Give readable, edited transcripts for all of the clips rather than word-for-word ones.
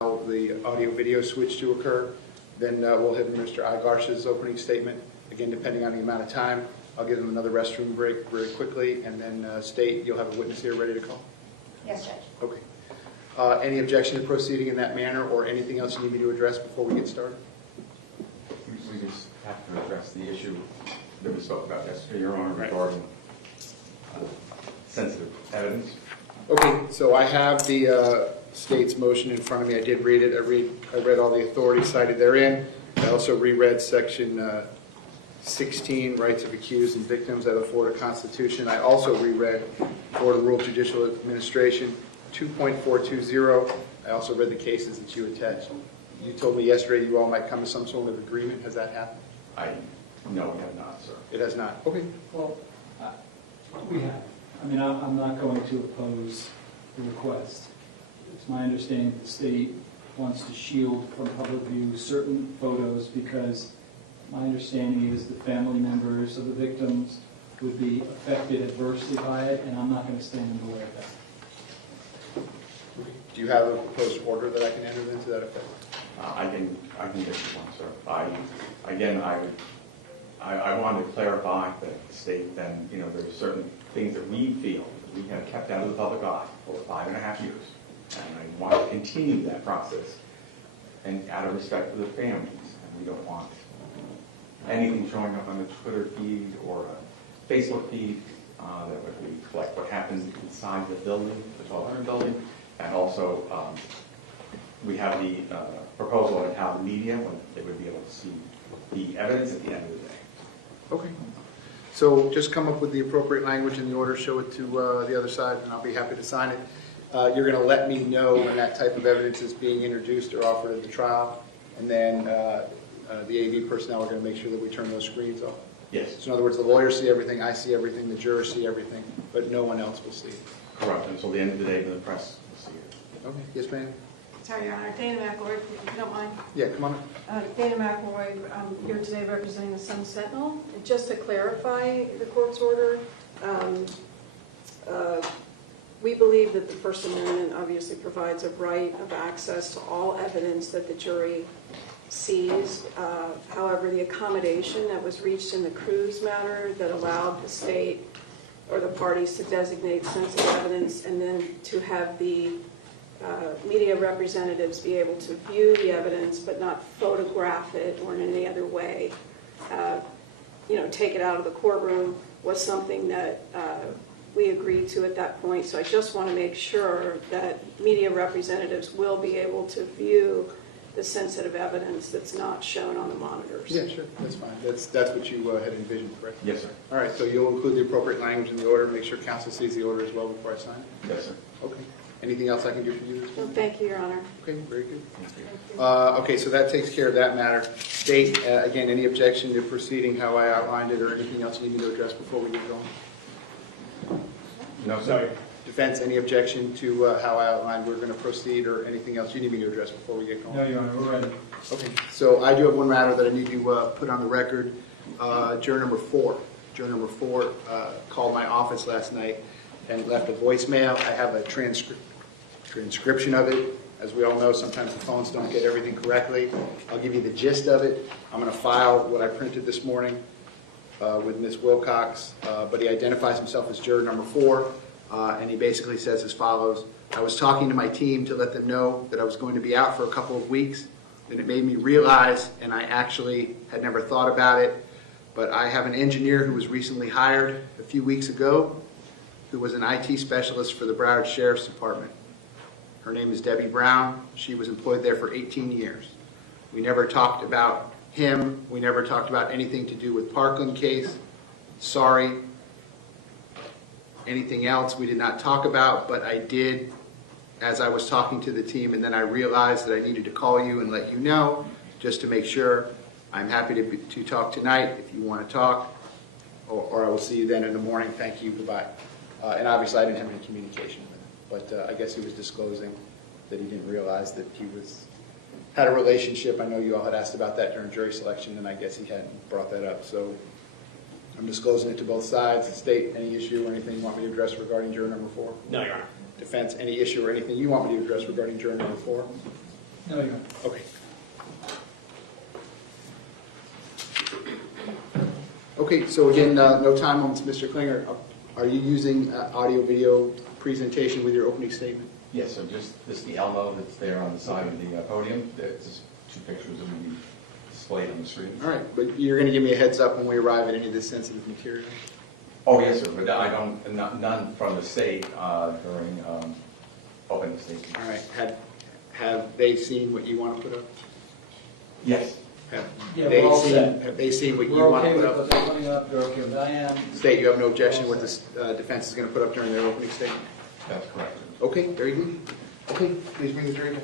The audio-video switch to occur. Then we'll have Mr. Igarsh's opening statement. Again, depending on the amount of time, I'll give them another restroom break very quickly, and then State, you'll have a witness here ready to call? Yes, Judge. Okay. Any objection to proceeding in that manner, or anything else you need me to address before we get started? We just have to address the issue that we spoke about yesterday, Your Honor, regarding sensitive evidence. Okay, so I have the State's motion in front of me. I did read it. I read all the authorities cited therein. I also reread Section 16, Rights of Accused and Victims of the Florida Constitution. I also reread Florida Rule of Judicial Administration 2.420. I also read the cases that you attached. You told me yesterday you all might come to some sort of agreement. Has that happened? No, we have not, sir. It has not. Okay. Well, we have. I mean, I'm not going to oppose the request. It's my understanding that the state wants to shield from public view certain photos because my understanding is that family members of the victims would be affected adversely by it, and I'm not going to stand in the way of that. Do you have a proposed order that I can enter into that effect? I can get you one, sir. Again, I wanted to clarify that the state then, there's certain things that we feel that we have kept out of the public eye for 5.5 years. And I want to continue that process and out of respect for the families. And we don't want anything showing up on the Twitter feed or a Facebook feed that would reflect what happens inside the building, the 1200 building. And also, we have the proposal on how the media, when they would be able to see the evidence at the end of the day. Okay. So just come up with the appropriate language in the order, show it to the other side, and I'll be happy to sign it. You're going to let me know when that type of evidence is being introduced or offered at the trial, and then the AV personnel are going to make sure that we turn those screens off. Yes. So in other words, the lawyers see everything, I see everything, the jurors see everything, but no one else will see it. Correct. Until the end of the day, when the press will see it. Okay. Yes, ma'am? Sorry, Your Honor. Dana McElroy, if you don't mind. Yeah, come on. Dana McElroy, I'm here today representing the Sun Sentinel. And just to clarify the court's order, we believe that the First Amendment obviously provides a right of access to all evidence that the jury sees. However, the accommodation that was reached in the Cruz matter that allowed the state or the parties to designate sensitive evidence and then to have the media representatives be able to view the evidence but not photograph it or in any other way, take it out of the courtroom was something that we agreed to at that point. So I just want to make sure that media representatives will be able to view the sensitive evidence that's not shown on the monitors. Yeah, sure. That's fine. That's what you had envisioned, correct? Yes, sir. All right. So you'll include the appropriate language in the order. Make sure counsel sees the order as well before I sign it? Yes, sir. Okay. Anything else I can do for you? Well, thank you, Your Honor. Okay, very good. Thank you. Okay, so that takes care of that matter. State, again, any objection to proceeding how I outlined it or anything else you need me to address before we get going? No, sir. Defense, any objection to how I outlined we're going to proceed or anything else you need me to address before we get going? No, Your Honor, we're ready. Okay, so I do have one matter that I need to put on the record. Juror number 4. Juror number 4 called my office last night and left a voicemail. I have a transcription of it. As we all know, sometimes the phones don't get everything correctly. I'll give you the gist of it. I'm going to file what I printed this morning with Ms. Wilcox, but he identifies himself as juror number 4, and he basically says as follows: I was talking to my team to let them know that I was going to be out for a couple of weeks, and it made me realize, and I actually had never thought about it, but I have an engineer who was recently hired a few weeks ago who was an IT specialist for the Broward Sheriff's Department. Her name is Debbie Brown. She was employed there for 18 years. We never talked about him. We never talked about anything to do with Parkland case. Sorry. Anything else we did not talk about, but I did as I was talking to the team, and then I realized that I needed to call you and let you know just to make sure. I'm happy to talk tonight if you want to talk, or I will see you then in the morning. Thank you. Goodbye. And obviously I didn't have any communication with him, but I guess he was disclosing that he didn't realize that he had a relationship. I know you all had asked about that during jury selection, and I guess he hadn't brought that up. So I'm disclosing it to both sides. State, any issue or anything you want me to address regarding juror number 4? No, Your Honor. Defense, any issue or anything you want me to address regarding juror number 4? No, you're not. Okay. Okay, so again, no time limits, Mr. Klinger. Are you using audio-video presentation with your opening statement? Yes, so just the Elmo that's there on the side of the podium, that's just 2 pictures that will be displayed on the screen. All right, but you're going to give me a heads up when we arrive at any of this sensitive material? Oh, yes, sir, but I don't, none from the state during opening statement. All right, have they seen what you want to put up? Yes. Have Yeah, they we're all seen- set. Have they seen what you We're want okay to with put what up? they're putting up, you're okay with I am. State, you have no objection what the defense is going to put up during their opening statement? That's correct. Okay, very good. Okay, please bring the jury back.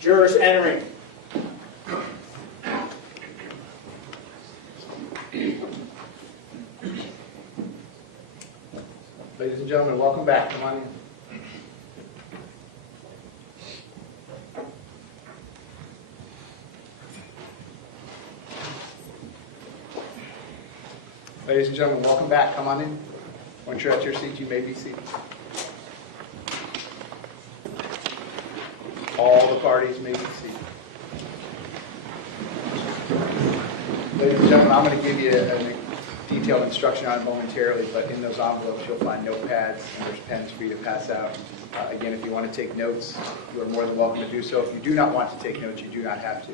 Jurors entering. Ladies and gentlemen, welcome back. Come on in. Ladies and gentlemen, welcome back. Come on in. Once you're at your seat, you may be seated. All the parties may be seated. Ladies and gentlemen, I'm going to give you a detailed instruction on it momentarily, but in those envelopes you'll find notepads and there's pens for you to pass out. Again, if you want to take notes, you are more than welcome to do so. If you do not want to take notes, you do not have to.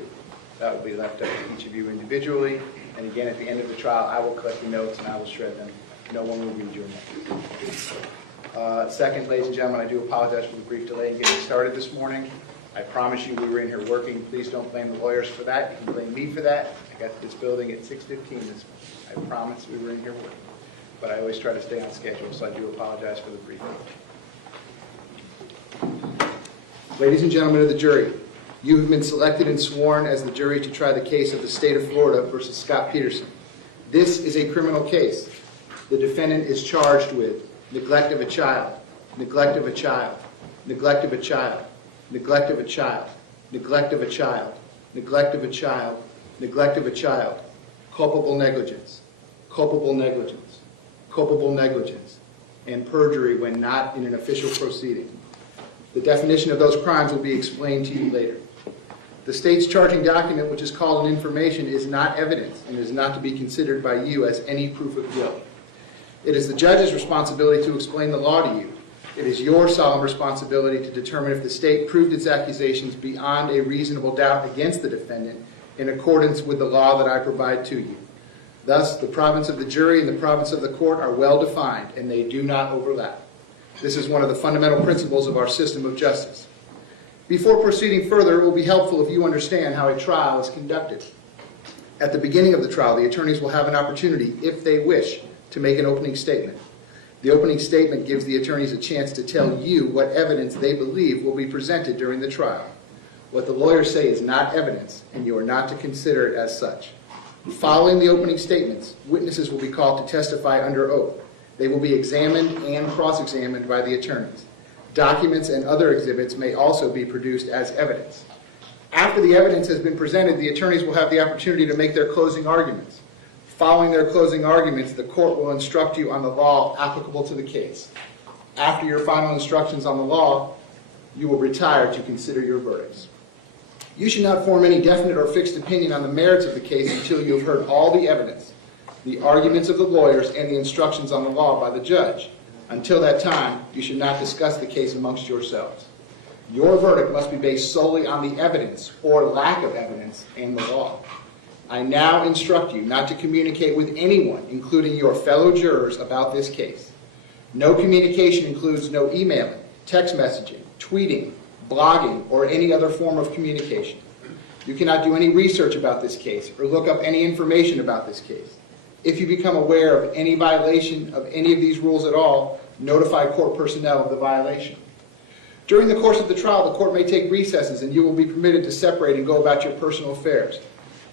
That will be left up to each of you individually. And again, at the end of the trial, I will collect the notes and I will shred them. No one will read your notes. Second, ladies and gentlemen, I do apologize for the brief delay in getting started this morning. I promise you we were in here working. Please don't blame the lawyers for that. You can blame me for that. I got to this building at 6:15 this morning. I promise we were in here working. But I always try to stay on schedule, so I do apologize for the brief delay. Ladies and gentlemen of the jury, you have been selected and sworn as the jury to try the case of the state of Florida versus Scot Peterson. This is a criminal case. The defendant is charged with neglect of a child, neglect of a child, neglect of a child, neglect of a child, neglect of a child, neglect of a child, neglect of a child, culpable negligence, culpable negligence, culpable negligence, and perjury when not in an official proceeding. The definition of those crimes will be explained to you later. The state's charging document, which is called an information, is not evidence and is not to be considered by you as any proof of guilt. It is the judge's responsibility to explain the law to you. It is your solemn responsibility to determine if the state proved its accusations beyond a reasonable doubt against the defendant in accordance with the law that I provide to you. Thus, the province of the jury and the province of the court are well defined, and they do not overlap. This is one of the fundamental principles of our system of justice. Before proceeding further, it will be helpful if you understand how a trial is conducted. At the beginning of the trial, the attorneys will have an opportunity, if they wish, to make an opening statement. The opening statement gives the attorneys a chance to tell you what evidence they believe will be presented during the trial. What the lawyers say is not evidence, and you are not to consider it as such. Following the opening statements, witnesses will be called to testify under oath. They will be examined and cross-examined by the attorneys. Documents and other exhibits may also be produced as evidence. After the evidence has been presented, the attorneys will have the opportunity to make their closing arguments. Following their closing arguments, the court will instruct you on the law applicable to the case. After your final instructions on the law, you will retire to consider your verdicts. You should not form any definite or fixed opinion on the merits of the case until you have heard all the evidence, the arguments of the lawyers, and the instructions on the law by the judge. Until that time, you should not discuss the case amongst yourselves. Your verdict must be based solely on the evidence or lack of evidence and the law. I now instruct you not to communicate with anyone, including your fellow jurors, about this case. No communication includes no emailing, text messaging, tweeting, blogging, or any other form of communication. You cannot do any research about this case or look up any information about this case. If you become aware of any violation of any of these rules at all, notify court personnel of the violation. During the course of the trial, the court may take recesses and you will be permitted to separate and go about your personal affairs.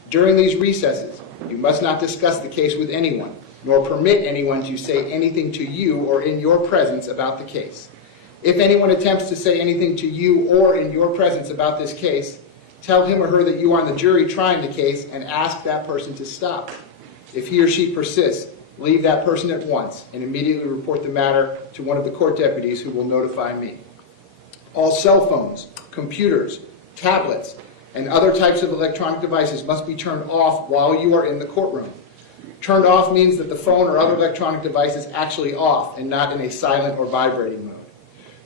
During these recesses, you must not discuss the case with anyone, nor permit anyone to say anything to you or in your presence about the case. If anyone attempts to say anything to you or in your presence about this case, tell him or her that you are on the jury trying the case and ask that person to stop. If he or she persists, leave that person at once and immediately report the matter to one of the court deputies who will notify me. All cell phones, computers, tablets, and other types of electronic devices must be turned off while you are in the courtroom. Turned off means that the phone or other electronic device is actually off and not in a silent or vibrating mode.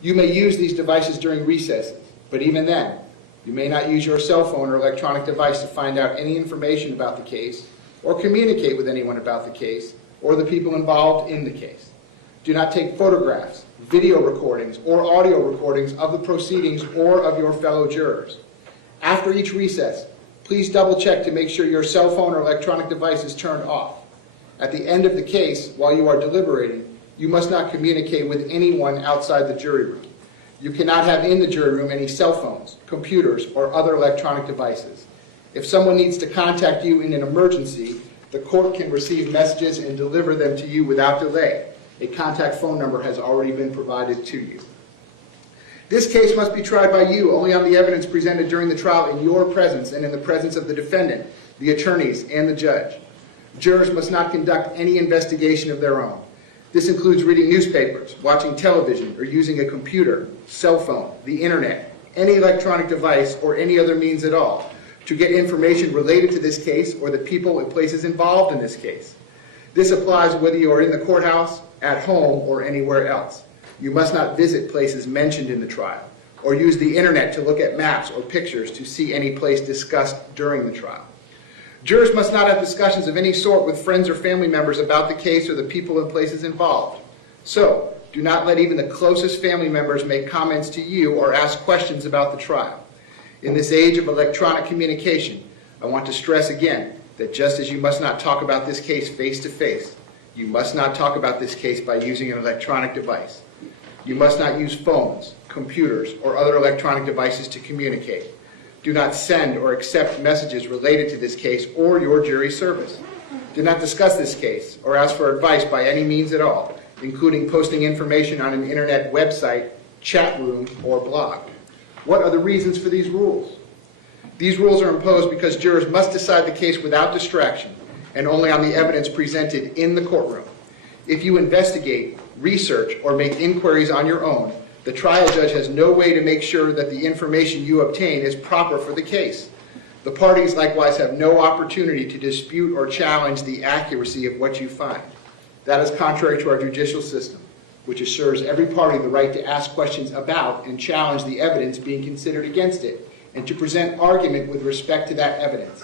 You may use these devices during recesses, but even then, you may not use your cell phone or electronic device to find out any information about the case or communicate with anyone about the case or the people involved in the case. Do not take photographs, video recordings, or audio recordings of the proceedings or of your fellow jurors. After each recess, please double check to make sure your cell phone or electronic device is turned off. At the end of the case, while you are deliberating, you must not communicate with anyone outside the jury room. You cannot have in the jury room any cell phones, computers, or other electronic devices. If someone needs to contact you in an emergency, the court can receive messages and deliver them to you without delay. A contact phone number has already been provided to you. This case must be tried by you only on the evidence presented during the trial in your presence and in the presence of the defendant, the attorneys, and the judge. Jurors must not conduct any investigation of their own. This includes reading newspapers, watching television, or using a computer, cell phone, the internet, any electronic device, or any other means at all to get information related to this case or the people and places involved in this case. This applies whether you are in the courthouse, at home, or anywhere else. You must not visit places mentioned in the trial, or use the internet to look at maps or pictures to see any place discussed during the trial. Jurors must not have discussions of any sort with friends or family members about the case or the people and places involved. So, do not let even the closest family members make comments to you or ask questions about the trial. In this age of electronic communication, I want to stress again that just as you must not talk about this case face to face, you must not talk about this case by using an electronic device. You must not use phones, computers, or other electronic devices to communicate. Do not send or accept messages related to this case or your jury service. Do not discuss this case or ask for advice by any means at all, including posting information on an internet website, chat room, or blog. What are the reasons for these rules? These rules are imposed because jurors must decide the case without distraction and only on the evidence presented in the courtroom. If you investigate, research, or make inquiries on your own, the trial judge has no way to make sure that the information you obtain is proper for the case. The parties likewise have no opportunity to dispute or challenge the accuracy of what you find. That is contrary to our judicial system, which assures every party the right to ask questions about and challenge the evidence being considered against it, and to present argument with respect to that evidence.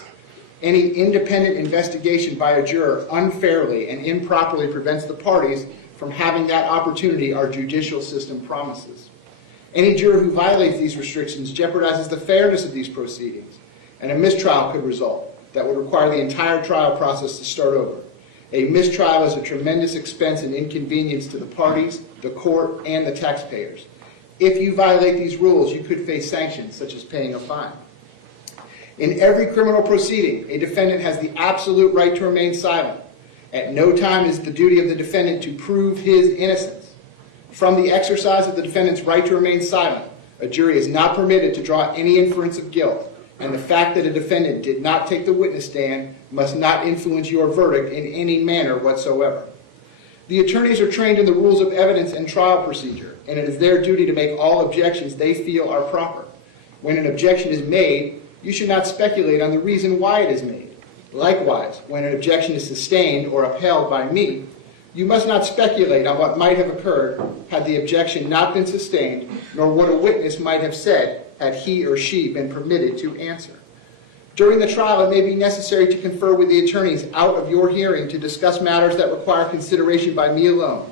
Any independent investigation by a juror unfairly and improperly prevents the parties from having that opportunity our judicial system promises. Any juror who violates these restrictions jeopardizes the fairness of these proceedings, and a mistrial could result that would require the entire trial process to start over. A mistrial is a tremendous expense and inconvenience to the parties, the court, and the taxpayers. If you violate these rules, you could face sanctions, such as paying a fine. In every criminal proceeding, a defendant has the absolute right to remain silent. At no time is the duty of the defendant to prove his innocence. From the exercise of the defendant's right to remain silent, a jury is not permitted to draw any inference of guilt, and the fact that a defendant did not take the witness stand must not influence your verdict in any manner whatsoever. The attorneys are trained in the rules of evidence and trial procedure, and it is their duty to make all objections they feel are proper. When an objection is made, you should not speculate on the reason why it is made. Likewise, when an objection is sustained or upheld by me, you must not speculate on what might have occurred had the objection not been sustained, nor what a witness might have said had he or she been permitted to answer. During the trial, it may be necessary to confer with the attorneys out of your hearing to discuss matters that require consideration by me alone.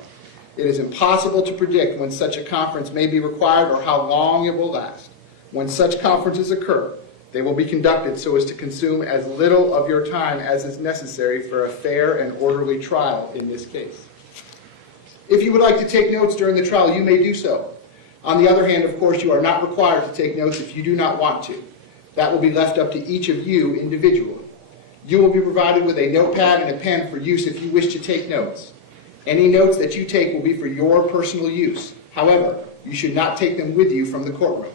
It is impossible to predict when such a conference may be required or how long it will last. When such conferences occur, they will be conducted so as to consume as little of your time as is necessary for a fair and orderly trial in this case. If you would like to take notes during the trial, you may do so. On the other hand, of course, you are not required to take notes if you do not want to. That will be left up to each of you individually. You will be provided with a notepad and a pen for use if you wish to take notes. Any notes that you take will be for your personal use. However, you should not take them with you from the courtroom.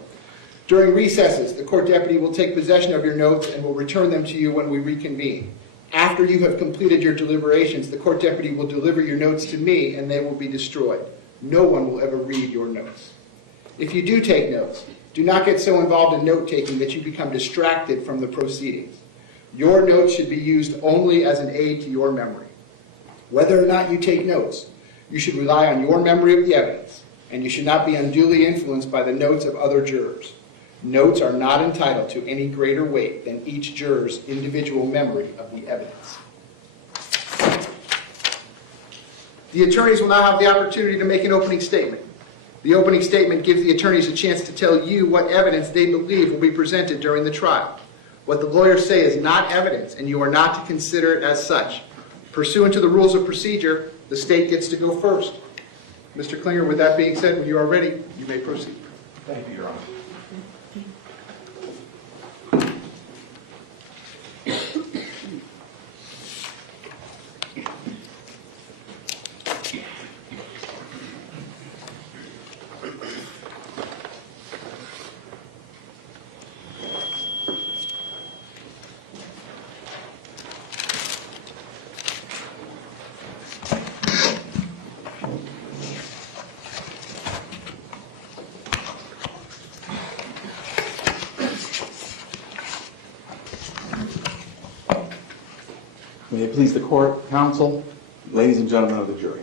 During recesses, the court deputy will take possession of your notes and will return them to you when we reconvene. After you have completed your deliberations, the court deputy will deliver your notes to me and they will be destroyed. No one will ever read your notes. If you do take notes, do not get so involved in note-taking that you become distracted from the proceedings. Your notes should be used only as an aid to your memory. Whether or not you take notes, you should rely on your memory of the evidence, and you should not be unduly influenced by the notes of other jurors. Notes are not entitled to any greater weight than each juror's individual memory of the evidence. The attorneys will now have the opportunity to make an opening statement. The opening statement gives the attorneys a chance to tell you what evidence they believe will be presented during the trial. What the lawyers say is not evidence, and you are not to consider it as such. Pursuant to the rules of procedure, the state gets to go first. Mr. Klinger, with that being said, when you are ready, you may proceed. Thank you, Your Honor. May it please the court, counsel, ladies and gentlemen of the jury.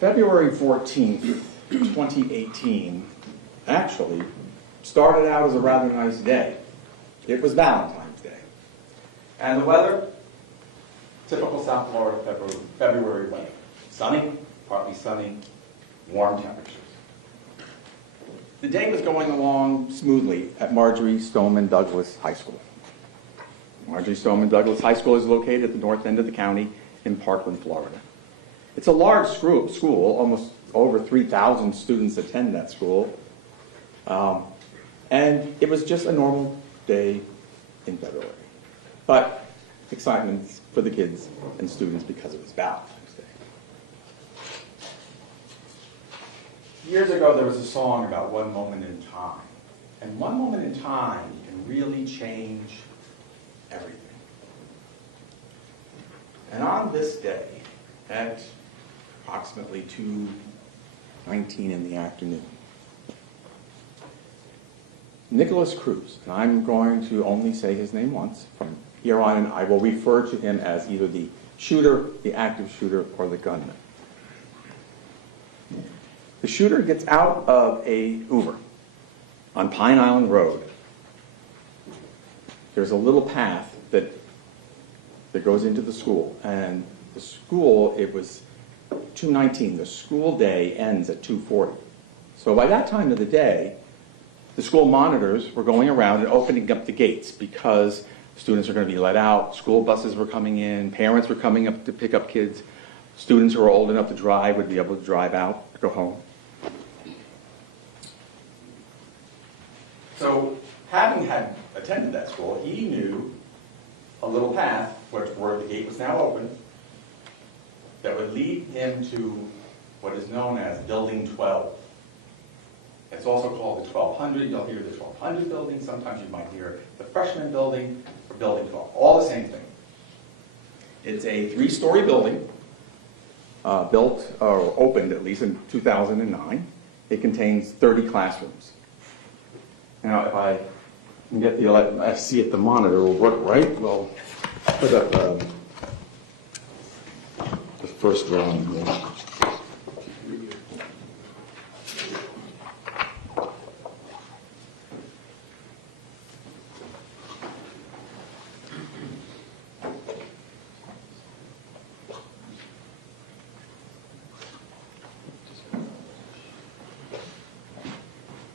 February 14th, 2018, actually started out as a rather nice day. It was Valentine's Day. And the weather? Typical South Florida February weather. Sunny, partly sunny, warm temperatures. The day was going along smoothly at Marjory Stoneman Douglas High School. Marjory Stoneman Douglas High School is located at the north end of the county in Parkland, Florida. It's a large school, almost over 3,000 students attend that school. And it was just a normal day in February. But excitement for the kids and students because it was Valentine's Day. Years ago, there was a song about one moment in time. And one moment in time can really change everything. And on this day, at approximately 2:19 in the afternoon, Nicholas Cruz, and I'm going to only say his name once from here on, and I will refer to him as either the shooter, the active shooter, or the gunman. The shooter gets out of a Uber on Pine Island Road. There's a little path that goes into the school, and the school, it was 2:19. The school day ends at 2:40. So by that time of the day, the school monitors were going around and opening up the gates because students are going to be let out, school buses were coming in, parents were coming up to pick up kids, students who were old enough to drive would be able to drive out, go home. So having had attended that school, he knew a little path where the gate was now open that would lead him to what is known as Building 12. It's also called the 1200. You'll hear the 1200 building. Sometimes you might hear the freshman building or Building 12. All the same thing. It's a 3-story building, built or opened at least in 2009. It contains 30 classrooms. Now, if I can get I see if the monitor will work right. We'll put up the first drawing here.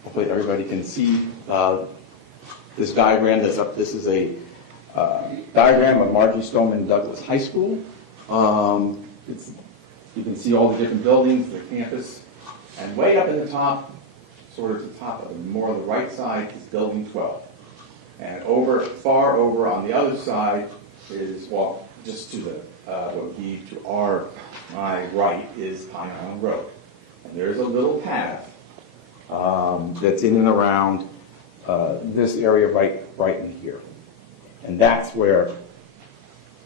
Hopefully everybody can see this diagram that's up. This is a diagram of Marjory Stoneman Douglas High School. You can see all the different buildings, the campus, and way up in the top, sort of the top of it, more on the right side, is Building 12. And far over on the other side is, well, just to the, what would be to my right is Pine Island Road. And there's a little path that's in and around this area right in here. And that's where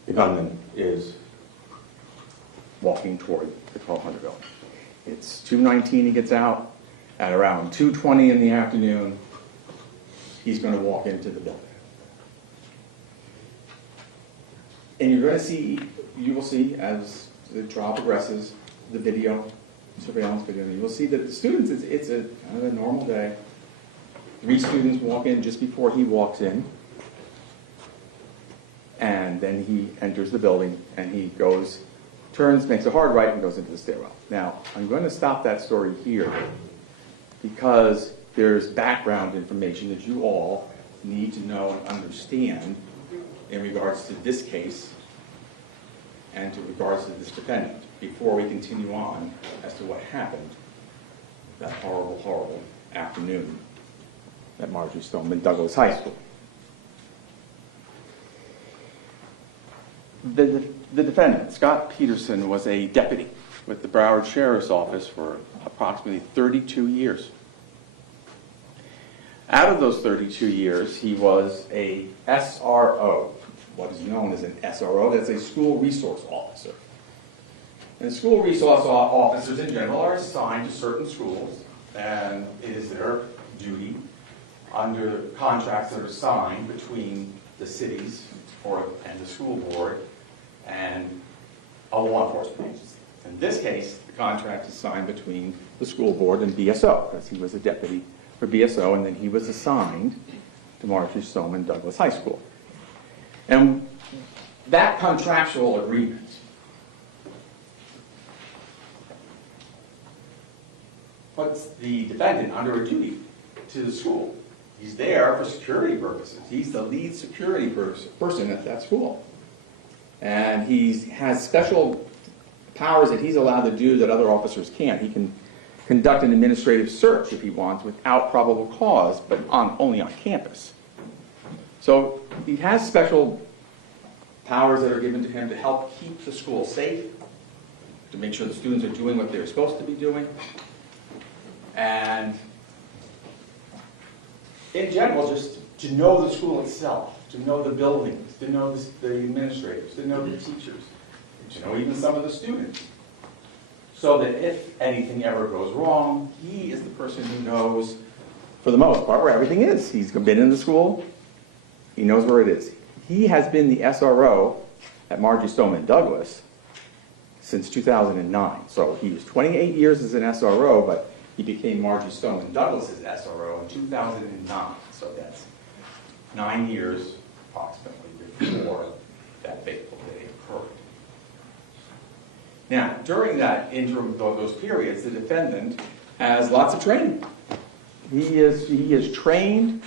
the gunman is walking toward the 1200 building. It's 2:19 he gets out. At around 2:20 in the afternoon, he's going to walk into the building. And you will see as the trial progresses, the video, surveillance video, you will see that the students, it's a kind of a normal day. 3 students walk in just before he walks in. And then he enters the building and he turns, makes a hard right and goes into the stairwell. Now, I'm going to stop that story here because there's background information that you all need to know and understand in regards to this case and to regards to this defendant before we continue on as to what happened that horrible, horrible afternoon at Marjory Stoneman Douglas High School. The defendant, Scot Peterson, was a deputy with the Broward Sheriff's Office for approximately 32 years. Out of those 32 years, he was a SRO, what is known as an SRO. That's a school resource officer. And school resource officers in general are assigned to certain schools, and it is their duty under contracts that are signed between the cities and the school board and a law enforcement agency. In this case, the contract is signed between the school board and BSO, because he was a deputy for BSO, and then he was assigned to Marjory Stoneman Douglas High School. And that contractual agreement puts the defendant under a duty to the school. He's there for security purposes. He's the lead security person at that school. And he has special powers that he's allowed to do that other officers can't. He can conduct an administrative search if he wants without probable cause, but only on campus. So he has special powers that are given to him to help keep the school safe, to make sure the students are doing what they're supposed to be doing, and in general, just to know the school itself, to know the buildings, to know the administrators, to know the teachers, to know even some of the students. So that if anything ever goes wrong, he is the person who knows, for the most part, where everything is. He's been in the school, he knows where it is. He has been the SRO at Marjory Stoneman Douglas since 2009. So he was 28 years as an SRO, but he became Marjory Stoneman Douglas's SRO in 2009. So that's 9 years approximately before that fateful day occurred. Now, during that interim, those periods, the defendant has lots of training. He is trained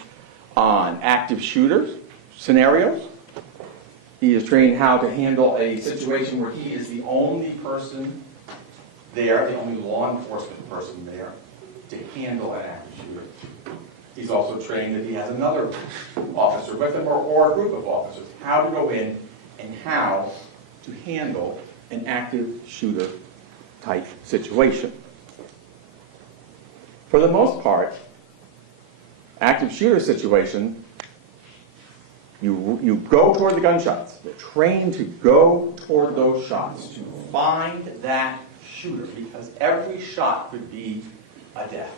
on active shooter scenarios. He is trained how to handle a situation where he is the only person there, the only law enforcement person there, to handle an active shooter. He's also trained that he has another officer with him or a group of officers, how to go in and how to handle an active shooter type situation. For the most part, active shooter situation, you go toward the gunshots. You're trained to go toward those shots, to find that shooter, because every shot could be a death.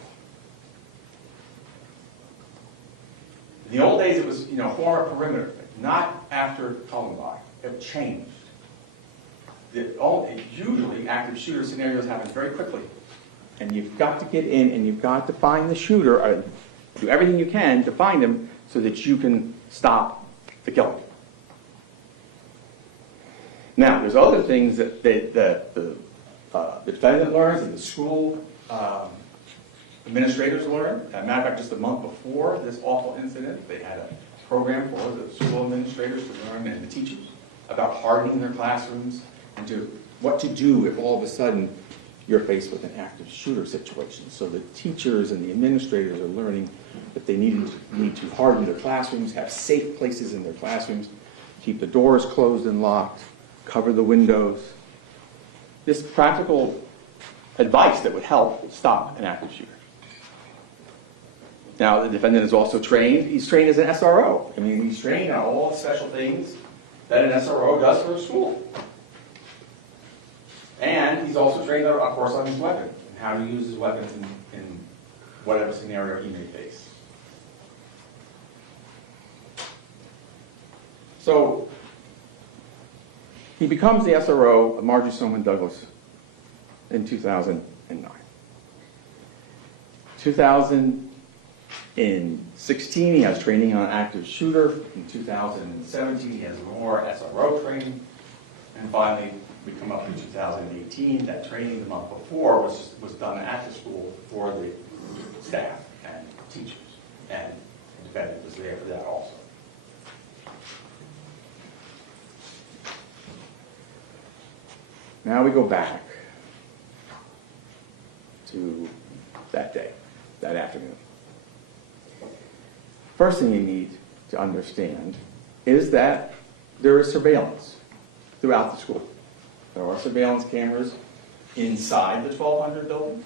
In the old days, it was, form a perimeter, not after Columbine. It changed. Usually, active shooter scenarios happen very quickly. And you've got to get in and you've got to find the shooter, or do everything you can to find him so that you can stop the killing. Now, there's other things that the defendant learns and the school administrators learn. As a matter of fact, just a month before this awful incident, they had a program for the school administrators to learn, and the teachers, about hardening their classrooms and what to do if all of a sudden you're faced with an active shooter situation. So the teachers and the administrators are learning that they need to harden their classrooms, have safe places in their classrooms, keep the doors closed and locked, cover the windows. This practical advice that would help stop an active shooter. Now, the defendant is also trained. He's trained as an SRO. I mean, he's trained on all the special things that an SRO does for a school. And he's also trained, of course, on his weapon and how to use his weapons in whatever scenario he may face. So, he becomes the SRO of Marjory Stoneman Douglas in 2009. 2016, he has training on active shooter. In 2017, he has more SRO training. And finally, we come up in 2018. That training the month before was done at the school for the staff and teachers. And the defendant was there for that also. Now we go back to that day, that afternoon. First thing you need to understand is that there is surveillance throughout the school. There are surveillance cameras inside the 1200 building.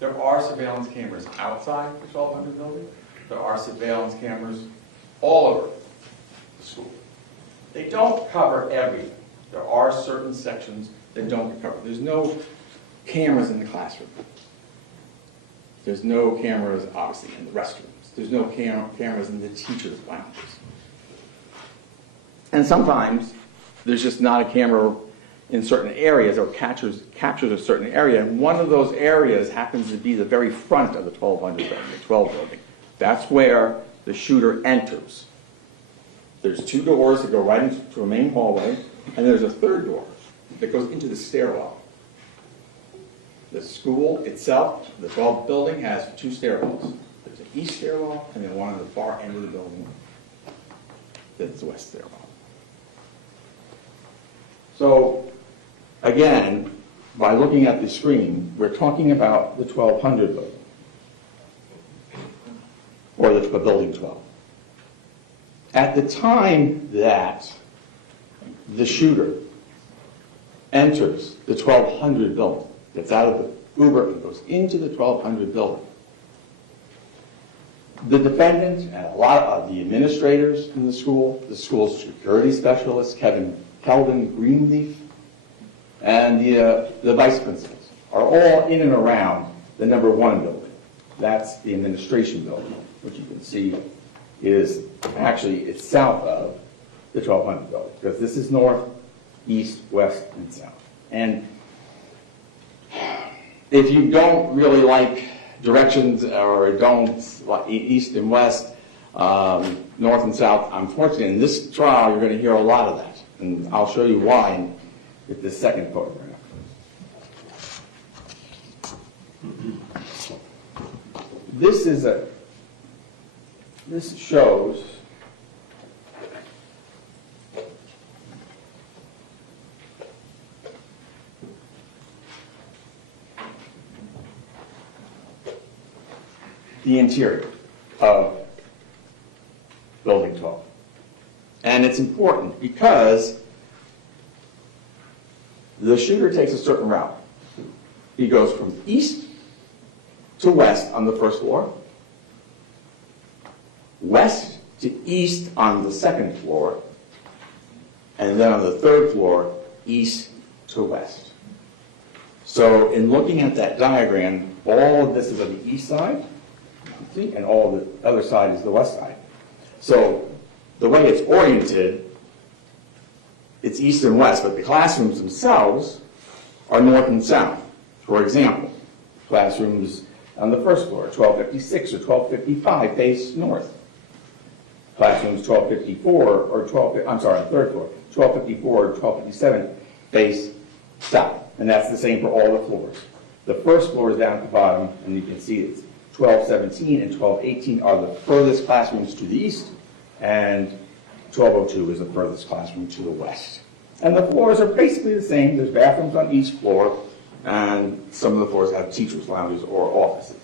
There are surveillance cameras outside the 1200 building. There are surveillance cameras all over the school. They don't cover everything. There are certain sections that don't get covered. There's no cameras in the classroom. There's no cameras, obviously, in the restrooms. There's no cameras in the teachers' lounges. And sometimes there's just not a camera in certain areas or captures a certain area. And one of those areas happens to be the very front of the 1200 building, the 12 building. That's where the shooter enters. There's 2 doors that go right into a main hallway, and there's a 3rd door that goes into the stairwell. The school itself, the 12th building, has 2 stairwells. There's an east stairwell, and then one on the far end of the building that's the west stairwell. So, again, by looking at the screen, we're talking about the 1200 building, or the building 12. At the time that the shooter enters the 1200 building, gets out of the Uber and goes into the 1200 building, the defendant and a lot of the administrators in the school's security specialist, Kelvin Greenleaf, and the vice principals are all in and around the number 1 building. That's the administration building, which you can see is actually it's south of the 1200 building, because this is north, east, west, and south. And if you don't really like directions or don't like east and west, north and south, unfortunately, in this trial, you're going to hear a lot of that. And I'll show you why with this second photograph. This shows the interior of Building 12. And it's important because the shooter takes a certain route. He goes from east to west on the 1st floor, west to east on the 2nd floor, and then on the 3rd floor, east to west. So in looking at that diagram, all of this is on the east side, see, and all the other side is the west side. So the way it's oriented, it's east and west, but the classrooms themselves are north and south. For example, classrooms on the 1st floor, 1256 or 1255, face north. Classrooms 1254 or 3rd floor, 1254 or 1257 face south. And that's the same for all the floors. The 1st floor is down at the bottom, and you can see it's 1217 and 1218 are the furthest classrooms to the east, and 1202 is the furthest classroom to the west. And the floors are basically the same. There's bathrooms on each floor, and some of the floors have teachers' lounges or offices.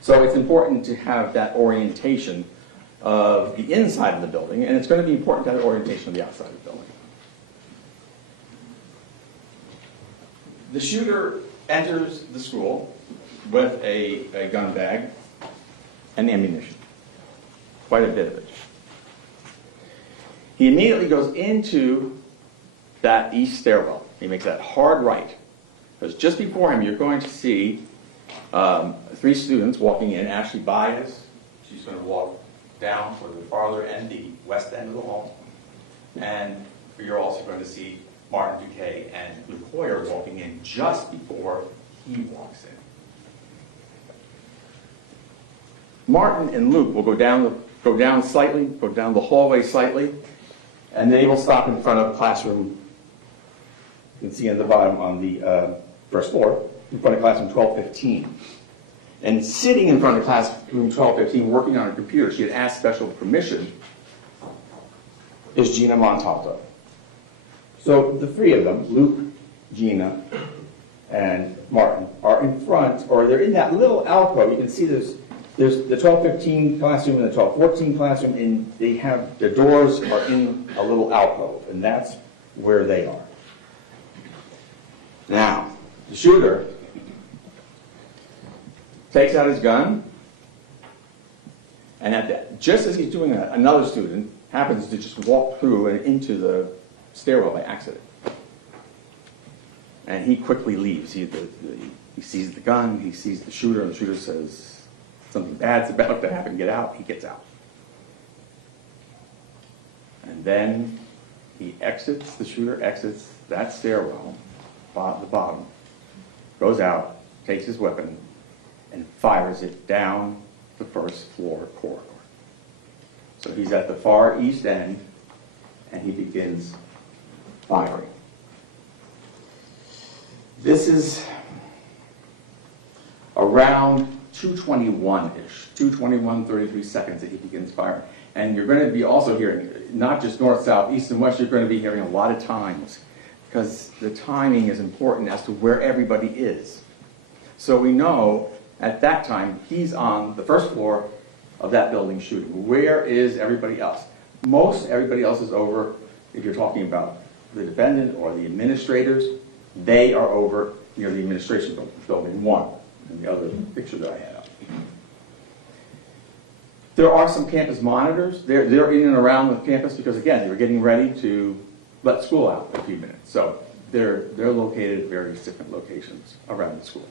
So it's important to have that orientation of the inside of the building, and it's going to be important to have the orientation of the outside of the building. The shooter enters the school with a gun bag and ammunition, quite a bit of it. He immediately goes into that east stairwell. He makes that hard right, because just before him you're going to see 3 students walking in. Ashley Bias, she's going to walk down for the farther end, the west end of the hall, and you're also going to see Martin Duque and Luke Hoyer walking in just before he walks in. Martin and Luke will go down the hallway slightly, and they will stop in front of classroom, you can see on the bottom on the 1st floor, in front of classroom 1215. And sitting in front of classroom 1215, working on a computer, she had asked special permission, is Gina Montalto. So the 3 of them, Luke, Gina, and Martin, are in front, or they're in that little alcove. You can see there's the 1215 classroom and the 1214 classroom, and they have, the doors are in a little alcove, and that's where they are. Now, the shooter takes out his gun, and just as he's doing that, another student happens to just walk through and into the stairwell by accident. And he quickly leaves. He sees the gun, he sees the shooter, and the shooter says, something bad's about to happen, get out. He gets out. And then he exits, the shooter exits that stairwell, the bottom, goes out, takes his weapon, and fires it down the first floor corridor. So he's at the far east end, and he begins firing. This is around 2:21-ish, 2:21, 33 seconds that he begins firing. And you're going to be also hearing, not just north, south, east, and west, you're going to be hearing a lot of times, because the timing is important as to where everybody is. So we know at that time he's on the first floor of that building shooting. Where is everybody else? Most everybody else is over, if you're talking about the defendant or the administrators, they are over near the administration building 1, and the other picture that I had up. There are some campus monitors. They're in and around the campus because, again, they were getting ready to let school out in a few minutes. So they're located at various different locations around the school.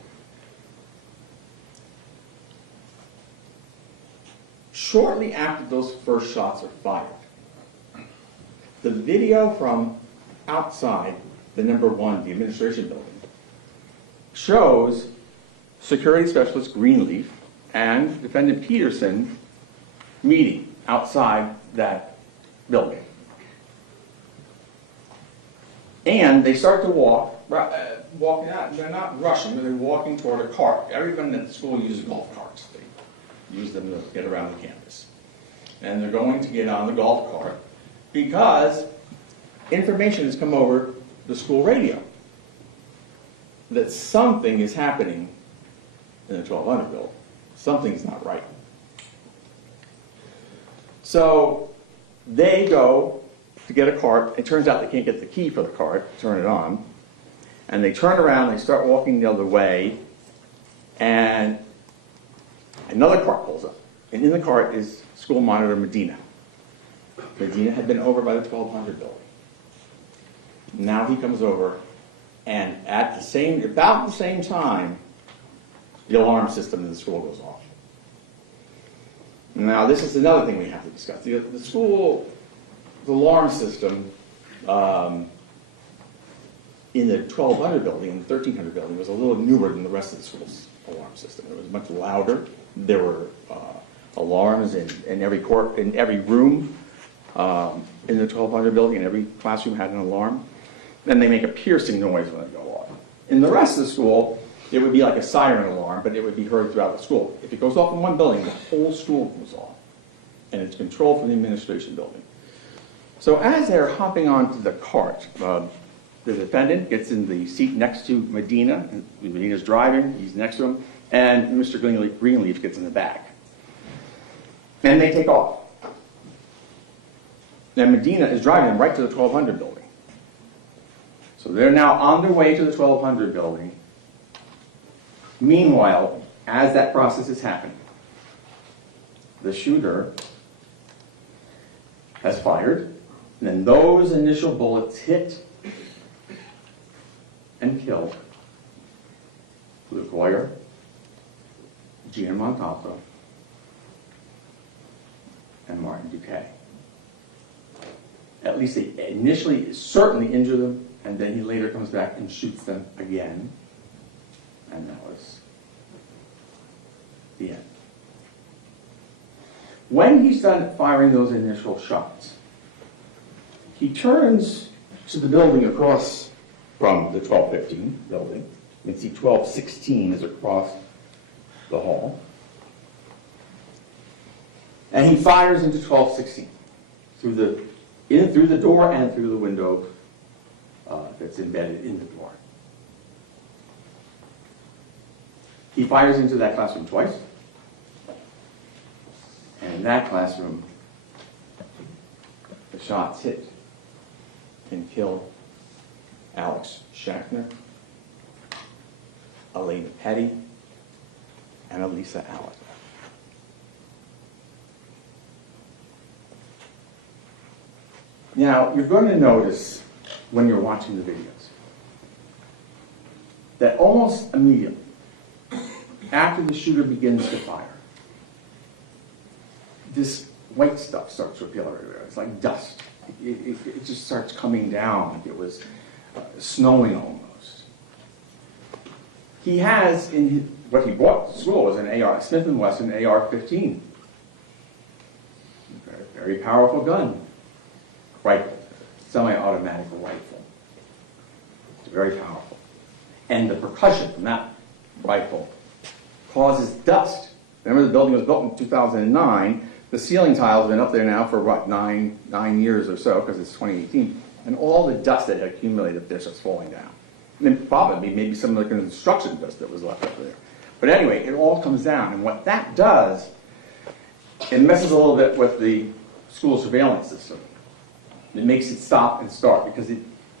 Shortly after those first shots are fired, the video from outside the number 1, the administration building, shows security specialist Greenleaf and defendant Peterson meeting outside that building. And they start to walking out. They're not rushing, but they're walking toward a cart. Everyone at the school uses golf carts. They use them to get around the campus. And they're going to get on the golf cart because information has come over the school radio that something is happening in the 1200 building. Something's not right. So they go to get a cart. It turns out they can't get the key for the cart, turn it on. And they turn around, they start walking the other way, and another cart pulls up. And in the cart is school monitor Medina. Medina had been over by the 1200 building. Now he comes over, and at about the same time, the alarm system in the school goes off. Now, this is another thing we have to discuss. The school, the alarm system in the 1200 building and the 1300 building was a little newer than the rest of the school's alarm system. It was much louder. There were alarms in every room in the 1200 building, and every classroom had an alarm. Then they make a piercing noise when they go off. In the rest of the school, it would be like a siren alarm, but it would be heard throughout the school. If it goes off in one building, the whole school goes off. And it's controlled from the administration building. So as they're hopping onto the cart, the defendant gets in the seat next to Medina. Medina's driving, he's next to him, and Mr. Greenleaf gets in the back. And they take off. And Medina is driving them right to the 1200 building. So they're now on their way to the 1200 building. Meanwhile, as that process is happening, the shooter has fired, and then those initial bullets hit and kill Luke Hoyer, Gina Montalto, and Martin Duque. At least they initially certainly injure them, and then he later comes back and shoots them again. And that was the end. When he's done firing those initial shots, he turns to the building across from the 1215 building. You can see 1216 is across the hall. And he fires into 1216 through the door and through the window that's embedded in the door. He fires into that classroom twice. And in that classroom, the shots hit and kill Alex Shackner, Elena Petty, and Elisa Allen. Now, you're going to notice when you're watching the videos that almost immediately after the shooter begins to fire, this white stuff starts to appear everywhere. It's like dust. it just starts coming down like it was snowing almost. He has in his, what he brought to school was an AR, Smith & Wesson AR-15. Very, very powerful gun. Rifle, semi-automatic rifle. It's very powerful. And the percussion from that rifle causes dust. Remember, the building was built in 2009. The ceiling tiles have been up there now for, what, nine years or so, because it's 2018. And all the dust that had accumulated up there starts falling down. And then probably maybe some of the construction dust that was left up there. But anyway, it all comes down. And what that does, it messes a little bit with the school surveillance system. It makes it stop and start because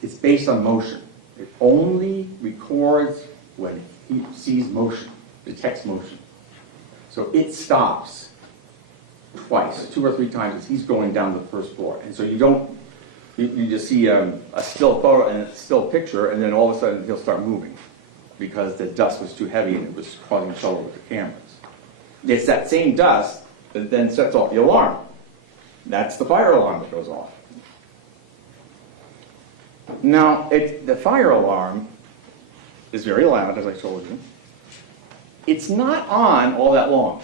it's based on motion. It only records when it sees motion, detects motion. So it stops twice, 2 or 3 times as he's going down the first floor. And so you just see a still photo and a still picture, and then all of a sudden he'll start moving because the dust was too heavy and it was causing trouble with the cameras. It's that same dust that then sets off the alarm. That's the fire alarm that goes off. Now, the fire alarm is very loud, as I told you. It's not on all that long.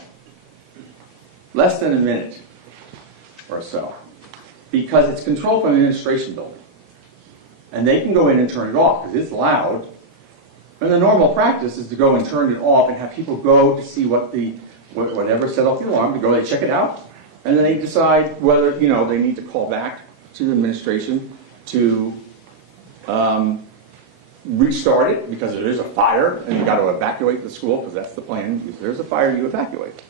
Less than a minute or so. Because it's controlled from the administration building. And they can go in and turn it off because it's loud. And the normal practice is to go and turn it off and have people go to see whatever set off the alarm, to go, they check it out, and then they decide whether, they need to call back to the administration to restart it because there is a fire and you've got to evacuate the school because that's the plan. If there's a fire, you evacuate.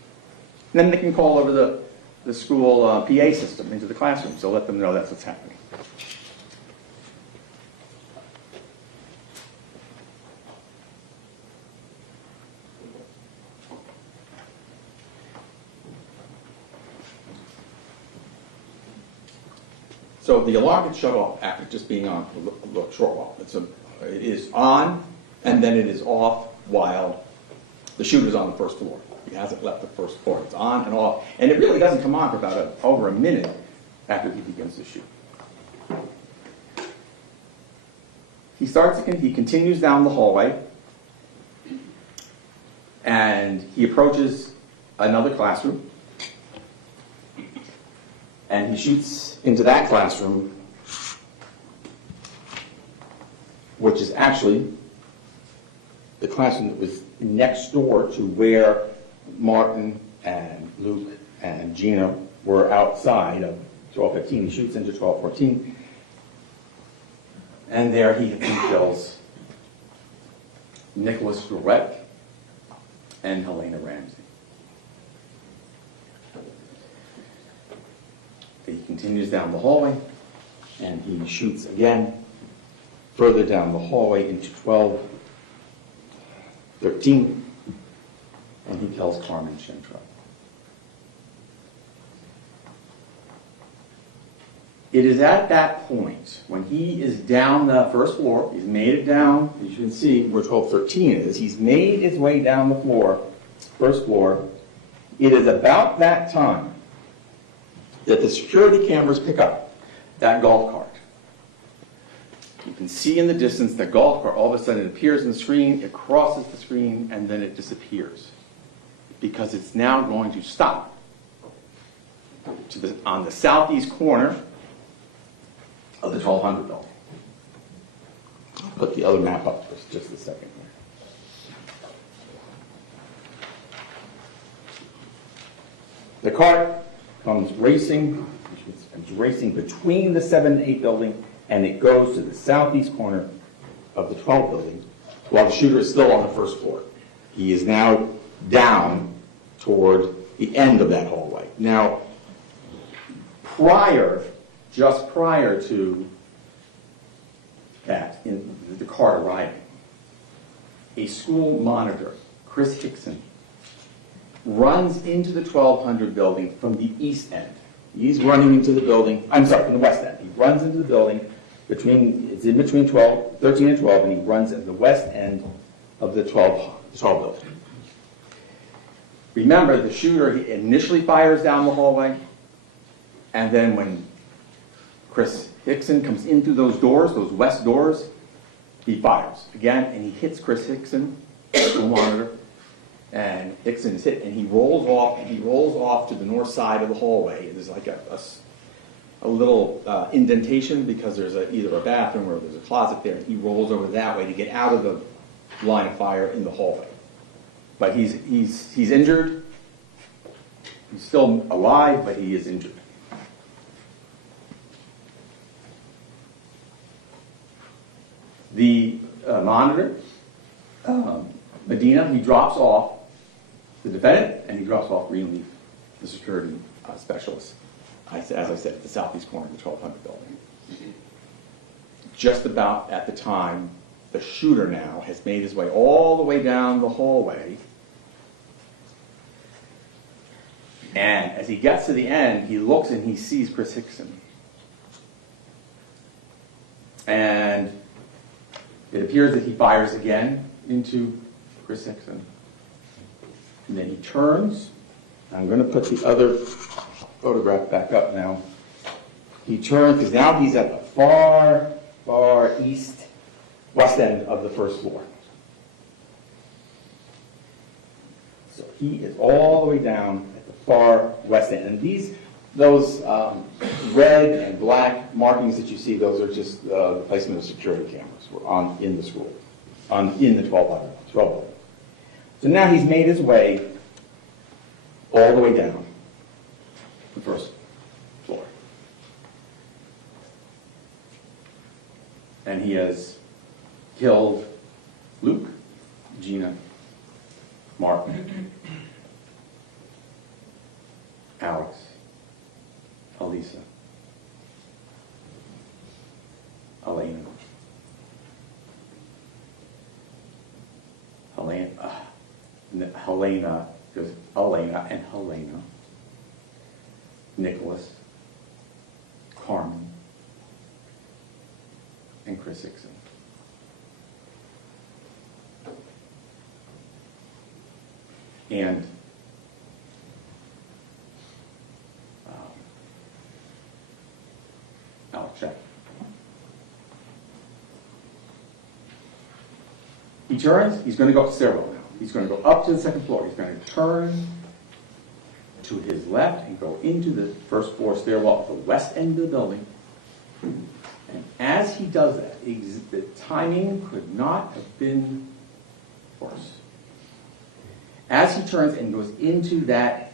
And then they can call over the school PA system into the classroom, so let them know that's what's happening. So the alarm gets shut off after just being on for a short while. It is on, and then it is off while the shooter's on the first floor. He hasn't left the first floor. It's on and off. And it really doesn't come on for about over a minute after he begins to shoot. He continues down the hallway, and he approaches another classroom, and he shoots into that classroom, which is actually the classroom that was next door to where Martin and Luke and Gina were outside of 1215. He shoots into 1214. And there he kills Nicholas Gouret and Helena Ramsey. He continues down the hallway, and he shoots again further down the hallway into 1213, and he kills Carmen Chintro. It is at that point, when he is down the first floor, he's made it down, you can see where 1213 is, he's made his way down the floor, first floor. It is about that time that the security cameras pick up that golf cart. You can see in the distance that golf cart, all of a sudden it appears on the screen, it crosses the screen, and then it disappears. Because it's now going to stop on the southeast corner of the 1200 building. I'll put the other map up for just a second here. The cart comes racing, it's racing between the 7 and 8 building, and it goes to the southeast corner of the 12 building, while the shooter is still on the first floor. He is now down toward the end of that hallway. Now, just prior to that, in the cart arriving, a school monitor, Chris Hickson, runs into the 1200 building from the east end. He's running into the building, from the west end. He runs into the building it's in between 13 and 12, and he runs at the west end of the 12 building. Remember, the shooter, he initially fires down the hallway, and then when Chris Hickson comes in through those doors, those west doors. He fires again, and he hits Chris Hickson, school monitor, and Hickson is hit, and he rolls off to the north side of the hallway. There's like a little indentation because there's either a bathroom or there's a closet there, and he rolls over that way to get out of the line of fire in the hallway. But he's injured. He's still alive, but he is injured. The monitor, Medina, he drops off the defendant, and he drops off Greenleaf, the security specialist, as I said, at the southeast corner of the 1200 building. Just about at the time, the shooter now has made his way all the way down the hallway. And as he gets to the end, he looks and he sees Chris Hickson. And it appears that he fires again into Chris Hickson. And then he turns. I'm going to put the other photograph back up now. He turns because now he's at the far, far west end of the first floor. So he is all the way down at the far west end. And those red and black markings that you see, those are just the placement of security cameras in the school, in the 1200. So now he's made his way all the way down the first floor. And he has killed Luke, Gina, Mark, Alex, Elisa, Elena, there's Elena and Helena, Nicholas, Carmen, and Chris Hickson. And I'll check. He turns, he's going to go up the stairwell now. He's going to go up to the second floor. He's going to turn to his left and go into the first floor stairwell at the west end of the building. And as he does that, the timing could not have been worse. As he turns and goes into that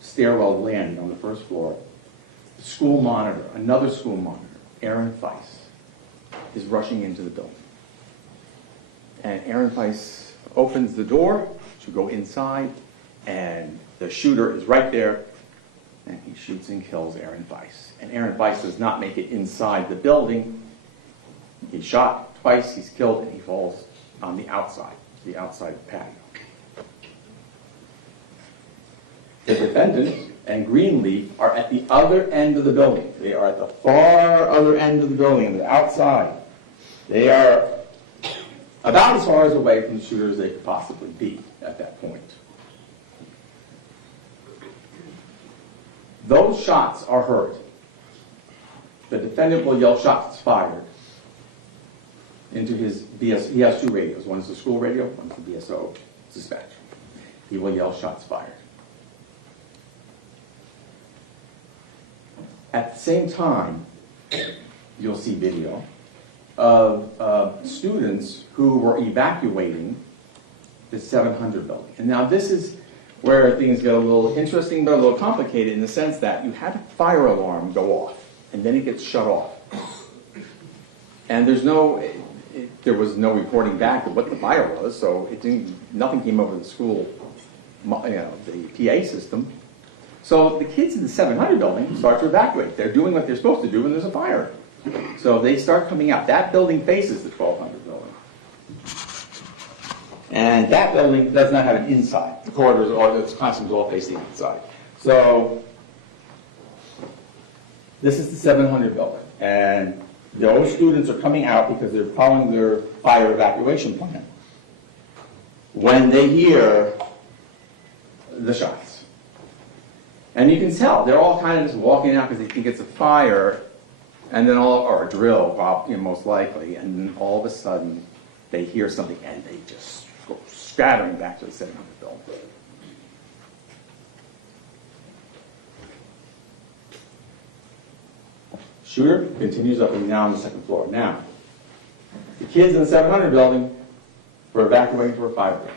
stairwell landing on the first floor, the school monitor, another school monitor, Aaron Weiss, is rushing into the building. And Aaron Weiss opens the door to go inside, and the shooter is right there, and he shoots and kills Aaron Weiss. And Aaron Weiss does not make it inside the building. He's shot twice, he's killed, and he falls on the outside patio. The defendant and Greenleaf are at the other end of the building. They are at the far other end of the building, on the outside. They are about as far as away from the shooter as they could possibly be at that point. Those shots are heard. The defendant will yell shots fired into his BS. He has two radios. One is the school radio, one is the BSO dispatch. He will yell shots fired. At the same time, you'll see video of students who were evacuating the 700 building. And now this is where things get a little interesting, but a little complicated in the sense that you had a fire alarm go off, and then it gets shut off. And there was no reporting back of what the fire was, so nothing came over the school, the PA system. So the kids in the 700 building start to evacuate. They're doing what they're supposed to do when there's a fire. So they start coming out. That building faces the 1200 building. And that building does not have an inside. The corridors or the classrooms all face the inside. So this is the 700 building. And those students are coming out because they're following their fire evacuation plan when they hear the shots. And you can tell, they're all kind of just walking out because they think it's a fire, And then or a drill, most likely, and then all of a sudden, they hear something and they just go scattering back to the center of the building. Shooter continues up and down the second floor. Now, the kids in the 700 building were evacuating for a fire break.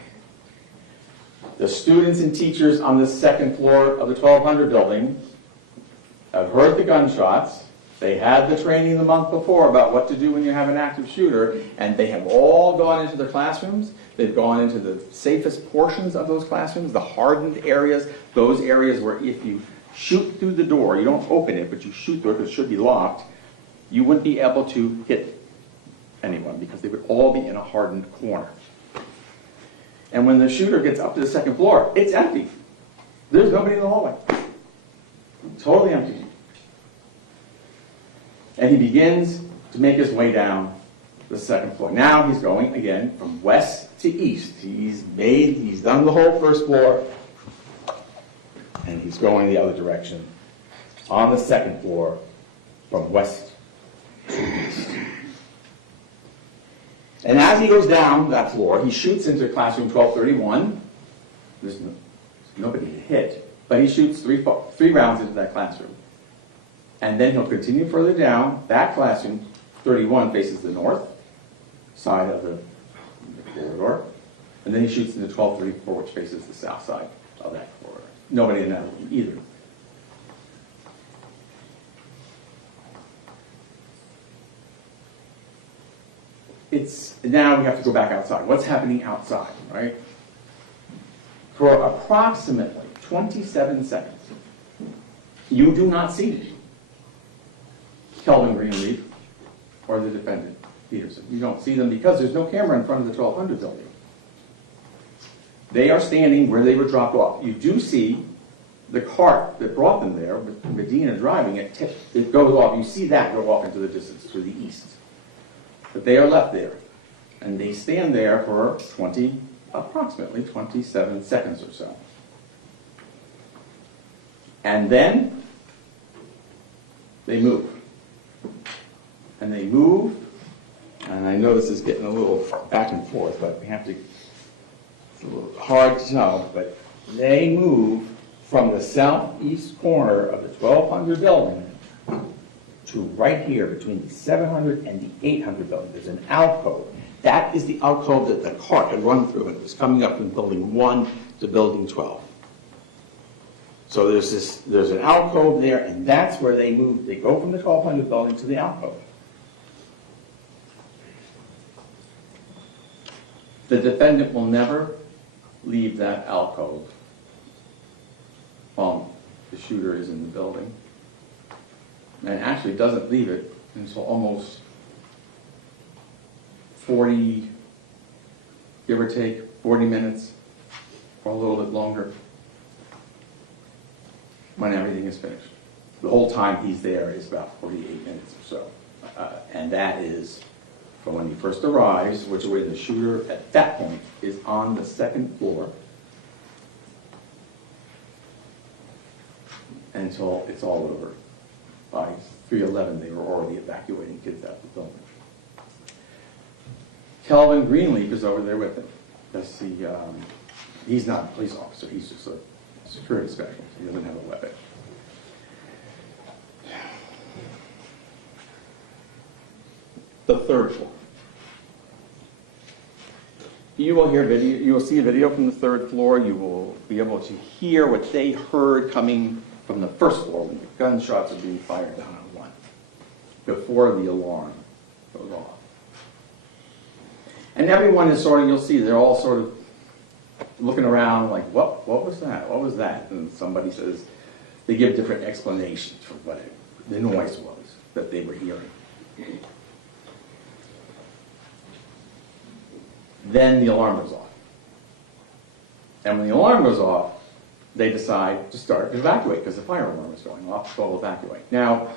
The students and teachers on the second floor of the 1200 building have heard the gunshots. They had the training the month before about what to do when you have an active shooter, and they have all gone into their classrooms. They've gone into the safest portions of those classrooms, the hardened areas, those areas where if you shoot through the door, you don't open it, but you shoot through it because it should be locked, you wouldn't be able to hit anyone because they would all be in a hardened corner. And when the shooter gets up to the second floor, it's empty. There's nobody in the hallway. Totally empty. And he begins to make his way down the second floor. Now he's going, again, from west to east. He's done the whole first floor, and he's going the other direction on the second floor from west to east. And as he goes down that floor, he shoots into classroom 1231. There's nobody to hit, but he shoots three rounds into that classroom. And then he'll continue further down. That classroom, 31, faces the north side of the corridor. And then he shoots into 1234, which faces the south side of that corridor. Nobody in that room either. Now we have to go back outside. What's happening outside, right? For approximately 27 seconds, you do not see Kelvin Greenleaf or the defendant, Peterson. You don't see them because there's no camera in front of the 1200 building. They are standing where they were dropped off. You do see the cart that brought them there, with Medina driving it, it goes off. You see that go off into the distance to the east. But they are left there. And they stand there for approximately 27 seconds or so. And then they move. And they move, and I know this is getting a little back and forth, but we have to, it's a little hard to tell, but they move from the southeast corner of the 1200 building to right here between the 700 and the 800 building. There's an alcove. That is the alcove that the cart had run through, and it was coming up from building 1 to building 12. So there's an alcove there, and that's where they move. They go from the 1200 building to the alcove. The defendant will never leave that alcove while the shooter is in the building. And actually doesn't leave it until almost 40, give or take, 40 minutes or a little bit longer when everything is finished. The whole time he's there is about 48 minutes or so. And that is from when he first arrives, which is where the shooter at that point is on the second floor, until it's all over. By 3:11, they were already evacuating kids out of the building. Kelvin Greenleaf is over there with him. That's he's not a police officer, he's just a security specialist. He doesn't have a weapon. The third floor. You will hear video. You will see a video from the third floor. You will be able to hear what they heard coming from the first floor when the gunshots are being fired down on 1 before the alarm goes off. And everyone is sort of, you'll see, they're all sort of looking around like, what was that? What was that? And somebody says, they give different explanations for what the noise was that they were hearing. Then the alarm goes off. And when the alarm goes off, they decide to start to evacuate because the fire alarm is going off, so they'll evacuate. Now,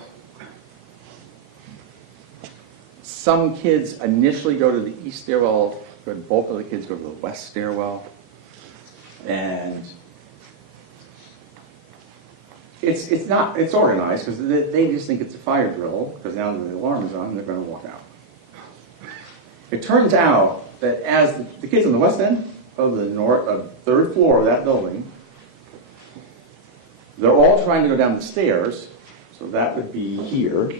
some kids initially go to the east stairwell, but both of the kids go to the west stairwell. And It's not, it's organized, because they just think it's a fire drill, because now that the alarm is on, they're gonna walk out. It turns out that as the kids on the west end of the third floor of that building, they're all trying to go down the stairs, so that would be here.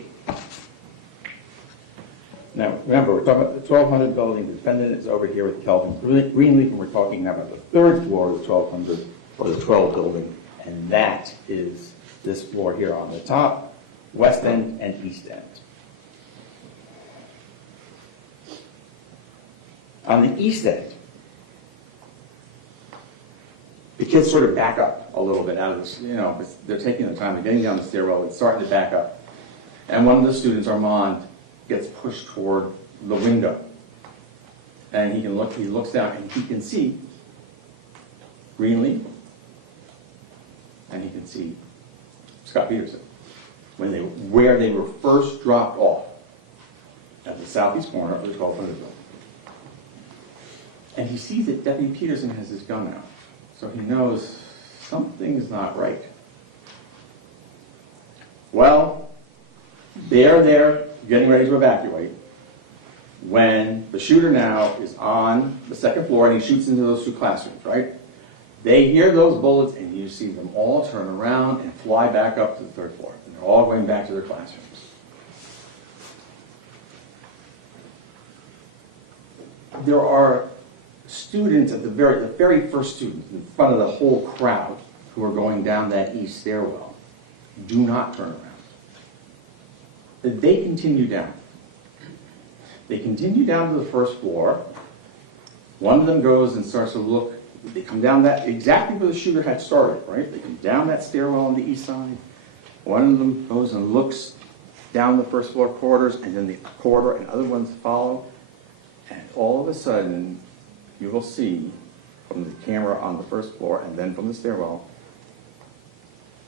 Now, remember, we're talking about the 1200 building, the defendant is over here with Kelvin Greenleaf, and we're talking about the third floor of the 1200, or the 12 building, and that is this floor here on the top, west end and east end. On the east end, the kids sort of back up a little bit out of this, you know, they're taking their time, they're getting down the stairwell, it's starting to back up. And one of the students, Armand, gets pushed toward the window. And he looks down and he can see Greenleaf, and he can see Scot Peterson where they were first dropped off at the southeast corner of the 1200 building. And he sees that Deputy Peterson has his gun out, so he knows something's not right. Well, they're there getting ready to evacuate when the shooter now is on the second floor and he shoots into those two classrooms, right? They hear those bullets and you see them all turn around and fly back up to the third floor. And they're all going back to their classrooms. There are students at the very first students in front of the whole crowd who are going down that east stairwell. Do not turn around. They continue down. They continue down to the first floor. One of them goes and starts to look. They come down that exactly where the shooter had started, right? They come down that stairwell on the east side. One of them goes and looks down the first floor corridors, and then the corridor and other ones follow. And all of a sudden, you will see from the camera on the first floor and then from the stairwell,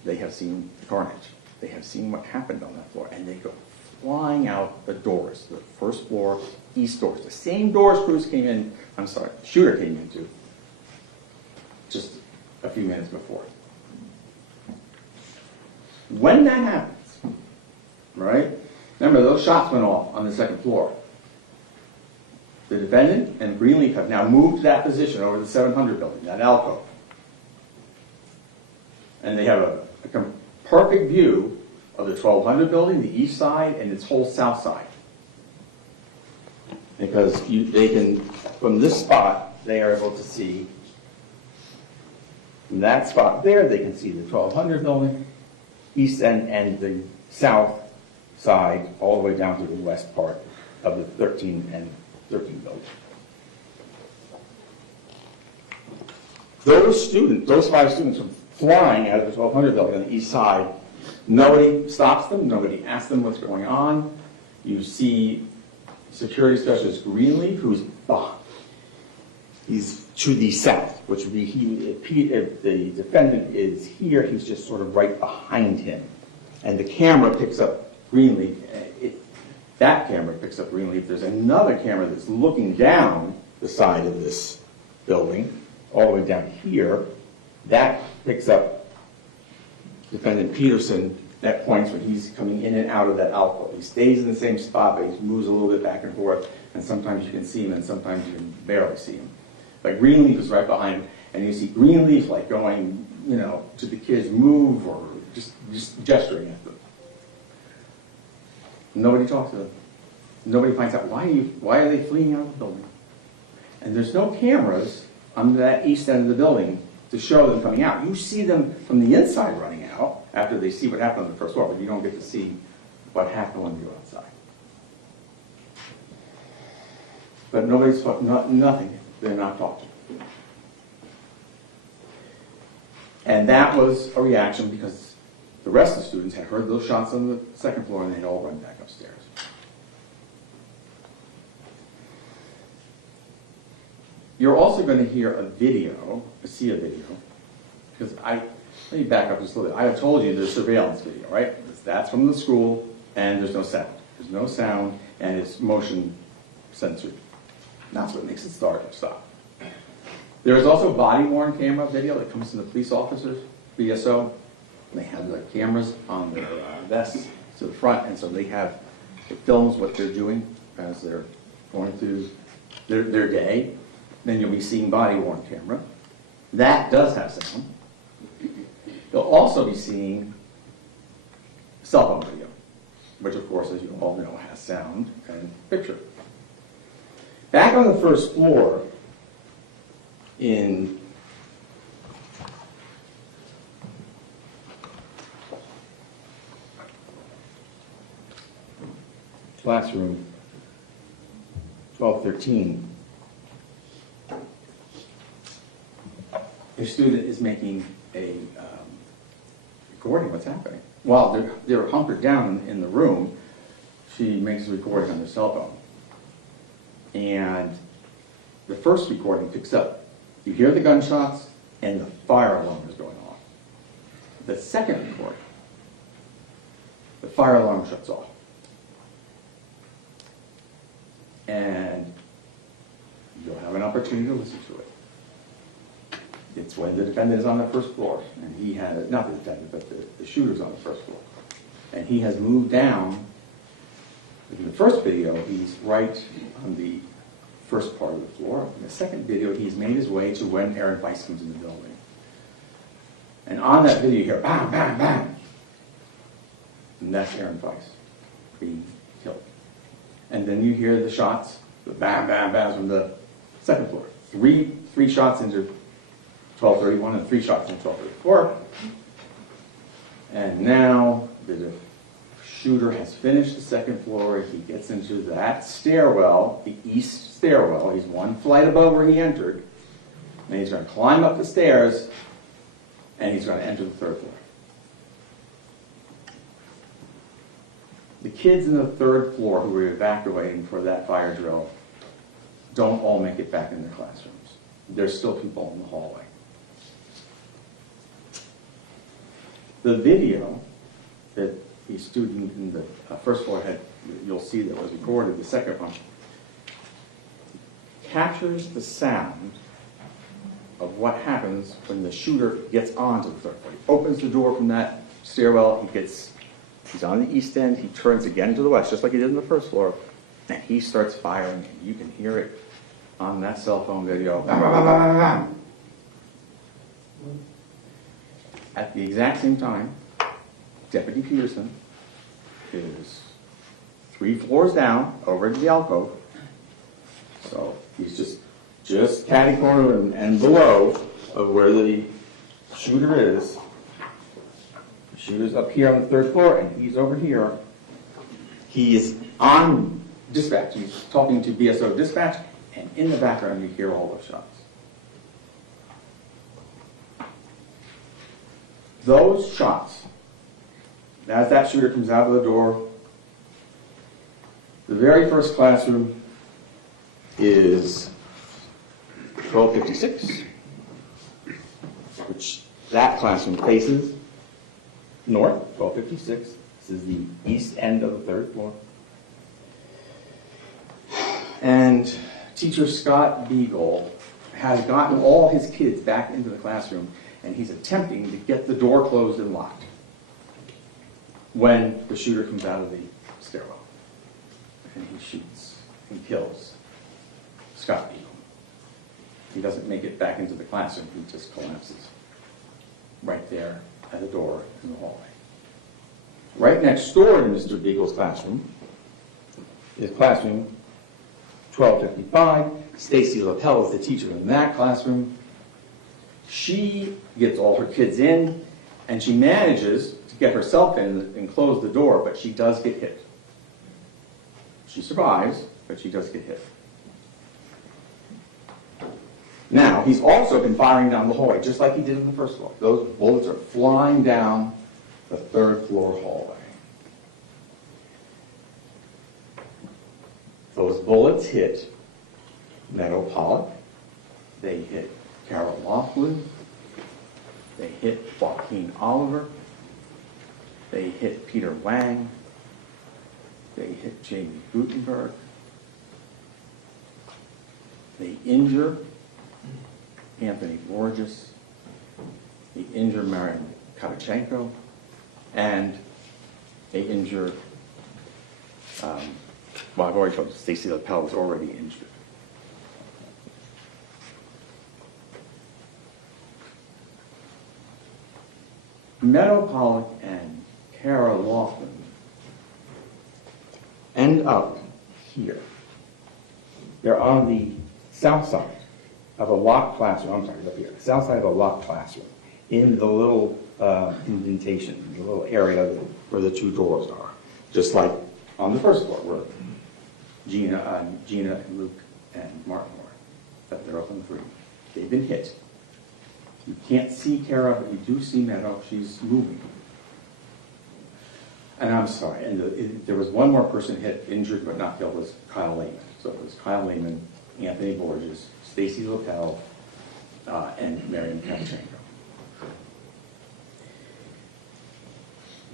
they have seen the carnage. They have seen what happened on that floor, and they go flying out the doors, the first floor east doors, the same doors shooter came into just a few minutes before. When that happens, right, remember those shots went off on the second floor. The defendant and Greenleaf have now moved to that position over the 700 building, that alcove. And they have a perfect view of the 1200 building, the east side, and its whole south side. Because they can, from this spot, they are able to see, from that spot there, they can see the 1200 building, east end, and the south side, all the way down to the west part of the 13 building. Those 5 students from flying out of the 1200 building on the east side, nobody stops them, nobody asks them what's going on. You see security specialist Greenleaf, he's to the south, which would be, if the defendant is here, he's just sort of right behind him. And the camera picks up Greenleaf. That camera picks up Greenleaf. There's another camera that's looking down the side of this building, all the way down here. That picks up defendant Peterson at points when he's coming in and out of that alcove. He stays in the same spot, but he moves a little bit back and forth, and sometimes you can see him, and sometimes you can barely see him. But Greenleaf is right behind him, and you see Greenleaf like going, to the kids, move, or just gesturing at them. Nobody talks to them. Nobody finds out why are they fleeing out of the building. And there's no cameras on that east end of the building to show them coming out. You see them from the inside running out after they see what happened on the first floor, but you don't get to see what happened when you're outside. But nothing. They're not talking. And that was a reaction because the rest of the students had heard those shots on the second floor, and they'd all run back upstairs. You're also going to hear see a video, because let me back up just a little bit. I have told you there's surveillance video, right? That's from the school, and there's no sound. There's no sound, and it's motion censored. That's what makes it stop. There is also body-worn camera video that comes from the police officers, BSO. They have their cameras on their vests to the front, and so it films what they're doing as they're going through their day. Then you'll be seeing body-worn camera. That does have sound. You'll also be seeing cell phone video, which of course, as you all know, has sound and picture. Back on the first floor in classroom 1213, your student is making a recording what's happening. While they're hunkered down in the room, she makes a recording on their cell phone. And the first recording picks up. You hear the gunshots and the fire alarm is going off. The second recording, the fire alarm shuts off. And you'll have an opportunity to listen to it. It's when the defendant is on the first floor, and he had, not the defendant, but the shooter's on the first floor. And he has moved down. In the first video, he's right on the first part of the floor. In the second video, he's made his way to when Aaron Weiss comes in the building. And on that video, you hear bam, bam, bam. And that's Aaron Weiss being killed. And then you hear the shots, the bam, bam, bam from the second floor. Three shots into 1231 and 3 shots into 1234. And now the shooter has finished the second floor. He gets into that stairwell, the east stairwell. He's one flight above where he entered. And he's going to climb up the stairs, and he's going to enter the third floor. The kids in the third floor who were evacuating for that fire drill don't all make it back in their classrooms. There's still people in the hallway. The video that the student in the first floor had, you'll see that was recorded, the second one, captures the sound of what happens when the shooter gets onto the third floor. He opens the door from that stairwell, he's on the east end, he turns again to the west, just like he did in the first floor, and he starts firing, and you can hear it on that cell phone video. Bam, bam, bam, bam, bam. At the exact same time, Deputy Peterson is 3 floors down over to the alcove. So he's just catty corner and below of where the shooter is. The shooter's up here on the third floor, and he's over here. He is on dispatch. He's talking to BSO dispatch, and in the background you hear all those shots. Those shots, as that shooter comes out of the door, the very first classroom is 1256, which that classroom faces north, 1256. This is the east end of the third floor. And teacher Scott Beagle has gotten all his kids back into the classroom, and he's attempting to get the door closed and locked when the shooter comes out of the stairwell. And he shoots and kills Scott Beagle. He doesn't make it back into the classroom, he just collapses right there at the door in the hallway. Right next door to Mr. Beagle's classroom is classroom 1255. Stacy Lapel is the teacher in that classroom. She gets all her kids in, and she manages to get herself in and close the door, but she does get hit. She survives, but she does get hit. Now, he's also been firing down the hallway, just like he did in the first floor. Those bullets are flying down the third floor hallway. Those bullets hit Meadow Pollock. They hit Carol Laughlin. They hit Joaquin Oliver. They hit Peter Wang. They hit Jamie Gutenberg. They injure Anthony Borges. They injure Marian Kavachenko. and they injured, well, I've already told you, Stacy Lapel was already injured. Meadow Pollock and Kara Laughlin end up here. They're on the south side of a locked classroom. I'm sorry, up here. South side of a locked classroom, in the little indentation, the little area where the two doors are, just like on the first floor where Gina and Luke and Martin were. But they're up on the three. They've been hit. You can't see Kara, but you do see Meadow. She's moving. And I'm sorry, and there was one more person hit, injured but not killed, was Kyle Lehman. So it was Kyle Lehman, Anthony Borges, Stacy Lapel, and Marion Kavchenko.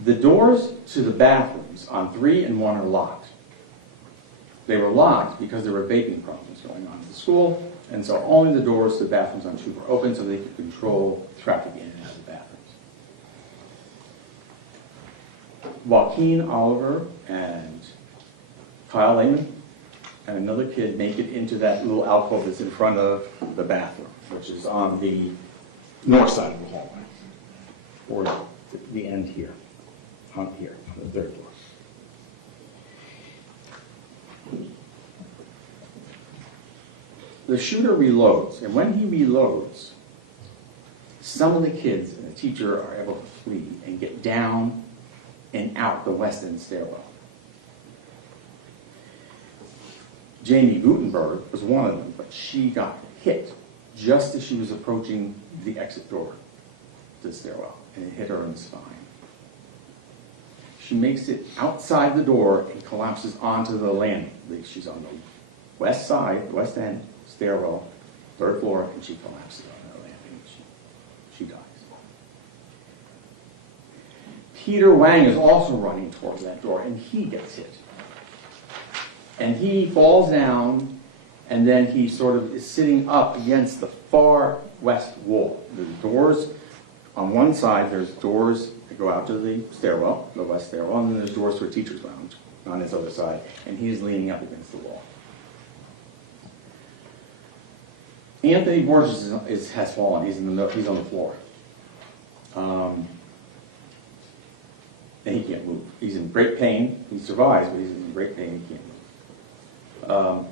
The doors to the bathrooms on 3 and 1 are locked. They were locked because there were vaping problems going on at the school, and so only the doors to the bathrooms on 2 were open so they could control traffic in and out of the bathrooms. Joaquin Oliver and Kyle Lehman and another kid make it into that little alcove that's in front of the bathroom, which is on the north side of the hallway, or the end here, on the third floor. The shooter reloads, and when he reloads, some of the kids and the teacher are able to flee and get down and out the west end stairwell. Jamie Gutenberg was one of them, but she got hit just as she was approaching the exit door to the stairwell, and it hit her in the spine. She makes it outside the door and collapses onto the landing. She's on the west side, west end stairwell, 3rd floor, and she collapses on her landing. She dies. Peter Wang is also running towards that door, and he gets hit. And he falls down, and then he sort of is sitting up against the far west wall. There's doors on one side, there's doors that go out to the stairwell, the west stairwell, and then there's doors to a teacher's lounge on his other side, and he's leaning up against the wall. Anthony Borges has fallen. He's on the floor. And he can't move. He's in great pain. He survives, but he's in great pain. He can't move.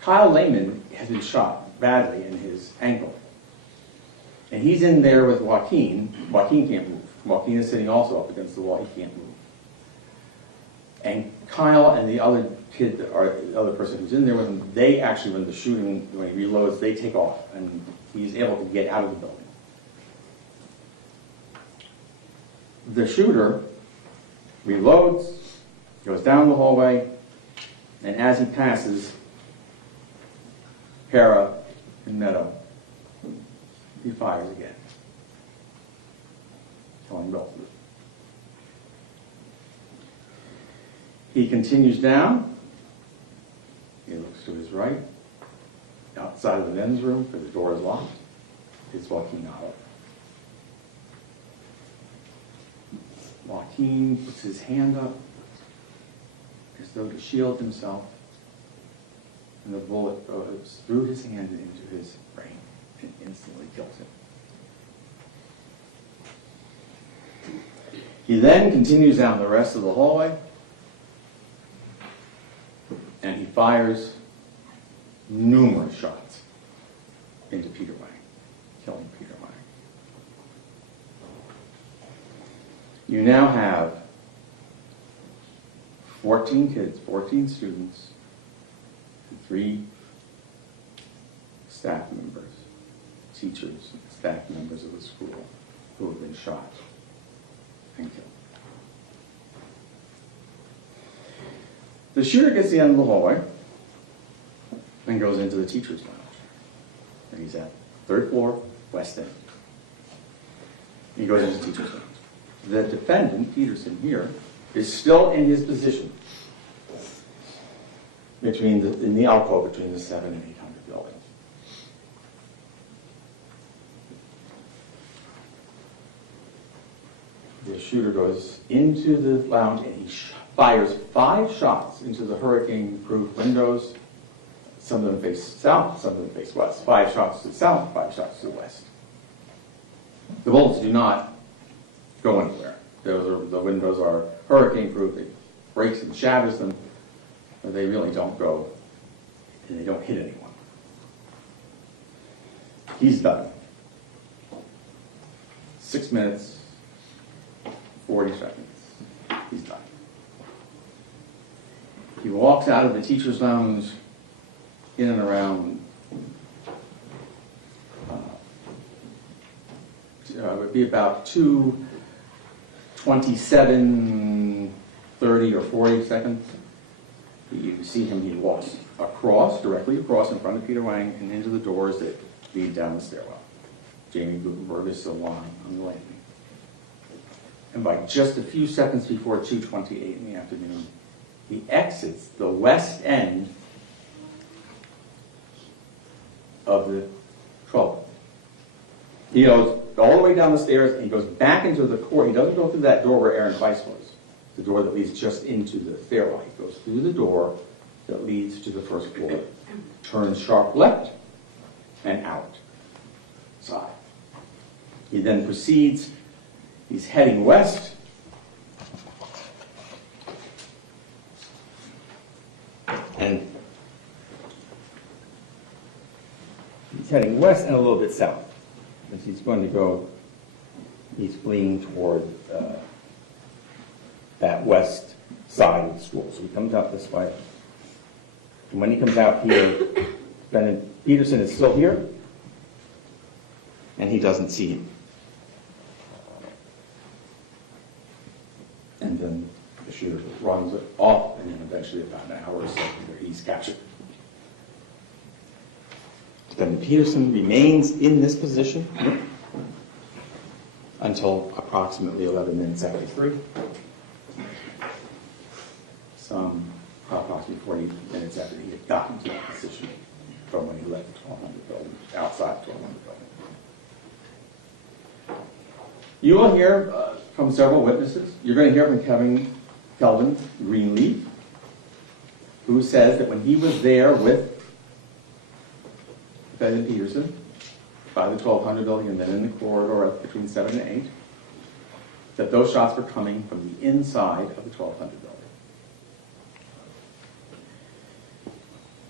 Kyle Lehman has been shot badly in his ankle. And he's in there with Joaquin. Joaquin can't move. Joaquin is sitting also up against the wall. He can't move. And Kyle and the other kid, or the other person who's in there with him, they actually, when he reloads, they take off. And he's able to get out of the building. The shooter reloads, goes down the hallway, and as he passes Kara and Meadow, he fires again, killing both of them. He continues down. He looks to his right, outside of the men's room, where the door is locked. It's Joaquin Oliver. Joaquin puts his hand up as though to shield himself, and the bullet goes through his hand and into his brain and instantly kills him. He then continues down the rest of the hallway, and he fires numerous shots into Peter Wang, killing Peter Wang. You now have 14 kids, 14 students, and 3 staff members, teachers, staff members of the school who have been shot and killed. The shooter gets to the end of the hallway and goes into the teacher's lounge. And he's at 3rd floor, west end. He goes into the teacher's lounge. The defendant, Peterson here, is still in his position in the alcove between the 700 and 800 building. The shooter goes into the lounge and he fires 5 shots into the hurricane-proof windows. Some of them face south, some of them face west. 5 shots to the south, 5 shots to the west. The bullets do not go anywhere. The windows are hurricane-proof. It breaks and shatters them, but they really don't go, and they don't hit anyone. He's done. 6 minutes, 40 seconds. He's done. He walks out of the teacher's lounge in and around, it would be about 2:27, 30 or 40 seconds. You see him, he walks directly across in front of Peter Wang and into the doors that lead down the stairwell. Jamie Guggenberg is still on the landing. And by just a few seconds before 2:28 in the afternoon, he exits the west end of the 12th. He goes all the way down the stairs and he goes back into the court. He doesn't go through that door where Aaron Weiss was, the door that leads just into the stairwell. He goes through the door that leads to the first floor, turns sharp left and outside. He then proceeds, he's heading west. And he's heading west and a little bit south. As he's going to go, he's fleeing toward that west side of the school. So he comes out this way. And when he comes out here, Bennett Peterson is still here, and he doesn't see him. And then the shooter runs off, and then eventually about an hour or so later, he's captured. Then Peterson remains in this position until approximately 11 minutes after 3. Some approximately 40 minutes after he had gotten to that position from when he left the 1200 building, outside the 1200 building. You will hear from several witnesses. You're going to hear from Kelvin Greenleaf, who says that when he was there with Defendant Peterson by the 1200 building and then in the corridor between 7 and 8, that those shots were coming from the inside of the 1200 building.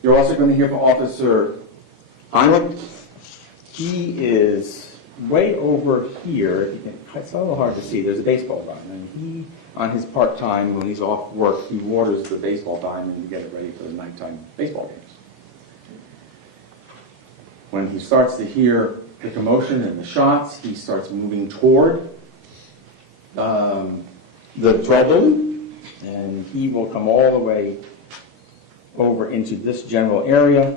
You're also going to hear from Officer Heinrich. He is way over here. It's a little hard to see. There's a baseball diamond. And he, on his part-time, when he's off work, he waters the baseball diamond to get it ready for the nighttime baseball games. When he starts to hear the commotion and the shots, he starts moving toward the 12 building, and he will come all the way over into this general area,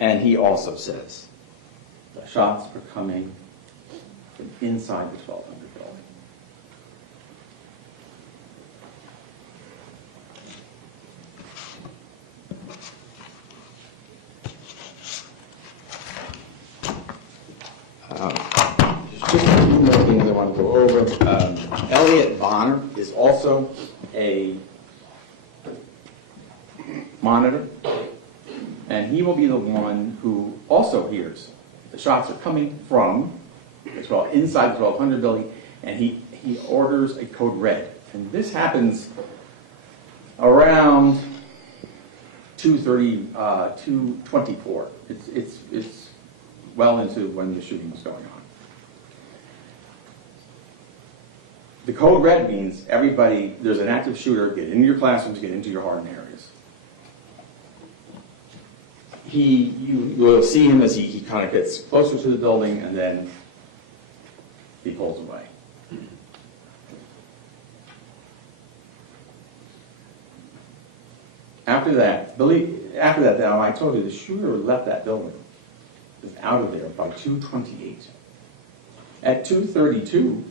and he also says the shots are coming from inside the 1200 building. Just a few more things I want to go over. Elliot Bonner is also a monitor, and he will be the one who also hears the shots are coming from inside the 1200 building, and he orders a code red. And this happens around 2:24. It's well into when the shooting was going on. The code red means everybody, there's an active shooter, get into your classrooms, get into your hardened areas. You will see him as he kind of gets closer to the building, and then he pulls away. After that, now I told you the shooter left that building, was out of there by 2:28. At 2:32,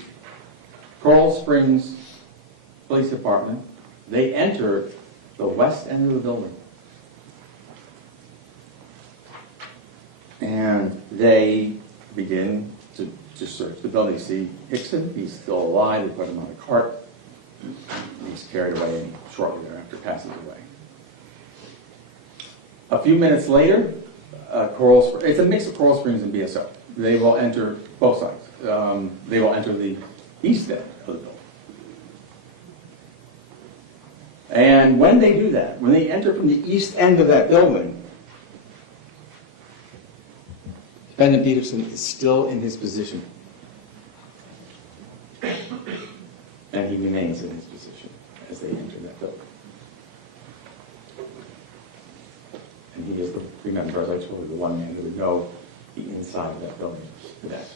Coral Springs Police Department, they enter the west end of the building. And they begin to search the building. You see Hickson, he's still alive, they put him on a cart. He's carried away and shortly thereafter passes away. A few minutes later, it's a mix of Coral Springs and BSO. They will enter both sides. They will enter the east end of the building. And when they do that, when they enter from the east end of that building, Defendant Peterson is still in his position. And he remains in his position as they enter that building. And he is, remember, as I told you, the one man who would know the inside of that building the best.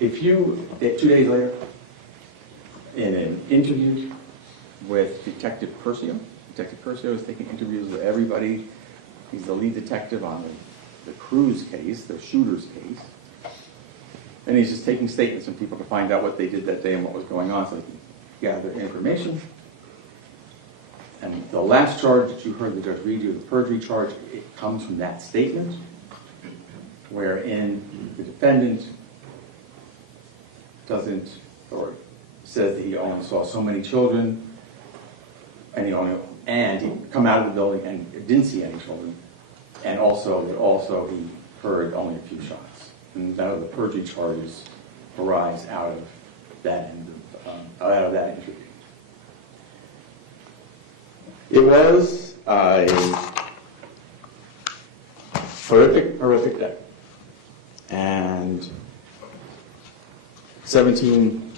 If you, 2 days later, in an interview with Detective Curcio is taking interviews with everybody. He's the lead detective on the Cruz case, the shooter's case. And he's just taking statements from people to find out what they did that day and what was going on so they can gather information. And the last charge that you heard the judge read you, the perjury charge, it comes from that statement, wherein the defendant doesn't, or says that he only saw so many children, and he come out of the building and didn't see any children, and also he heard only a few shots. And none of the perjury charges arise out of that end of, out of that interview. It was a horrific day. And 17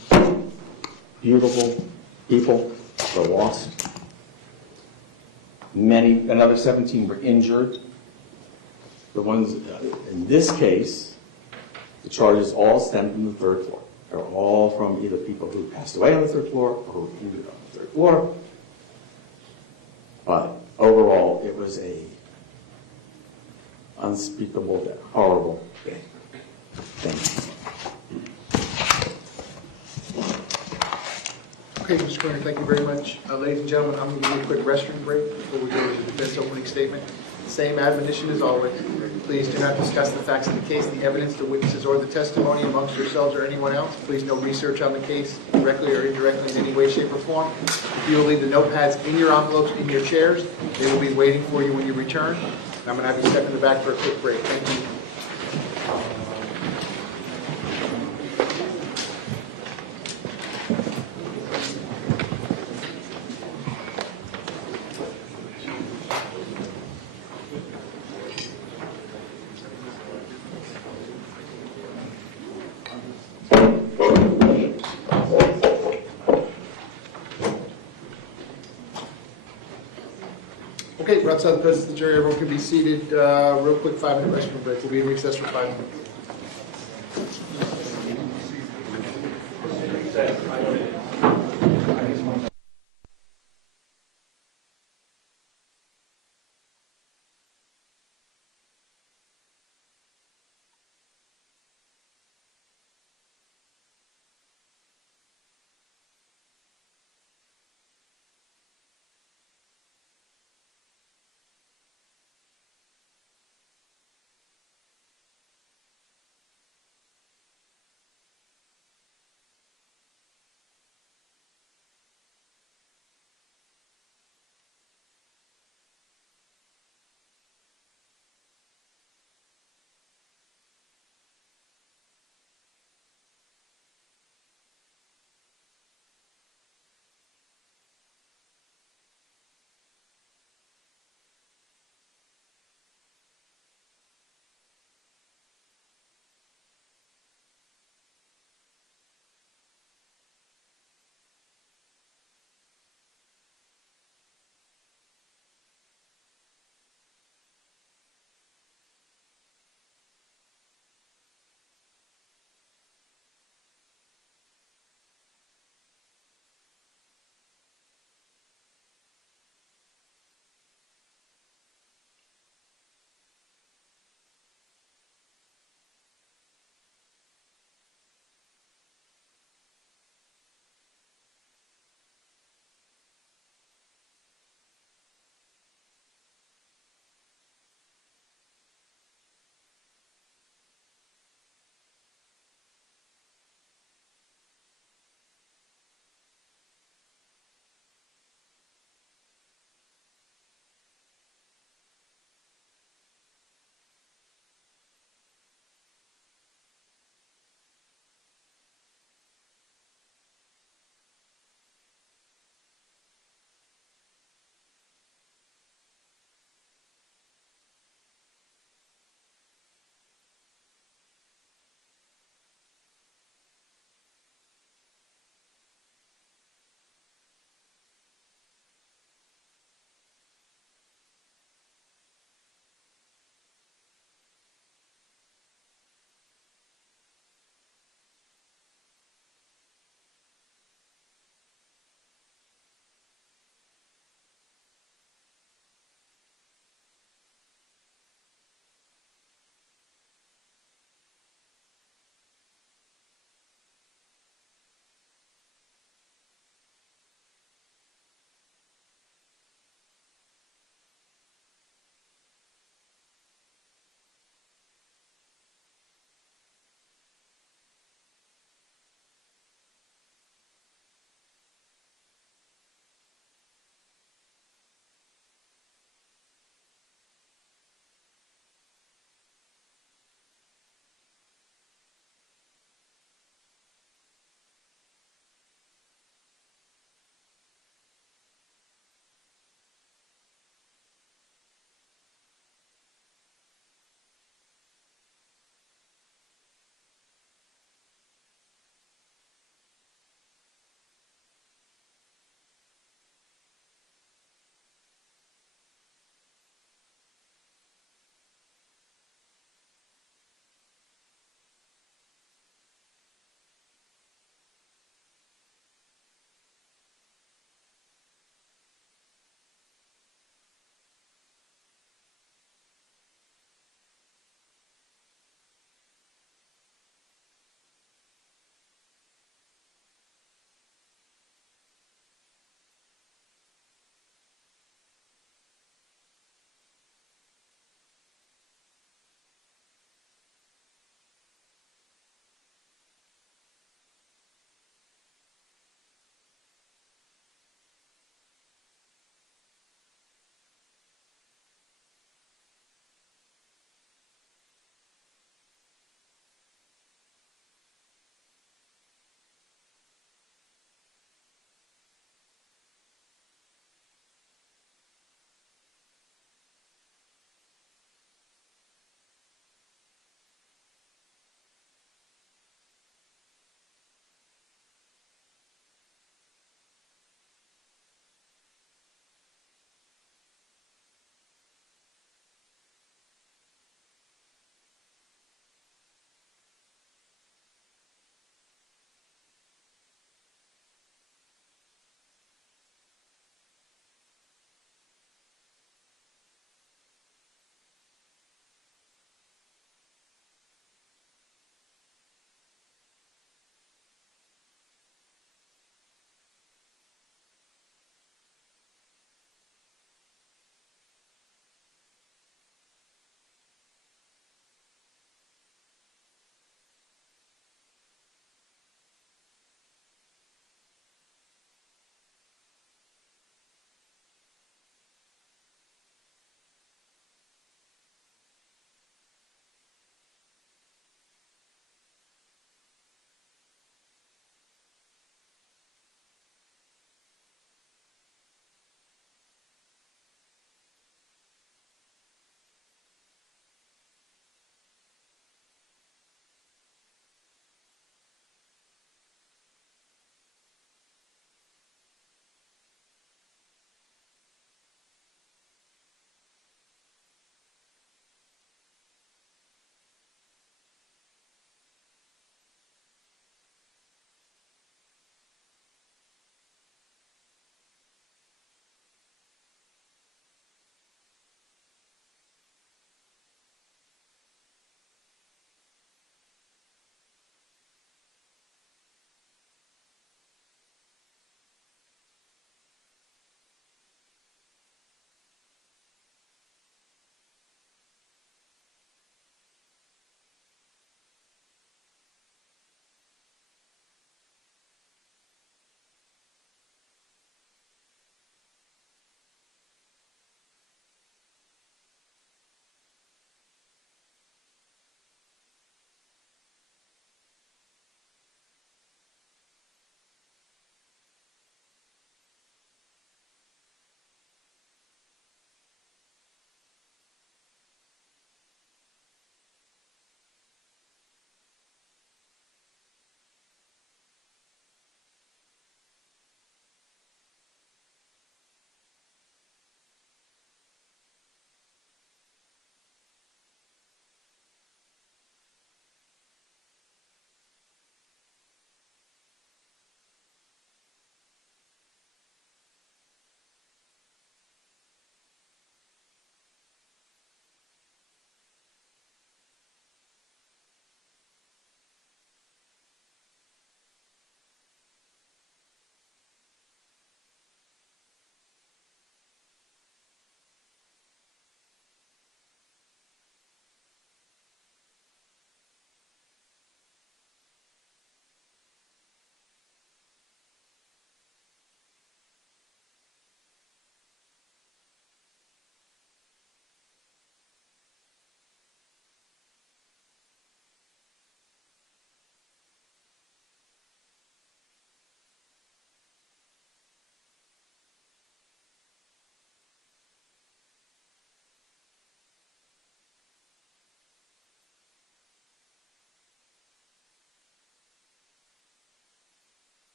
beautiful people were lost. Another 17 were injured. The ones, in this case, the charges all stem from the third floor. They're all from either people who passed away on the third floor or who were injured on the third floor. But overall, it was a unspeakable, horrible day. Thank you. Okay, Mr. Corner, thank you very much. Ladies and gentlemen, I'm going to give you a quick restroom break before we go to the defense opening statement. Same admonition as always. Please do not discuss the facts of the case, the evidence, the witnesses, or the testimony amongst yourselves or anyone else. Please no research on the case, directly or indirectly in any way, shape, or form. If you will leave the notepads in your envelopes in your chairs, they will be waiting for you when you return. And I'm going to have you step in the back for a quick break. Thank you. Okay, we're outside the presence of the jury. Everyone can be seated. Real quick 5-minute restroom break. We'll be in recess for 5 minutes.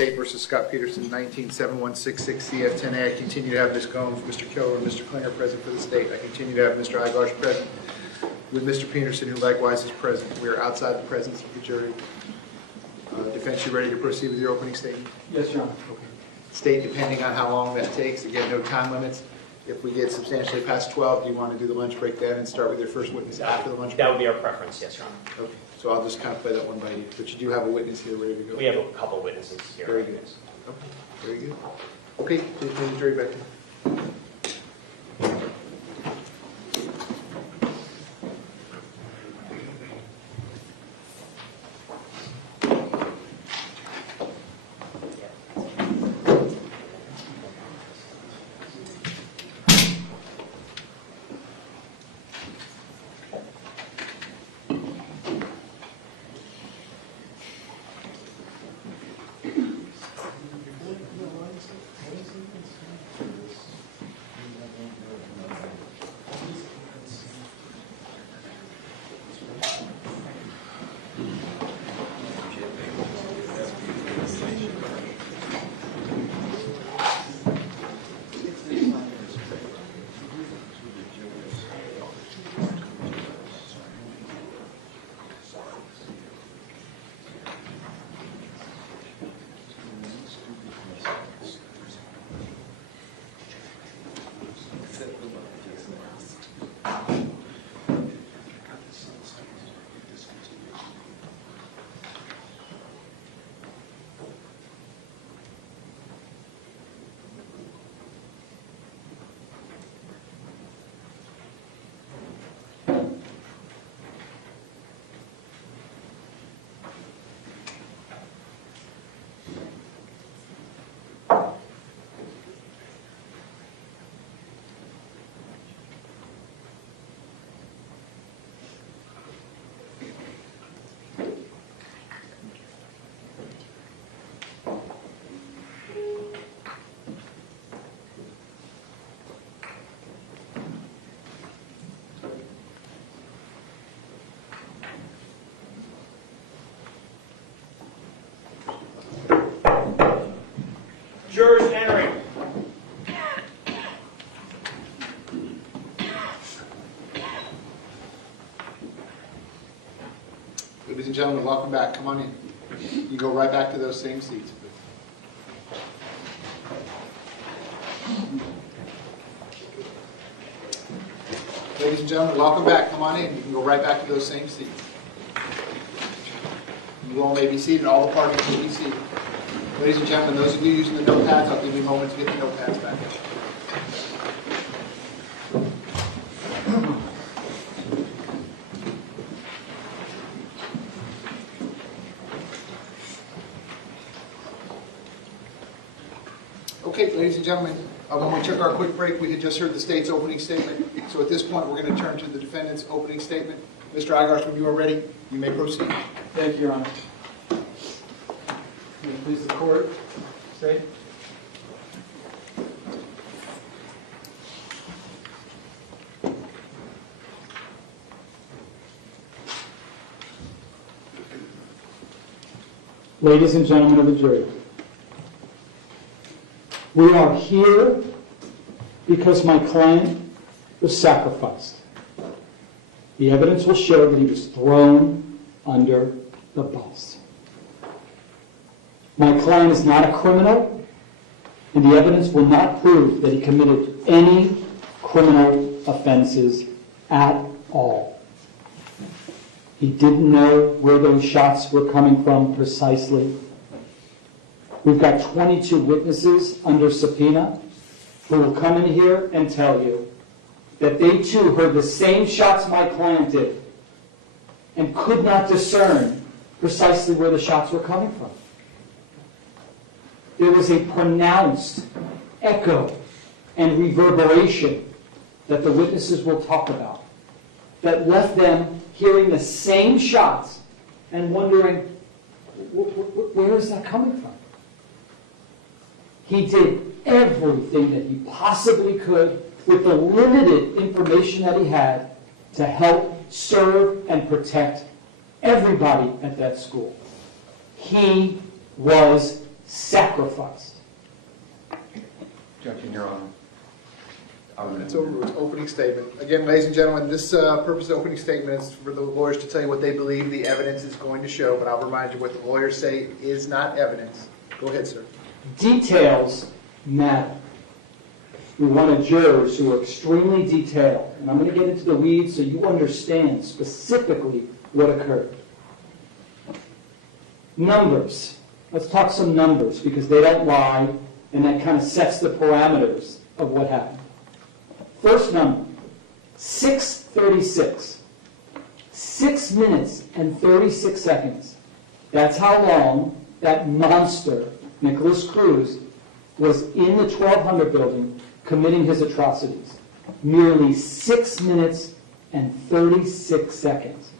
State versus Scot Peterson, 19-7166 CF10A. I continue to have Ms. Gomes, Mr. Killer, and Mr. Klinger present for the state. I continue to have Mr. Igosh present with Mr. Peterson, who likewise is present. We are outside the presence of the jury. Defense, you ready to proceed with your opening statement? Yes, Your Honor. State, depending on how long that takes, again, no time limits. If we get substantially past 12, do you want to do the lunch break then and start with your first witness after the lunch break? That would be our preference, yes, Your Honor. Okay, so I'll just kind of play that one by you. But you do have a witness here ready to go. We have a couple of witnesses here. Very good. Okay, very good. Okay, please bring the jury back in. Jurors entering. Ladies and gentlemen, welcome back. Come on in. You go right back to those same seats. Ladies and gentlemen, welcome back. Come on in. You can go right back to those same seats. You all may be seated. All the parties may be seated. Ladies and gentlemen, those of you using the notepads, I'll give you a moment to get the notepads back. Okay, ladies and gentlemen, when we took our quick break, we had just heard the state's opening statement. So at this point, we're going to turn to the defendant's opening statement. Mr. Igosh, when you are ready, you may proceed. Thank you, Your Honor. May it please the court, state. Ladies and gentlemen of the jury, we are here because my client was sacrificed. The evidence will show that he was thrown under the bus. My client is not a criminal, and the evidence will not prove that he committed any criminal offenses at all. He didn't know where those shots were coming from precisely. We've got 22 witnesses under subpoena who will come in here and tell you that they too heard the same shots my client did and could not discern precisely where the shots were coming from. There was a pronounced echo and reverberation that the witnesses will talk about that left them hearing the same shots and wondering, where is that coming from? He did everything that he possibly could with the limited information that he had to help serve and protect everybody at that school. He was sacrificed. Judge, in your honor. It's over. It's opening statement. Again, ladies and gentlemen, this purpose of opening statement is for the lawyers to tell you what they believe the evidence is going to show, but I'll remind you what the lawyers say is not evidence. Go ahead, sir. Details matter. We wanted jurors who are extremely detailed. And I'm going to get into the weeds so you understand specifically what occurred. Numbers. Let's talk some numbers because they don't lie, and that kind of sets the parameters of what happened. First number, 6:36. 6 minutes and 36 seconds. That's how long that monster, Nicholas Cruz, was in the 1200 building committing his atrocities. Merely 6 minutes and 36 seconds.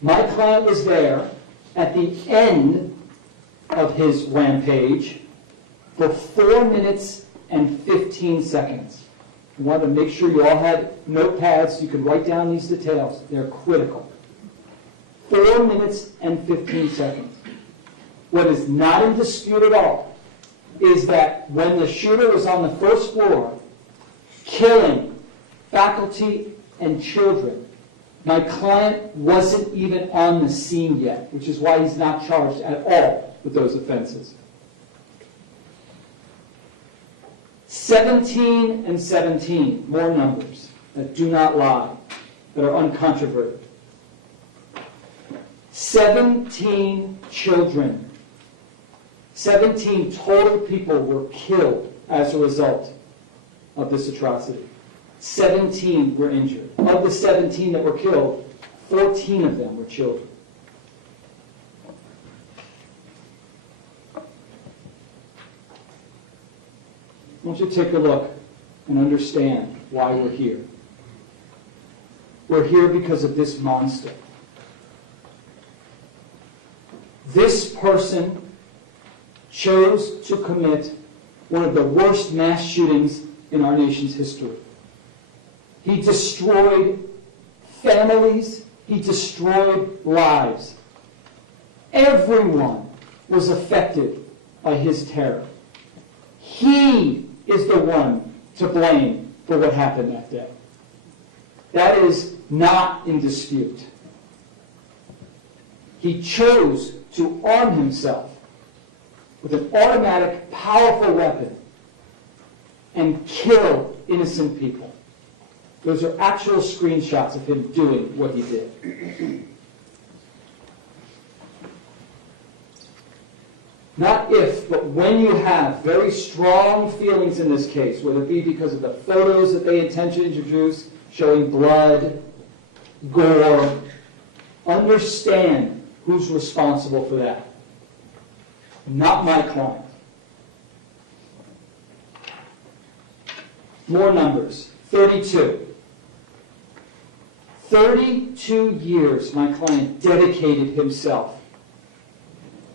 My client was there at the end of his rampage for 4 minutes and 15 seconds. I wanted to make sure you all had notepads so you could write down these details. They're critical. 4 minutes and 15 seconds. What is not in dispute at all is that when the shooter was on the first floor, killing faculty and children, my client wasn't even on the scene yet, which is why he's not charged at all with those offenses. 17 and 17, more numbers that do not lie, that are uncontroverted. 17 children, 17 total people were killed as a result of this atrocity. 17 were injured. Of the 17 that were killed, 14 of them were children. I want you to take a look and understand why we're here. We're here because of this monster. This person chose to commit one of the worst mass shootings in our nation's history. He destroyed families. He destroyed lives. Everyone was affected by his terror. He is the one to blame for what happened that day. That is not in dispute. He chose to arm himself with an automatic, powerful weapon and kill innocent people. Those are actual screenshots of him doing what he did. Not if, but when you have very strong feelings in this case, whether it be because of the photos that they intentionally introduced, showing blood, gore, understand who's responsible for that. Not my client. More numbers. 32. 32 years my client dedicated himself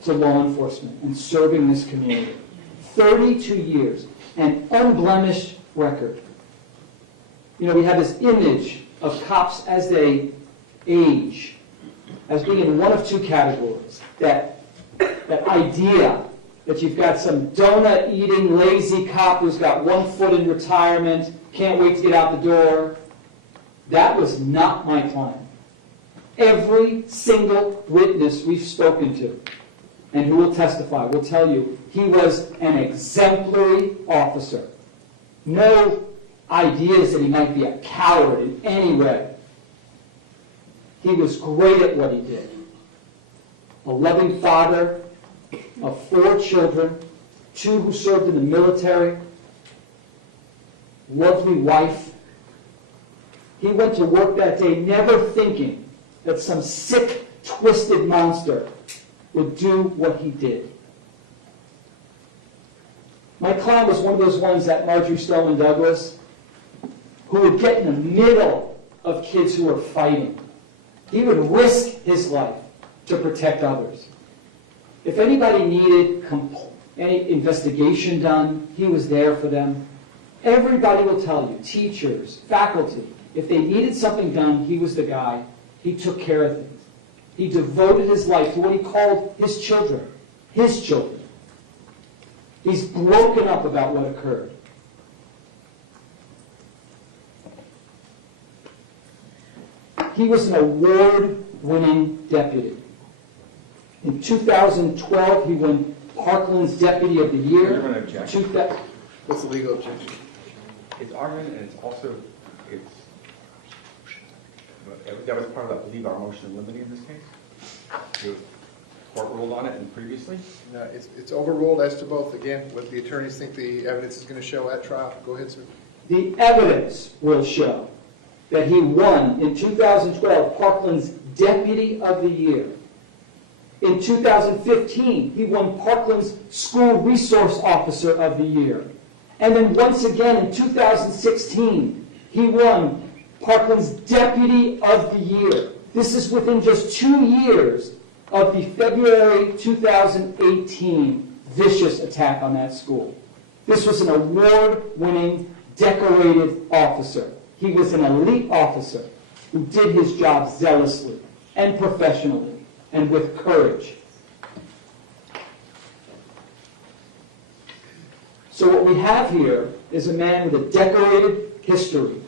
to law enforcement and serving this community. 32 years. An unblemished record. You know, we have this image of cops as they age, as being in one of two categories. That idea that you've got some donut-eating, lazy cop who's got 1 foot in retirement, can't wait to get out the door. That was not my client. Every single witness we've spoken to, and who will testify, will tell you he was an exemplary officer. No ideas that he might be a coward in any way. He was great at what he did. A loving father of 4 children, 2 who served in the military, lovely wife. He went to work that day never thinking that some sick, twisted monster would do what he did. My client was one of those ones that Marjory, Stoneman, Douglas, who would get in the middle of kids who were fighting. He would risk his life to protect others. If anybody needed any investigation done, he was there for them. Everybody will tell you, teachers, faculty, if they needed something done, he was the guy. He took care of things. He devoted his life to what he called his children. His children. He's broken up about what occurred. He was an award-winning deputy. In 2012, he won Parkland's Deputy of the Year. You're going to object. What's the legal objection? It's argument, and it's also, that was part of, I believe, our motion to limit in this case. The court ruled on it and previously. No, it's overruled as to both. Again, what the attorneys think the evidence is going to show at trial. Go ahead, sir. The evidence will show that he won in 2012 Parkland's Deputy of the Year. In 2015, he won Parkland's School Resource Officer of the Year. And then once again in 2016, he won Parkland's Deputy of the Year. This is within just 2 years of the February 2018 vicious attack on that school. This was an award-winning, decorated officer. He was an elite officer who did his job zealously and professionally and with courage. So what we have here is a man with a decorated history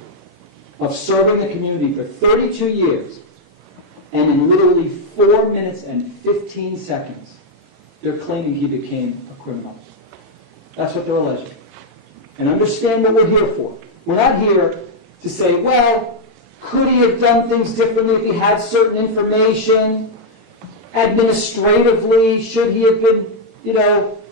of serving the community for 32 years, and in literally 4 minutes and 15 seconds, they're claiming he became a criminal. That's what they're alleging. And understand what we're here for. We're not here to say, well, could he have done things differently if he had certain information? Administratively, should he have been,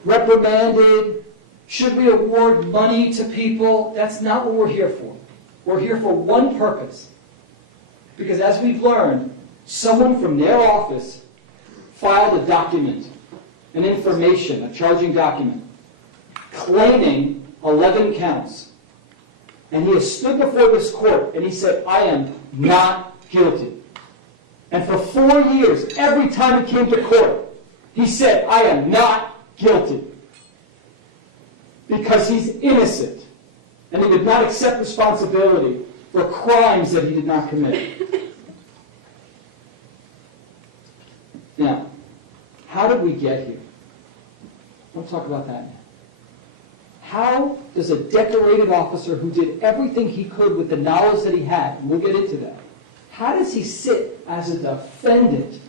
reprimanded? Should we award money to people? That's not what we're here for. We're here for one purpose. Because as we've learned, someone from their office filed a document, an information, a charging document, claiming 11 counts. And he has stood before this court and he said, I am not guilty. And for 4 years, every time he came to court, he said, I am not guilty. Because he's innocent. And he did not accept responsibility for crimes that he did not commit. Now, how did we get here? I want to talk about that now. How does a decorated officer who did everything he could with the knowledge that he had, and we'll get into that, how does he sit as a defendant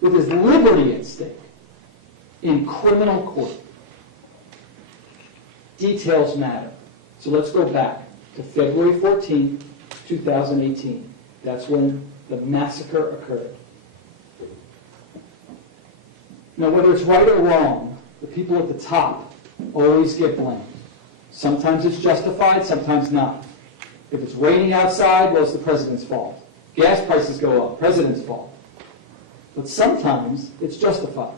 with his liberty at stake in criminal court? Details matter. So let's go back to February 14, 2018. That's when the massacre occurred. Now, whether it's right or wrong, the people at the top always get blamed. Sometimes it's justified, sometimes not. If it's raining outside, well, it's the president's fault. Gas prices go up, president's fault. But sometimes it's justified.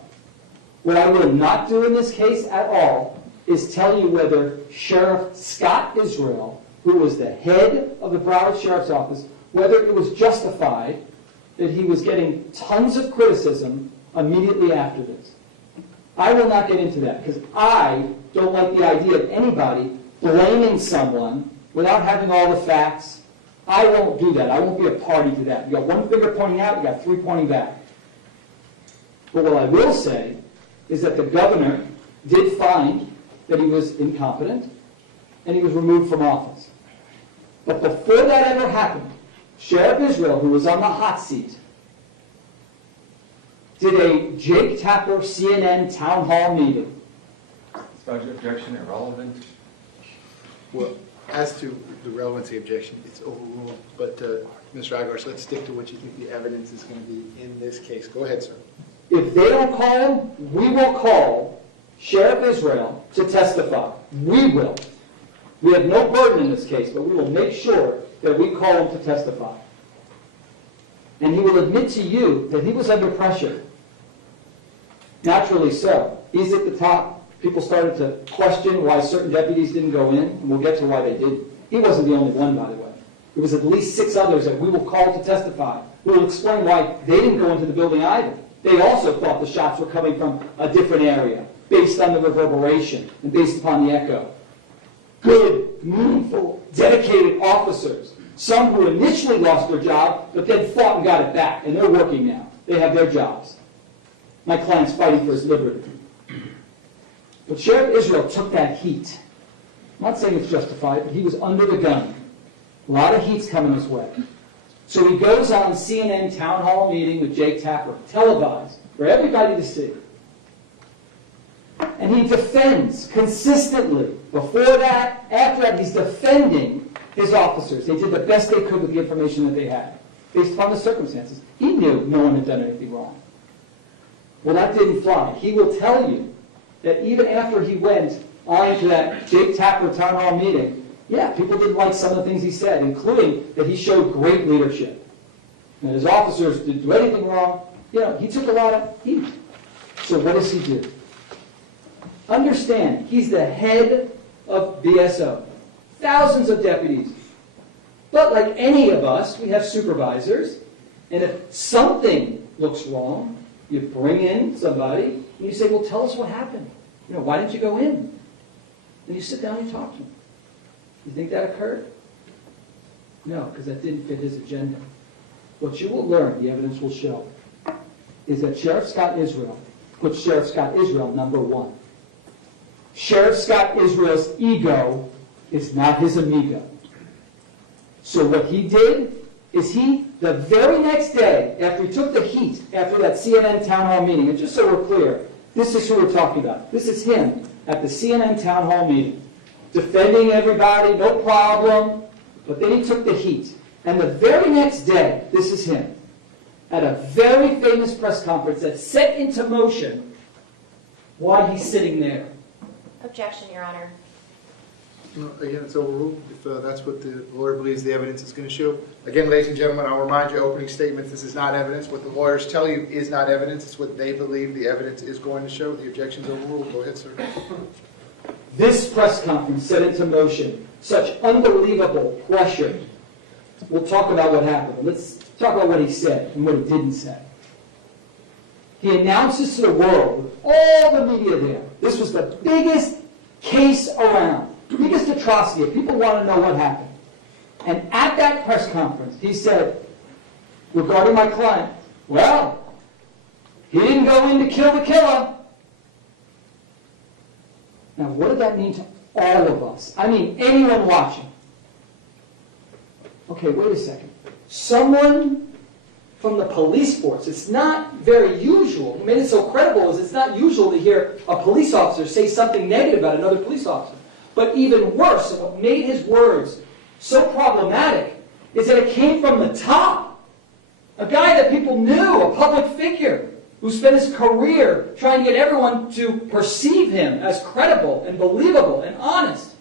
What I will not do in this case at all is tell you whether Sheriff Scot Israel, who was the head of the Broward Sheriff's Office, whether it was justified that he was getting tons of criticism immediately after this. I will not get into that because I don't like the idea of anybody blaming someone without having all the facts. I won't do that. I won't be a party to that. You got one finger pointing out, you got three pointing back. But what I will say is that the governor did find that he was incompetent and he was removed from office. But before that ever happened, Sheriff Israel, who was on the hot seat, did a Jake Tapper CNN town hall meeting. Objection, irrelevant. Well, as to the relevancy objection, it's overruled. But, Mr. Agars, let's stick to what you think the evidence is going to be in this case. Go ahead, sir. If they don't call him, we will call Sheriff Israel to testify. We will. We have no burden in this case, but we will make sure that we call him to testify. And he will admit to you that he was under pressure. Naturally so. He's at the top. People started to question why certain deputies didn't go in, and we'll get to why they did. He wasn't the only one, by the way. There was at least 6 others that we will call to testify. We will explain why they didn't go into the building either. They also thought the shots were coming from a different area, based on the reverberation and based upon the echo. Good, meaningful, dedicated officers. Some who initially lost their job, but then fought and got it back, and they're working now. They have their jobs. My client's fighting for his liberty. But Sheriff Israel took that heat. I'm not saying it's justified, but he was under the gun. A lot of heat's coming his way. So he goes on CNN town hall meeting with Jake Tapper, televised, for everybody to see. And he defends consistently. Before that, after that, he's defending his officers. They did the best they could with the information that they had, based upon the circumstances. He knew no one had done anything wrong. Well, that didn't fly. He will tell you that even after he went on to that Jake Tapper town hall meeting, yeah, people didn't like some of the things he said, including that he showed great leadership. And his officers didn't do anything wrong. You know, he took a lot of heat. So what does he do? Understand, he's the head of BSO. Thousands of deputies. But like any of us, we have supervisors. And if something looks wrong, you bring in somebody and you say, well, tell us what happened. You know, why didn't you go in? And you sit down and you talk to him. You think that occurred? No, because that didn't fit his agenda. What you will learn, the evidence will show, is that Sheriff Scot Israel put Sheriff Scot Israel number one. Sheriff Scot Israel's ego is not his amigo. So what he did is the very next day, after he took the heat, after that CNN town hall meeting, and just so we're clear, this is who we're talking about. This is him at the CNN town hall meeting, defending everybody, no problem, but then he took the heat. And the very next day, this is him, at a very famous press conference that set into motion why he's sitting there. Objection, Your Honor. Well, again, it's overruled if that's what the lawyer believes the evidence is going to show. Again, ladies and gentlemen, I'll remind you, opening statements, this is not evidence. What the lawyers tell you is not evidence. It's what they believe the evidence is going to show. The objection's overruled. Go ahead, sir. This press conference set into motion such unbelievable pressure. We'll talk about what happened. Let's talk about what he said and what he didn't say. He announces to the world, with all the media there, this was the biggest case around, biggest atrocity. People want to know what happened. And at that press conference, he said, regarding my client, well, he didn't go in to kill the killer. Now, what did that mean to all of us? I mean, anyone watching. Okay, wait a second. Someone from the police force, it's not very usual. What made it so credible is it's not usual to hear a police officer say something negative about another police officer. But even worse, and what made his words so problematic, is that it came from the top. A guy that people knew, a public figure, who spent his career trying to get everyone to perceive him as credible and believable and honest.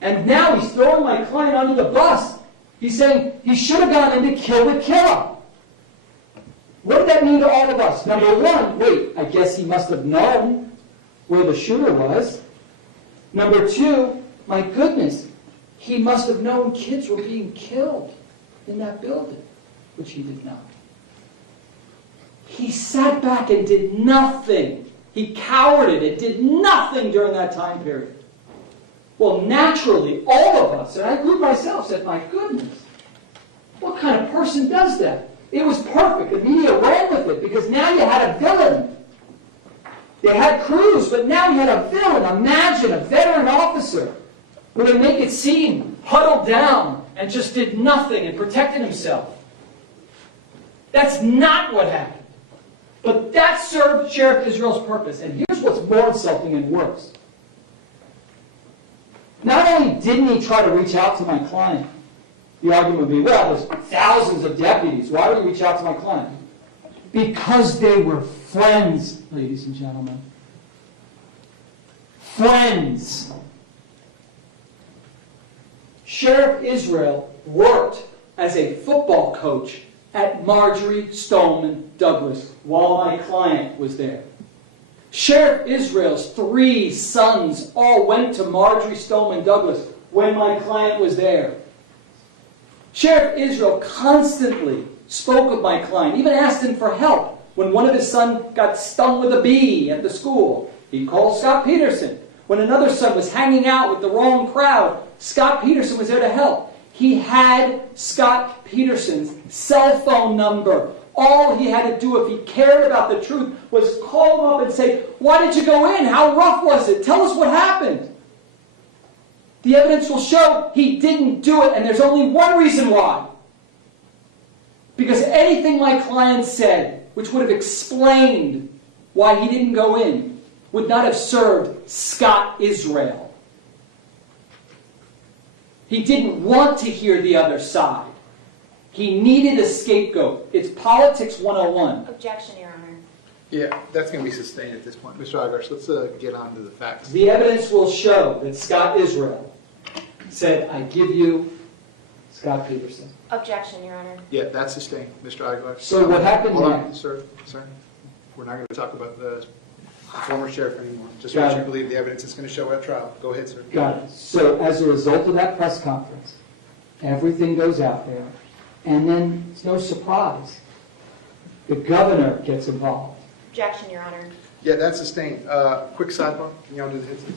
And now he's throwing my client under the bus. He's saying he should have gone in to kill the killer. What did that mean to all of us? Number one, wait, I guess he must have known where the shooter was. Number two, my goodness, he must have known kids were being killed in that building, which he did not. He sat back and did nothing. He cowered and did nothing during that time period. Well, naturally, all of us, and I include myself, said, my goodness, what kind of person does that? It was perfect. The media ran with it because now you had a villain. They had Cruz, but now you had a villain. Imagine a veteran officer who would make it seem huddled down and just did nothing and protected himself. That's not what happened. But that served Sheriff Israel's purpose. And here's what's more insulting and worse. Not only didn't he try to reach out to my client, the argument would be, well, there's thousands of deputies. Why would he reach out to my client? Because they were friends, ladies and gentlemen. Friends. Sheriff Israel worked as a football coach at Marjory Stoneman Douglas while my client was there. Sheriff Israel's 3 sons all went to Marjory Stoneman Douglas when my client was there. Sheriff Israel constantly spoke of my client, even asked him for help when one of his sons got stung with a bee at the school. He called Scot Peterson. When another son was hanging out with the wrong crowd, Scot Peterson was there to help. He had Scot Peterson's cell phone number. All he had to do if he cared about the truth was call him up and say, why did you go in? How rough was it? Tell us what happened. The evidence will show he didn't do it, and there's only one reason why. Because anything my client said, which would have explained why he didn't go in, would not have served Scott Israel. He didn't want to hear the other side. He needed a scapegoat. It's politics 101. Objection, Your Honor. Yeah, that's going to be sustained at this point. Mr. Igarsh, let's get on to the facts. The evidence will show that Scott Israel said, I give you Scot Peterson. Objection, Your Honor. Yeah, that's sustained, Mr. Igarsh. So what happened Hold on, next? sir. We're not going to talk about the former sheriff anymore. Just Got what you it. believe the evidence is going to show at trial. Go ahead, sir. Got it. So as a result of that press conference, everything goes out there, and then it's no surprise. The governor gets involved. Objection, Your Honor. Yeah, that's sustained. Quick sidebar. Can you all do the hits, please?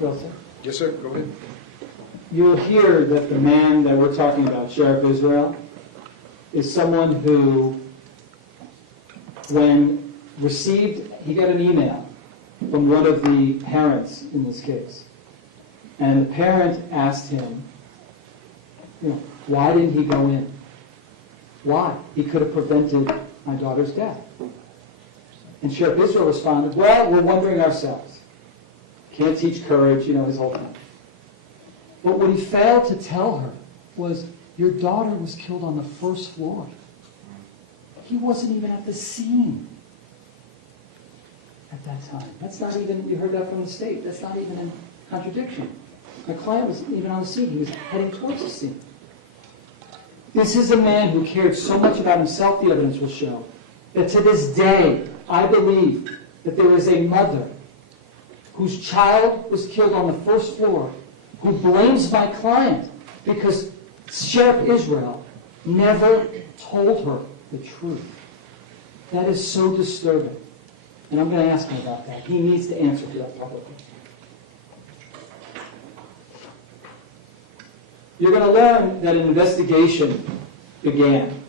Wilson? Yes, sir. Go ahead. You'll hear that the man that we're talking about, Sheriff Israel, is someone who, when received, he got an email from one of the parents in this case. And the parent asked him, why didn't he go in? Why? He could have prevented my daughter's death. And Sheriff Israel responded, well, we're wondering ourselves. Can't teach courage, his whole thing. But what he failed to tell her was, your daughter was killed on the first floor. He wasn't even at the scene at that time. That's not even, you heard that from the state, that's not even in contradiction. My client wasn't even on the scene. He was heading towards the scene. This is a man who cared so much about himself, the evidence will show, that to this day, I believe that there is a mother whose child was killed on the first floor who blames my client because Sheriff Israel never told her the truth. That is so disturbing. And I'm going to ask him about that. He needs to answer for that publicly. You're going to learn that an investigation began.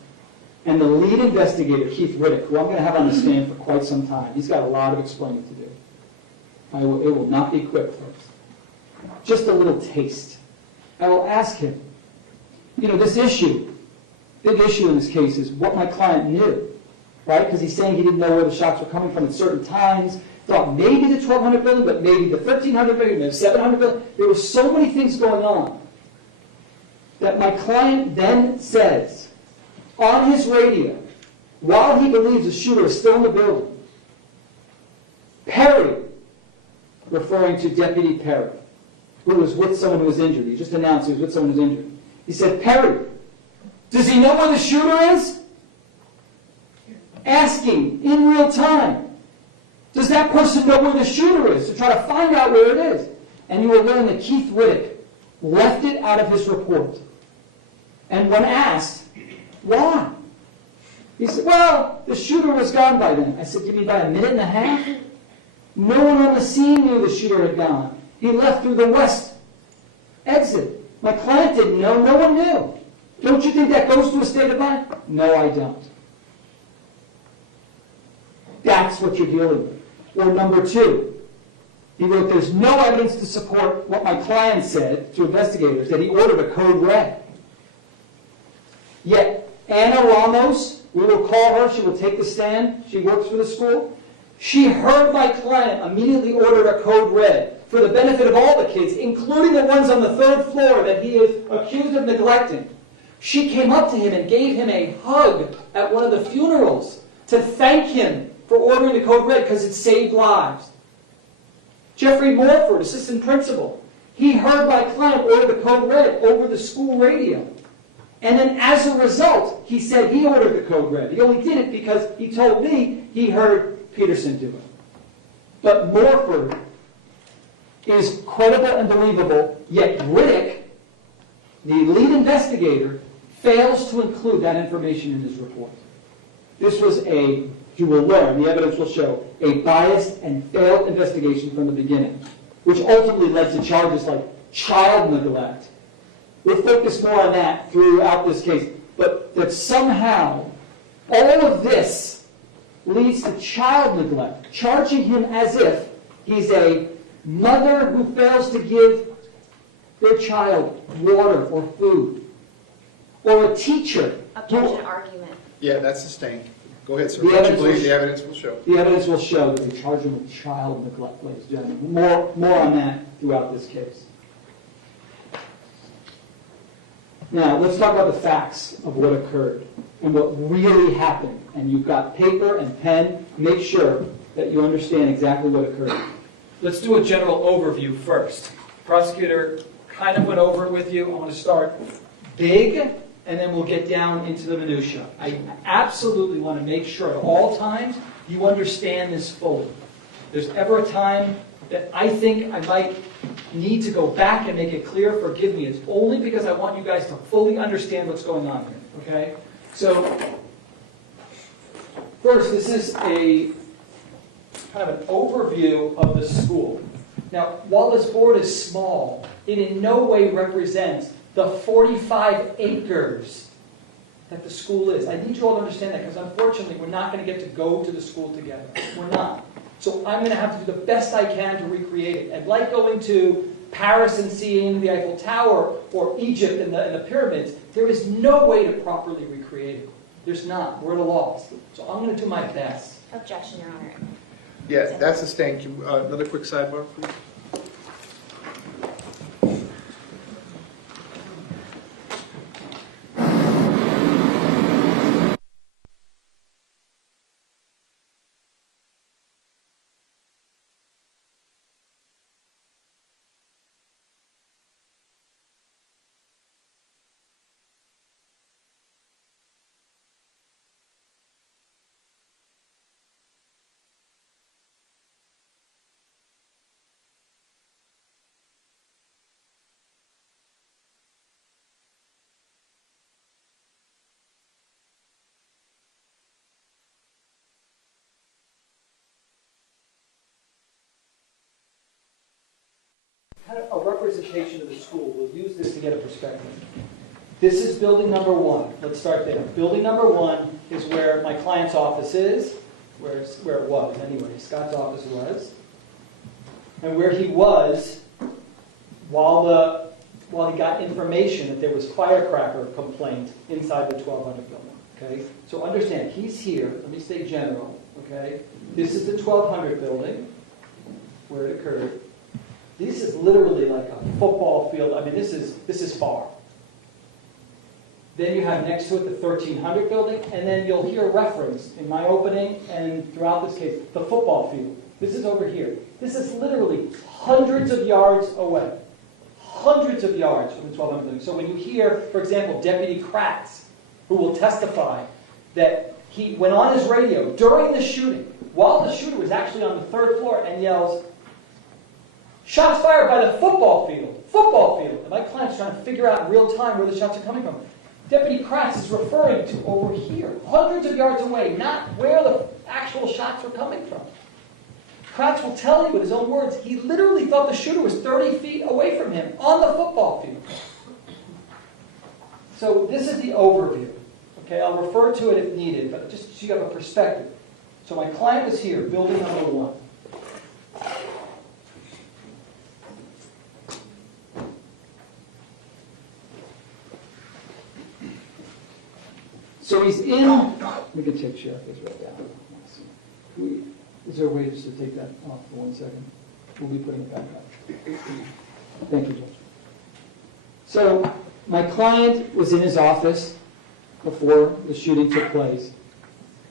And the lead investigator, Keith Riddick, who I'm going to have on the stand for quite some time, he's got a lot of explaining to do. It will not be quick, folks. Just a little taste. I will ask him, this issue, big issue in this case is what my client knew, right? Because he's saying he didn't know where the shots were coming from at certain times, thought maybe the 1,200 building, but maybe the 1,300 building, the 700 building. There were so many things going on that my client then says on his radio, while he believes the shooter is still in the building, Perry, referring to Deputy Perry, who was with someone who was injured. He just announced he was with someone who was injured. He said, Perry, does he know where the shooter is? Asking in real time, does that person know where the shooter is? To try to find out where it is. And you will learn that Keith Riddick left it out of his report. And when asked, why? He said, well, the shooter was gone by then. I said, you mean by a minute and a half? No one on the scene knew the shooter had gone. He left through the west exit. My client didn't know. No one knew. Don't you think that goes to a state of mind? No, I don't. That's what you're dealing with. Or number two, he wrote, there's no evidence to support what my client said to investigators, that he ordered a code red. Yet, Anna Ramos, we will call her, she will take the stand, she works for the school. She heard my client immediately ordered a code red for the benefit of all the kids, including the ones on the third floor that he is accused of neglecting. She came up to him and gave him a hug at one of the funerals to thank him for ordering the code red because it saved lives. Jeffrey Morford, assistant principal, he heard my client order the code red over the school radio. And then as a result, he said he ordered the code red. He only did it because he told me he heard Peterson do it. But Morford is credible and believable, yet Riddick, the lead investigator, fails to include that information in his report. This was you will learn, the evidence will show, a biased and failed investigation from the beginning, which ultimately led to charges like child neglect. We'll focus more on that throughout this case, but that somehow all of this leads to child neglect, charging him as if he's a mother who fails to give their child water or food, or a teacher. Objection argument. Yeah, that's sustained. Go ahead, sir. The What you evidence believe will the evidence will show. The evidence will show that they charge him with child neglect, ladies and gentlemen. More on that throughout this case. Now, let's talk about the facts of what occurred and what really happened. And you've got paper and pen. Make sure that you understand exactly what occurred. Let's do a general overview first. Prosecutor kind of went over it with you. I want to start big, and then we'll get down into the minutia. I absolutely want to make sure at all times you understand this fully. If there's ever a time that I think I might need to go back and make it clear, forgive me. It's only because I want you guys to fully understand what's going on here, okay? So, first, this is a kind of an overview of the school. Now, while this board is small, it in no way represents the 45 acres that the school is. I need you all to understand that because unfortunately we're not going to get to go to the school together. We're not. So I'm going to have to do the best I can to recreate it. And like going to Paris and seeing the Eiffel Tower or Egypt and the pyramids, there is no way to properly recreate it. There's not. We're at a loss. So I'm going to do my best. Objection, Your Honor. Yeah, that's sustained. Another quick sidebar, please. Kind of a representation of the school. We'll use this to get a perspective. This is building number 1. Let's start there. Building number 1 is where my client's office is, where it was anyway. Scott's office was. And where he was while he got information that there was firecracker complaint inside the 1200 building. Okay? So understand, he's here. Let me stay general. Okay? This is the 1200 building where it occurred. This is literally like a football field. I mean, this is far. Then you have next to it the 1300 building, and then you'll hear reference in my opening and throughout this case, the football field. This is over here. This is literally hundreds of yards away. Hundreds of yards from the 1200 building. So when you hear, for example, Deputy Kratz, who will testify that he went on his radio during the shooting, while the shooter was actually on the 3rd floor, and yells, "Shots fired by the football field, football field." And my client's trying to figure out in real time where the shots are coming from. Deputy Kratz is referring to over here, hundreds of yards away, not where the actual shots were coming from. Kratz will tell you in his own words, he literally thought the shooter was 30 feet away from him on the football field. So this is the overview. Okay, I'll refer to it if needed, but just so you have a perspective. So my client was here, building number 1. So he's in, we can take Sheriff Israel down. Is there a way just to take that off for 1 second? We'll be putting it back up. Thank you, Judge. So my client was in his office before the shooting took place.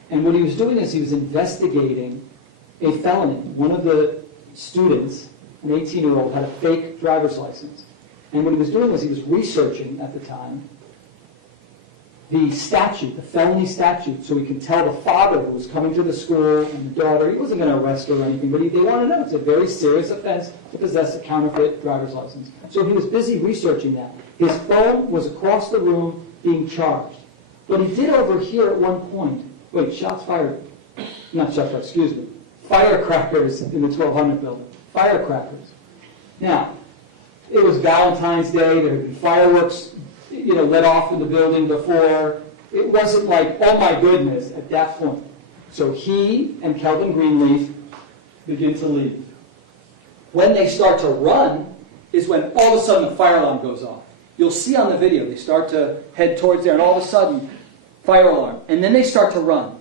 And what he was doing is he was investigating a felony. One of the students, an 18-year-old, had a fake driver's license. And what he was doing was he was researching at the time the statute, the felony statute, so he could tell the father who was coming to the school and the daughter. He wasn't going to arrest her or anything, but they wanted to know it's a very serious offense to possess a counterfeit driver's license. So he was busy researching that. His phone was across the room being charged. What he did over here at one point, shots fired. Not shots fired, excuse me. Firecrackers in the 1200 building. Firecrackers. Now, it was Valentine's Day. There had been fireworks let off in the building before. It wasn't like, oh my goodness, at that point. So he and Kelvin Greenleaf begin to leave. When they start to run is when all of a sudden the fire alarm goes off. You'll see on the video, they start to head towards there, and all of a sudden, fire alarm. And then they start to run.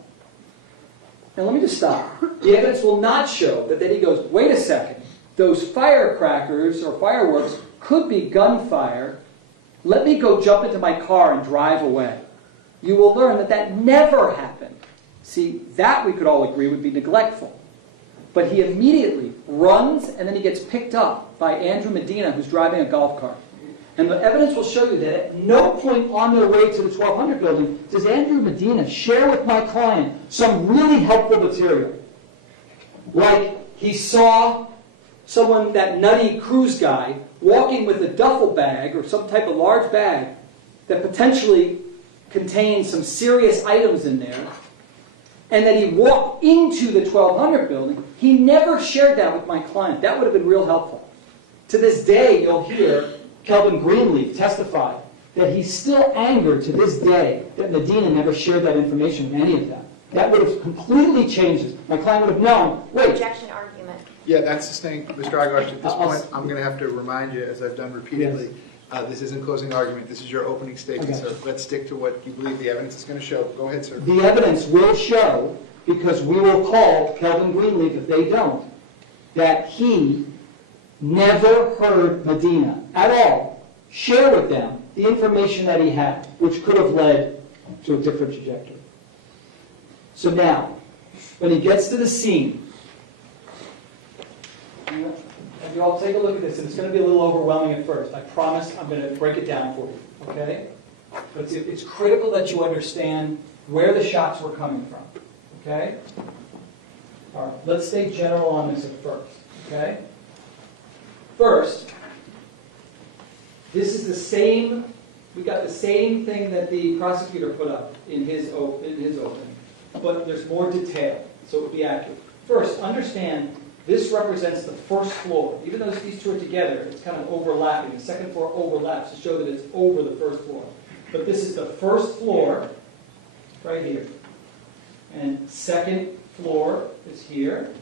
Now let me just stop. The evidence will not show that then he goes, wait a second, those firecrackers or fireworks could be gunfire. Let me go jump into my car and drive away. You will learn that that never happened. See, that we could all agree would be neglectful. But he immediately runs, and then he gets picked up by Andrew Medina, who's driving a golf cart. And the evidence will show you that at no point on their way to the 1200 building does Andrew Medina share with my client some really helpful material. Like he saw someone, that nutty cruise guy, walking with a duffel bag or some type of large bag that potentially contains some serious items in there, and that he walked into the 1200 building. He never shared that with my client. That would have been real helpful. To this day, you'll hear Kelvin Greenleaf testify that he's still angered to this day that Medina never shared that information with any of them. That would have completely changed this. My client would have known, wait. Objection argument. Yeah, that's sustained, Mr. Agosh. At this point, I'm going to have to remind you, as I've done repeatedly, This isn't closing argument, this is your opening statement, Okay. sir. Let's stick to what you believe the evidence is going to show. Go ahead, sir. The evidence will show, because we will call Kelvin Greenleaf if they don't, that he never heard Medina at all share with them the information that he had, which could have led to a different trajectory. So now, when he gets to the scene, and you all take a look at this, and it's going to be a little overwhelming at first. I promise I'm going to break it down for you, okay? But it's critical that you understand where the shots were coming from, okay? All right, let's stay general on this at first, okay? First, this is the same, we got the same thing that the prosecutor put up in his opening, but there's more detail, so it would be accurate. First, understand this represents the first floor. Even though these two are together, it's kind of overlapping. The second floor overlaps to show that it's over the first floor. But this is the first floor, right here. And second floor is here.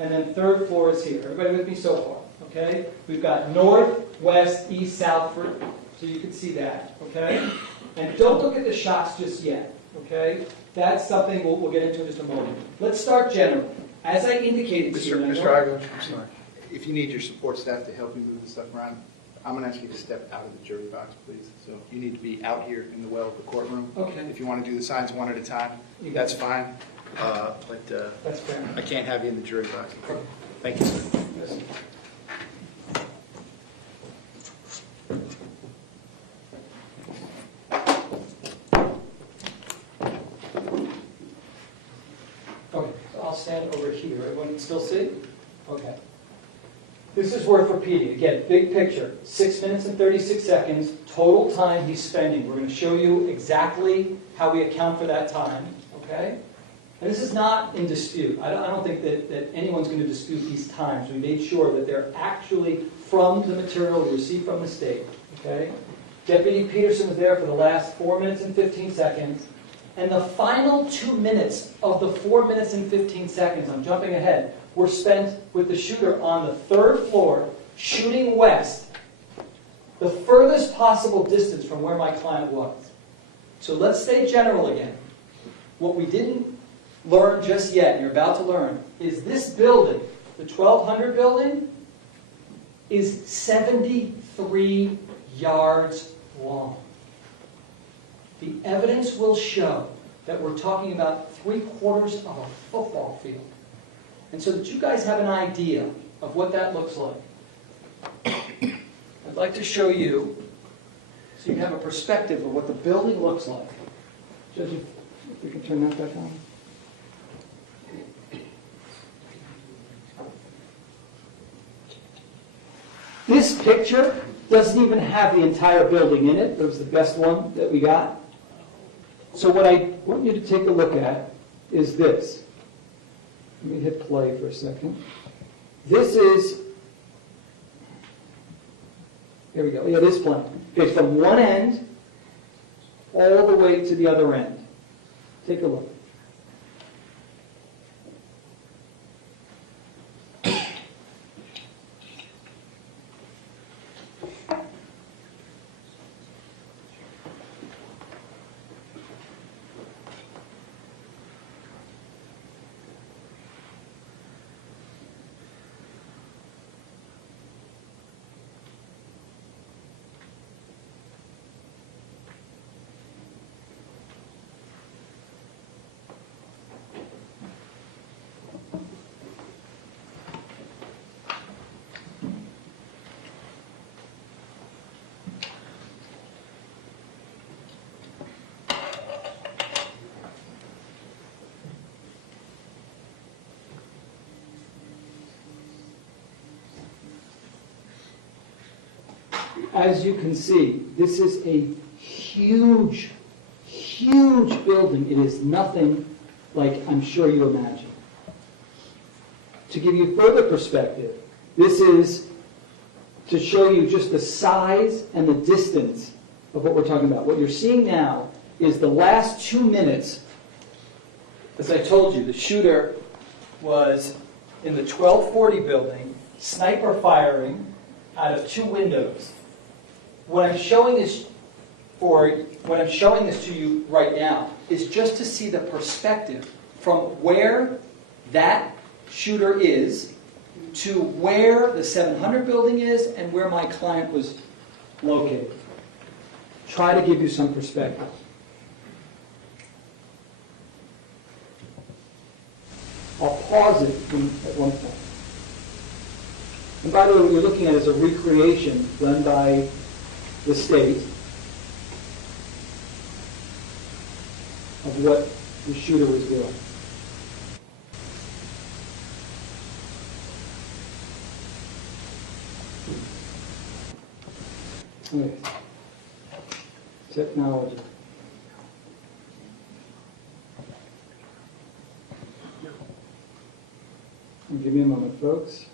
And then third floor is here. Everybody with me so far? Okay? We've got north, west, east, south, so you can see that. Okay? And don't look at the shots just yet. Okay? That's something we'll get into in just a moment. Let's start generally. As I indicated to you, Mr. Igoe, I'm sorry. If you need your support staff to help you move the stuff around, I'm going to ask you to step out of the jury box, please. So you need to be out here in the well of the courtroom. Okay. If you want to do the signs one at a time, that's fine. But That's fair. I can't have you in the jury box. Thank you, sir. Yes. Okay, so I'll stand over here. Everyone can still see? Okay. This is worth repeating. Again, big picture. 6 minutes and 36 seconds, total time he's spending. We're going to show you exactly how we account for that time. Okay? And this is not in dispute. I don't think that anyone's going to dispute these times. We made sure that they're actually from the material we received from the state. Okay? Deputy Peterson was there for the last 4 minutes and 15 seconds. And the final 2 minutes of the 4 minutes and 15 seconds, I'm jumping ahead, were spent with the shooter on the third floor, shooting west, the furthest possible distance from where my client was. So let's stay general again. What we didn't learn just yet, and you're about to learn, is this building, the 1200 building, is 73 yards long. The evidence will show that we're talking about 3/4 of a football field. And so that you guys have an idea of what that looks like, I'd like to show you, so you have a perspective of what the building looks like. Judge, if we can turn that back on. This picture doesn't even have the entire building in it. It was the best one that we got. So what I want you to take a look at is this. Let me hit play for a second. This is, here we go. Yeah, it is playing. Okay, from one end all the way to the other end. Take a look. As you can see, this is a huge, huge building. It is nothing like I'm sure you imagine. To give you further perspective, this is to show you just the size and the distance of what we're talking about. What you're seeing now is the last 2 minutes. As I told you, the shooter was in the 1240 building, sniper firing out of 2 windows. what I'm showing this to you right now is just to see the perspective from where that shooter is to where the 700 building is and where my client was located. Try to give you some perspective. I'll pause it at one point. And by the way, what you're looking at is a recreation done by the state of what the shooter was doing. Okay. Technology. Give me a moment, folks.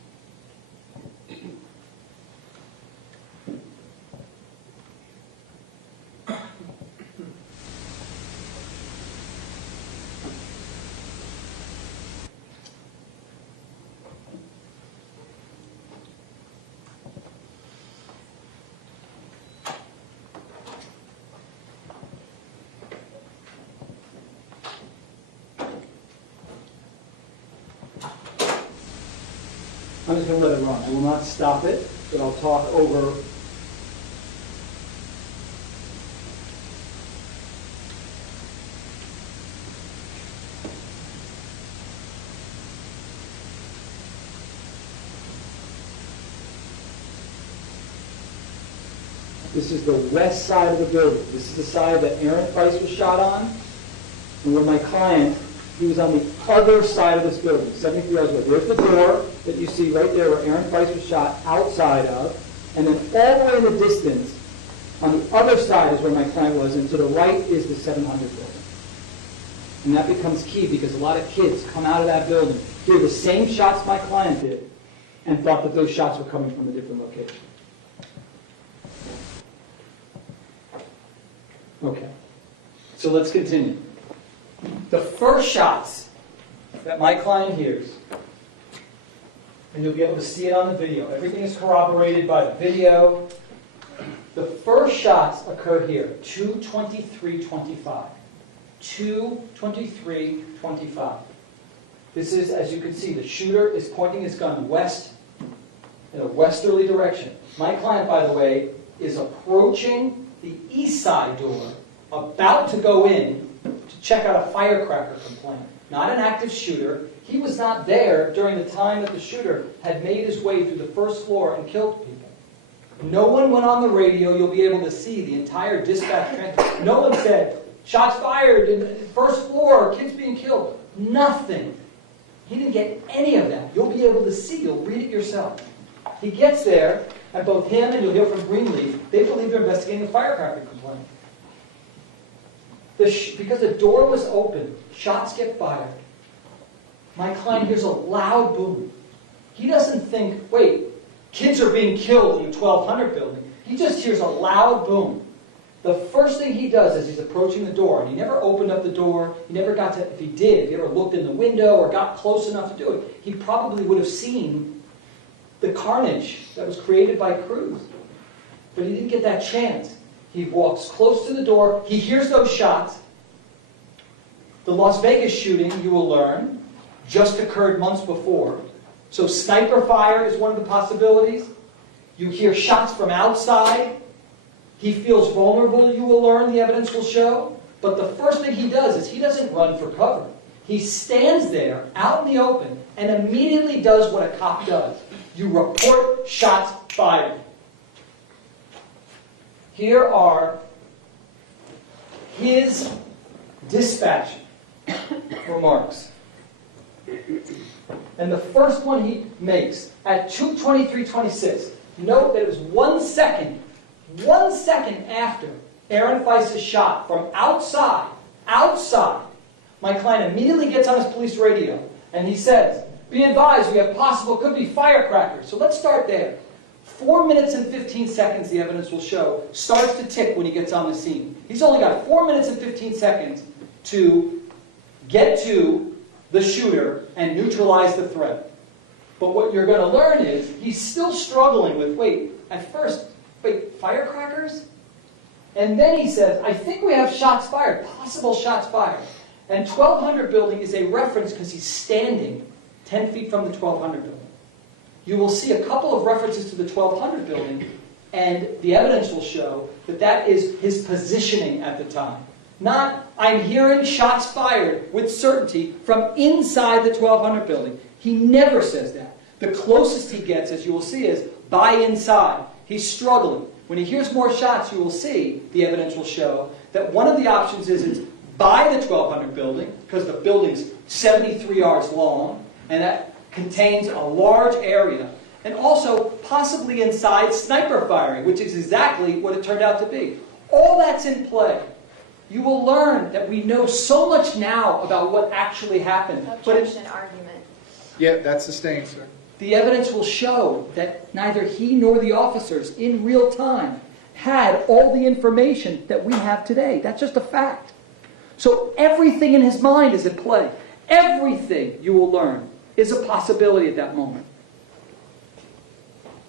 I'm just going to let it run. I will not stop it, but I'll talk over. This is the west side of the building. This is the side that Aaron Price was shot on. And where my client, he was on the other side of this building, 73 yards away. There's the door that you see right there where Aaron Price was shot outside of. And then all the way in the distance, on the other side is where my client was, and to the right is the 700 building. And that becomes key because a lot of kids come out of that building, hear the same shots my client did, and thought that those shots were coming from a different location. Okay, so let's continue. The first shots that my client hears, and you'll be able to see it on the video. Everything is corroborated by the video. The first shots occur here, 2:23:25. 2:23:25. This is, as you can see, the shooter is pointing his gun west, in a westerly direction. My client, by the way, is approaching the east side door, about to go in to check out a firecracker complaint. Not an active shooter. He was not there during the time that the shooter had made his way through the first floor and killed people. No one went on the radio. You'll be able to see the entire dispatch transcript. No one said, shots fired in the first floor, kids being killed. Nothing. He didn't get any of that. You'll be able to see. You'll read it yourself. He gets there, and both him and you'll hear from Greenleaf, they believe they're investigating a firecracker complaint. Because the door was open, shots get fired. My client hears a loud boom. He doesn't think, wait, kids are being killed in the 1200 building. He just hears a loud boom. The first thing he does as he's approaching the door, and he never opened up the door, he never got to, if he did, if he ever looked in the window or got close enough to do it, he probably would have seen the carnage that was created by Cruz. But he didn't get that chance. He walks close to the door. He hears those shots. The Las Vegas shooting, you will learn, just occurred months before. So sniper fire is one of the possibilities. You hear shots from outside. He feels vulnerable, you will learn, the evidence will show. But the first thing he does is he doesn't run for cover. He stands there out in the open and immediately does what a cop does. You report shots fired. Here are his dispatch remarks. And the first one he makes at 2:23:26. Note that it was 1 second after Aaron Feist is shot from outside. My client immediately gets on his police radio and he says, be advised, we have possible, could be firecrackers. So let's start there. 4 minutes and 15 seconds, the evidence will show, starts to tick when he gets on the scene. He's only got 4 minutes and 15 seconds to get to the shooter and neutralize the threat. But what you're going to learn is he's still struggling with, wait, at first wait, firecrackers? And then he says, I think we have shots fired, possible shots fired. And 1200 building is a reference because he's standing 10 feet from the 1200 building. You will see a couple of references to the 1200 building, and the evidence will show that that is his positioning at the time. Not, I'm hearing shots fired with certainty from inside the 1200 building. He never says that. The closest he gets, as you will see, is by inside. He's struggling. When he hears more shots, you will see, the evidence will show, that one of the options is it's by the 1200 building, because the building's 73 yards long, and that contains a large area, and also possibly inside sniper firing, which is exactly what it turned out to be. All that's in play. You will learn that we know so much now about what actually happened. Objection, argument. Yeah, that's sustained, sir. The evidence will show that neither he nor the officers in real time had all the information that we have today. That's just a fact. So everything in his mind is at play. Everything, you will learn, is a possibility at that moment.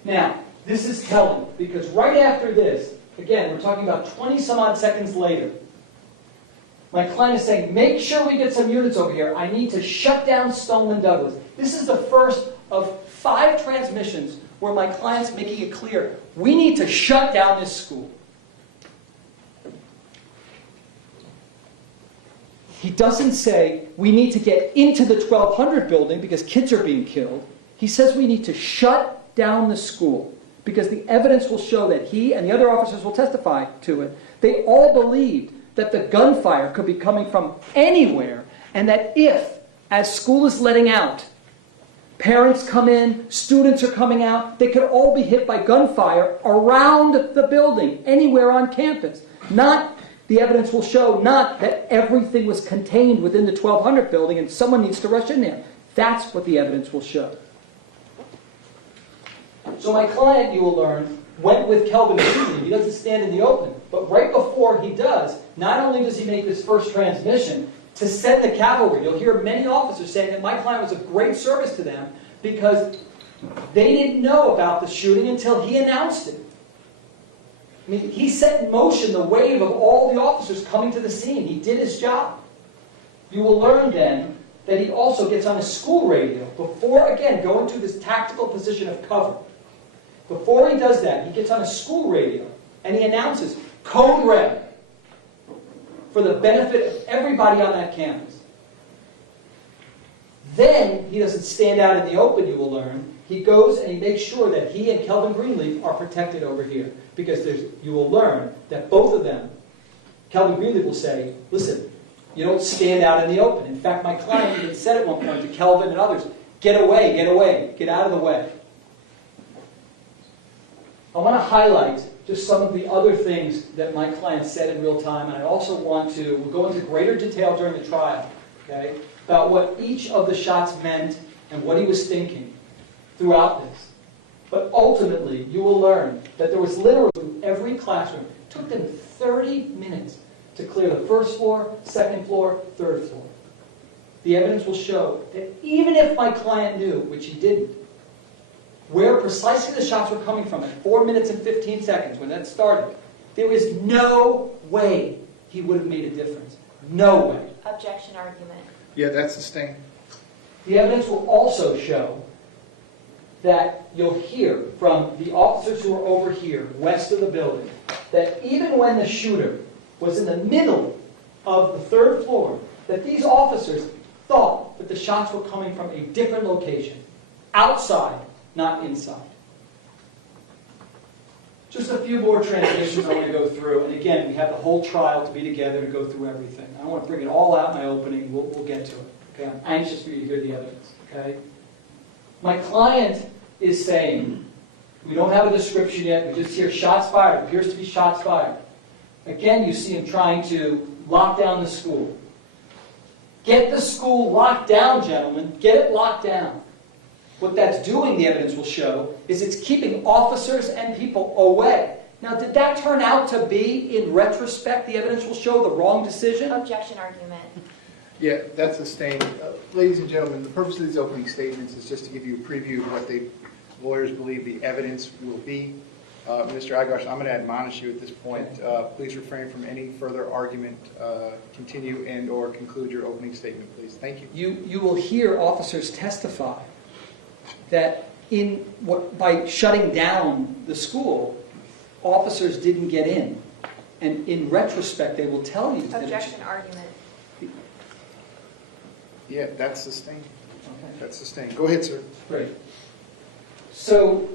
Now, this is telling, because right after this, again, we're talking about 20 some odd seconds later, my client is saying, make sure we get some units over here. I need to shut down Stoneman Douglas. This is the first of 5 transmissions where my client's making it clear, we need to shut down this school. He doesn't say, we need to get into the 1200 building because kids are being killed. He says we need to shut down the school because the evidence will show that he and the other officers will testify to it. They all believed that the gunfire could be coming from anywhere, and that if, as school is letting out, parents come in, students are coming out, they could all be hit by gunfire around the building, anywhere on campus. Not, the evidence will show, not that everything was contained within the 1200 building and someone needs to rush in there. That's what the evidence will show. So my client, you will learn, went with Kelvin Greenleaf. He doesn't stand in the open. But right before he does, not only does he make this first transmission to send the cavalry, you'll hear many officers saying that my client was of great service to them because they didn't know about the shooting until he announced it. I mean, he set in motion the wave of all the officers coming to the scene. He did his job. You will learn then that he also gets on a school radio before, again, going to this tactical position of cover. Before he does that, he gets on a school radio and he announces, Code Red, for the benefit of everybody on that campus. Then he doesn't stand out in the open, you will learn. He goes and he makes sure that he and Kelvin Greenleaf are protected over here. Because you will learn that both of them, Kelvin Greenleaf will say, listen, you don't stand out in the open. In fact, my client even said at one point to Kelvin and others, get away, get out of the way. I want to highlight just some of the other things that my client said in real time, and I also want to go into greater detail during the trial, okay, about what each of the shots meant and what he was thinking throughout this. But ultimately, you will learn that there was literally every classroom. It took them 30 minutes to clear the first floor, second floor, third floor. The evidence will show that even if my client knew, which he didn't, where precisely the shots were coming from at 4 minutes and 15 seconds when that started, there is no way he would have made a difference. No way. Objection, argument. Yeah, that's sustained. The evidence will also show that you'll hear from the officers who are over here, west of the building, that even when the shooter was in the middle of the third floor, that these officers thought that the shots were coming from a different location, outside, not inside. Just a few more transmissions I want to go through, and again, we have the whole trial to be together to go through everything. I don't want to bring it all out in my opening, we'll get to it. Okay? I'm anxious for you to hear the evidence. Okay? My client is saying, we don't have a description yet, we just hear shots fired, it appears to be shots fired. Again, you see him trying to lock down the school. Get the school locked down, gentlemen. Get it locked down. What that's doing, the evidence will show, is it's keeping officers and people away. Now, did that turn out to be, in retrospect, the evidence will show the wrong decision? Objection, argument. Yeah, that's sustained. Ladies and gentlemen, the purpose of these opening statements is just to give you a preview of what the lawyers believe the evidence will be. Mr. Agash, I'm going to admonish you at this point. Please refrain from any further argument. Continue and/or conclude your opening statement, please. Thank you. You will hear officers testify that by shutting down the school, officers didn't get in. And in retrospect, they will tell you that Objection, argument. Yeah, that's sustained. Okay. That's sustained. Go ahead, sir. Great. So,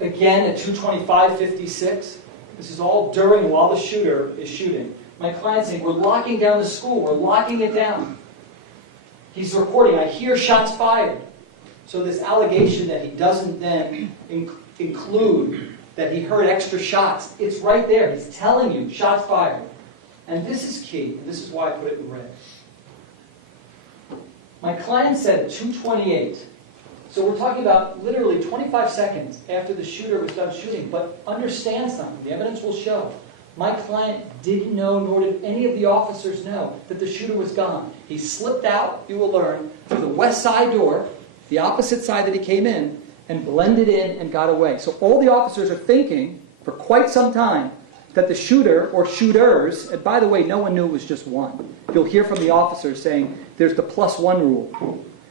again, at 2:25:56, this is all while the shooter is shooting. My client's saying, we're locking down the school, we're locking it down. He's reporting, I hear shots fired. So this allegation that he doesn't then include that he heard extra shots, it's right there. He's telling you, shots fired. And this is key, and this is why I put it in red. My client said at 2:28, so we're talking about literally 25 seconds after the shooter was done shooting, but understand something, the evidence will show. My client didn't know, nor did any of the officers know, that the shooter was gone. He slipped out, you will learn, through the west side door, the opposite side that he came in, and blended in and got away. So all the officers are thinking, for quite some time, that the shooter or shooters, and by the way, no one knew it was just one. You'll hear from the officers saying there's the +1 rule.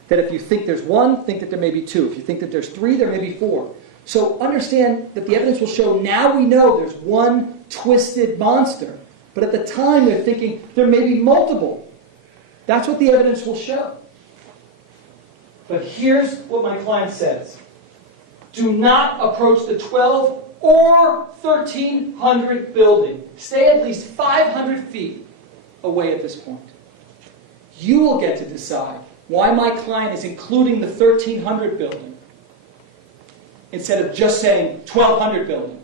That if you think there's one, think that there may be two. If you think that there's three, there may be four. So understand that the evidence will show now we know there's one twisted monster. But at the time they're thinking there may be multiple. That's what the evidence will show. But here's what my client says. Do not approach the 12 or 1300 building. Stay at least 500 feet away at this point. You will get to decide why my client is including the 1300 building instead of just saying 1200 building.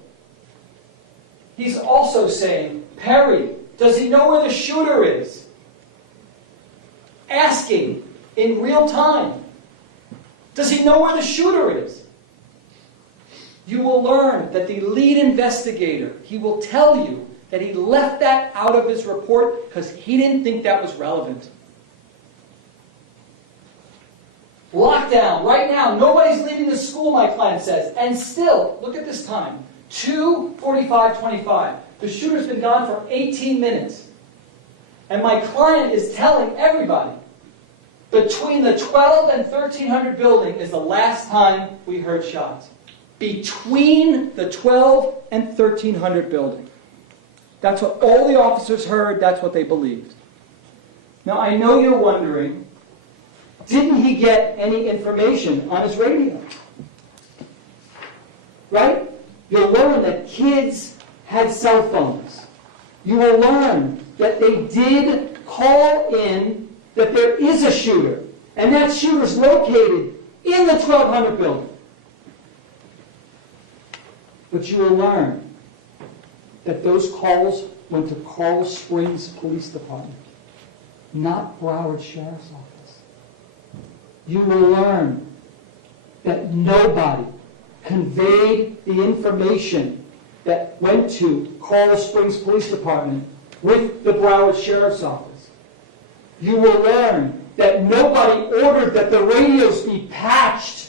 He's also saying, Perry, does he know where the shooter is? Asking in real time, does he know where the shooter is? You will learn that the lead investigator, he will tell you that he left that out of his report because he didn't think that was relevant. Lockdown, right now, nobody's leaving the school, my client says. And still, look at this time, 2:45:25. The shooter's been gone for 18 minutes. And my client is telling everybody, between the 12 and 1300 building is the last time we heard shots. Between the 12 and 1300 building. That's what all the officers heard, that's what they believed. Now I know you're wondering, didn't he get any information on his radio? Right? You'll learn that kids had cell phones. You will learn that they did call in that there is a shooter, and that shooter's located in the 1200 building. But you will learn that those calls went to Carl Springs Police Department, not Broward Sheriff's Office. You will learn that nobody conveyed the information that went to Carl Springs Police Department with the Broward Sheriff's Office. You will learn that nobody ordered that the radios be patched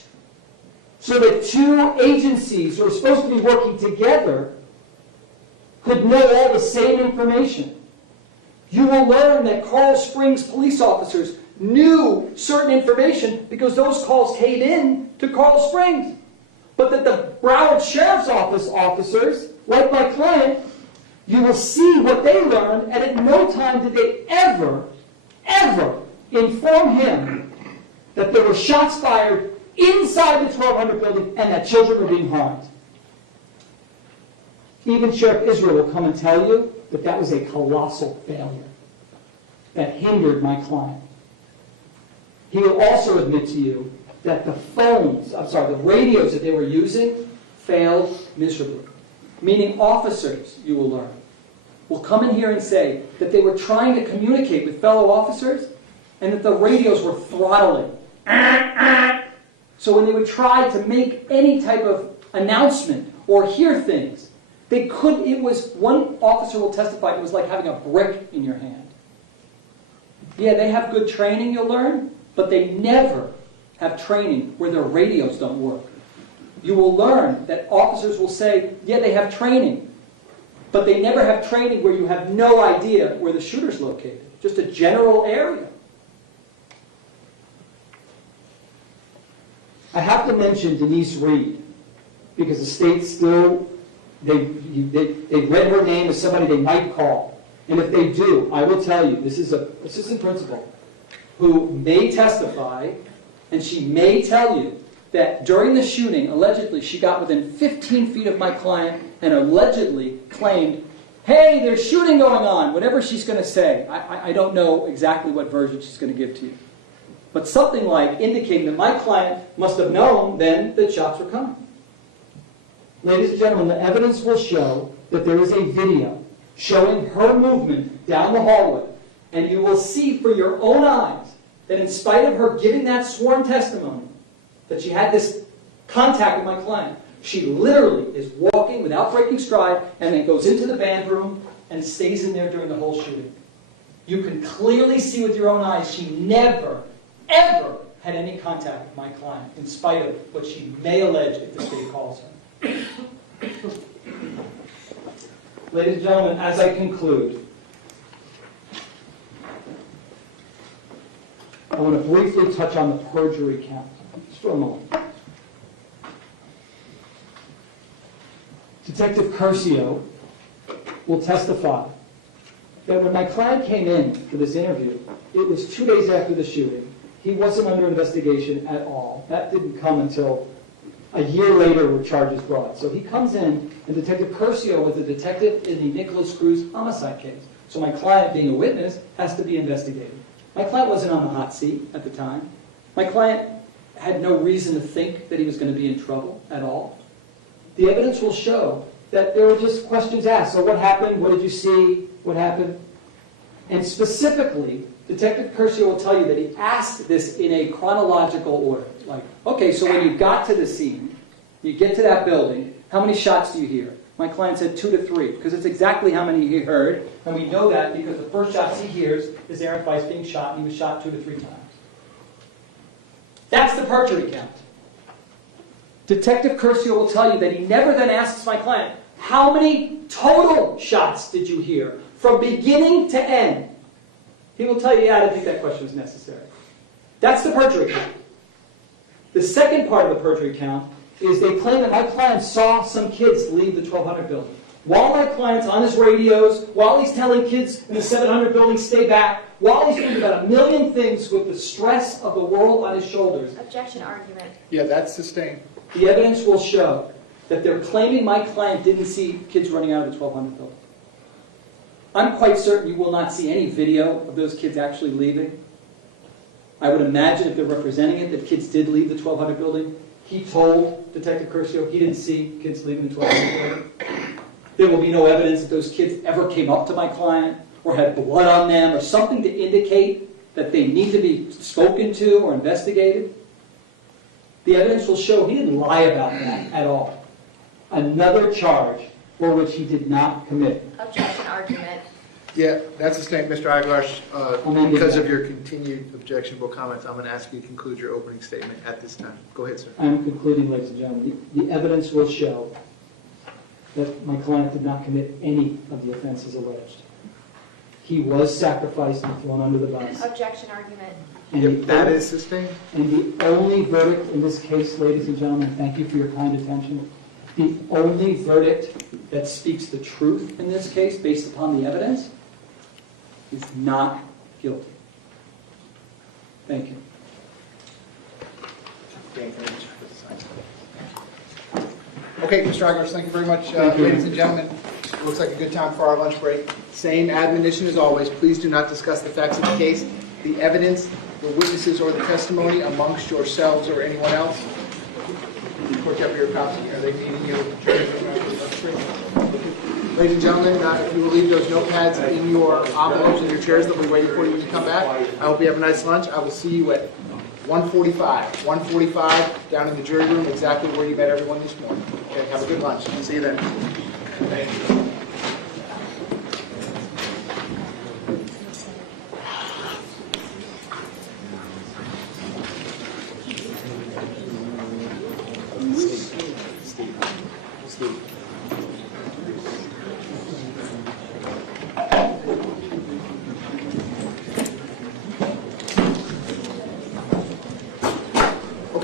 so that two agencies who are supposed to be working together could know all the same information. You will learn that Carl Springs police officers knew certain information because those calls came in to Carl Springs. But that the Broward Sheriff's Office officers, like my client, you will see what they learned, and at no time did they ever inform him that there were shots fired inside the 1200 building and that children were being harmed. Even Sheriff Israel will come and tell you that that was a colossal failure that hindered my client. He will also admit to you that the radios that they were using failed miserably. Meaning officers, you will learn, will come in here and say that they were trying to communicate with fellow officers and that the radios were throttling. So when they would try to make any type of announcement or hear things, they couldn't. It was, one officer will testify, it was like having a brick in your hand. Yeah, they have good training, you'll learn, but they never have training where their radios don't work. you will learn that officers will say, yeah, they have training, but they never have training where you have no idea where the shooter's located, just a general area. I have to mention Denise Reed, because the state still, they read her name as somebody they might call. And if they do, I will tell you, this is a assistant principal who may testify, and she may tell you that during the shooting, allegedly, she got within 15 feet of my client and allegedly claimed, hey, there's shooting going on, whatever she's going to say. I don't know exactly what version she's going to give to you. But something like indicating that my client must have known then that shots were coming. Ladies and gentlemen, the evidence will show that there is a video showing her movement down the hallway. And you will see for your own eyes that in spite of her giving that sworn testimony, that she had this contact with my client, she literally is walking without breaking stride and then goes into the band room and stays in there during the whole shooting. You can clearly see with your own eyes she never, ever had any contact with my client, in spite of what she may allege if the state calls her. Ladies and gentlemen, as I conclude, I want to briefly touch on the perjury count, just for a moment. Detective Curcio will testify that when my client came in for this interview, it was 2 days after the shooting. He wasn't under investigation at all. That didn't come until a year later with charges brought. So he comes in, and Detective Curcio was the detective in the Nicholas Cruz homicide case. So my client, being a witness, has to be investigated. My client wasn't on the hot seat at the time. My client had no reason to think that he was going to be in trouble at all. The evidence will show that there were just questions asked. So what happened? What did you see? What happened? And specifically, Detective Curcio will tell you that he asked this in a chronological order. Like, okay, so when you got to the scene, you get to that building, how many shots do you hear? My client said 2 to 3, because it's exactly how many he heard, and we know that because the first shots he hears is Aaron Weiss being shot, and he was shot 2 to 3 times. That's the perjury count. Detective Curcio will tell you that he never then asks my client, how many total shots did you hear from beginning to end? He will tell you, yeah, I didn't think that question was necessary. That's the perjury count. The second part of the perjury count is they claim that my client saw some kids leave the 1200 building. While my client's on his radios, while he's telling kids in the 700 building, stay back, while he's doing about a million things with the stress of the world on his shoulders. Objection argument. Yeah, that's sustained. The evidence will show that they're claiming my client didn't see kids running out of the 1200 building. I'm quite certain you will not see any video of those kids actually leaving. I would imagine if they're representing it that kids did leave the 1200 building. He told Detective Curcio he didn't see kids leaving the 1200 building. There will be no evidence that those kids ever came up to my client or had blood on them or something to indicate that they need to be spoken to or investigated. The evidence will show he didn't lie about that at all. Another charge for which he did not commit. Objection argument. Yeah, that's sustained, Mr. Aguilar. Amended. Because of your continued objectionable comments, I'm going to ask you to conclude your opening statement at this time. Go ahead, sir. I am concluding, ladies and gentlemen. The evidence will show that my client did not commit any of the offenses alleged. He was sacrificed and thrown under the bus. Objection argument. And If that is sustained? And the only verdict in this case, ladies and gentlemen, thank you for your kind attention, the only verdict that speaks the truth in this case, based upon the evidence, is not guilty. Thank you. Okay, Mr. Aguilar, thank you very much, Thank you. ladies and gentlemen. Looks like a good time for our lunch break. Same admonition as always. Please do not discuss the facts of the case, the evidence, the witnesses, or the testimony amongst yourselves or anyone else. Court Deputy Rokowski, are they meeting you? Ladies and gentlemen, if you will leave those notepads in your envelopes in your chairs, they'll be waiting for you when you come back. I hope you have a nice lunch. I will see you at 1:45. 1:45 down in the jury room, exactly where you met everyone this morning. Okay, have a good lunch. See you then. Thank you.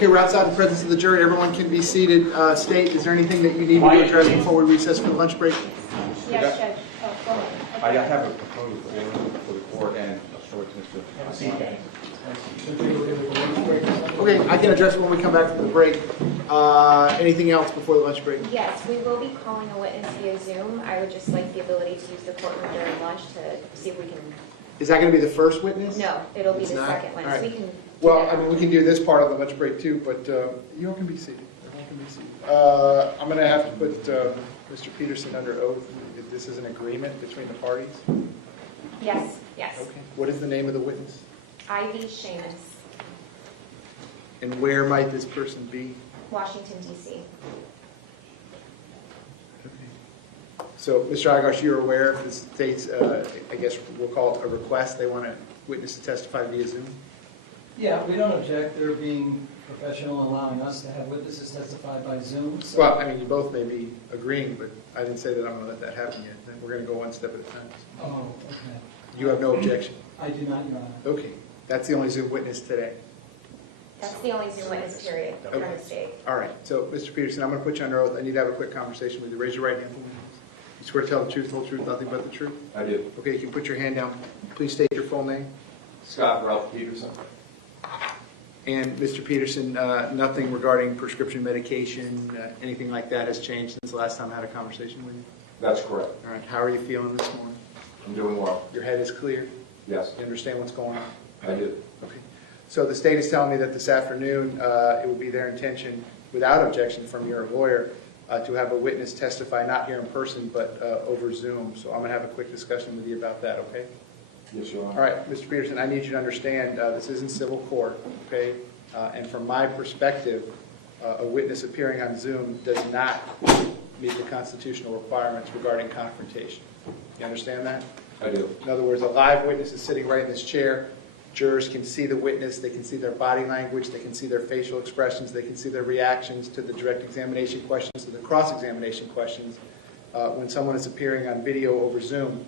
Okay, we're outside the presence of the jury. Everyone can be seated. State, is there anything that you need me to address before we recess for the lunch break? Yes, Judge. Oh, go ahead. I have a proposed order for the court and I'll show it to Mr. CK. Okay, I can address it when we come back from the break. Anything else before the lunch break? Yes, we will be calling a witness via Zoom. I would just like the ability to use the courtroom during lunch to see if we can, Is that going to be the first witness? no, it'll be It's the not? second one. All right. So we can. do Well, that. I mean, we can do this part of the lunch break too, but you all can be seated. Everyone can be seated. I'm going to have to put Mr. Peterson under oath. If this is an agreement between the parties. Yes, yes. Okay. What is the name of the witness? Ivy Seamus, And where might this person be? Washington, D.C. So, Mr. Agash, you're aware of the state's, I guess we'll call it a request. They want a witness to testify via Zoom? Yeah, we don't object. They're being professional and allowing us to have witnesses testify by Zoom. So Well, I mean, you both may be agreeing, but I didn't say that I'm going to let that happen yet. Then we're going to go one step at a time. Oh, okay. You have no objection? I do not, Your Honor. Okay. That's the only Zoom witness today. That's the only Zoom witness period from the state. All right. So, Mr. Peterson, I'm going to put you under oath. I need to have a quick conversation with you. Raise your right hand for me. You swear to tell the truth, the whole truth, nothing but the truth? I do. Okay, you can put your hand down. Please state your full name. Scott Ralph Peterson. And Mr. Peterson, nothing regarding prescription medication, anything like that has changed since the last time I had a conversation with you? That's correct. All right. How are you feeling this morning? I'm doing well. Your head is clear? Yes, You understand what's going on? I do. Okay. So the state is telling me that this afternoon, it will be their intention, without objection from your lawyer, to have a witness testify, not here in person, but over Zoom. So I'm going to have a quick discussion with you about that, okay? Yes, Your All Honor. right, Mr. Peterson, I need you to understand, this isn't civil court, okay? And from my perspective, a witness appearing on Zoom does not meet the constitutional requirements regarding confrontation. You understand that? I do. In other words, a live witness is sitting right in this chair. Jurors can see the witness, they can see their body language, they can see their facial expressions, they can see their reactions to the direct examination questions, to the cross-examination questions. When someone is appearing on video over Zoom,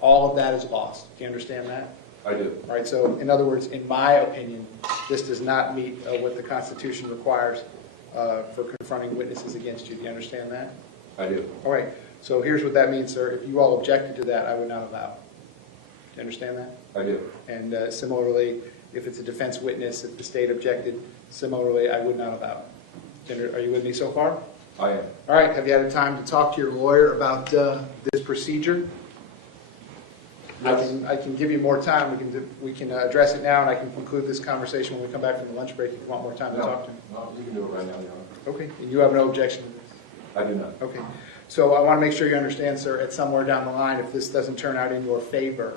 all of that is lost. Do you understand that? I do. All right, so in other words, in my opinion, this does not meet what the Constitution requires for confronting witnesses against you. Do you understand that? I do. All right, so here's what that means, sir. If you all objected to that, I would not allow it. Do you understand that? I do. And similarly, if it's a defense witness, if the state objected, similarly, I would not allow it. Are you with me so far? I am. All right, have you had time to talk to your lawyer about this procedure? Yes. I can give you more time. We can address it now, and I can conclude this conversation when we come back from the lunch break if you want more time to talk to me. No, you can do it right now, Your Honor. Okay, and you have no objection to this? I do not. Okay, so I want to make sure you understand, sir, at somewhere down the line, if this doesn't turn out in your favor,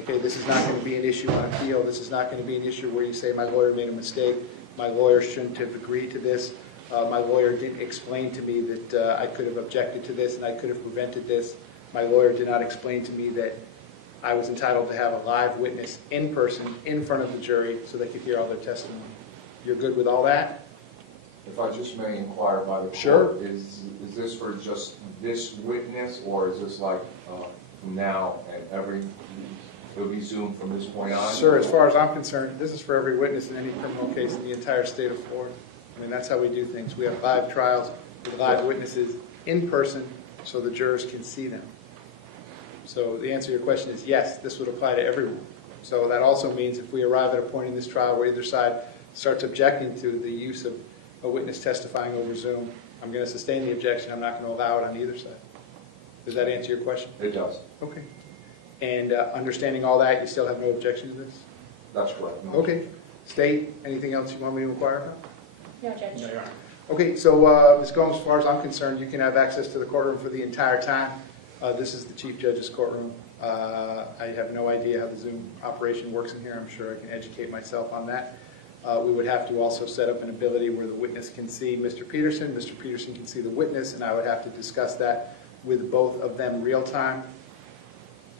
okay, this is not going to be an issue on appeal. This is not going to be an issue where you say, my lawyer made a mistake, my lawyer shouldn't have agreed to this, my lawyer didn't explain to me that I could have objected to this and I could have prevented this. My lawyer did not explain to me that I was entitled to have a live witness in person, in front of the jury, so they could hear all their testimony. You're good with all that? If I just may inquire by the court. Sure. Is this for just this witness, or is this like from now and it'll be Zoom from this point on? Sir, as far as I'm concerned, this is for every witness in any criminal case in the entire state of Florida. I mean, that's how we do things. We have live trials with live witnesses in person so the jurors can see them. So the answer to your question is yes, this would apply to everyone. So that also means if we arrive at a point in this trial where either side starts objecting to the use of a witness testifying over Zoom, I'm going to sustain the objection. I'm not going to allow it on either side. Does that answer your question? It does. Okay. And understanding all that, you still have no objection to this? That's correct. No. Okay. State, anything else you want me to inquire about? No, Judge. No, Your Honor. Okay, so Ms. Gomes, as far as I'm concerned, you can have access to the courtroom for the entire time. This is the Chief Judge's courtroom. I have no idea how the Zoom operation works in here. I'm sure I can educate myself on that. We would have to also set up an ability where the witness can see Mr. Peterson can see the witness, and I would have to discuss that with both of them real time.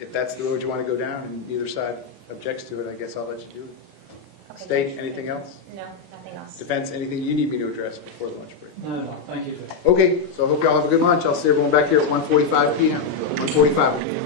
If that's the road you want to go down and either side objects to it, I guess I'll let you do it. Okay, State, Judge. anything else? No, nothing else. Defense, anything you need me to address before the lunch break? No, thank you, Judge. Okay, so I hope y'all have a good lunch. I'll see everyone back here at 1:45 p.m. 1:45 p.m.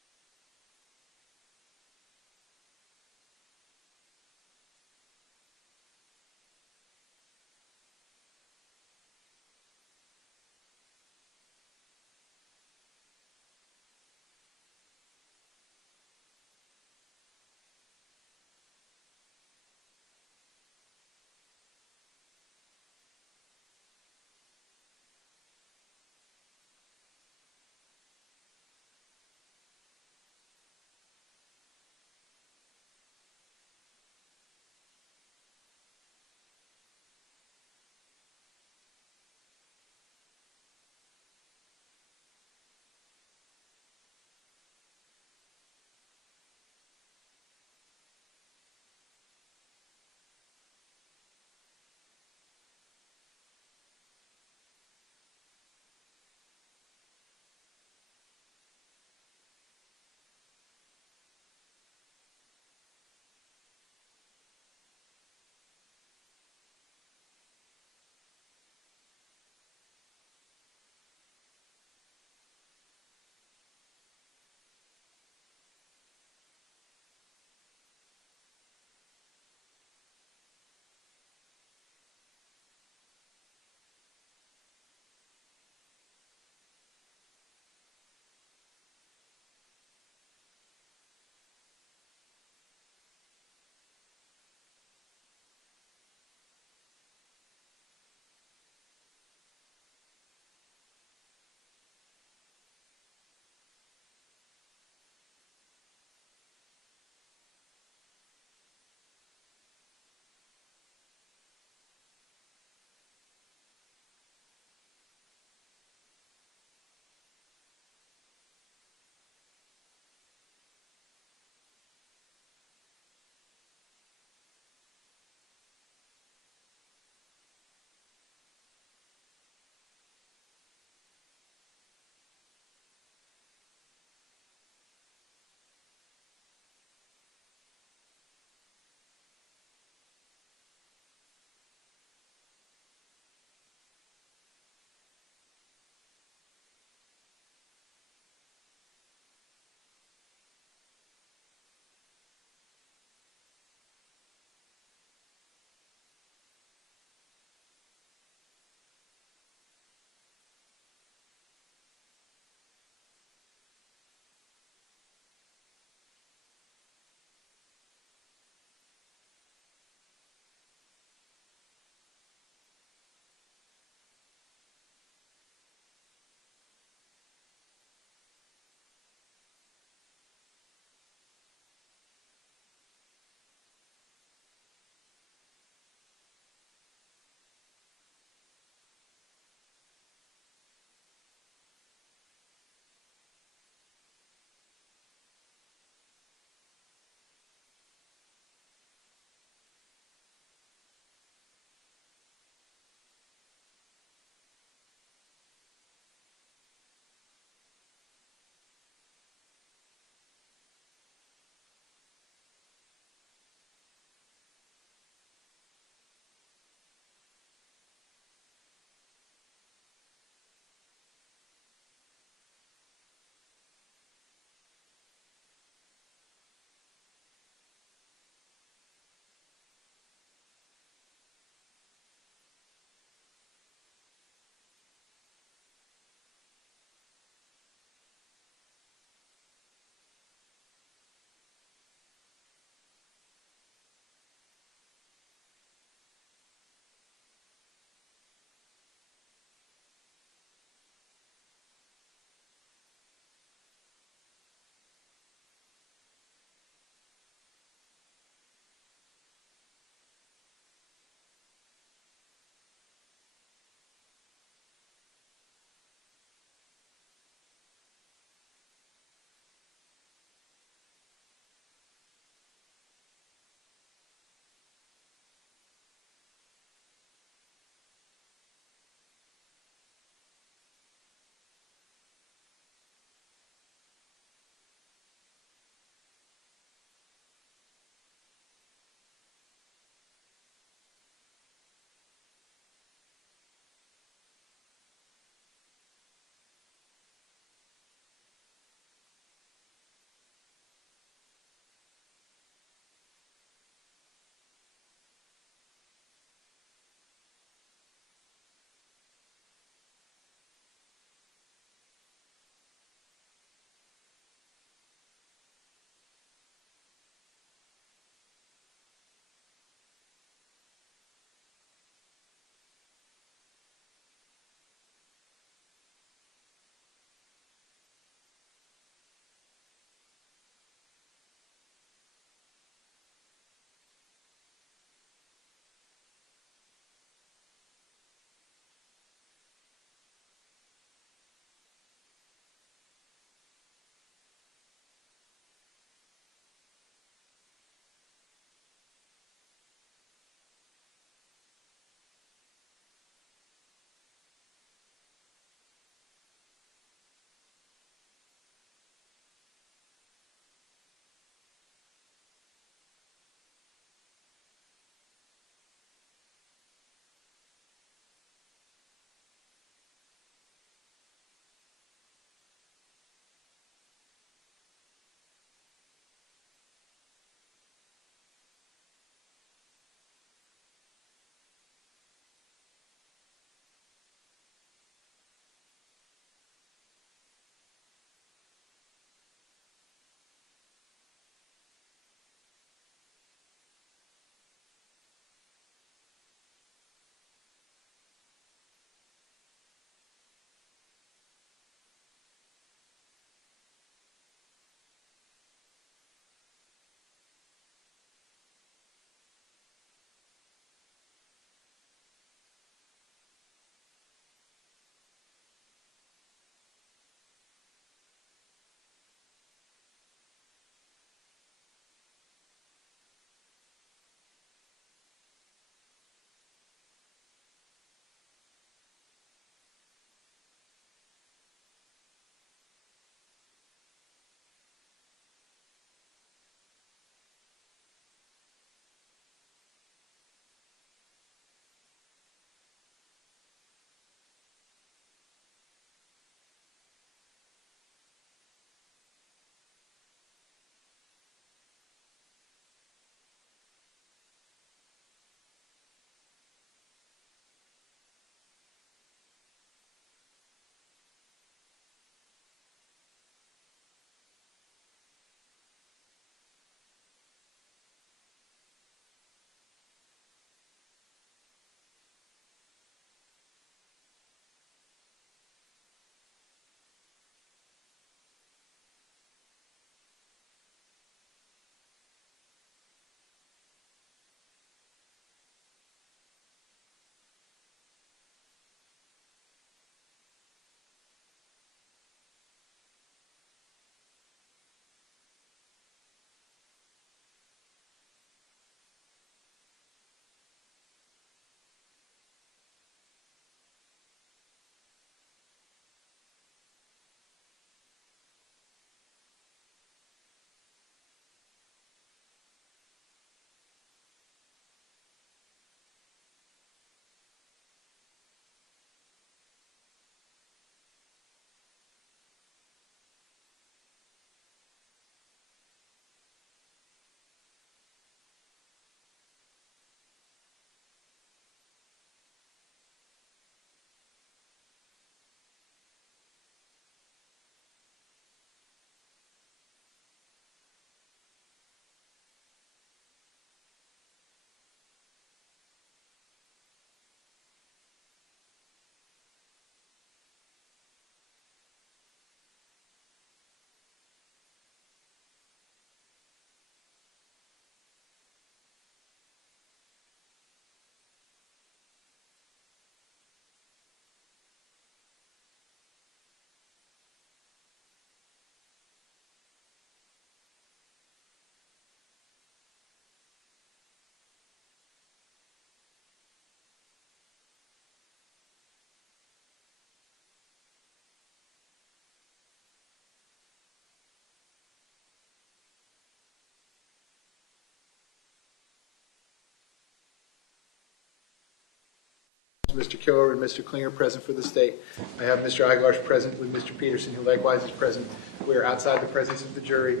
Mr. Killer and Mr. Klinger present for the state. I have Mr. Eiglar's present with Mr. Peterson, who likewise is present. We are outside the presence of the jury.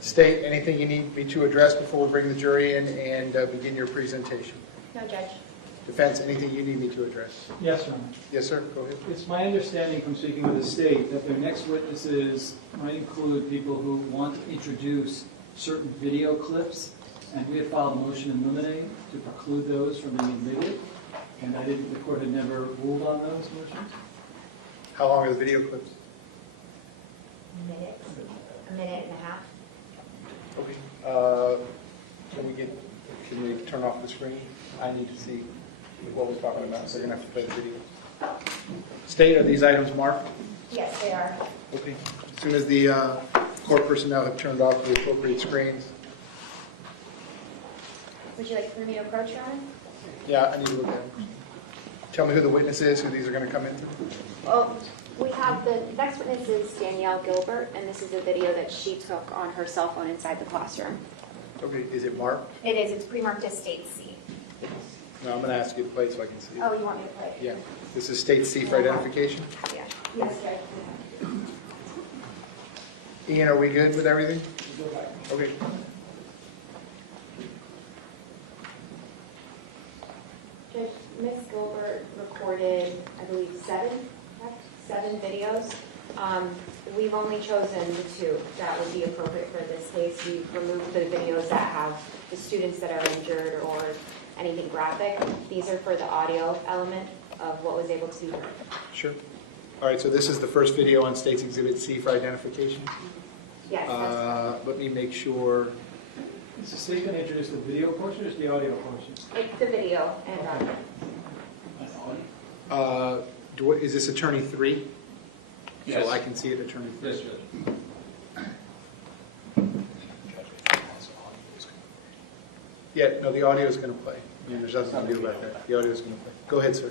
State, anything you need me to address before we bring the jury in and begin your presentation? No, Judge. Defense, anything you need me to address? Yes, Your Honor. Yes, sir, go ahead. It's my understanding from speaking with the state that their next witnesses might include people who want to introduce certain video clips, and we had filed a motion in limine to preclude those from being admitted, and the court had never ruled on those motions. How long are the video clips? A minute and a half. Okay. Can we turn off the screen? I need to see what we're talking about, so you're going to have to play the video. State, are these items marked? Yes, they are. Okay. As soon as the court personnel have turned off the appropriate screens. Would you like for me to approach, Your Honor? Yeah, I need to look at them. Tell me who the witness is, who these are going to come into. Well, we have the next witness is Danielle Gilbert, and this is a video that she took on her cell phone inside the classroom. Okay, is it marked? It is. It's pre-marked as State C. No, I'm going to ask you to play so I can see it. Oh, you want me to play it? Yeah. This is state C for identification. Yeah. Yes, Judge. Ian, are we good with everything? Okay. Judge, Ms. Gilbert recorded, I believe, seven videos. We've only chosen the two that would be appropriate for this case. We've removed the videos that have the students that are injured or anything graphic. These are for the audio element of what was able to be heard. Sure. All right, so this is the first video on State's Exhibit C for identification. Yes, that's Let me make sure. Is the state going to introduce the video portion or is the audio portion? it's the video and Is this Attorney 3? Yes. So I can see it, Attorney 3? Yes, Judge. Yeah, no, the audio is going to play. I mean, there's nothing to do about that. The audio is going to play. Go ahead, sir.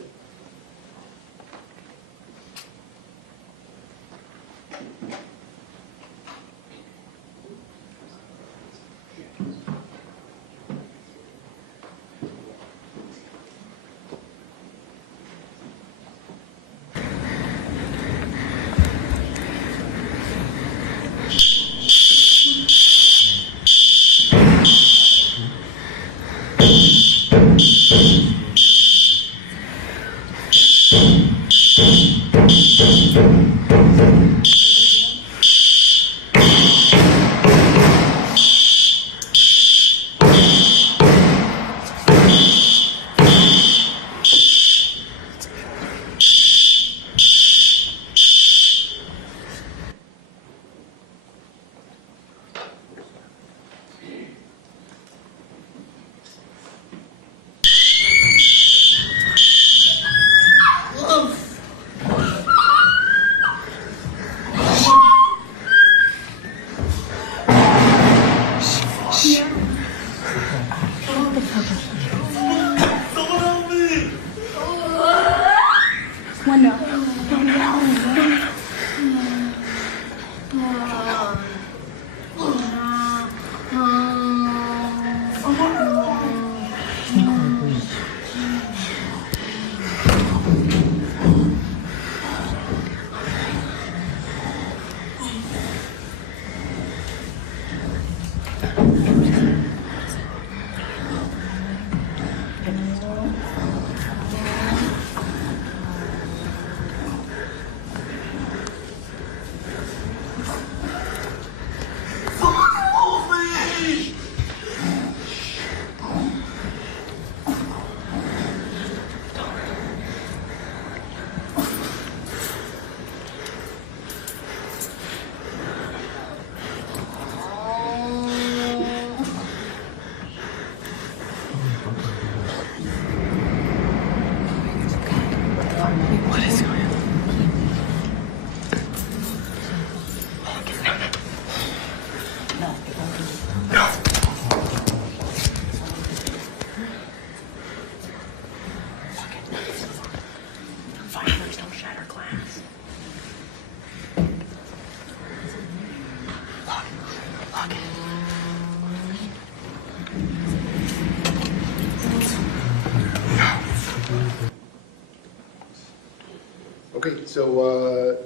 Okay, so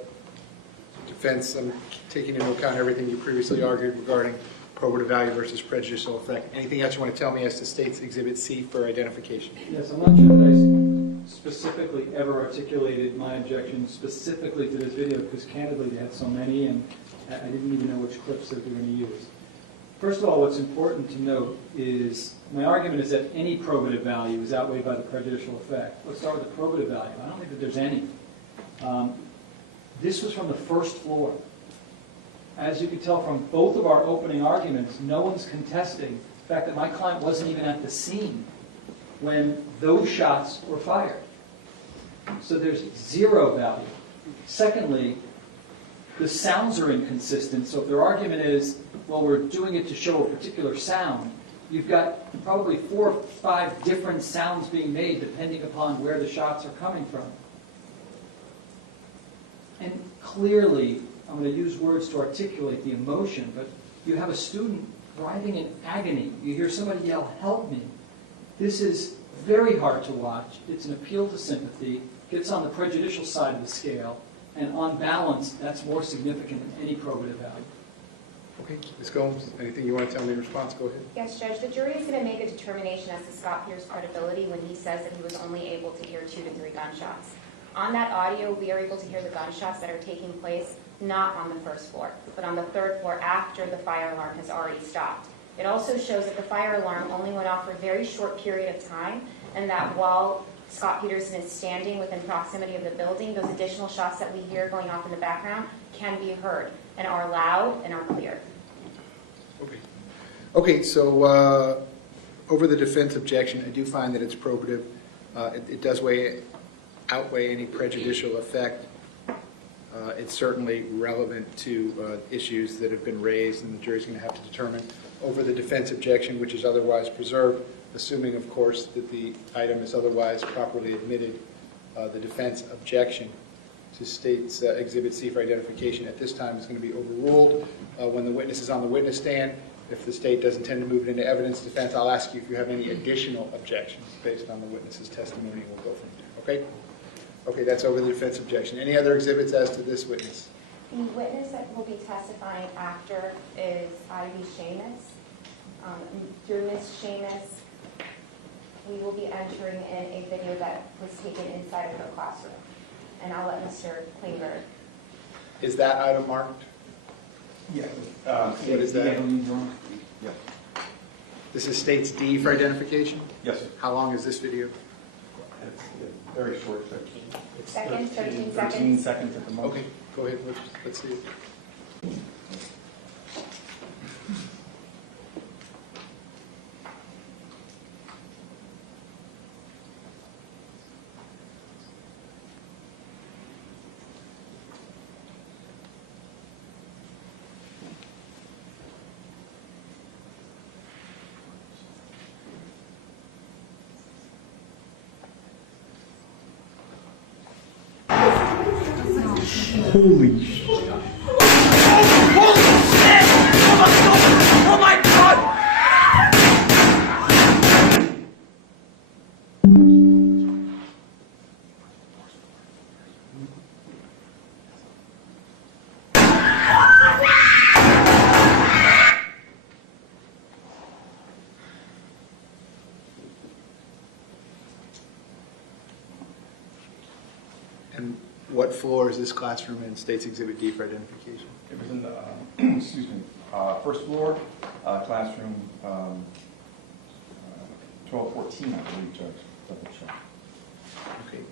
defense, I'm taking into account everything you previously argued regarding probative value versus prejudicial effect. Anything else you want to tell me as to State's Exhibit C for identification? Yes, I'm not sure that I specifically ever articulated my objection specifically to this video, because candidly they had so many and I didn't even know which clips that they were going to use. First of all, what's important to note is my argument is that any probative value is outweighed by the prejudicial effect. Let's start with the probative value. I don't think that there's any. This was from the first floor. As you can tell from both of our opening arguments, no one's contesting the fact that my client wasn't even at the scene when those shots were fired. So there's zero value. Secondly, the sounds are inconsistent. So if their argument is, well, we're doing it to show a particular sound, you've got probably 4 or 5 different sounds being made depending upon where the shots are coming from. And clearly, I'm going to use words to articulate the emotion, but you have a student writhing in agony. You hear somebody yell, "Help me." This is very hard to watch. It's an appeal to sympathy. Gets on the prejudicial side of the scale. And on balance, that's more significant than any probative value. Okay, Ms. Gomes, anything you want to tell me in response? Go ahead. Yes, Judge, the jury is going to make a determination as to Scot Peterson's credibility when he says that he was only able to hear 2 to 3 gunshots. On that audio, we are able to hear the gunshots that are taking place not on the first floor, but on the 3rd floor after the fire alarm has already stopped. It also shows that the fire alarm only went off for a very short period of time, and that while Scot Peterson is standing within proximity of the building, those additional shots that we hear going off in the background can be heard and are loud and are clear. Okay. Okay, so over the defense objection, I do find that it's probative. It does outweigh any prejudicial effect. It's certainly relevant to issues that have been raised, and the jury's going to have to determine over the defense objection, which is otherwise preserved, assuming, of course, that the item is otherwise properly admitted. The defense objection to State's Exhibit C for identification at this time is going to be overruled. When the witness is on the witness stand, if the State does intend to move it into evidence defense, I'll ask you if you have any additional objections based on the witness's testimony, and we'll go from there. Okay? Okay, that's over the defense objection. Any other exhibits as to this witness? The witness that will be testifying after is Ivy Seamus. Through Ms. Seamus, we will be entering in a video that was taken inside of her classroom. And I'll let Mr. Klingberg. Is that item marked? Yeah. What is that? Yeah. This is State's D for identification? Yes, sir. How long is this video? It's very short. Seconds, 13 13 seconds. seconds at the most. Okay, go ahead. Let's see it. Holy shit. Oh my God! And what floor is this classroom in State's Exhibit D for identification? It was in the, excuse me, first floor, classroom 1214, I believe, Judge. Double check. Okay.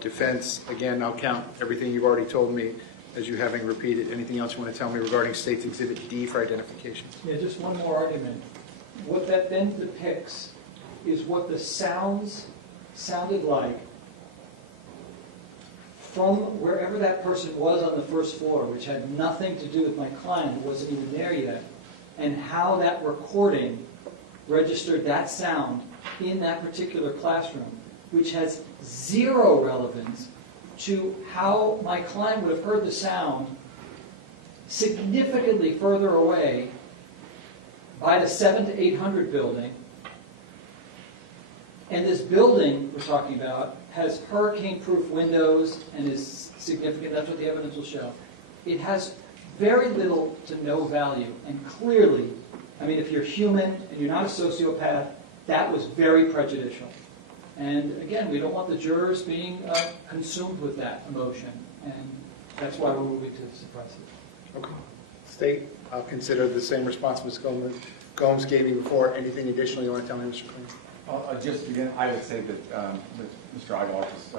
Defense, again, I'll count everything you've already told me as you having repeated. Anything else you want to tell me regarding State's Exhibit D for identification? Yeah, just one more argument. What that then depicts is what the sounds sounded like from wherever that person was on the first floor, which had nothing to do with my client, who wasn't even there yet, and how that recording registered that sound in that particular classroom, which has zero relevance to how my client would have heard the sound significantly further away by the 700 to 800 building. And this building we're talking about has hurricane-proof windows and is significant, that's what the evidence will show. It has very little to no value, and clearly, I mean, if you're human and you're not a sociopath, that was very prejudicial. And again, we don't want the jurors being consumed with that emotion, and that's why we're moving to suppress it. Okay. State, I'll consider the same response Ms. Gomes gave you before. Anything additional you want to tell me, Mr. Clean? Just again, I would say that Mr. Aguilar's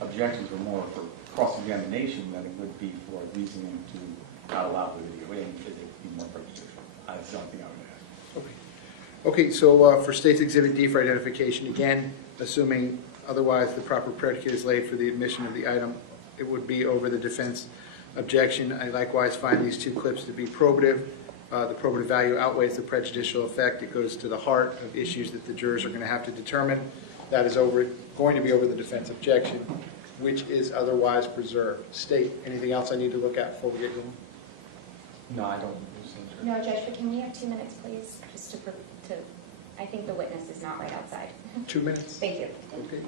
objections were more for cross-examination than it would be for reasoning to not allow the video in, because it would be more prejudicial. That's the only thing I would ask. Okay, so for State's Exhibit D for identification, again, assuming otherwise the proper predicate is laid for the admission of the item, it would be over the defense objection. I likewise find these two clips to be probative. The probative value outweighs the prejudicial effect. It goes to the heart of issues that the jurors are going to have to determine. That is going to be over the defense objection, which is otherwise preserved. State, anything else I need to look at before we get going? No, I don't. No, Judge, but can we have 2 minutes, please? Just to, I think the witness is not right outside. 2 minutes. Thank you. Okay.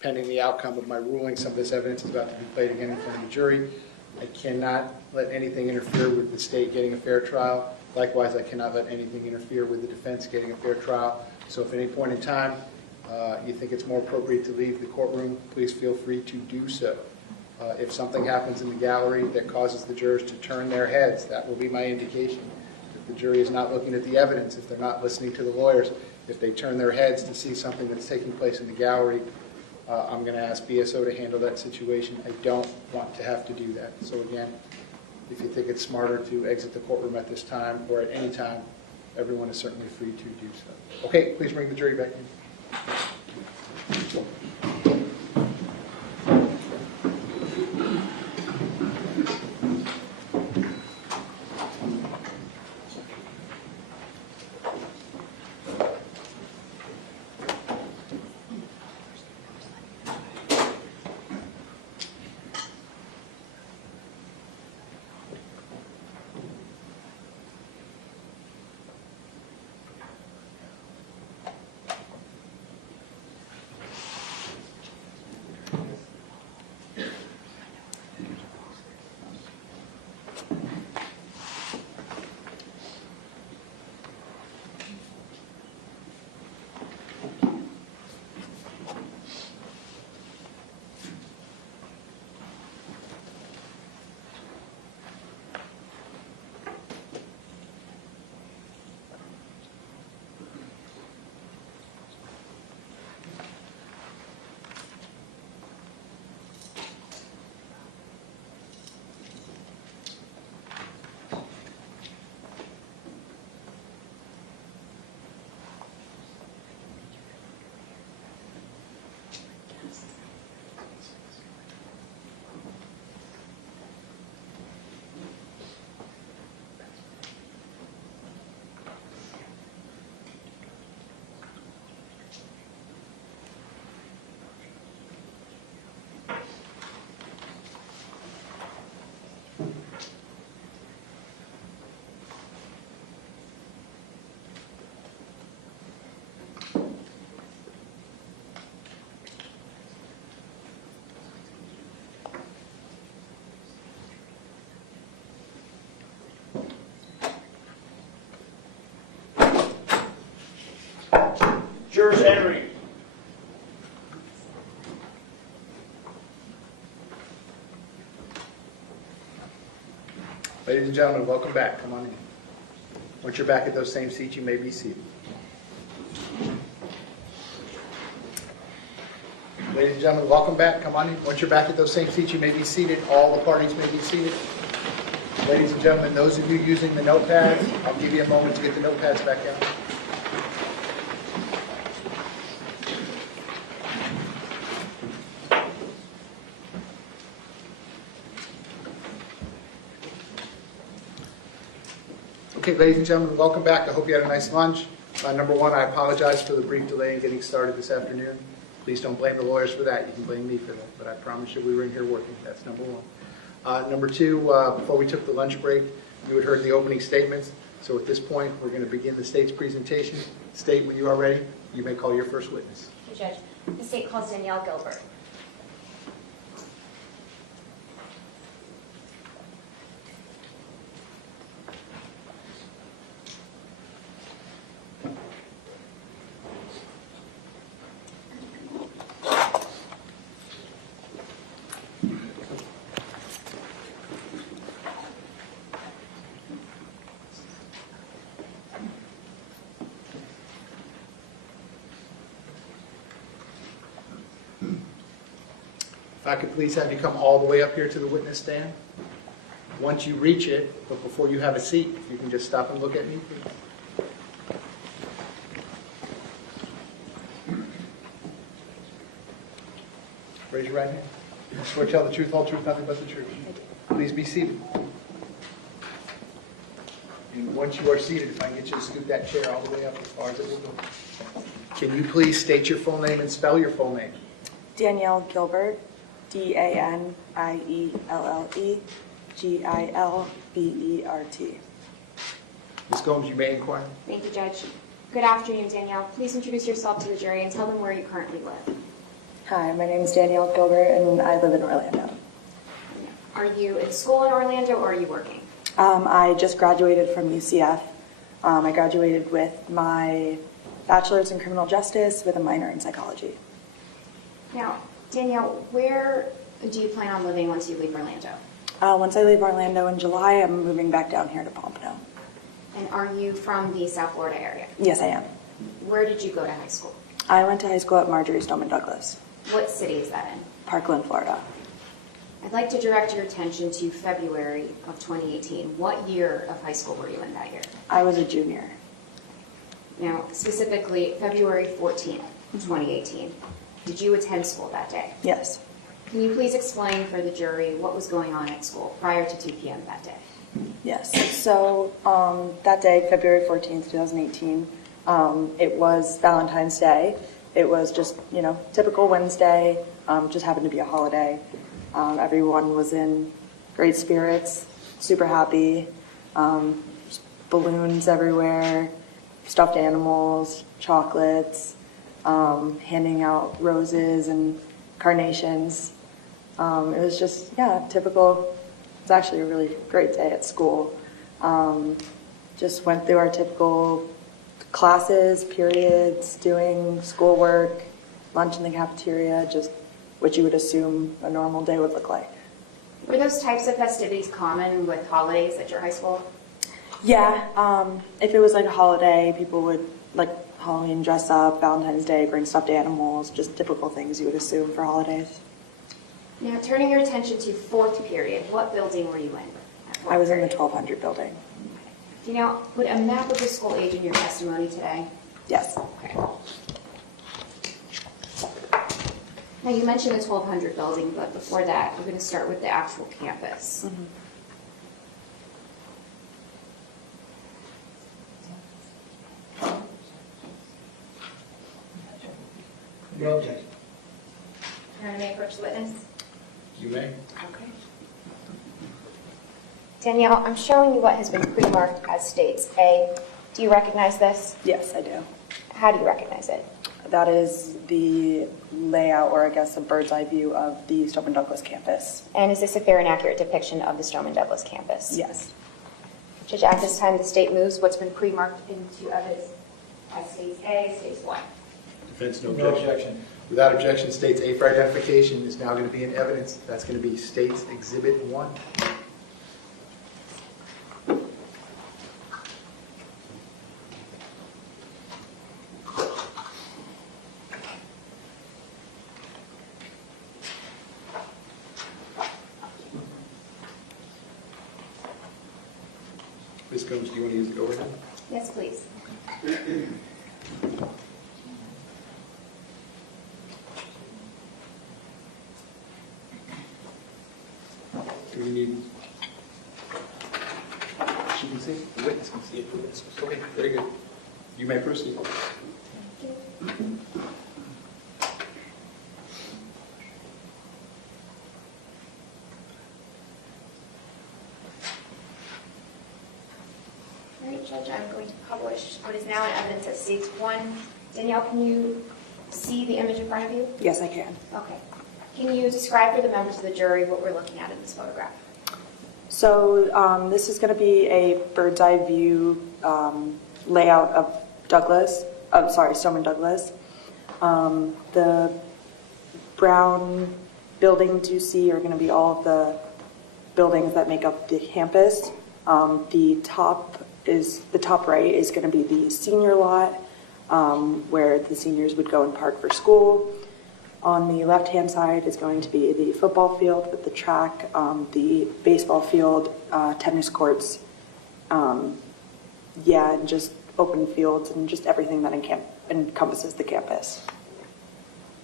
Pending the outcome of my ruling, some of this evidence is about to be played again in front of the jury. I cannot let anything interfere with the state getting a fair trial. Likewise, I cannot let anything interfere with the defense getting a fair trial. So if at any point in time you think it's more appropriate to leave the courtroom, please feel free to do so. If something happens in the gallery that causes the jurors to turn their heads, that will be my indication. If the jury is not looking at the evidence, if they're not listening to the lawyers, if they turn their heads to see something that's taking place in the gallery, I'm going to ask BSO to handle that situation. I don't want to have to do that. So again, if you think it's smarter to exit the courtroom at this time or at any time, everyone is certainly free to do so. Okay, please bring the jury back in. Jurors entering. Ladies and gentlemen, welcome back. Come on in. Once you're back at those same seats, you may be seated. Ladies and gentlemen, welcome back. Come on in. Once you're back at those same seats, you may be seated. All the parties may be seated. Ladies and gentlemen, those of you using the notepads, I'll give you a moment to get the notepads back out. Okay, ladies and gentlemen, welcome back. I hope you had a nice lunch. Number one, I apologize for the brief delay in getting started this afternoon. Please don't blame the lawyers for that. You can blame me for that. But I promise you we were in here working. That's number one. Number two, before we took the lunch break, you had heard the opening statements. So at this point, we're going to begin the state's presentation. State, when you are ready, you may call your first witness. Judge, the state calls Danielle Gilbert. If I could please have you come all the way up here to the witness stand. Once you reach it, but before you have a seat, if you can just stop and look at me, please. Raise your right hand. You swear to tell the truth, whole truth, nothing but the truth. Please be seated. And once you are seated, if I can get you to scoot that chair all the way up as far as it will go. Can you please state your full name and spell your full name? Danielle Gilbert, Danielle Gilbert. Ms. Gomes, you may inquire. Thank you, Judge. Good afternoon, Danielle. Please introduce yourself to the jury and tell them where you currently live. Hi, my name is Danielle Gilbert, and I live in Orlando. Are you in school in Orlando or are you working? I just graduated from UCF. I graduated with my bachelor's in criminal justice with a minor in psychology. Now, Danielle, where do you plan on living once you leave Orlando? Once I leave Orlando in July, I'm moving back down here to Pompano. And are you from the South Florida area? Yes, I am. Where did you go to high school? I went to high school at Marjory, Stoneman, Douglas. What city is that in? Parkland, Florida. I'd like to direct your attention to February of 2018. What year of high school were you in that year? I was a junior. Now, specifically, February 14th, 2018. Did you attend school that day? Yes. Can you please explain for the jury what was going on at school prior to 2 p.m. that day? Yes. So that day, February 14th, 2018, it was Valentine's Day. It was just, typical Wednesday, just happened to be a holiday. Everyone was in great spirits, super happy, balloons everywhere, stuffed animals, chocolates, handing out roses and carnations. It was just, typical. It was actually a really great day at school. Just went through our typical classes, periods, doing schoolwork, lunch in the cafeteria, just what you would assume a normal day would look like. Were those types of festivities common with holidays at your high school? Yeah, if it was like a holiday, people would, like Halloween, dress up, Valentine's Day, bring stuffed animals, just typical things you would assume for holidays. Now, turning your attention to fourth period, what building were you in? I was in the 1200 building. Do you know, would a map of the school aid in your testimony today? Yes. Okay. Now, you mentioned the 1200 building, but before that, we're going to start with the actual campus. Mm-hmm. No objection. Your Honor, may I approach the witness? You may. Okay. Danielle, I'm showing you what has been pre-marked as states. A, do you recognize this? Yes, I do. How do you recognize it? That is the layout, or I guess a bird's eye view of the Stoneman Douglas campus. And is this a fair and accurate depiction of the Stoneman Douglas campus? Yes. Judge, at this time, the state moves what's been pre-marked into evidence. as states A, states 1. Defense, no No objection. objection. Without objection, states A for identification is now going to be in evidence. That's going to be States Exhibit 1. Ms. Combs, do you want to use the overhead? Yes, please. Do we need? She can see it, the witness can see it. Okay, very good. You may proceed. All right, Judge, I'm going to publish what is now in evidence as states 1. Danielle, can you see the image in front of you? Yes, I can. Okay. Can you describe for the members of the jury what we're looking at in this photograph? So this is going to be a bird's eye view layout of Stoneman Douglas. The brown buildings you see are going to be all of the buildings that make up the campus. The top right is going to be the senior lot, where the seniors would go and park for school. On the left-hand side is going to be the football field with the track, the baseball field, tennis courts, and just open fields and just everything that encompasses the campus.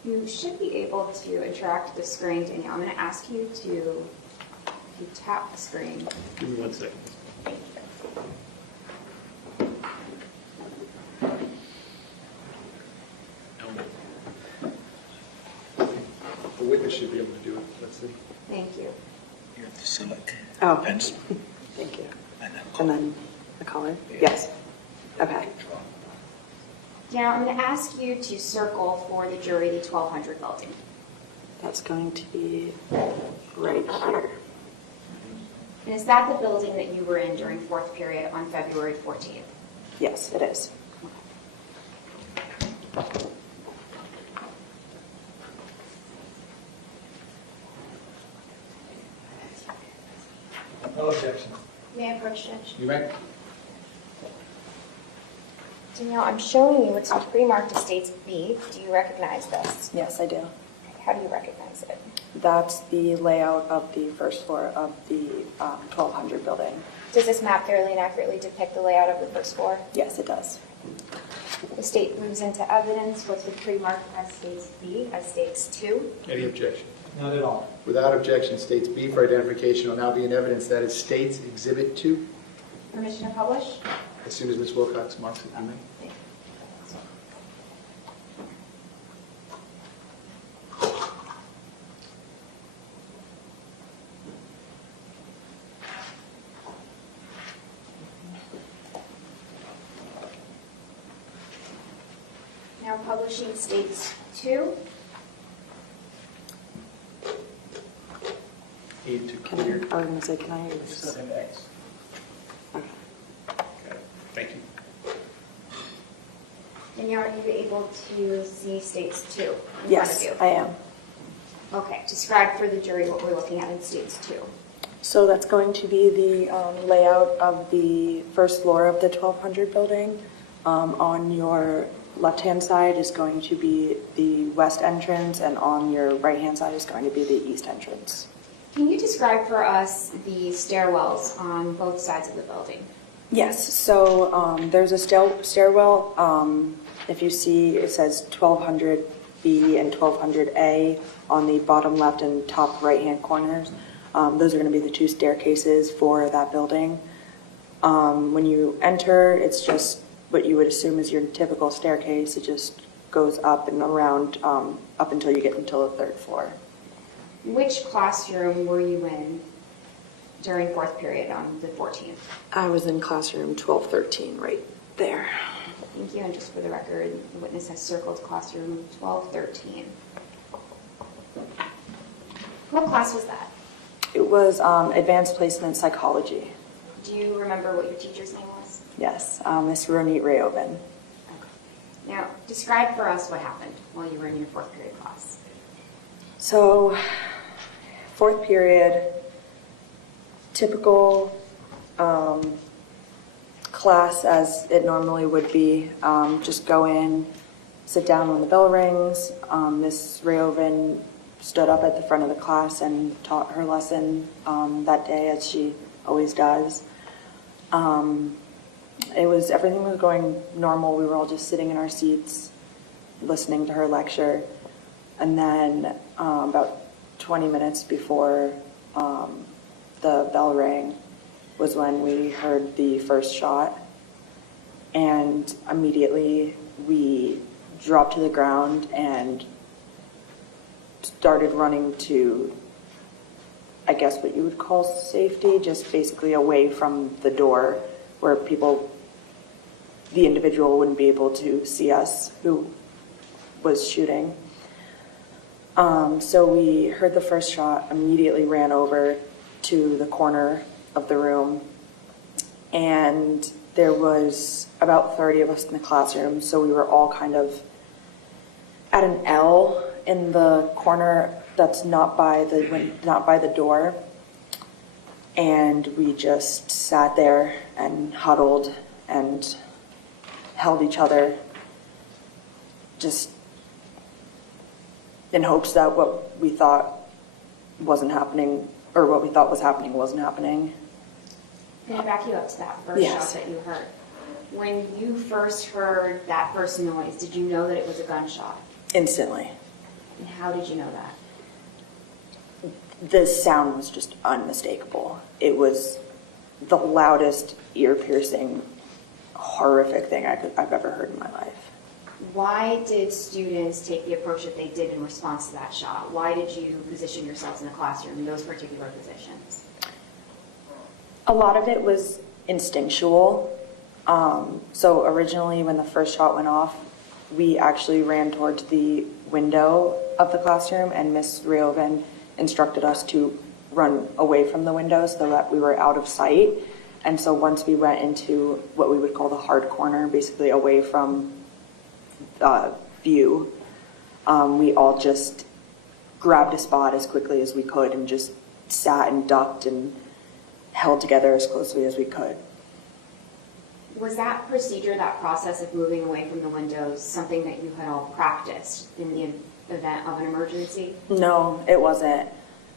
You should be able to interact with the screen, Danielle. I'm going to ask you to, if you tap the screen. Give me 1 second. The witness should be able to do it. Let's see. Thank you. You have to select Oh, pencil thank you. and then And then the color? Yes. Okay. Now, I'm going to ask you to circle for the jury the 1200 building. That's going to be right here. And is that the building that you were in during fourth period on February 14th? Yes, it is. No objection. May I approach, Judge? You may. Danielle, I'm showing you it's pre-marked as states B. Do you recognize this? Yes, I do. How do you recognize it? That's the layout of the first floor of the 1200 building. Does this map fairly and accurately depict the layout of the first floor? Yes, it does. The state moves into evidence what's been pre-marked as states B as states 2. Any objection? Not at all. Without objection, states B for identification will now be in evidence. That is States Exhibit 2. Permission to publish? As soon as Ms. Wilcox marks it, you may. Now publishing states 2. Need to Can clear. I was going to say, can I use? X. Okay. Okay. Thank you. Danielle, are you able to see states 2 in Yes, front of I am. you? Okay, describe for the jury what we're looking at in states 2. So that's going to be the layout of the first floor of the 1200 building. On your left-hand side is going to be the west entrance, and on your right-hand side is going to be the east entrance. Can you describe for us the stairwells on both sides of the building? Yes, so there's a stairwell. If you see, it says 1200B and 1200A on the bottom left and top right-hand corners. Those are going to be the two staircases for that building. When you enter, it's just what you would assume is your typical staircase. It just goes up and around up until you get until the third floor. Which classroom were you in during fourth period on the 14th? I was in classroom 1213 right there. Thank you, and just for the record, the witness has circled classroom 1213. What class was that? It was advanced placement psychology. Do you remember what your teacher's name was? Yes, Miss Ronit Rayovan. Now, describe for us what happened while you were in your fourth period class. So, fourth period, typical class as it normally would be. Just go in, sit down when the bell rings. Miss Rayovan stood up at the front of the class and taught her lesson that day, as she always does. Everything was going normal. We were all just sitting in our seats, listening to her lecture. And then about 20 minutes before the bell rang was when we heard the first shot. And immediately we dropped to the ground and started running to, I guess what you would call safety, just basically away from the door where the individual wouldn't be able to see us who was shooting. So we heard the first shot, immediately ran over to the corner of the room, and there was about 30 of us in the classroom, so we were all kind of at an L in the corner that's not by the door, and we just sat there and huddled and held each other, just in hopes that what we thought wasn't happening, or what we thought was happening wasn't happening. Can I back you up to that first Yes. shot that you heard? When you first heard that first noise, did you know that it was a gunshot? Instantly. And how did you know that? The sound was just unmistakable. It was the loudest, ear-piercing, horrific thing I've ever heard in my life. Why did students take the approach that they did in response to that shot? Why did you position yourselves in the classroom in those particular positions? A lot of it was instinctual. So originally when the first shot went off, we actually ran towards the window of the classroom, and Miss Rayovan instructed us to run away from the window so that we were out of sight. And so once we went into what we would call the hard corner, basically away from view, we all just grabbed a spot as quickly as we could and just sat and ducked and held together as closely as we could. Was that procedure, that process of moving away from the windows, something that you had all practiced in the event of an emergency? No, it wasn't.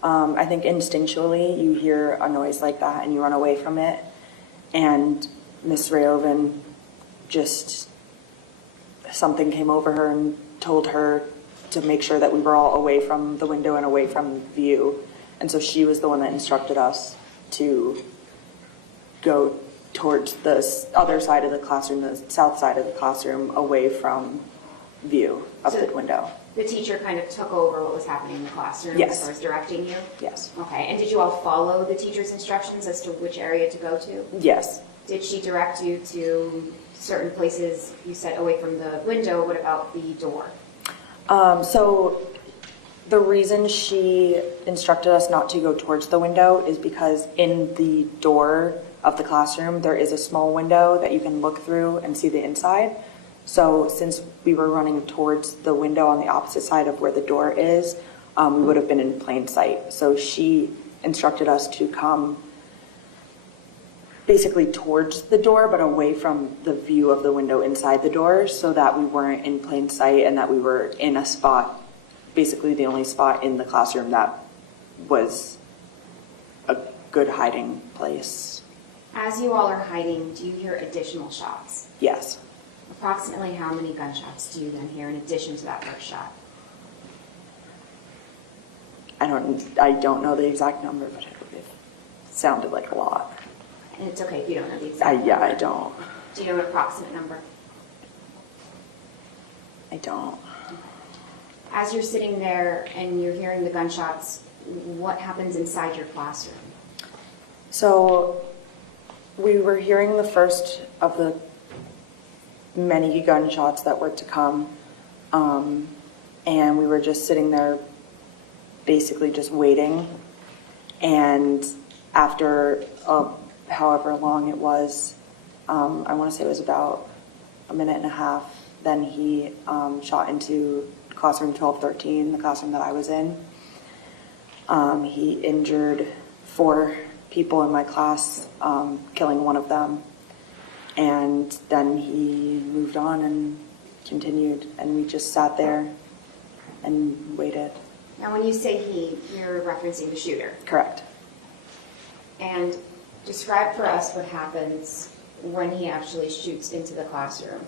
I think instinctually you hear a noise like that and you run away from it. And Miss Rayovan just, something came over her and told her to make sure that we were all away from the window and away from view. And so she was the one that instructed us to go towards the other side of the classroom, the south side of the classroom, away from view of the window. The teacher kind of took over what was happening in the classroom Yes. as far as directing you? Yes. Okay, and did you all follow the teacher's instructions as to which area to go to? Yes. Did she direct you to certain places? You said away from the window. What about the door? So the reason she instructed us not to go towards the window is because in the door of the classroom, there is a small window that you can look through and see the inside. So since we were running towards the window on the opposite side of where the door is, we would have been in plain sight. So she instructed us to come basically towards the door, but away from the view of the window inside the door, so that we weren't in plain sight and that we were in a spot, basically the only spot in the classroom that was a good hiding place. As you all are hiding, do you hear additional shots? Yes. Approximately how many gunshots do you then hear in addition to that first shot? I don't know the exact number, but it sounded like a lot. And it's okay if you don't know the exact number. Yeah, I don't. Do you know an approximate number? I don't. As you're sitting there and you're hearing the gunshots, what happens inside your classroom? So we were hearing the first of the many gunshots that were to come, and we were just sitting there basically just waiting. And after however long it was, I want to say it was about a minute and a half, then he shot into classroom 1213, the classroom that I was in. He injured 4 people in my class, killing one of them. And then he moved on and continued, and we just sat there and waited. Now, when you say he, you're referencing the shooter. Correct. And describe for us what happens when he actually shoots into the classroom.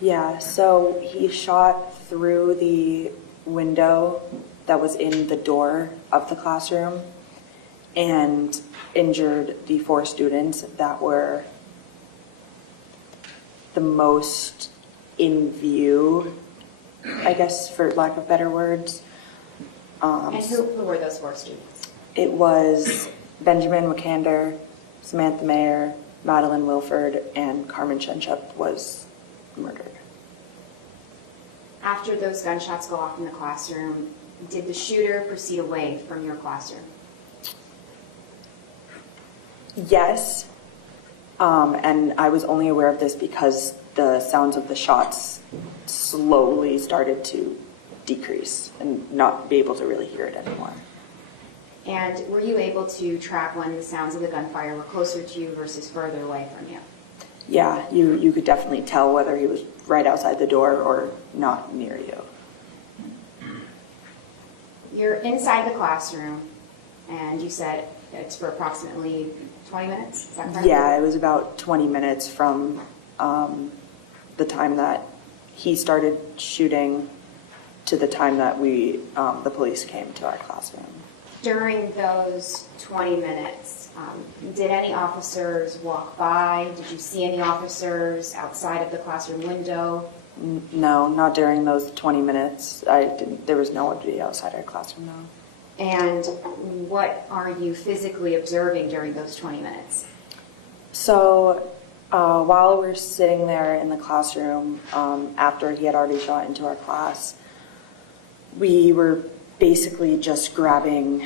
Yeah, so he shot through the window that was in the door of the classroom and injured the 4 students that were the most in view, I guess, for lack of better words. And who were those 4 students? It was Benjamin McCander, Samantha Mayer, Madeline Wilford, and Carmen Chenchup was murdered. After those gunshots go off in the classroom, did the shooter proceed away from your classroom? Yes, and I was only aware of this because the sounds of the shots slowly started to decrease and not be able to really hear it anymore. And were you able to track when the sounds of the gunfire were closer to you versus further away from you? Yeah, you could definitely tell whether he was right outside the door or not near you. You're inside the classroom, and you said it's for approximately 20 minutes, is that correct? Yeah, it was about 20 minutes from the time that he started shooting to the time that the police came to our classroom. During those 20 minutes, did any officers walk by? Did you see any officers outside of the classroom window? No, not during those 20 minutes. There was no one outside our classroom, no. And what are you physically observing during those 20 minutes? So while we're sitting there in the classroom, after he had already shot into our class, we were basically just grabbing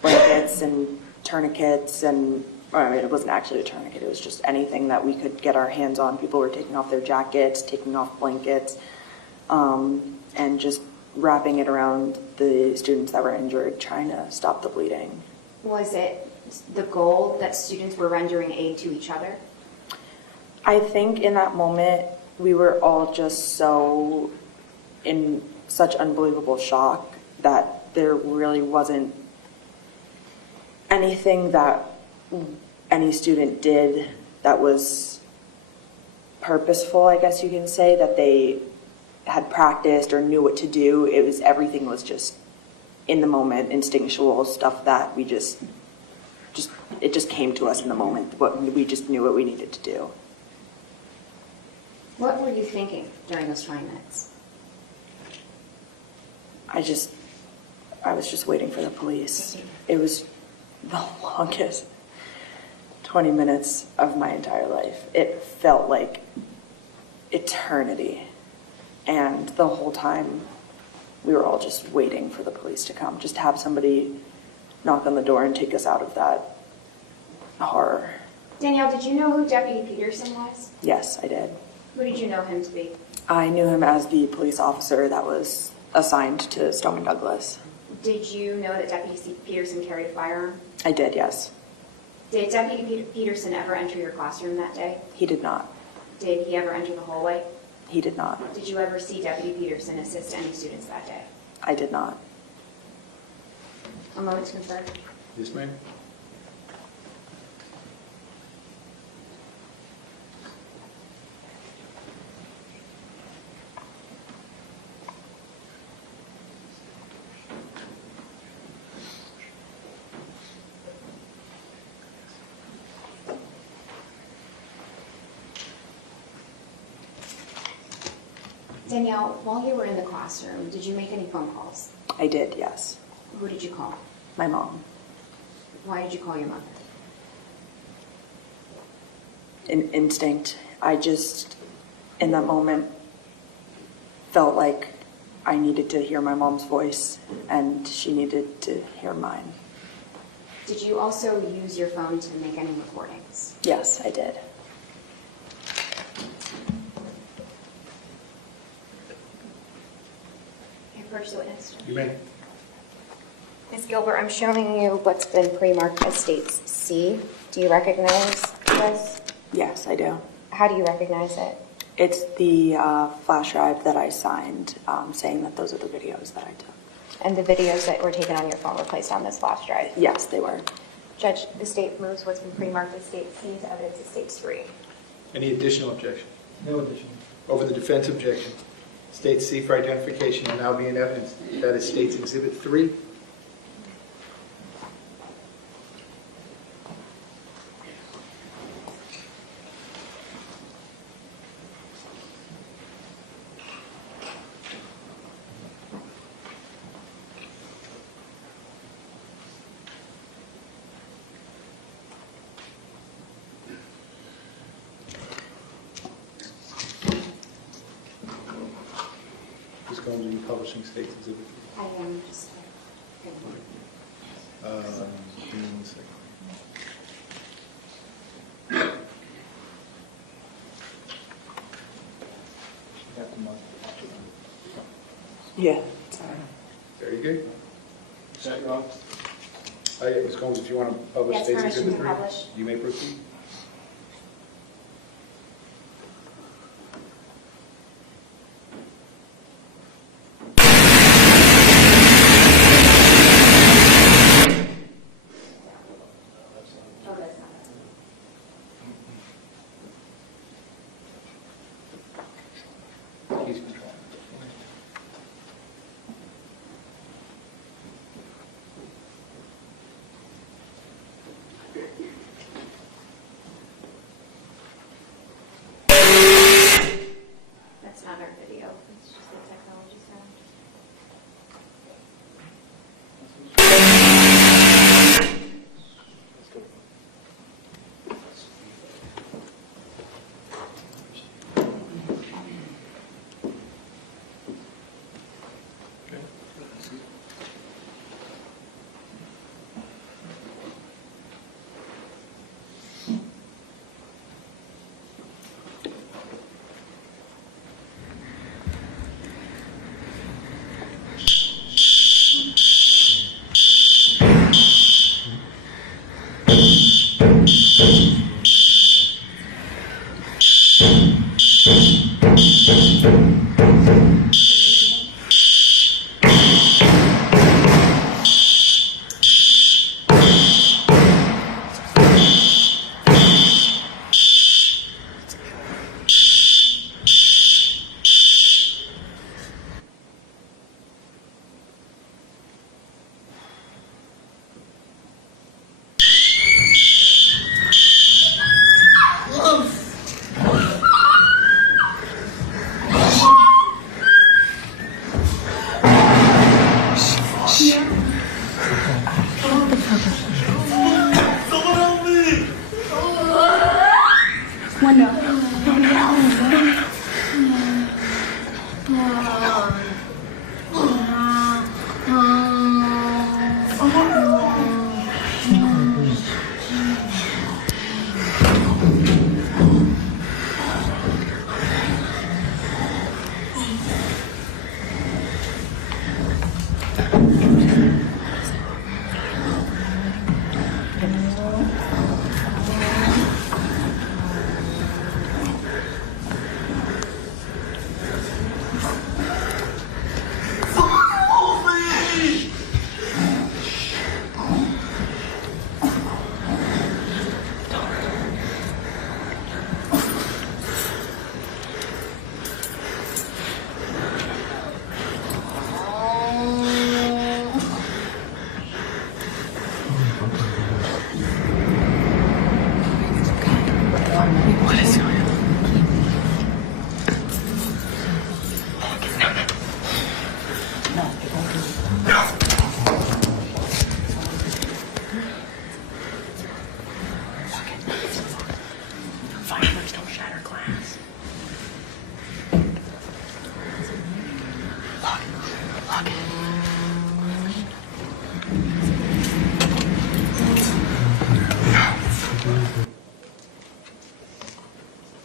blankets and tourniquets and, I mean, it wasn't actually a tourniquet, it was just anything that we could get our hands on. People were taking off their jackets, taking off blankets, and just wrapping it around the students that were injured, trying to stop the bleeding. Was it the goal that students were rendering aid to each other? I think in that moment, we were all just so in such unbelievable shock that there really wasn't anything that any student did that was purposeful, I guess you can say, that they had practiced or knew what to do. Everything was just in the moment, instinctual stuff that it just came to us in the moment. We just knew what we needed to do. What were you thinking during those 20 minutes? I was just waiting for the police. It was the longest 20 minutes of my entire life. It felt like eternity. And the whole time, we were all just waiting for the police to come, just have somebody knock on the door and take us out of that horror. Danielle, did you know who Deputy Peterson was? Yes, I did. Who did you know him to be? I knew him as the police officer that was assigned to Stoneman Douglas. Did you know that Deputy Peterson carried a firearm? I did, yes. Did Deputy Peterson ever enter your classroom that day? He did not. Did he ever enter the hallway? He did not. Did you ever see Deputy Peterson assist any students that day? I did not. A moment to confirm. Yes, ma'am. Danielle, while you were in the classroom, did you make any phone calls? I did, yes. Who did you call? My mom. Why did you call your mother? An instinct. I just, in that moment, felt like I needed to hear my mom's voice and she needed to hear mine. Did you also use your phone to make any recordings? Yes, I did. first witness. You may. Ms. Gilbert, I'm showing you what's been pre-marked as States C. Do you recognize this? Yes, I do. How do you recognize it? It's the flash drive that I signed saying that those are the videos that I took. And the videos that were taken on your phone were placed on this flash drive? Yes, they were. Judge, the state moves what's been pre-marked as State C to evidence as State 3. Any additional objection? No addition. Over the defense objection. State C for identification will now be in evidence. That is State's Exhibit 3. Ms. Gomes, are you publishing State's Exhibit 3? I am just... Give me 1 second. Yeah. Very good. Is that wrong? Ms. Gomes, if you want to publish Yes, State's permission Exhibit to 3, publish. you may proceed. Please control. That's not our video. It's just the technology sound.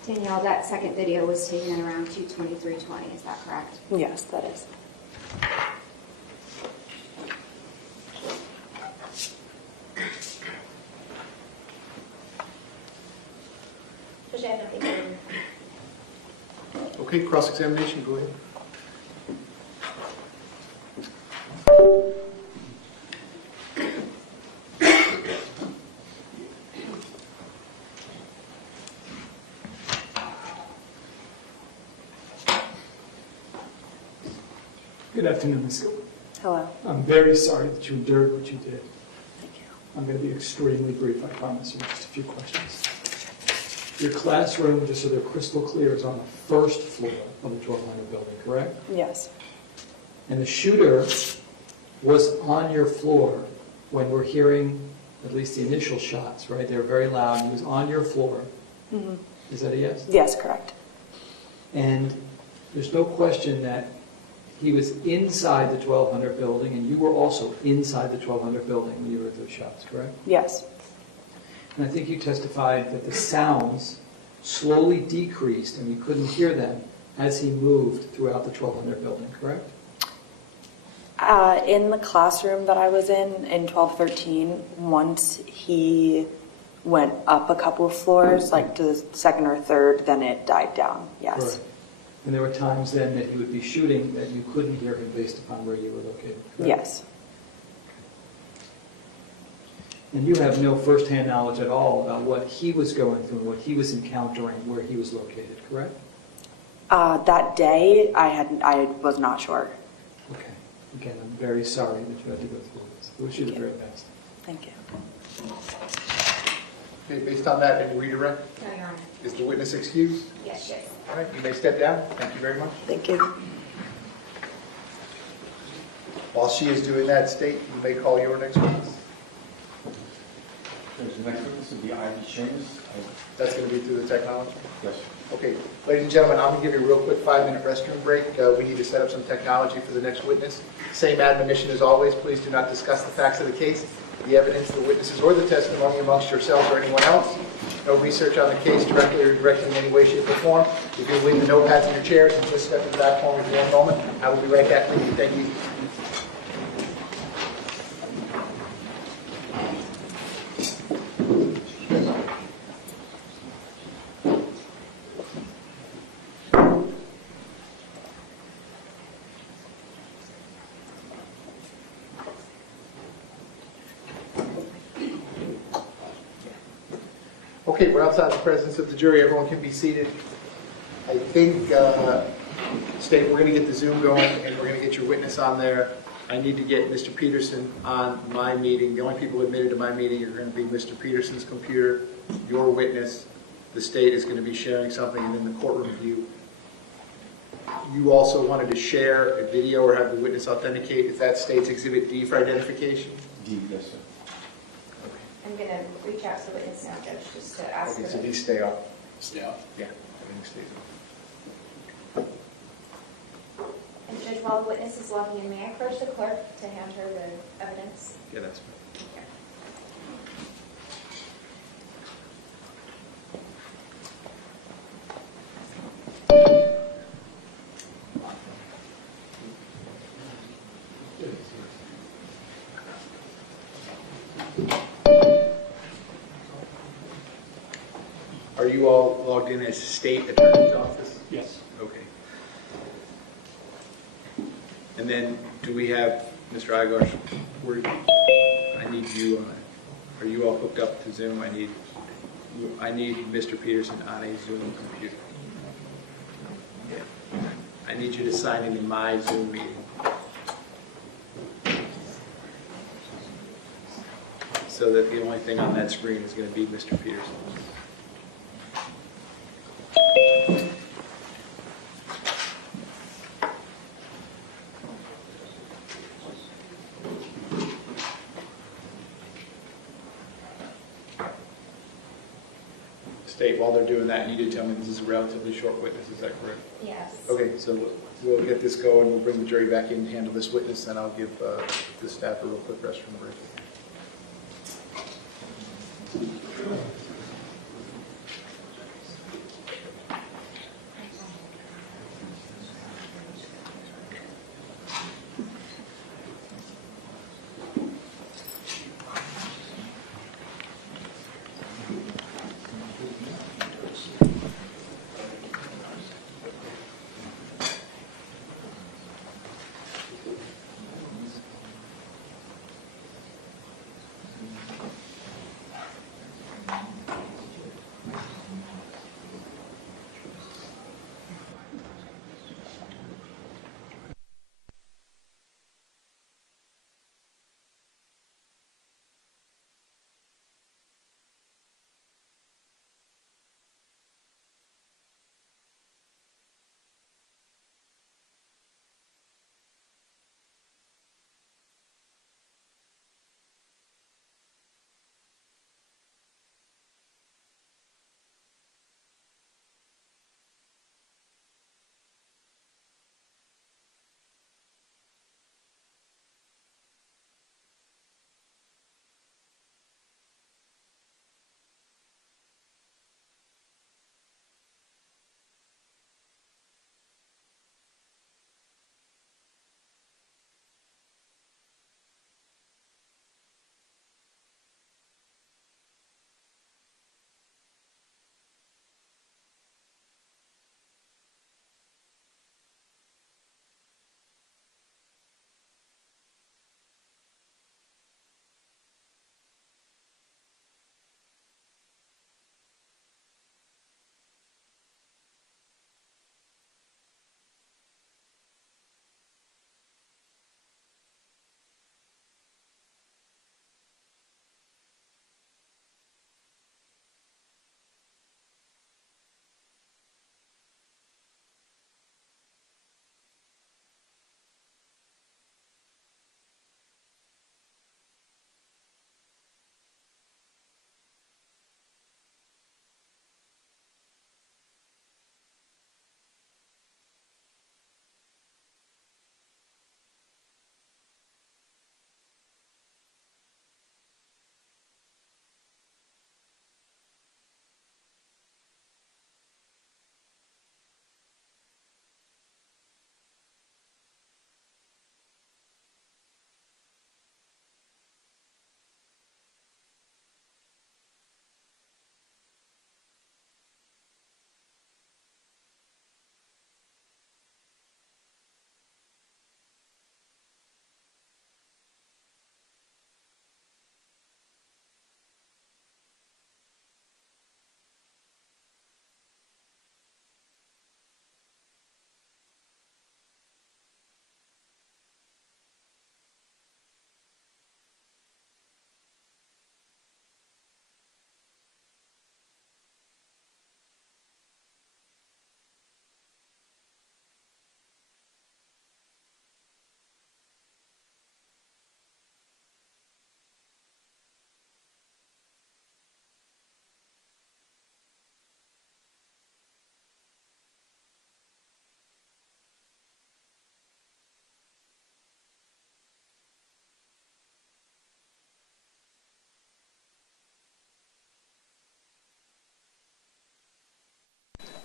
Danielle, that second video was taken at around 2:23:20, is that correct? Yes, that is. Okay, cross-examination, go ahead. Good afternoon, Ms. Gilbert. Hello. I'm very sorry that you endured what you did. Thank you. I'm going to be extremely brief, I promise you, just a few questions. Your classroom, just so they're crystal clear, is on the first floor of the 1200 building, correct? Yes. And the shooter was on your floor when we're hearing at least the initial shots, right? They were very loud. He was on your floor. Mm-hmm. Is that a yes? Yes, correct. And there's no question that he was inside the 1200 building, and you were also inside the 1200 building when you heard those shots, correct? Yes. And I think you testified that the sounds slowly decreased and you couldn't hear them as he moved throughout the 1200 building, correct? In the classroom that I was in 1213, once he went up a couple of floors, like to the second or third, then it died down, yes. Correct. And there were times then that he would be shooting that you couldn't hear him based upon where you were located, correct? Yes. And you have no firsthand knowledge at all about what he was going through, what he was encountering, where he was located, correct? That day, I was not sure. Okay. Again, I'm very sorry that you had to go through this. I wish you the very best. Thank you. Okay, based on that, any redirect? No, Your Honor. Is the witness excused? Yes, yes. All right, you may step down. Thank you very much. Thank you. While she is doing that, State, you may call your next witness. The next witness would be Ivy Shamus. That's going to be through the technology? Yes. Okay, ladies and gentlemen, I'm going to give you a real quick 5-minute restroom break. We need to set up some technology for the next witness. Same admonition as always, please do not discuss the facts of the case, the evidence, the witnesses, or the testimony amongst yourselves or anyone else. No research on the case directly or indirectly in any way, shape, or form. You can leave the notepads in your chairs and just step to the back for me for one moment. I will be right back with you. Thank you. Okay, we're outside the presence of the jury. Everyone can be seated. I think, State, we're going to get the Zoom going, and we're going to get your witness on there. I need to get Mr. Peterson on my meeting. The only people admitted to my meeting are going to be Mr. Peterson's computer, your witness. The State is going to be sharing something, and then the courtroom view. You also wanted to share a video or have the witness authenticate. Is that State's Exhibit D for identification? D, yes, sir. I'm going to reach out to the witness now, Judge, just to ask Okay, her. so these stay off. Stay off. Yeah, everything stays off. And Judge, while the witness is logging in, may I approach the clerk to hand her the evidence? Yeah, that's fine. Okay. Are you all logged in as State Attorney's Office? Yes. Okay. And then, do we have, Mr. Igosh, I need you, are you all hooked up to Zoom? I need Mr. Peterson on a Zoom computer. Yeah. I need you to sign into my Zoom meeting. So that the only thing on that screen is going to be Mr. Peterson. State, while they're doing that, you did tell me this is a relatively short witness, is that correct? Yes. Okay, so we'll get this going, we'll bring the jury back in and handle this witness, and I'll give the staff a real quick restroom break.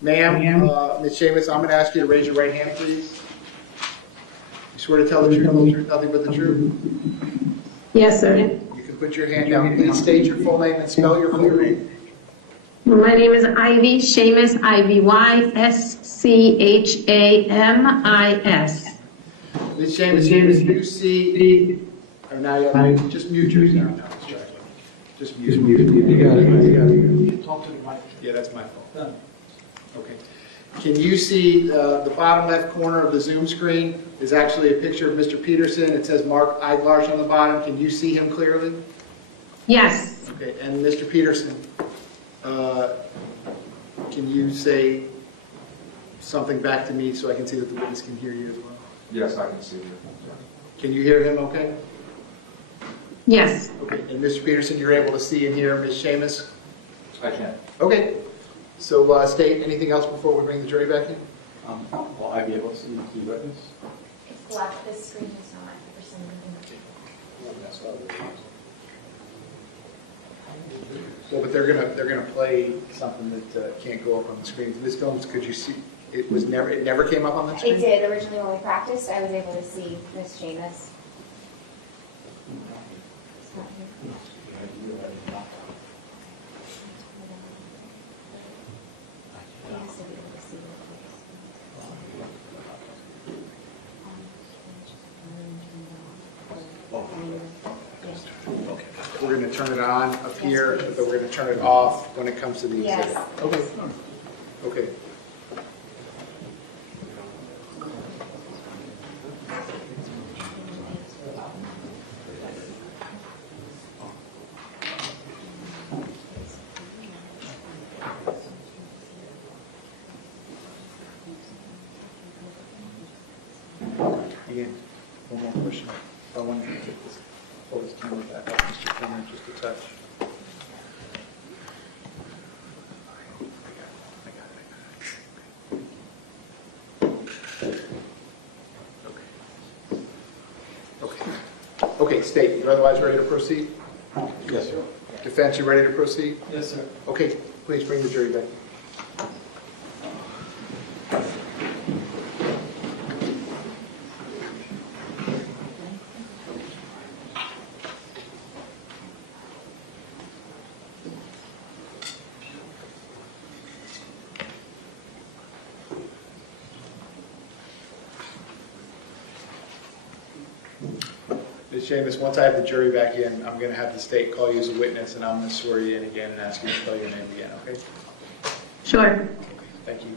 Ma'am, Ms. Seamus, I'm going to ask you to raise your right hand, please. You swear to tell the truth, the whole truth, nothing but the truth? Yes, sir. You can put your hand down. Please state your full name and spell your full name. My name is Ivy Seamus, Ivyschamis. Ms. Seamus, you see, or now you have, just mute yourself. Just mute. You got it. Talk to the mic. Yeah, that's my fault. Okay. Can you see the bottom left corner of the Zoom screen is actually a picture of Mr. Peterson. It says Mark Eidlarsch on the bottom. Can you see him clearly? Yes. Okay, and Mr. Peterson, can you say something back to me so I can see that the witness can hear you as well? Yes, I can see you. Can you hear him okay? Yes. Okay, and Mr. Peterson, you're able to see and hear Ms. Seamus? I can. Okay, so state anything else before we bring the jury back in? Will I be able to see the key witness? It's black, this screen is not for some reason. Well, but they're gonna play something that can't go up on the screen. Ms. Gomes, could you see? It never came up on that screen? It did, originally when we practiced, I was able to see Miss Seamus. It's not here. He has to be able to see it. Okay. We're gonna turn it on up here, but we're gonna turn it off when it comes to the exhibit. Yes. Okay. Okay. Again, one more question. I want to take this, pull this camera back up, Mr. Cameron, just a touch. Okay. Okay, state, you're otherwise ready to proceed? Yes, sir. Defense, you ready to proceed? Yes, sir. Okay, please bring the jury back. Ms. Seamus, once I have the jury back in, I'm going to have the state call you as a witness, and I'm going to swear you in again and ask you to spell your name again, okay? Sure. Thank you.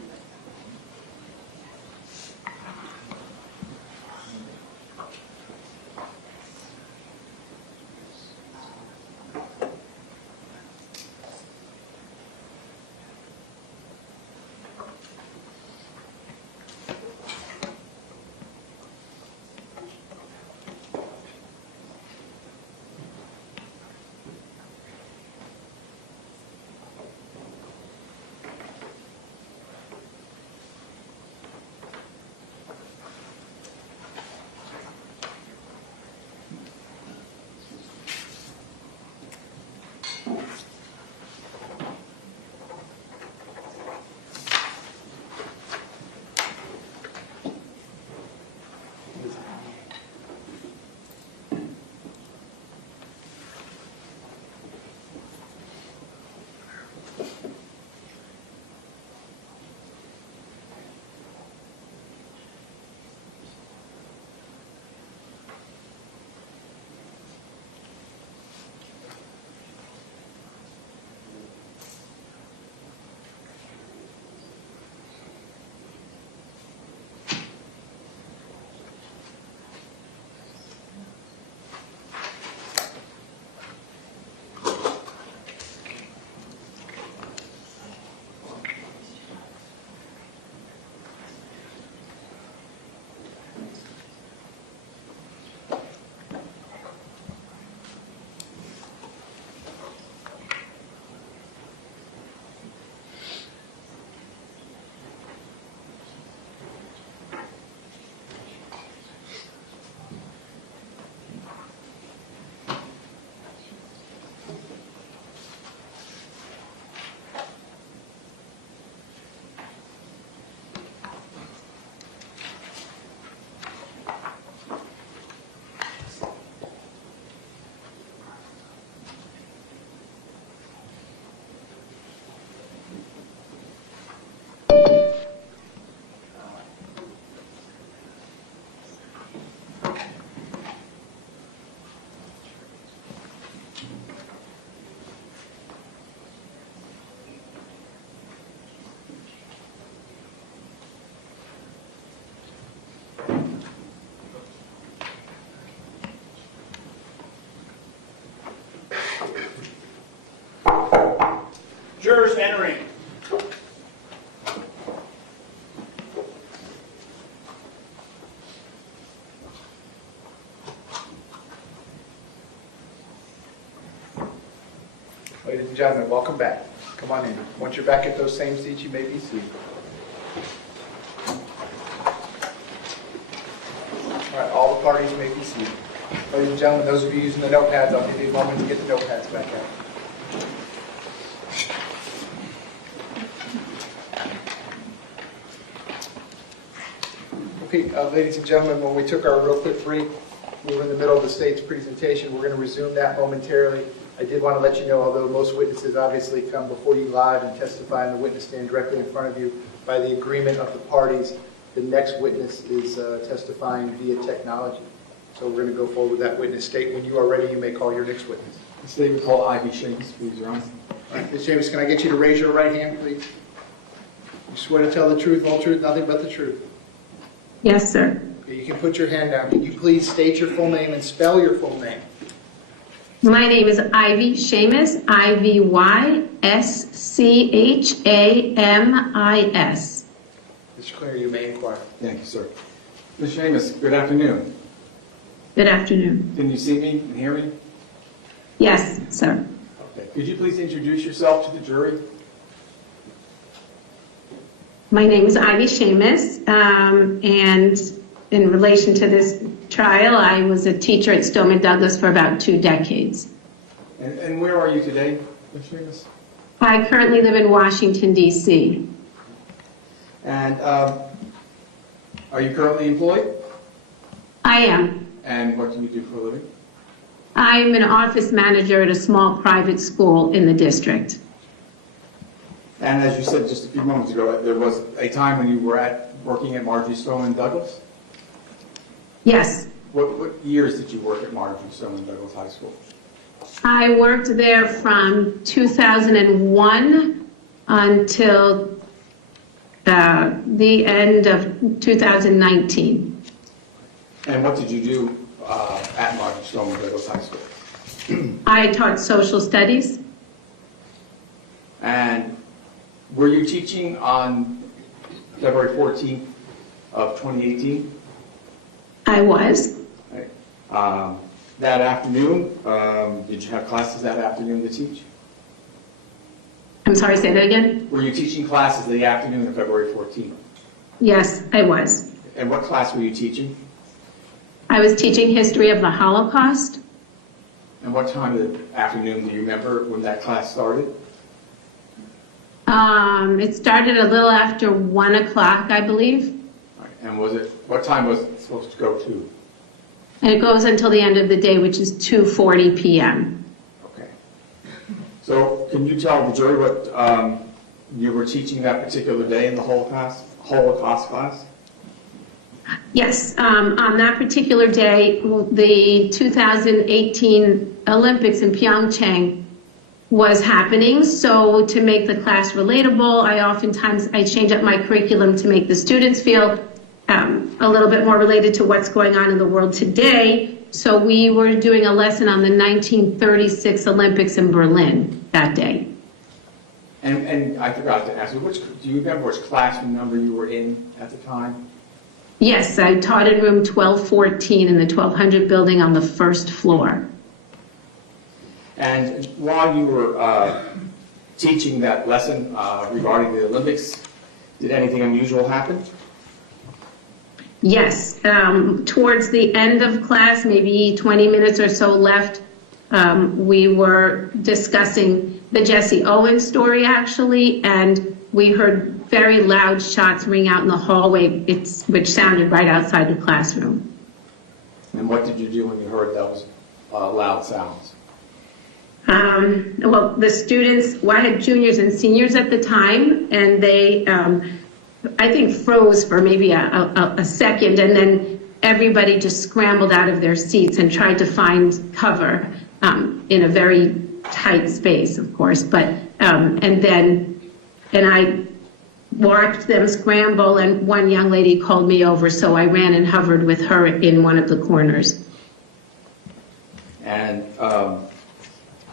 Ladies and gentlemen, welcome back. Come on in. Once you're back at those same seats, you may be seated. All right, all the parties may be seated. Ladies and gentlemen, those of you using the notepads, I'll give you a moment to get the notepads back out. Okay, ladies and gentlemen, when we took our real quick break, we were in the middle of the state's presentation. We're going to resume that momentarily. I did want to let you know, although most witnesses obviously come before you live and testify on the witness stand directly in front of you, by the agreement of the parties, the next witness is testifying via technology. So we're going to go forward with that witness. State when you are ready, you may call your next witness. The state would call Ivy Shames, please, Your Honor. All right, Ms. James, can I get you to raise your right hand, please? You swear to tell the truth, whole truth, nothing but the truth. Yes, sir. Okay, you can put your hand down. Can you please state your full name and spell your full name? My name is Ivy Shamus, IvySchamis. Mr. Clear, you may inquire. Thank you, sir. Ms. Shamus, good afternoon. Good afternoon. Can you see me and hear me? Yes, sir. Okay. Could you please introduce yourself to the jury? My name is Ivy Shamus, and in relation to this trial, I was a teacher at Stoneman Douglas for about 2 decades. And where are you today, Ms. Shamus? I currently live in Washington, D.C. And are you currently employed? I am. And what do you do for a living? I'm an office manager at a small private school in the district. And as you said just a few moments ago, there was a time when you were working at Marjory Stoneman Douglas? Yes. What years did you work at Marjory Stoneman Douglas High School? I worked there from 2001 until the end of 2019. And what did you do at Marjory Stoneman Douglas High School? I taught social studies. And were you teaching on February 14th of 2018? I was. Right. That afternoon, did you have classes that afternoon to teach? I'm sorry, say that again? Were you teaching classes the afternoon of February 14th? Yes, I was. And what class were you teaching? I was teaching history of the Holocaust. And what time of the afternoon do you remember when that class started? It started a little after 1 o'clock, I believe. Right. And what time was it supposed to go to? And it goes until the end of the day, which is 2:40 p.m. Okay. So can you tell the jury what you were teaching that particular day in the Holocaust class? Yes, on that particular day, the 2018 Olympics in Pyeongchang was happening. So to make the class relatable, I change up my curriculum to make the students feel a little bit more related to what's going on in the world today. So we were doing a lesson on the 1936 Olympics in Berlin that day. And I forgot to ask you, do you remember which classroom number you were in at the time? Yes, I taught in room 1214 in the 1200 building on the first floor. And while you were teaching that lesson regarding the Olympics, did anything unusual happen? Yes, towards the end of class, maybe 20 minutes or so left, we were discussing the Jesse Owens story, actually, and we heard very loud shots ring out in the hallway, which sounded right outside the classroom. And what did you do when you heard those loud sounds? Well, the students, I had juniors and seniors at the time, and they, I think, froze for maybe a second, and then everybody just scrambled out of their seats and tried to find cover in a very tight space, of course. But and I watched them scramble, and one young lady called me over, so I ran and hovered with her in one of the corners. And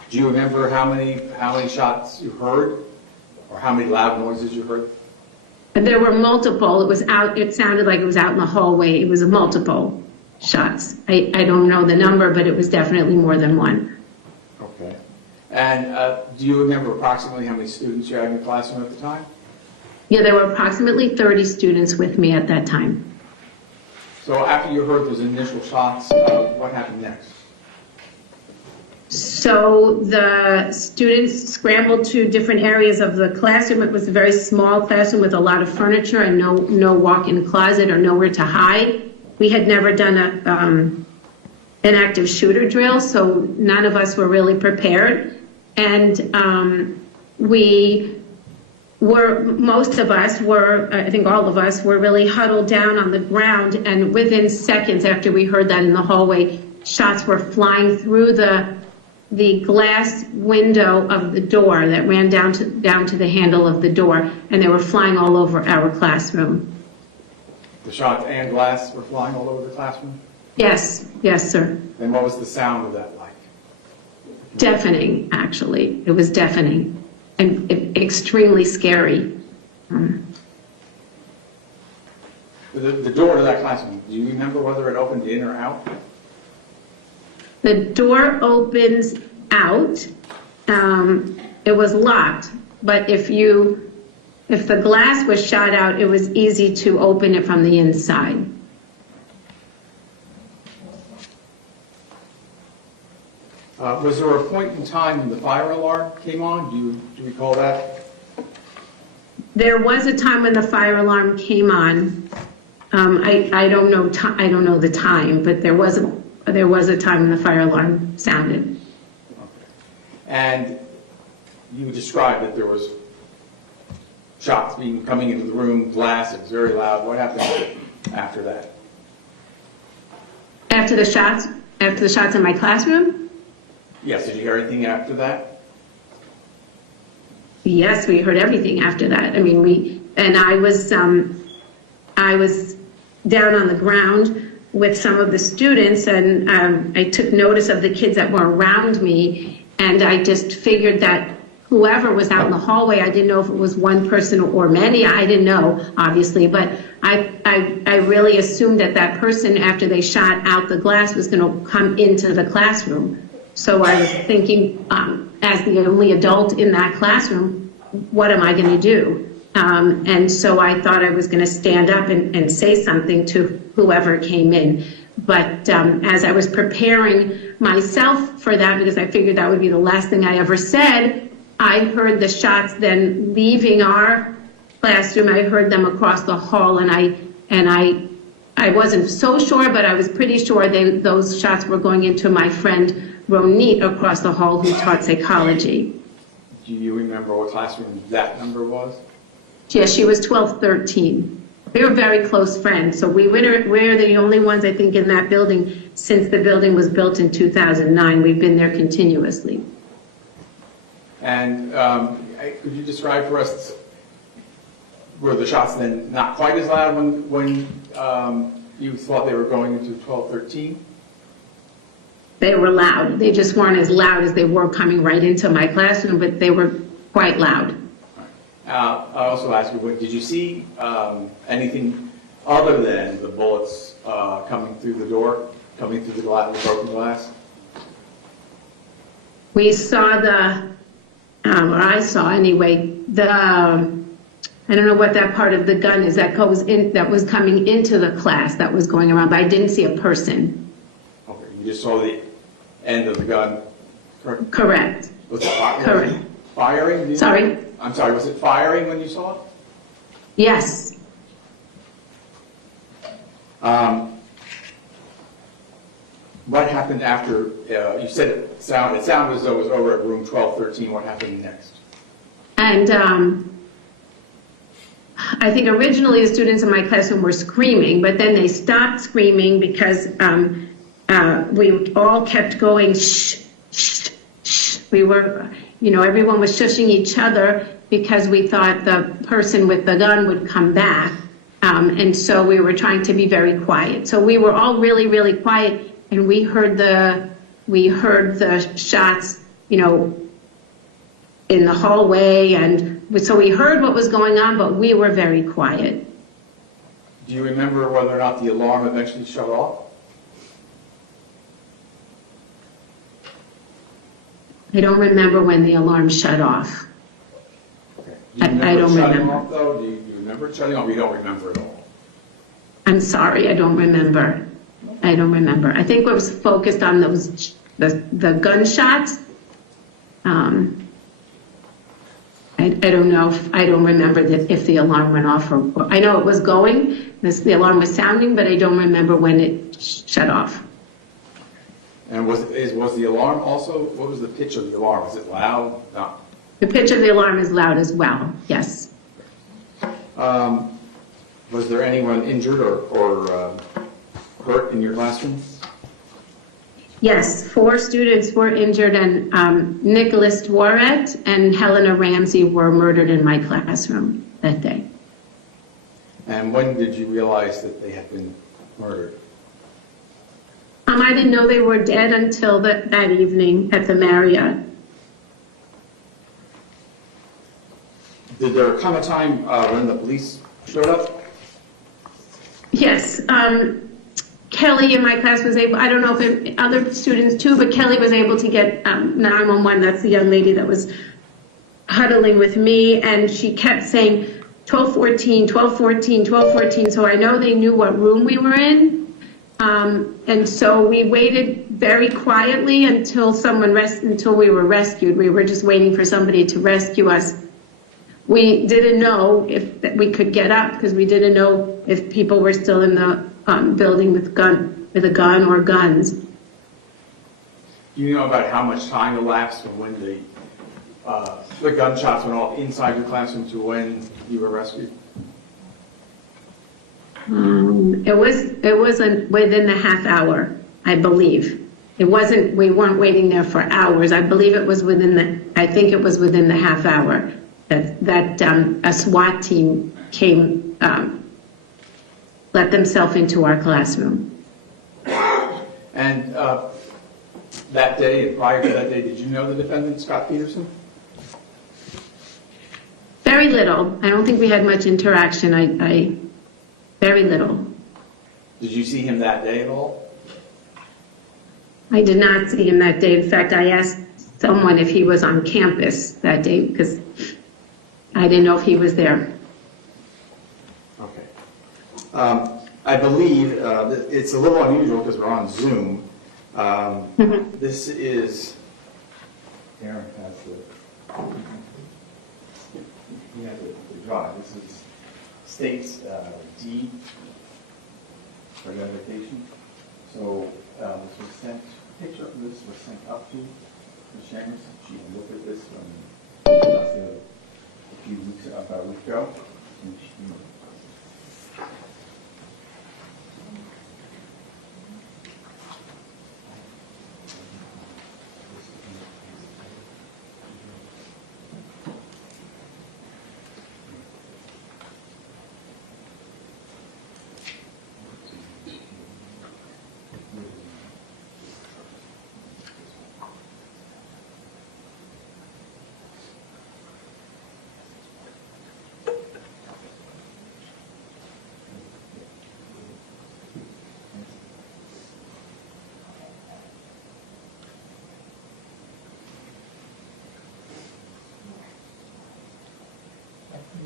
do you remember how many shots you heard, or how many loud noises you heard? There were multiple. It sounded like it was out in the hallway. It was multiple shots. I don't know the number, but it was definitely more than one. Okay. And do you remember approximately how many students you had in your classroom at the time? Yeah, there were approximately 30 students with me at that time. So after you heard those initial shots, what happened next? So the students scrambled to different areas of the classroom. It was a very small classroom with a lot of furniture and no walk-in closet or nowhere to hide. We had never done an active shooter drill, so none of us were really prepared. And most of us were, I think all of us, were really huddled down on the ground, and within seconds after we heard that in the hallway, shots were flying through the glass window of the door that ran down to the handle of the door, and they were flying all over our classroom. The shots and glass were flying all over the classroom? Yes, sir. And what was the sound of that like? Deafening, actually. It was deafening and extremely scary. The door to that classroom, do you remember whether it opened in or out? The door opens out. It was locked, but if the glass was shot out, it was easy to open it from the inside. Was there a point in time when the fire alarm came on? Do you recall that? There was a time when the fire alarm came on. I don't know the time, but there was a time when the fire alarm sounded. And you described that there was shots coming into the room, glass, it was very loud. What happened after that? After the shots in my classroom? Yes, did you hear anything after that? Yes, we heard everything after that. I mean, I was down on the ground with some of the students, and I took notice of the kids that were around me, and I just figured that whoever was out in the hallway, I didn't know if it was one person or many, I didn't know, obviously, but I really assumed that person, after they shot out the glass, was going to come into the classroom. So I was thinking, as the only adult in that classroom, what am I going to do? And so I thought I was going to stand up and say something to whoever came in. But as I was preparing myself for that, because I figured that would be the last thing I ever said, I heard the shots then leaving our classroom. I heard them across the hall, and I wasn't so sure, but I was pretty sure those shots were going into my friend Ronit across the hall, who taught psychology. Do you remember what classroom that number was? Yeah, she was 1213. We were very close friends, so we're the only ones, I think, in that building since the building was built in 2009. We've been there continuously. And could you describe for us, were the shots then not quite as loud when you thought they were going into 1213? They were loud. They just weren't as loud as they were coming right into my classroom, but they were quite loud. I also asked you, did you see anything other than the bullets coming through the door, coming through the broken glass? We saw or I saw anyway, I don't know what that part of the gun is that was coming into the class that was going around, but I didn't see a person. Okay, you just saw the end of the gun, correct? Correct. Was it Correct. firing? Sorry? I'm sorry, was it firing when you saw it? Yes. What happened after, you said it sounded as though it was over at room 1213. What happened next? And I think originally the students in my classroom were screaming, but then they stopped screaming because we all kept going, shh, shh, shh. We were, everyone was shushing each other because we thought the person with the gun would come back. And so we were trying to be very quiet. So we were all really, really quiet, and we heard the shots, in the hallway, and so we heard what was going on, but we were very quiet. Do you remember whether or not the alarm eventually shut off? I don't remember when the alarm shut off. Okay. Do you I don't shutting remember. off, though? Do you remember it shutting off, or you don't remember at all? I'm sorry, I don't remember. I don't remember. I think it was focused on those, the gunshots. I don't know, I don't remember if the alarm went off or, I know it was going, the alarm was sounding, but I don't remember when it shut off. And was the alarm also, what was the pitch of the alarm? Was it loud? No. The pitch of the alarm is loud as well, yes. Was there anyone injured or hurt in your classroom? Yes, 4 students were injured, and Nicholas Dworet and Helena Ramsey were murdered in my classroom that day. And when did you realize that they had been murdered? I didn't know they were dead until that evening at the Marriott. Did there come a time when the police showed up? Yes, Kelly in my class was able, I don't know if other students too, but Kelly was able to get 911. That's the young lady that was huddling with me, and she kept saying 1214, 1214, 1214. So I know they knew what room we were in. And so we waited very quietly until we were rescued. We were just waiting for somebody to rescue us. We didn't know if we could get up because we didn't know if people were still in the building with a gun or guns. Do you know about how much time elapsed from when the gunshots went off inside your classroom to when you were rescued? It was within the half hour, I believe. It wasn't. We weren't waiting there for hours. I believe it was I think it was within the half hour that a SWAT team came, let themselves into our classroom. And that day and prior to that day, did you know the defendant, Scot Peterson? Very little. I don't think we had much interaction. Very little. Did you see him that day at all? I did not see him that day. In fact, I asked someone if he was on campus that day because I didn't know if he was there. Okay. I believe it's a little unusual because we're on Zoom. This is, Aaron has the drive. This is state's D for identification. So this was sent, picture of this was sent up to the Chambers. She looked at this a few weeks, about a week ago. And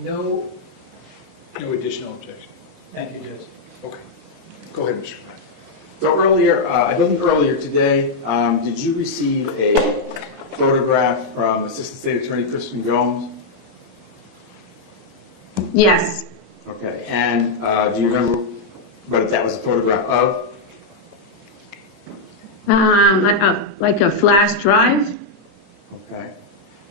No additional objection. Thank you, Judge. Okay. Go ahead, Mr. Pratt. So earlier, I believe earlier today, did you receive a photograph from Assistant State Attorney Kristen Gomes? Yes. Okay, and do you remember what that was a photograph of? Like a flash drive? Okay.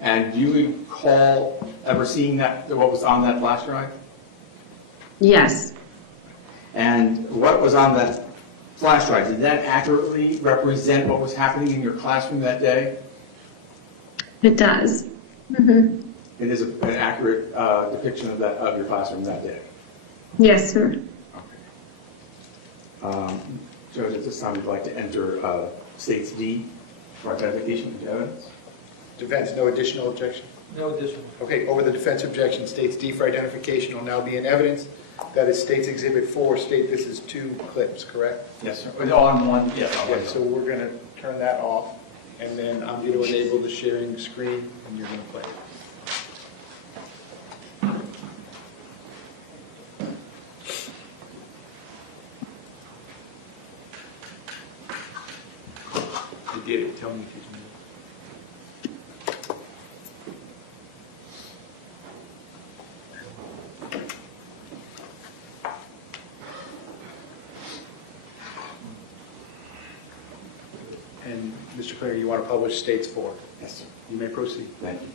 And do you recall ever seeing that, what was on that flash drive? Yes. And what was on that flash drive, did that accurately represent what was happening in your classroom that day? It does. Mm-hmm. It is an accurate depiction of your classroom that day? Yes, sir. Okay. Judge, at this time, we'd like to enter State's D for identification of evidence. Defense, no additional objection? No additional. Okay, over the defense objection, State's D for identification will now be in evidence. That is State's Exhibit 4. State, this is 2 clips, correct? Yes, sir. On one, yes. Yeah, so we're going to turn that off. and then I'm going to enable the sharing screen, and you're going to play. You did it. Tell me if you can. And Mr. Clare, you want to publish states 4? Yes, sir. You may proceed. Thank you.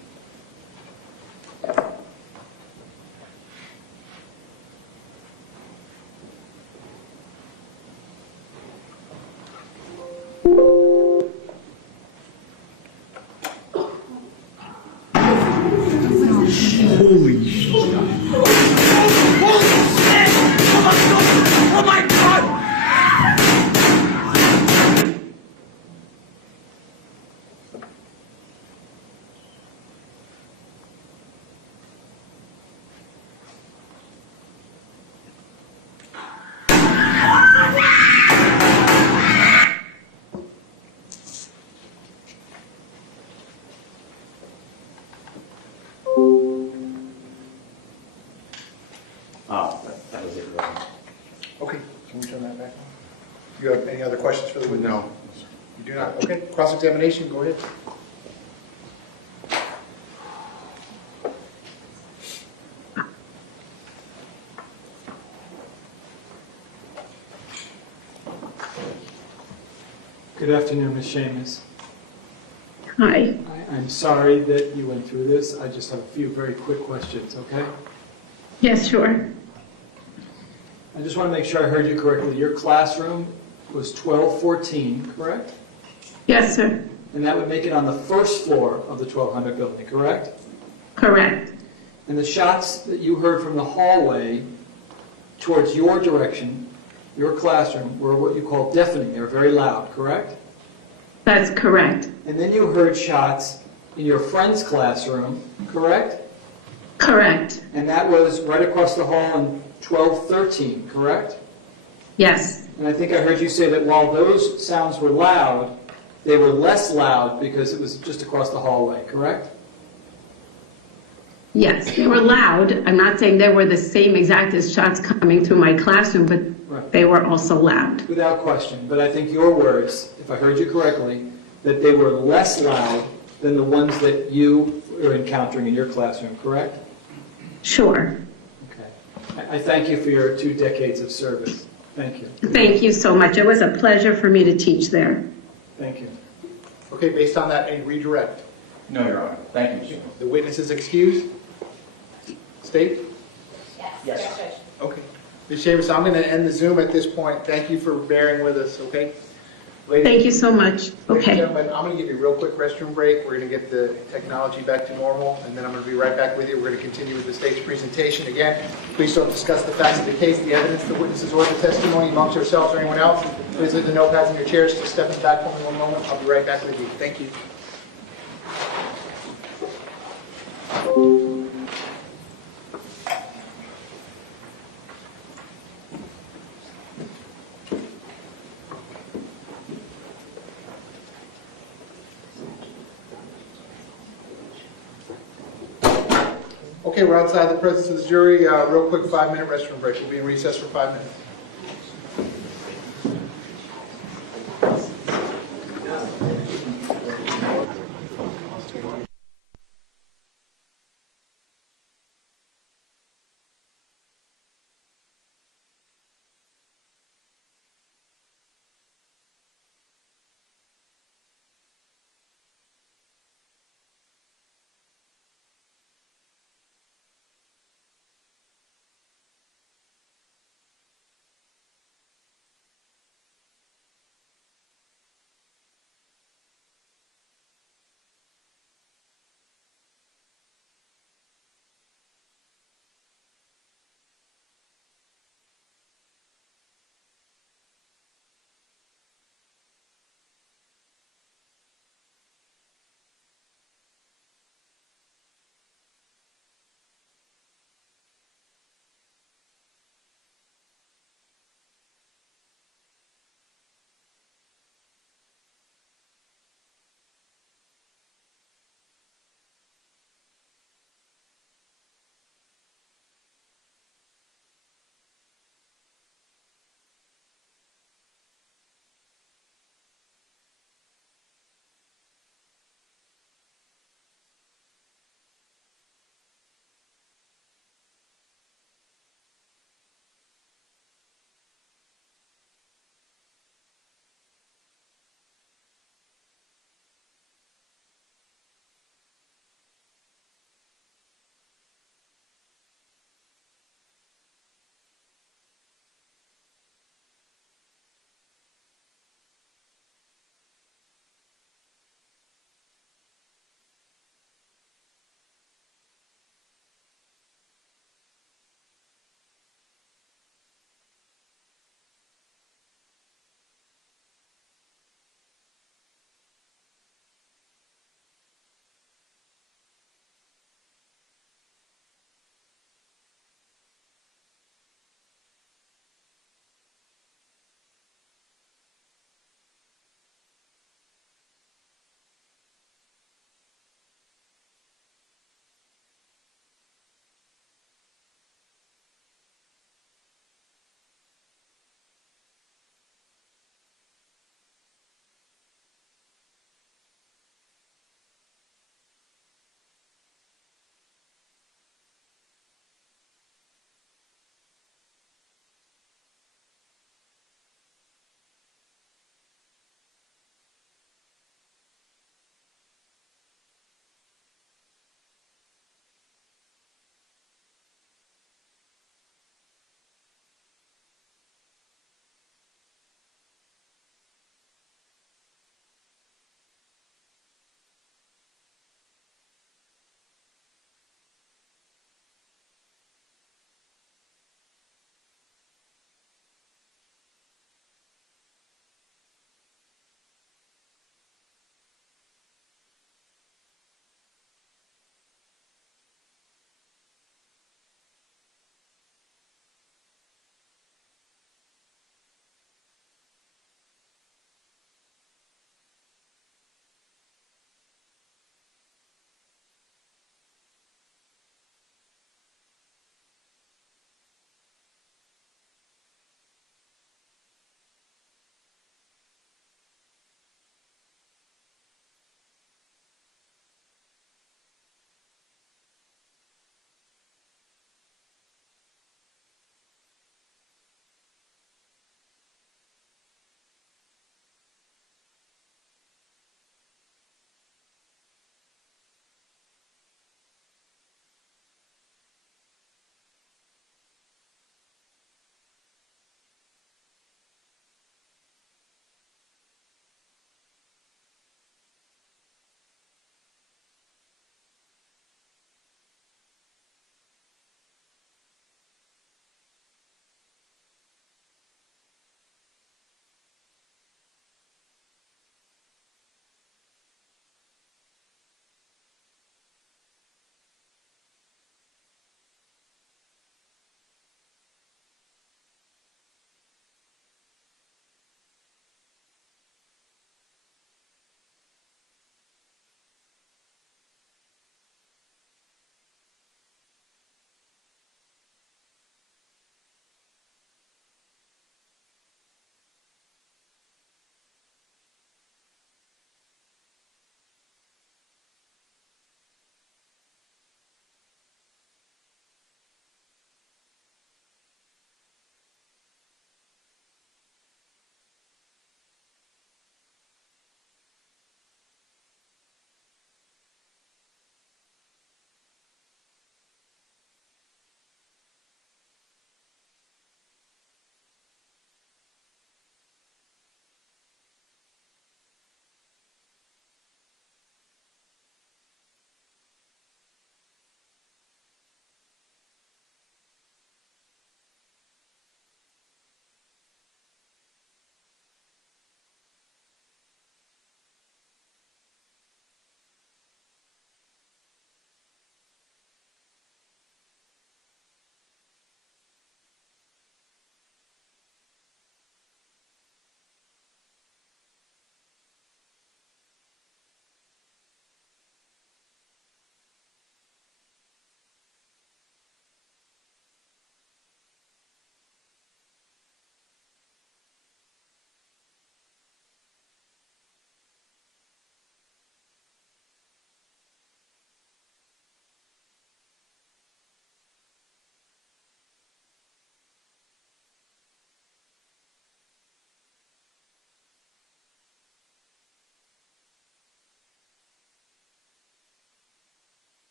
Holy shit. Oh my God! That was it, really. Okay, can we turn that back on? You have any other questions for the witness? No. You do not? Okay, cross-examination, go ahead. Good afternoon, Ms. Seamus. Hi. I'm sorry that you went through this. I just have a few very quick questions, okay? Yes, sure. I just want to make sure I heard you correctly. Your classroom was 1214, correct? Yes, sir. And that would make it on the first floor of the 1200 building, correct? Correct. And the shots that you heard from the hallway towards your direction, your classroom, were what you call deafening. They were very loud, correct? That's correct. And then you heard shots in your friend's classroom, correct? Correct. And that was right across the hall in 1213, correct? Yes. And I think I heard you say that while those sounds were loud, they were less loud because it was just across the hallway, correct? Yes, they were loud. I'm not saying they were the same exact as shots coming through my classroom, but Right. they were also loud. Without question. But I think your words, if I heard you correctly, that they were less loud than the ones that you were encountering in your classroom, correct? Sure. Okay. I thank you for your 2 decades of service. Thank you. Thank you so much. It was a pleasure for me to teach there. Thank you. Okay, based on that, a redirect. No, Your Honor. Thank you, Mr. The witness is excused. State? Yes. Okay. Ms. Seamus, I'm going to end the Zoom at this point. Thank you for bearing with us, okay? Ladies- Thank you so much. Ladies and Okay. gentlemen, I'm going to give you a real quick restroom break. We're going to get the technology back to normal, and then I'm going to be right back with you. We're going to continue with the state's presentation. Again, please don't discuss the facts of the case, the evidence, the witnesses, or the testimony amongst yourselves or anyone else. Please leave the notepads in your chairs. Just step in back for me one moment. I'll be right back with you. Thank you. Okay, we're outside the presence of the jury. Real quick 5-minute restroom break. We'll be in recess for 5 minutes.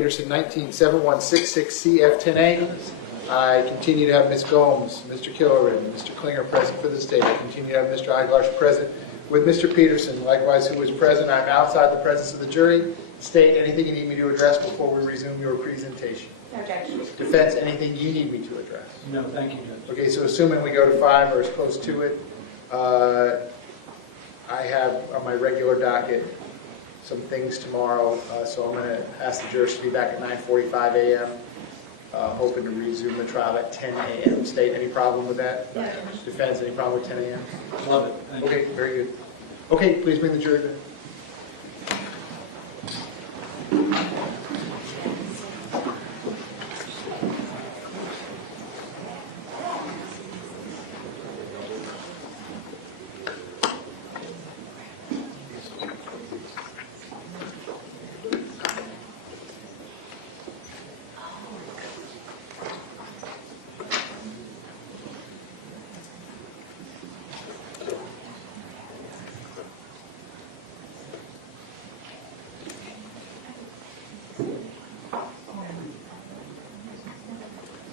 Peterson, 197166CF10A. I continue to have Ms. Gomes, Mr. Killoran, and Mr. Klinger present for the state. I continue to have Mr. Eiglarsh present with Mr. Peterson, likewise, who is present. I'm outside the presence of the jury. State, anything you need me to address before we resume your presentation? No, Judge. Defense, anything you need me to address? No, thank you, Judge. Okay, so assuming we go to 5 or as close to it, I have on my regular docket some things tomorrow, so I'm going to ask the jurors to be back at 9:45 a.m., hoping to resume the trial at 10 a.m. State, any problem with that? No. Defense, any problem with 10 a.m.? Love it. Thank you. Okay, very good. Okay, please bring the jury back.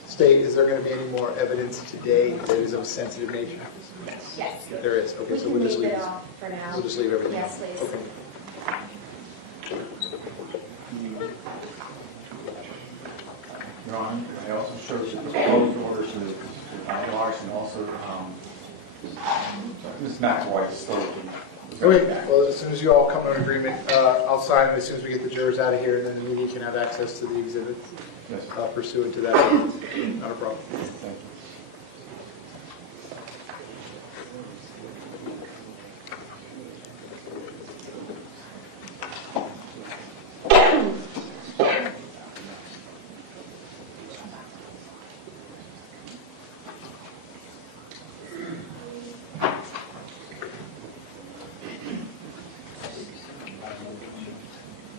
State, is there going to be any more evidence today that is of a sensitive nature? Yes. There is. Okay, so we'll just leave it it. off for now. We'll just leave everything. Yes, please. Okay. Your Honor, I also showed the proposed orders to Eiglarsh and also Ms. McAvoy is still. Okay, well, as soon as you all come to an agreement, I'll sign it as soon as we get the jurors out of here, and then the media can have access to the exhibit Yes. pursuant to that. Not a problem. Thank you.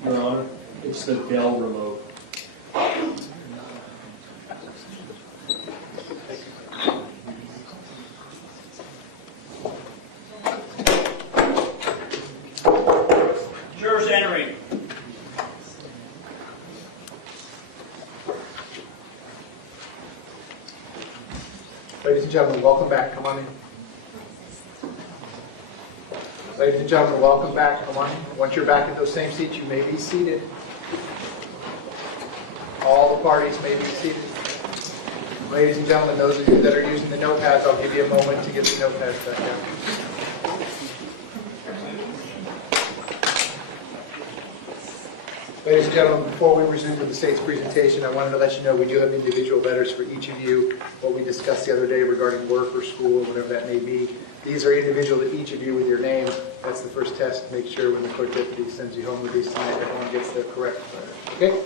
Your Honor, it's the Dell remote. Jurors entering. Ladies and gentlemen, welcome back. Come on in. Ladies and gentlemen, welcome back. Come on in. Once you're back in those same seats, you may be seated. All the parties may be seated. Ladies and gentlemen, those of you that are using the notepads, I'll give you a moment to get the notepads back out. Ladies and gentlemen, before we resume with the state's presentation, I wanted to let you know we do have individual letters for each of you, what we discussed the other day regarding work or school or whatever that may be. These are individual to each of you with your name. That's the first test to make sure when the court deputy sends you home with these tonight, everyone gets the correct letter. Okay?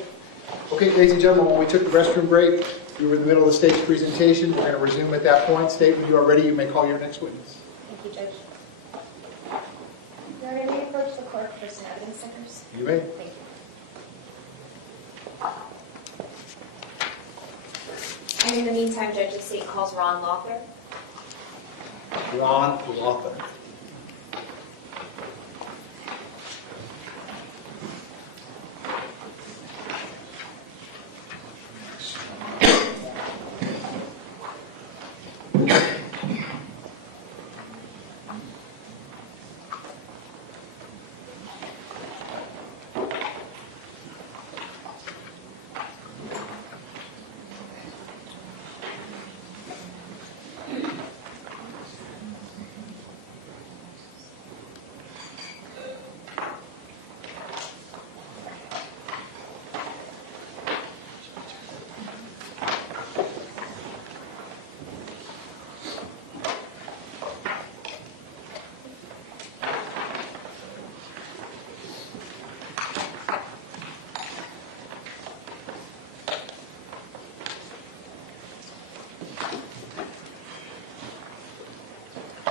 Okay, ladies and gentlemen, when we took the restroom break, we were in the middle of the state's presentation. We're going to resume at that point. State, when you are ready, you may call your next witness. Thank you, Judge. Your Honor, may I approach the clerk for some evidence stickers? You may. Thank you. And in the meantime, Judge, the state calls Ron Lawther. Ron Lawther.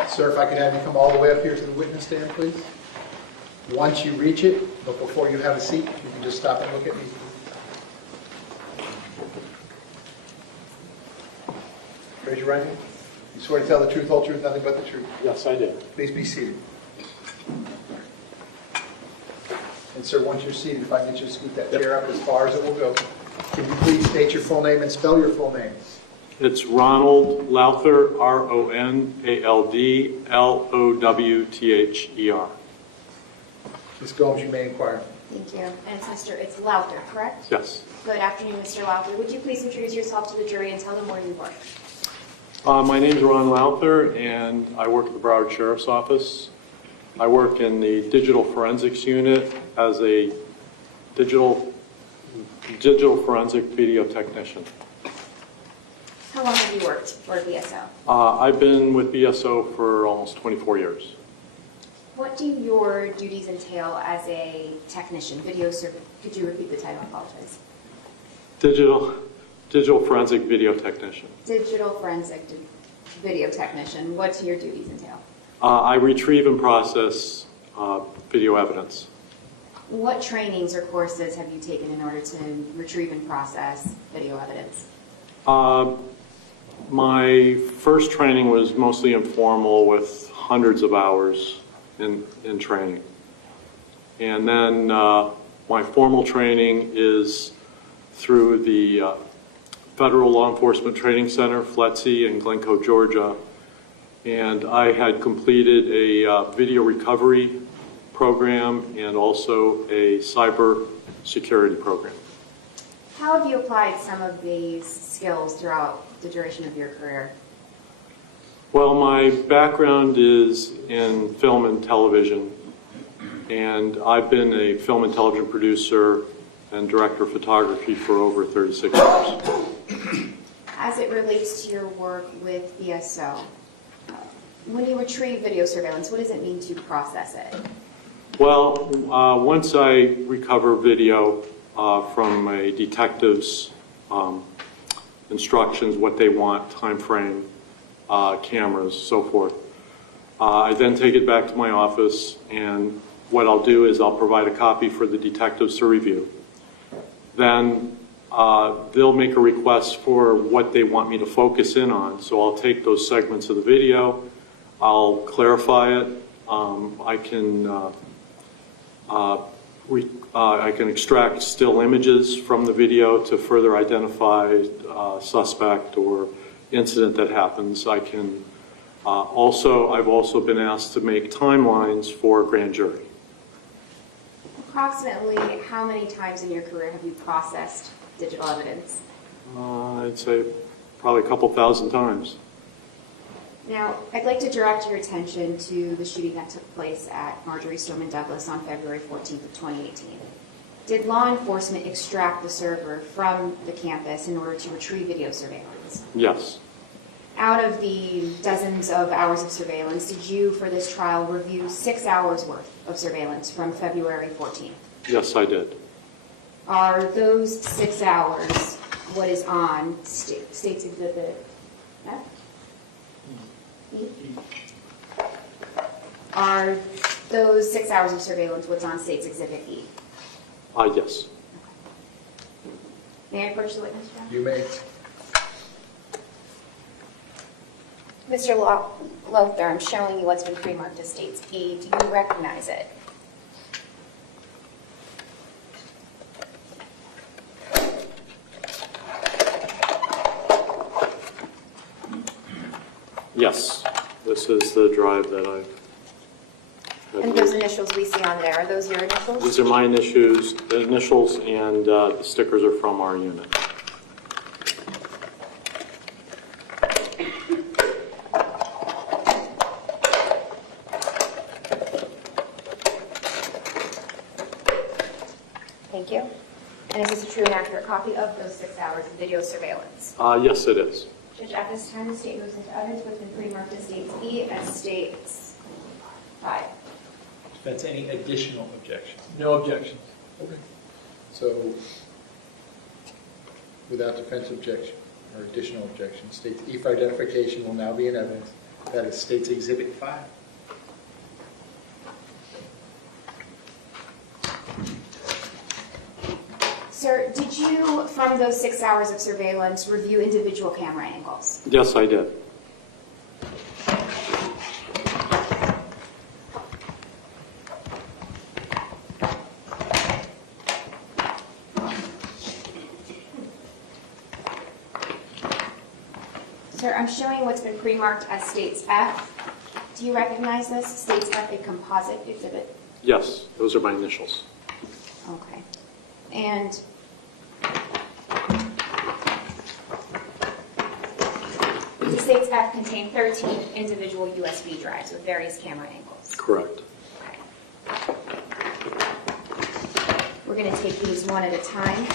Sir, if I could have you come all the way up here to the witness stand, please. Once you reach it, but before you have a seat, you can just stop and look at me. Raise your right hand. You swear to tell the truth, whole truth, nothing but the truth. Yes, I do. Please be seated. And Sir, once you're seated, if I can get you to scoot that chair up as far as it will go. Can you please state your full name and spell your full name? It's Ronald Lowther, Ronaldlowther. Ms. Gomes, you may inquire. Thank you. And it's Lowther, correct? Yes. Good afternoon, Mr. Lowther. Would you please introduce yourself to the jury and tell them where you work? My name's Ron Lowther, and I work at the Broward Sheriff's Office. I work in the digital forensics unit as a digital forensic video technician. How long have you worked for BSO? I've been with BSO for almost 24 years. What do your duties entail as a technician? Video survey. Could you repeat the title? I apologize. Digital forensic video technician. Digital forensic video technician. What do your duties entail? I retrieve and process video evidence. What trainings or courses have you taken in order to retrieve and process video evidence? My first training was mostly informal with hundreds of hours in training. And then my formal training is through the Federal Law Enforcement Training Center, FLETC, in Glencoe, Georgia. And I had completed a video recovery program and also a cyber security program. How have you applied some of these skills throughout the duration of your career? Well, my background is in film and television, and I've been a film and television producer and director of photography for over 36 years. As it relates to your work with BSO, when you retrieve video surveillance, what does it mean to process it? Well, once I recover video from a detective's instructions, what they want, time frame, cameras, so forth, I then take it back to my office, and what I'll do is I'll provide a copy for the detectives to review. Then they'll make a request for what they want me to focus in on. So I'll take those segments of the video, I'll clarify it, I can extract still images from the video to further identify suspect or incident that happens. I can I've also been asked to make timelines for a grand jury. Approximately how many times in your career have you processed digital evidence? I'd say probably a couple thousand times. Now, I'd like to direct your attention to the shooting that took place at Marjory Stoneman Douglas on February 14th of 2018. Did law enforcement extract the server from the campus in order to retrieve video surveillance? Yes. Out of the dozens of hours of surveillance, did you, for this trial, review 6 hours worth of surveillance from February 14th? Yes, I did. Are those 6 hours what is on State's Exhibit F? E? Are those 6 hours of surveillance what's on State's Exhibit E? Yes. May I approach the witness, John? You may. Mr. Lowther, I'm showing you what's been pre-marked as State's E. Do you recognize it? Yes. This is the drive that I've had. And those initials we see on there, are those your initials? These are my initials, and the stickers are from our unit. Thank you. And is this a true and accurate copy of those 6 hours of video surveillance? Yes, it is. Judge, at this time, the state moves into evidence what's been pre-marked as State's E as State's 5. Defense, any additional objection? No objection. Okay. So, without defense objection or additional objection, State's E for identification will now be in evidence. That is State's Exhibit 5. Sir, did you, from those 6 hours of surveillance, review individual camera angles? Yes, I did. Sir, I'm showing what's been pre-marked as States F. Do you recognize this? States F, a composite exhibit. Yes, those are my initials. Okay. And the States F contain 13 individual USB drives with various camera angles. Correct. Okay. We're going to take these one at a time.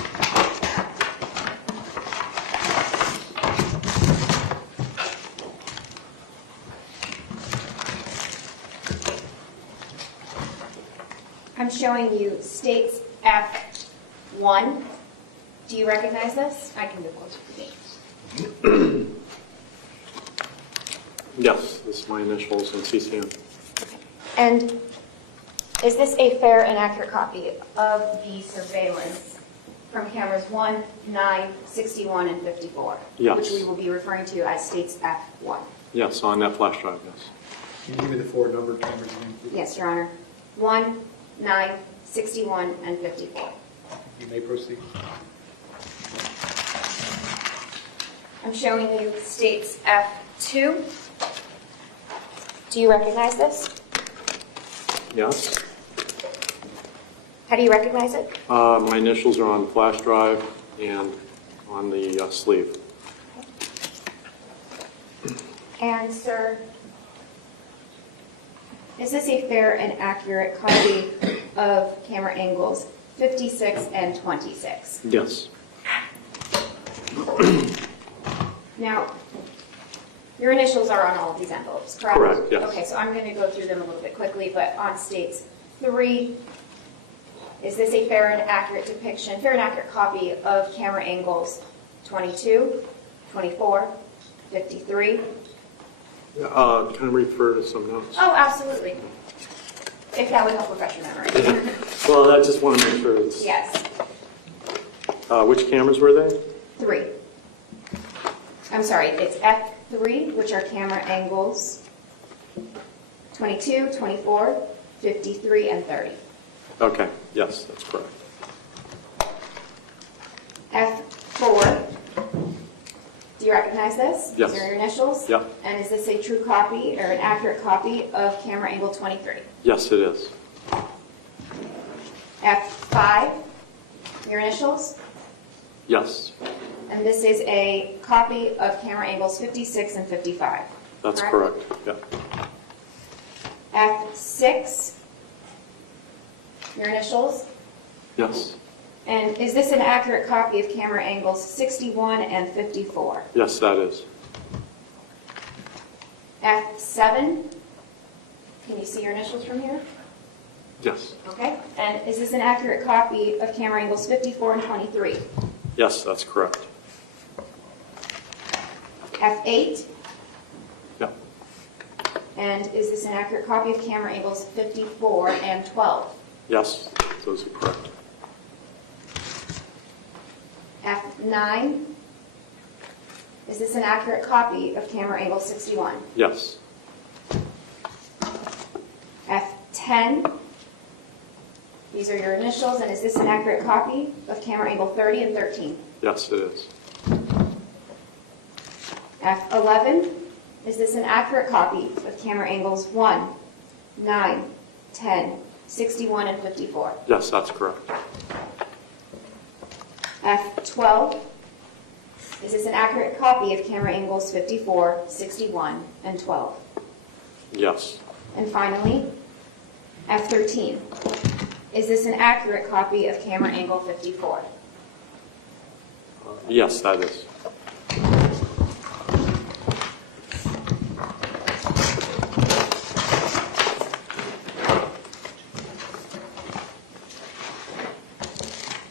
I'm showing you States F1. Do you recognize this? I can move closer to me. Yes, this is my initials and CCM. And is this a fair and accurate copy of the surveillance from cameras 1, 9, 61, and 54? Yes. Which we will be referring to as States F1. Yes, on that flash drive, yes. Can you give me the 4 number cameras again, please? Yes, Your Honor. 1, 9, 61, and 54. You may proceed. I'm showing you States F2. Do you recognize this? Yes. How do you recognize it? My initials are on flash drive and on the sleeve. And, sir, is this a fair and accurate copy of camera angles 56 and 26? Yes. Now, your initials are on all of these envelopes, correct? Correct, yes. Okay, so I'm going to go through them a little bit quickly, but on States 3, is this a fair and accurate depiction, fair and accurate copy of camera angles 22, 24, 53? Can I refer to some notes? Oh, absolutely. If that would help refresh your memory. Well, I just want to make sure it's... Yes. Which cameras were they? 3. I'm sorry, it's F3, which are camera angles 22, 24, 53, and 30. Okay, yes, that's correct. F4, do you recognize this? Yes. These are your initials? Yep. And is this a true copy or an accurate copy of camera angle 23? Yes, it is. F5, your initials? Yes, And this is a copy of camera angles 56 and 55. that's correct. Yeah. F6, your initials? Yes. And is this an accurate copy of camera angles 61 and 54? Yes, that is. F7, can you see your initials from here? Yes. Okay. And is this an accurate copy of camera angles 54 and 23? Yes, that's correct. F8, Yeah. and is this an accurate copy of camera angles 54 and 12? Yes, those are correct. F9, is this an accurate copy of camera angle 61? Yes. F10, these are your initials, and is this an accurate copy of camera angle 30 and 13? Yes, it is. F11, is this an accurate copy of camera angles 1, 9, 10, 61, and 54? Yes, that's correct. F12, is this an accurate copy of camera angles 54, 61, and 12? Yes. And finally, F13, is this an accurate copy of camera angle 54? Yes, that is.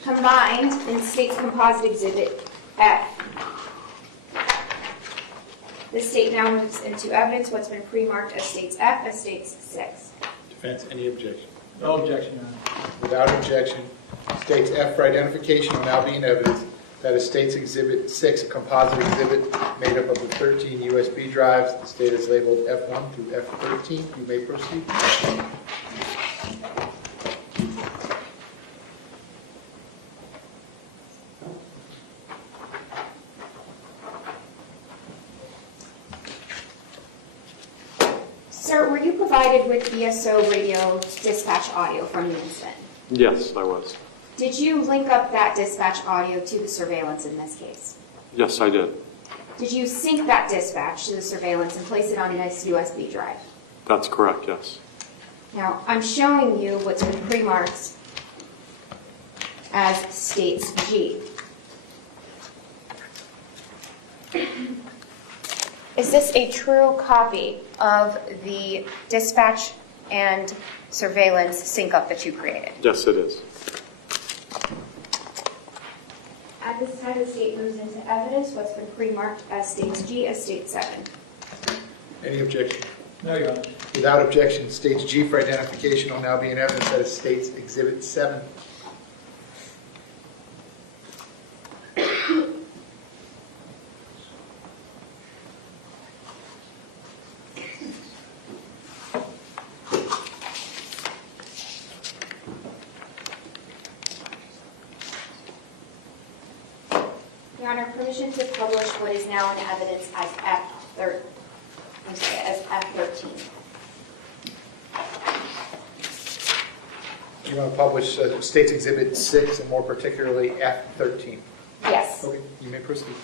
Combined in State's Composite Exhibit F. The state now moves into evidence what's been pre-marked as States F as States 6. Defense, any objection? No objection, Your Honor. Without objection, States F for identification will now be in evidence. That is States Exhibit 6, a composite exhibit made up of the 13 USB drives. The state is labeled F1 through F13. You may proceed. Sir, were you provided with BSO radio dispatch audio from the incident? Yes, I was. Did you link up that dispatch audio to the surveillance in this case? Yes, I did. Did you sync that dispatch to the surveillance and place it on a nice USB drive? That's correct, yes. Now, I'm showing you what's been pre-marked as states G. Is this a true copy of the dispatch and surveillance sync-up that you created? Yes, it is. At this time, the state moves into evidence what's been pre-marked as states G as state 7. Any objection? No, Your Honor. Without objection, states G for identification will now be in evidence that is states Exhibit 7. Your Honor, permission to publish what is now in evidence as F13. You want to publish States Exhibit 6 and more particularly F13? Yes. Okay, you may proceed.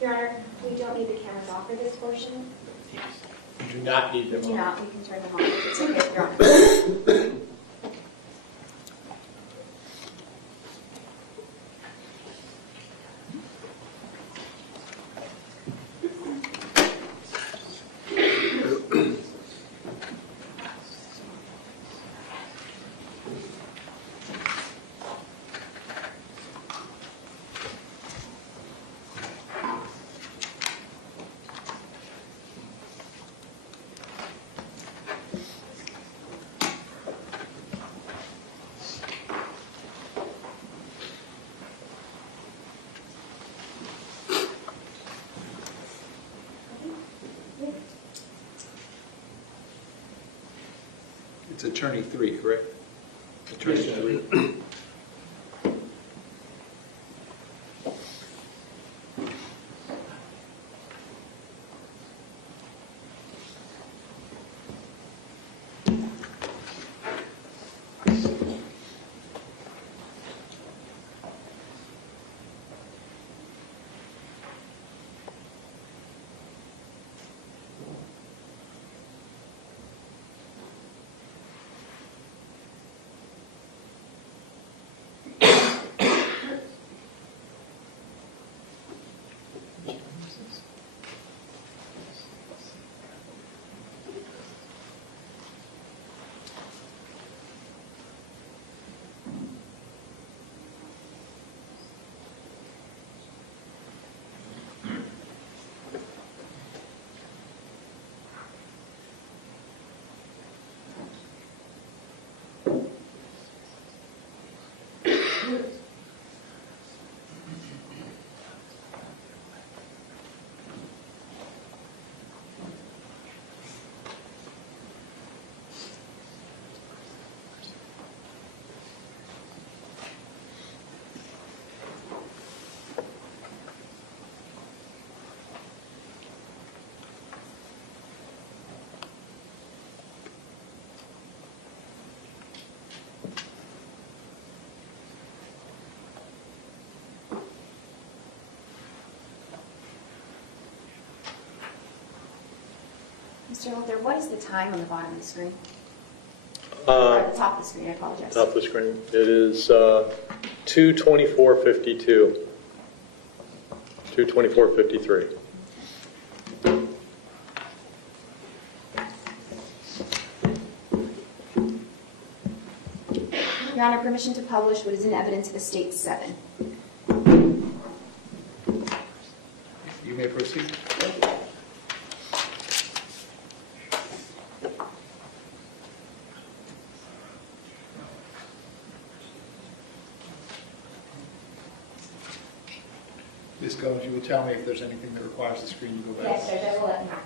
Your Honor, we don't need the cameras off for this portion. You do not need them We do on. not. We can turn them off if it's okay, Your Honor. It's Attorney 3, correct? Attorney 3. Mr. Holder, what is the time on the bottom of the screen? Or at the top of the screen, I apologize. Top of the screen. It is 2:24:52. 22453. Your Honor, permission to publish what is in evidence of Estate 7. You may proceed. Ms. Gomes, you will tell me if there's anything that requires the screen to go back. Yes, Judge, I will let you know.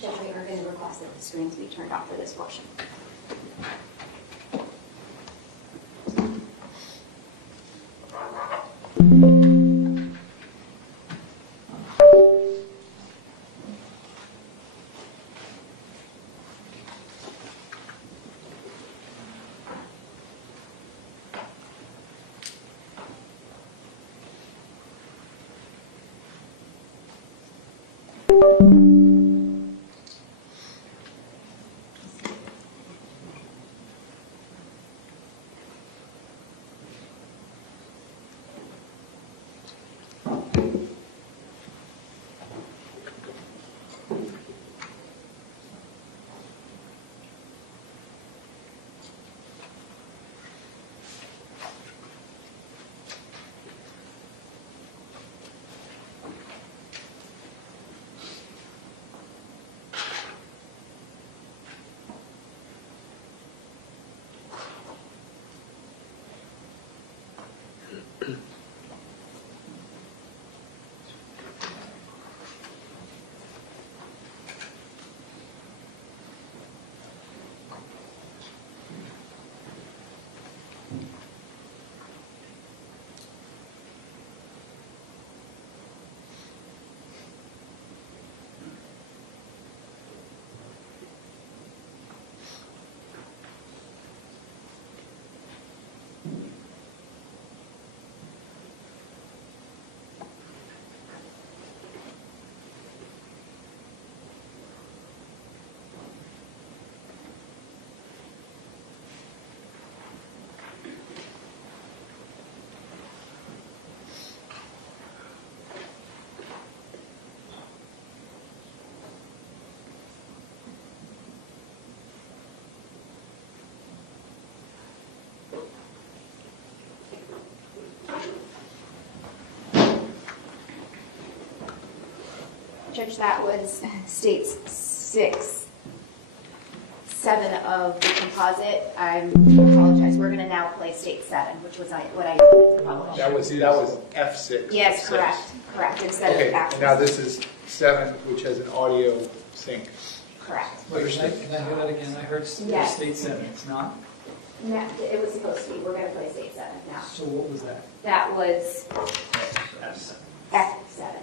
Judge, we are going to request that the screens be turned off for this portion. Judge, that was states 6, 7 of the composite. I apologize. We're going to now play state 7, which was what I did to publish. That was F6. Yes, correct. Correct. Instead Okay, of back. and now this is 7, which has an audio sync. Correct. Wait, can I hear that again? I heard Yes. state 7, it's not? No, it was supposed to be. We're going to play state 7 now. So what was that? That was F7.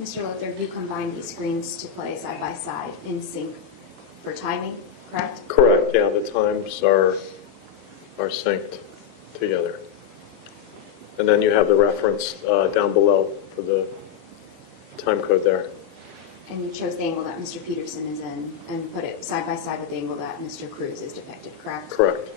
Mr. Lothar, you combined these screens to play side by side in sync for timing, correct? Correct, yeah, the times are synced together. And then you have the reference down below for the time code there. And you chose the angle that Mr. Peterson is in and put it side by side with the angle that Mr. Cruz is depicted, correct? Correct.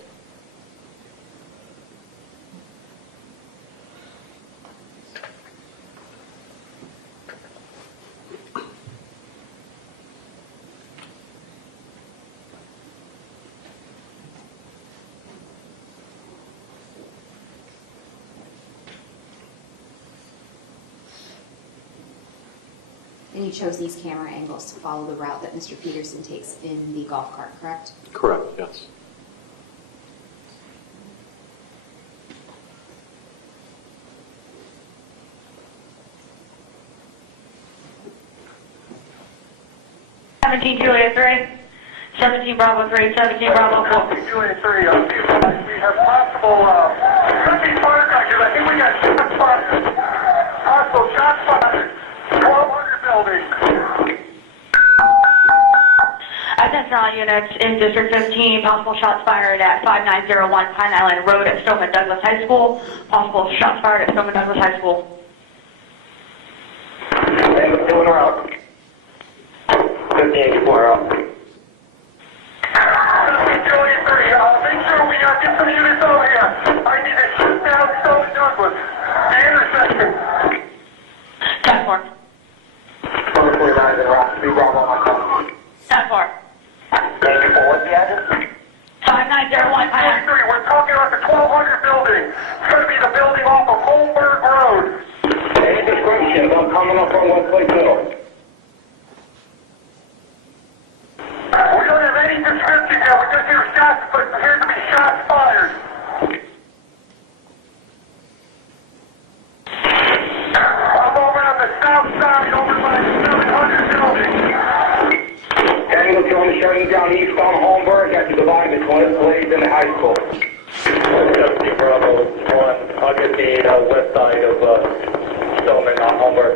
And you chose these camera angles to follow the route that Mr. Peterson takes in the golf cart, correct? Correct, yes. Juliet 3, 17 Bravo 3, 17 Bravo 4. Juliet 3, we have possible, could be firecrackers. I think we got shots fired. Possible shots fired. 1200 building. Attention all units in District 15, possible shots fired at 5901 Pine Island Road at Stoneman Douglas High School. Possible shots fired at Stoneman Douglas High School. Hey, doing her out. 1584 out. Juliet 3, make sure we get some units over here. I need to shoot down Stoneman Douglas. The intersection. 10-4. 49 in Rock, 3 Bravo on call. 10-4. Thank you for what's the address? 5901 Pine Island. We're talking about the 1200 building. It's going to be the building off of Holmberg Road. Any descriptions? I'm coming up from Westlake Middle. We don't have any description yet. We just hear shots, but it appears to be shots fired. I'm over on the south side, over by the 700 building. Angle 2 shutting down east on Holmberg at the divide between Blades and the high school. 70 Bravo 1. I'll get the west side of Stoneman on Holmberg.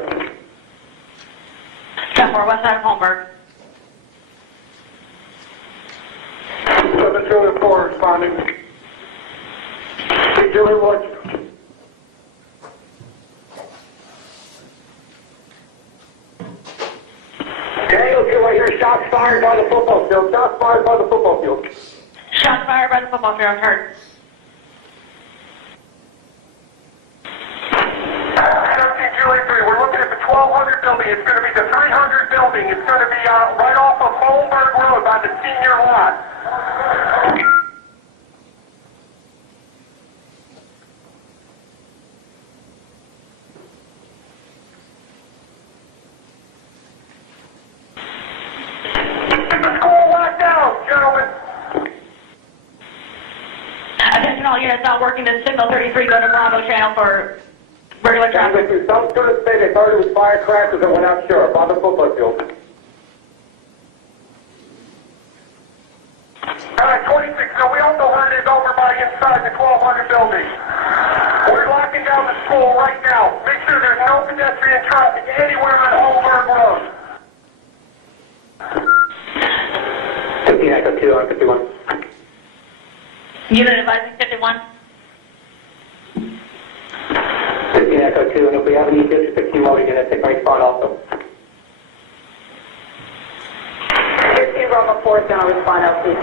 10-4, west side of Holmberg. 724 responding. Hey, Julie, what? Angle 2, I hear shots fired by the football field. Shots fired by the football field. Shots fired by the football field, heard. 17 Julie 3, we're looking at the 1200 building. It's going to be the 300 building. It's going to be right off of Holmberg Road by the senior lot. The school locked down, gentlemen. Attention all units not working the signal 33, go to Bravo channel for regular traffic. Some students say they thought it was firecrackers and we're not sure. By the football field. 26, so we also heard it over by inside the 1200 building. We're locking down the school right now. Make sure there's no pedestrian traffic anywhere on Holmberg Road. 15 Echo 2 on 51. Unit advising 51. 15 Echo 2, and if we have any District 15 mode, you're going to take my spot also. 15 Bravo 4 is going to respond out, please.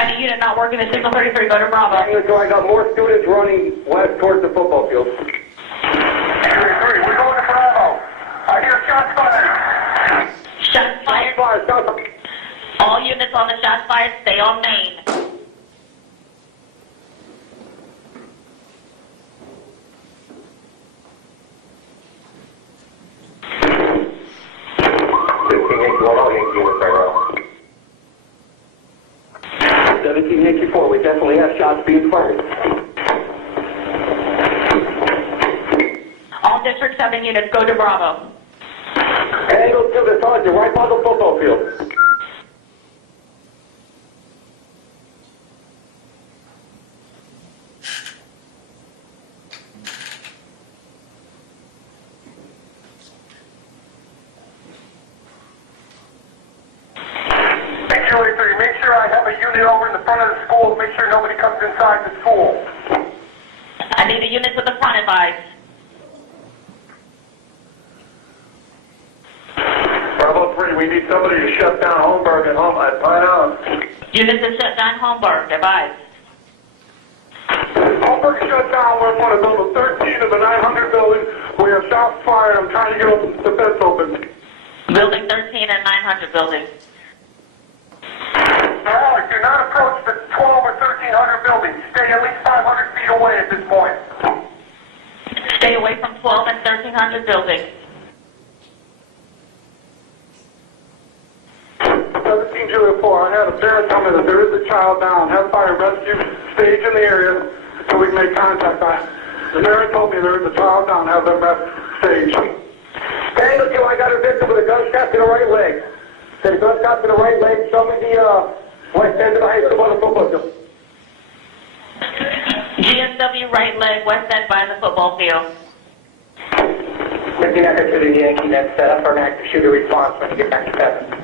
Any unit not working the signal 33, go to Bravo. So I got more students running west towards the football field. 3, we're going to Bravo. I hear shots fired. Shots fired. All units on the shots fired, stay on main. We definitely have shots being fired. All District 7 units, go to Bravo. Angle to the sergeant, right by the football field. be over in the front of the school, make sure nobody comes inside the school. I need the units at the front advised. Bravo 3, we need somebody to shut down Holmberg at Pine Island. Units to shut down Holmberg, advised. Holmberg shut down. We're on building 13 of the 900 building. We have shots fired. I'm trying to get the fence open. Building 13 and 900 building. No, do not approach the 12 or 1300 buildings. Stay at least 500 feet away at this point. Stay away from 12 and 1300 building. 17 Julia 4, I had a parent tell me that there is a child down. Have fire rescue stage in the area so we can make contact on it. The parent told me there is a child down. Have them rescue stage. Tango 2, I got a victim with a gunshot to the right leg. Said a gunshot to the right leg. Show me the west end of the high school on the football field. GSW right leg, west end by the football field. 15 Echo to the Yankee, then set up for an active shooter response when you get back to 7.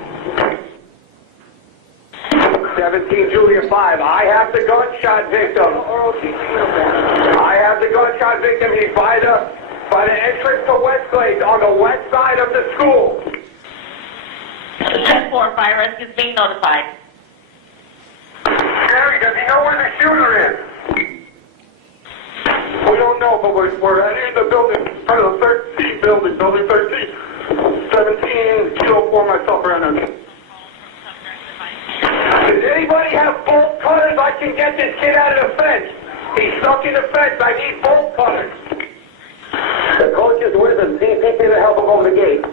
17 Julia 5, I have the gunshot victim. I have the gunshot victim. He's by the entrance to Westglade on the west side of the school. 10-4, fire rescue is being notified. Gary, does he know where the shooter is? We don't know, but we're heading to the building, part of the 13 building, building 13. 17 Kilo 4, myself, Brandon. Does anybody have bolt cutters? I can get this kid out of the fence. He's stuck in the fence. I need bolt cutters. The coach is with him. See if he can help him over the gate.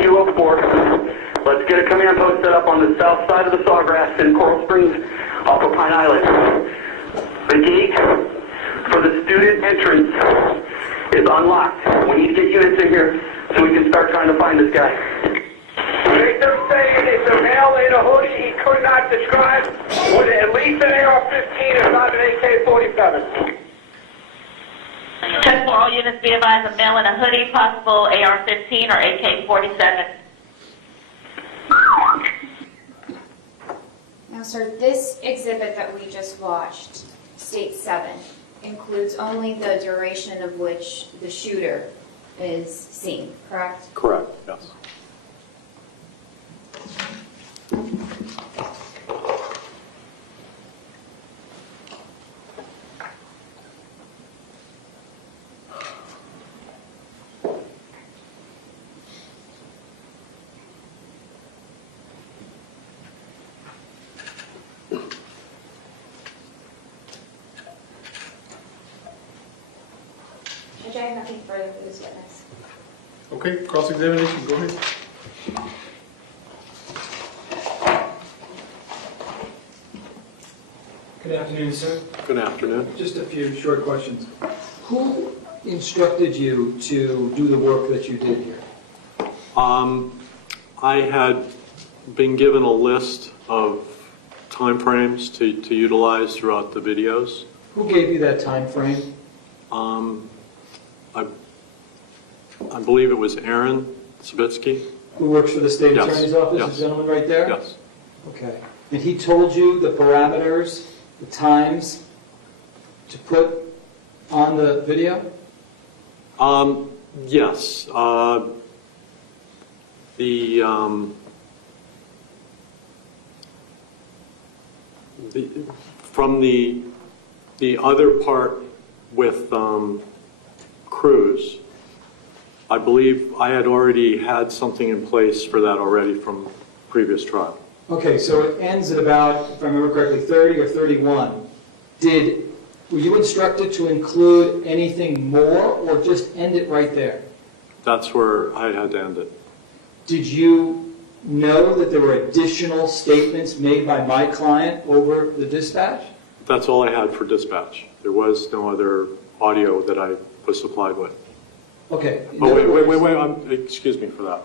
Kilo 4. Let's get a command post set up on the south side of the Sawgrass in Coral Springs off of Pine Island. The gate for the student entrance is unlocked. We need to get units in here so we can start trying to find this guy. Victim saying it's a male in a hoodie he could not describe with at least an AR-15 if not an AK-47. 10-4, all units be advised of male in a hoodie, possible AR-15 or AK-47. Now, sir, this exhibit that we just watched, State 7, includes only the duration of which the shooter is seen, correct? Correct, yes. Judge, I have nothing further for this witness. Okay, cross-examination, go ahead. Good afternoon, sir. Good afternoon. Just a few short questions. Who instructed you to do the work that you did here? I had been given a list of timeframes to utilize throughout the videos. Who gave you that time frame? I believe it was Aaron Sabitsky. Who works for the state Yes. attorney's office, Yes. the gentleman right there? Yes. Okay. And he told you the parameters, the times to put on the video? Yes. From the other part with Cruz, I believe I had already had something in place for that already from previous trial. Okay, so it ends at about, if I remember correctly, 30 or 31. Were you instructed to include anything more or just end it right there? That's where I had to end it. Did you know that there were additional statements made by my client over the dispatch? That's all I had for dispatch. There was no other audio that I was supplied with. Okay. Oh, wait, excuse me for that.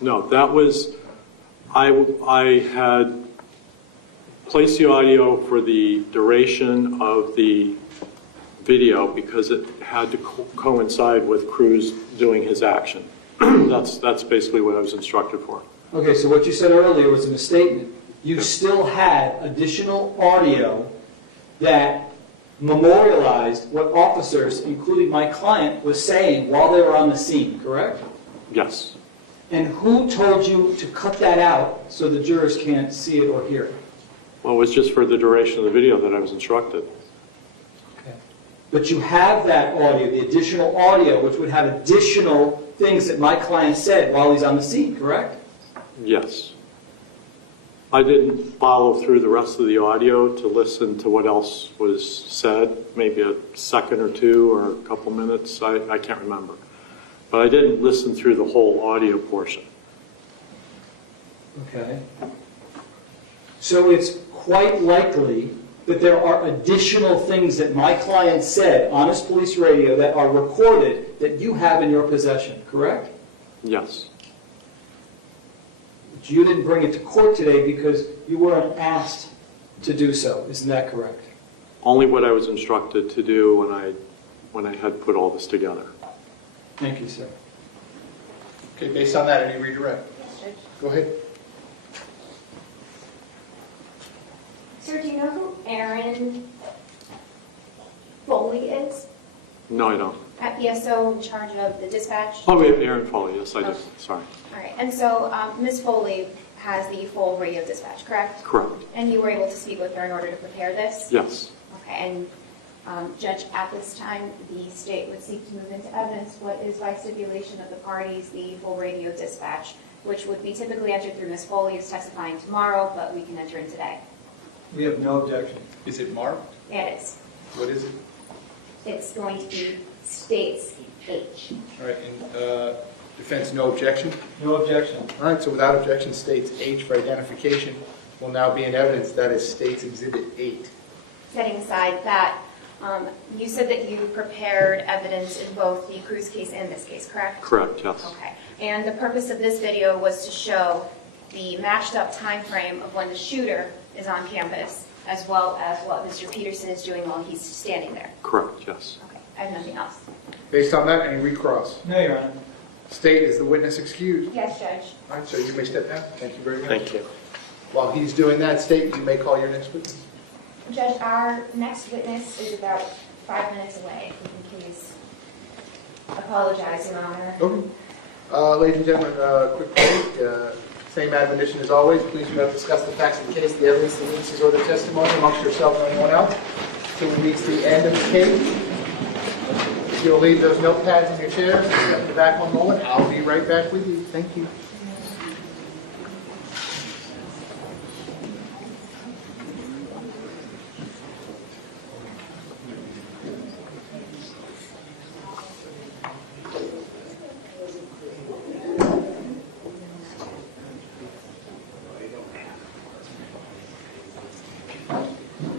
No, that was, I had placed the audio for the duration of the video because it had to coincide with Cruz doing his action. That's basically what I was instructed for. Okay, so what you said earlier was a misstatement. You still had additional audio that memorialized what officers, including my client, was saying while they were on the scene, correct? Yes. And who told you to cut that out so the jurors can't see it or hear it? Well, it was just for the duration of the video that I was instructed. Okay. But you have that audio, the additional audio, which would have additional things that my client said while he's on the scene, correct? Yes. I didn't follow through the rest of the audio to listen to what else was said, maybe a second or two or a couple minutes, I can't remember. But I didn't listen through the whole audio portion. Okay. So it's quite likely that there are additional things that my client said on his police radio that are recorded that you have in your possession, correct? Yes. But you didn't bring it to court today because you weren't asked to do so. Isn't that correct? Only what I was instructed to do when I had put all this together. Thank you, sir. Okay, based on that, any redirect? Yes, Judge. Go ahead. Sir, do you know who Aaron Foley is? No, I don't. At ESO in charge of the dispatch? Oh, we have Aaron Foley. Yes, I do. Okay. Sorry. All right, and so Ms. Foley has the full radio dispatch, correct? Correct. And you were able to speak with her in order to prepare this? Yes. Okay, and Judge, at this time, the state would seek to move into evidence what is by stipulation of the parties, the full radio dispatch, which would be typically entered through Ms. Foley, who's testifying tomorrow, but we can enter in today. We have no objection. Is it marked? Yeah, it is. What is it? It's going to be states H. All right, and defense, no objection? No objection. All right, so without objection, states H for identification will now be in evidence. That is States Exhibit 8. Setting aside that, you said that you prepared evidence in both the Cruz case and this case, correct? Correct, yes. Okay. And the purpose of this video was to show the matched up time frame of when the shooter is on campus, as well as what Mr. Peterson is doing while he's standing there. Correct, yes. Okay, I have nothing else. Based on that, any recross? No, Your Honor. State, is the witness excused? Yes, Judge. All right, so you may step down. Thank you very much. Thank you. While he's doing that, State, you may call your next witness. Judge, our next witness is about 5 minutes away. If you can please apologize, Your Honor. Okay. Ladies and gentlemen, quick break. Same admonition as always. Please do not discuss the facts of the case, the evidence, the witnesses, or the testimony amongst yourselves or anyone else until we reach the end of the case. If you'll leave those notepads in your chairs, step in the back one moment. I'll be right back with you. Thank you.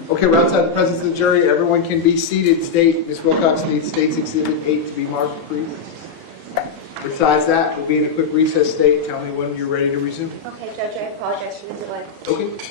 Okay, we're outside the presence of the jury. Everyone can be seated. State, Ms. Wilcox needs State's Exhibit 8 to be marked, please. Besides that, we'll be in a quick recess. State, tell me when you're ready to resume. Okay, Judge, I apologize for the delay. Okay.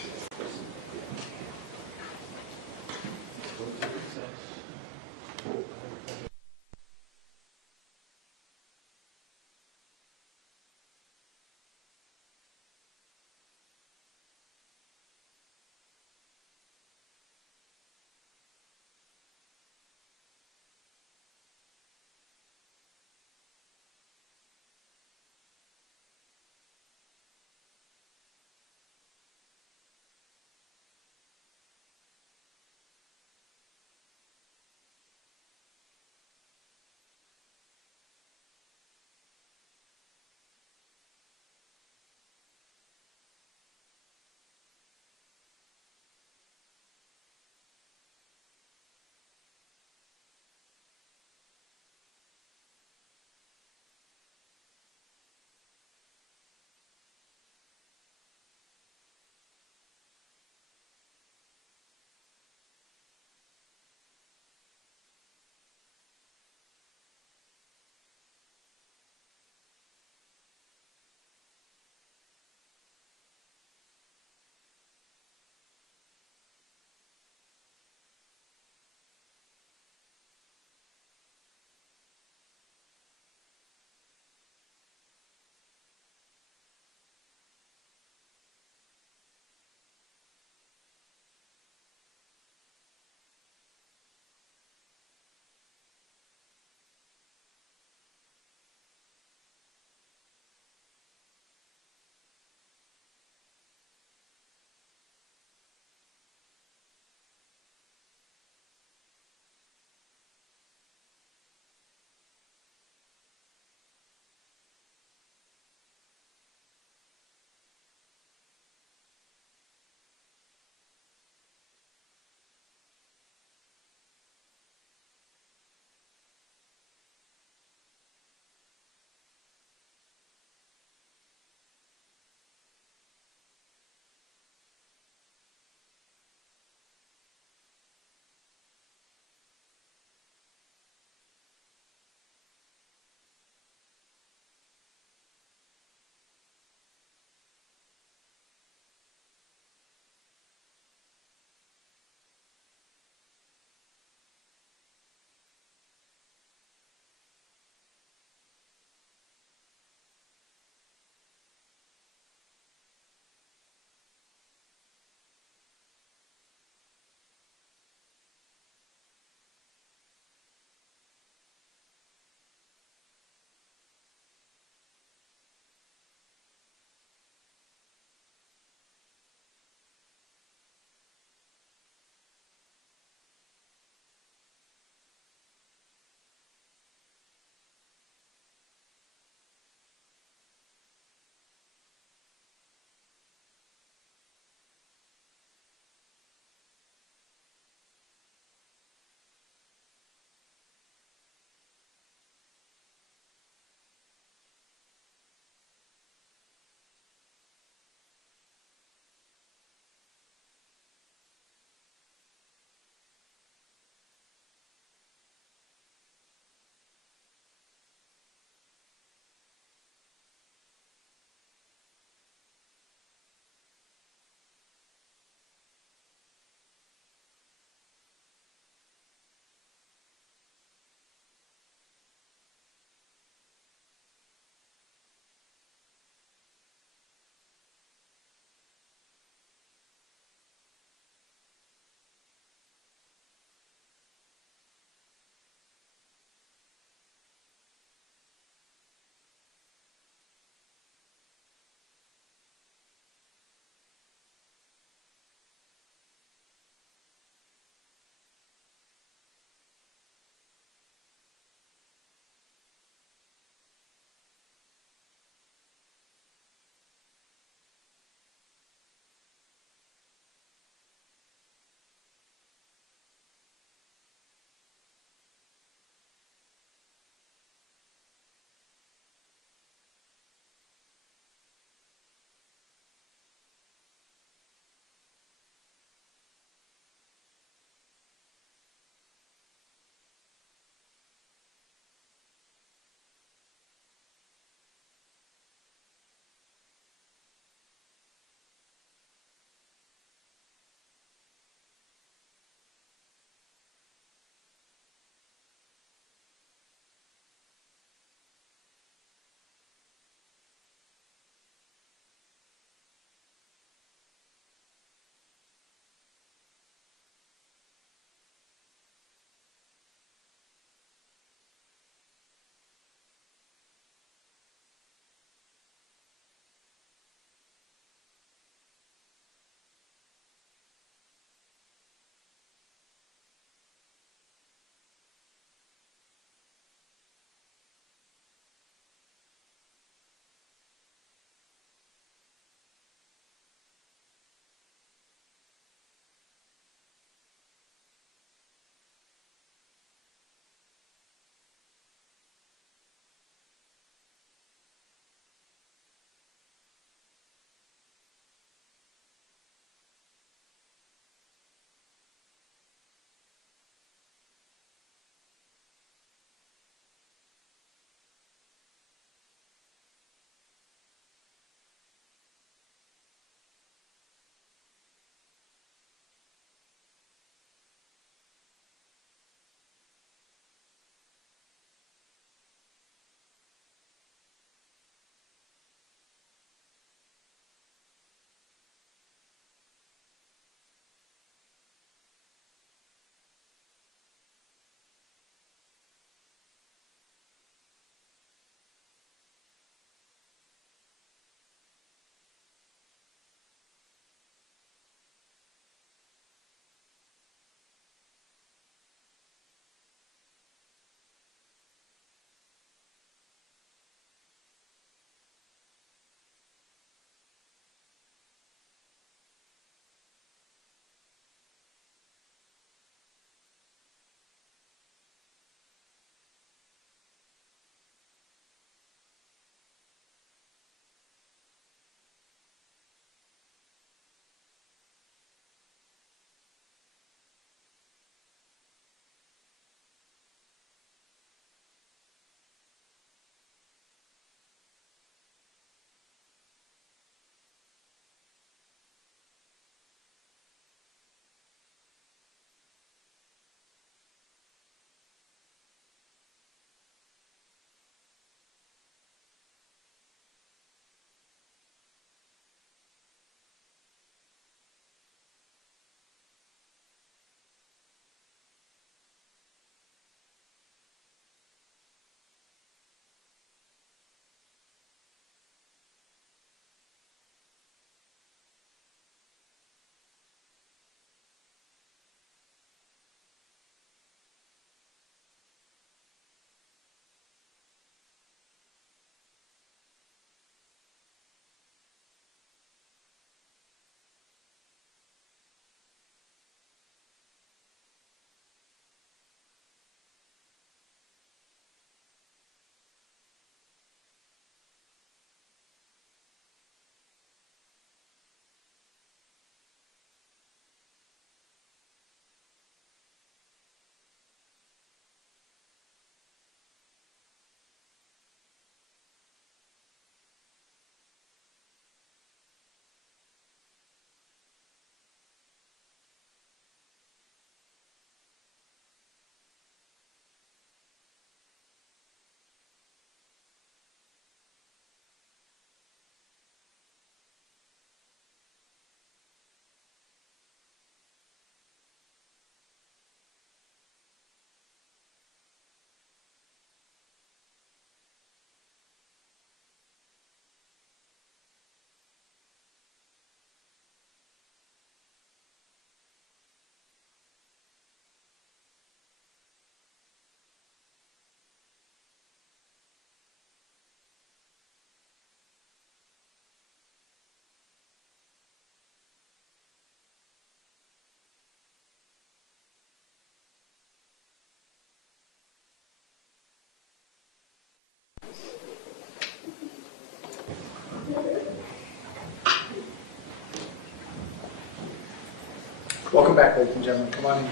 Welcome back, ladies and gentlemen. Come on in.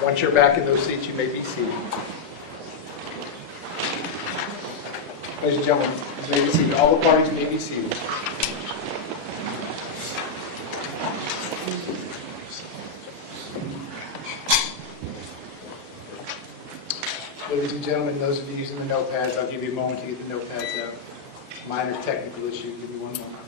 Once you're back in those seats, you may be seated. Ladies and gentlemen, you may be seated. All the parties may be seated. Ladies and gentlemen, those of you using the notepads, I'll give you a moment to get the notepads out. Minor technical issue. Give me one moment.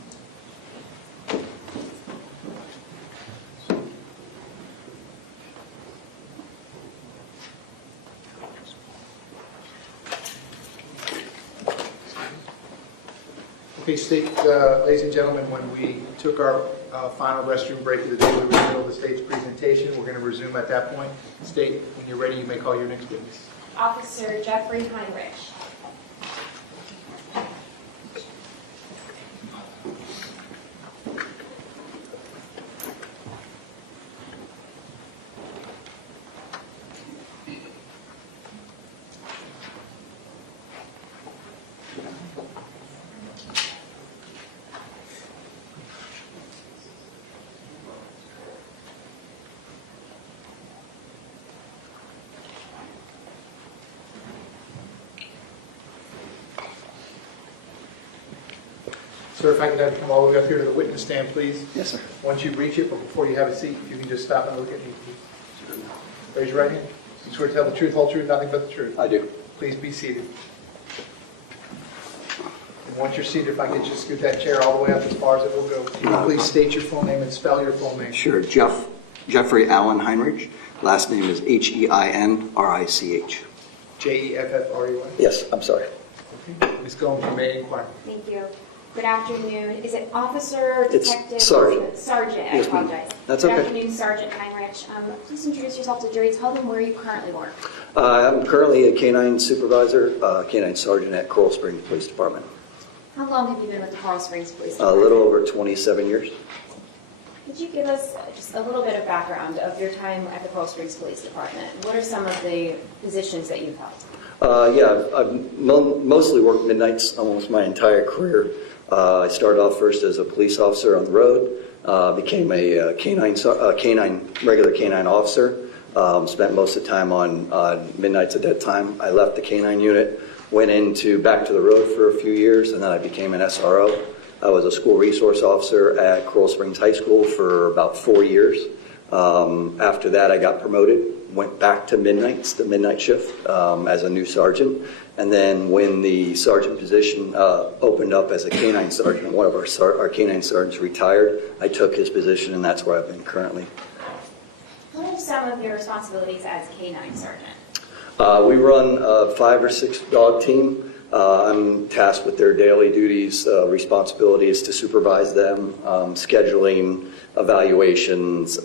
Okay, state, ladies and gentlemen, when we took our final restroom break of the day, we were in the middle of the state's presentation. We're going to resume at that point. State, when you're ready, you may call your next witness. Officer Jeffrey Heinrich. Sir, if I could have you come all the way up here to the witness stand, please. Yes, sir. Once you reach it, but before you have a seat, if you can just stop and look at me, please. Raise your right hand. You swear to tell the truth, whole truth, nothing but the truth. I do. Please be seated. And once you're seated, if I could just scoot that chair all the way up as far as it will go. Can you please state your full name and spell your full name? Sure. Jeffrey Allen Heinrich. Last name is Heinrich. Jeffrey? Yes, I'm sorry. Okay. Ms. Gomes, you may inquire. Thank you. Good afternoon. Is it officer, It's detective? sergeant. Sergeant, I Yes, ma'am. apologize. That's Good okay. afternoon, Sergeant Heinrich. Please introduce yourself to the jury. Tell them where you currently work. I'm currently a canine supervisor, canine sergeant at Coral Springs Police Department. How long have you been with the Coral Springs Police A Department? little over 27 years. Could you give us just a little bit of background of your time at the Coral Springs Police Department? What are some of the positions that you've held? I've mostly worked midnights almost my entire career. I started off first as a police officer on the road, became a regular canine officer, spent most of the time on midnights at that time. I left the canine unit, went back to the road for a few years, and then I became an SRO. I was a school resource officer at Coral Springs High School for about 4 years. After that, I got promoted, went back to midnights, the midnight shift, as a new sergeant. And then when the sergeant position opened up as a canine sergeant, one of our canine sergeants retired, I took his position, and that's where I've been currently. What are some of your responsibilities as canine sergeant? We run a 5 or 6 dog team. I'm tasked with their daily duties, responsibilities to supervise them, scheduling, evaluations,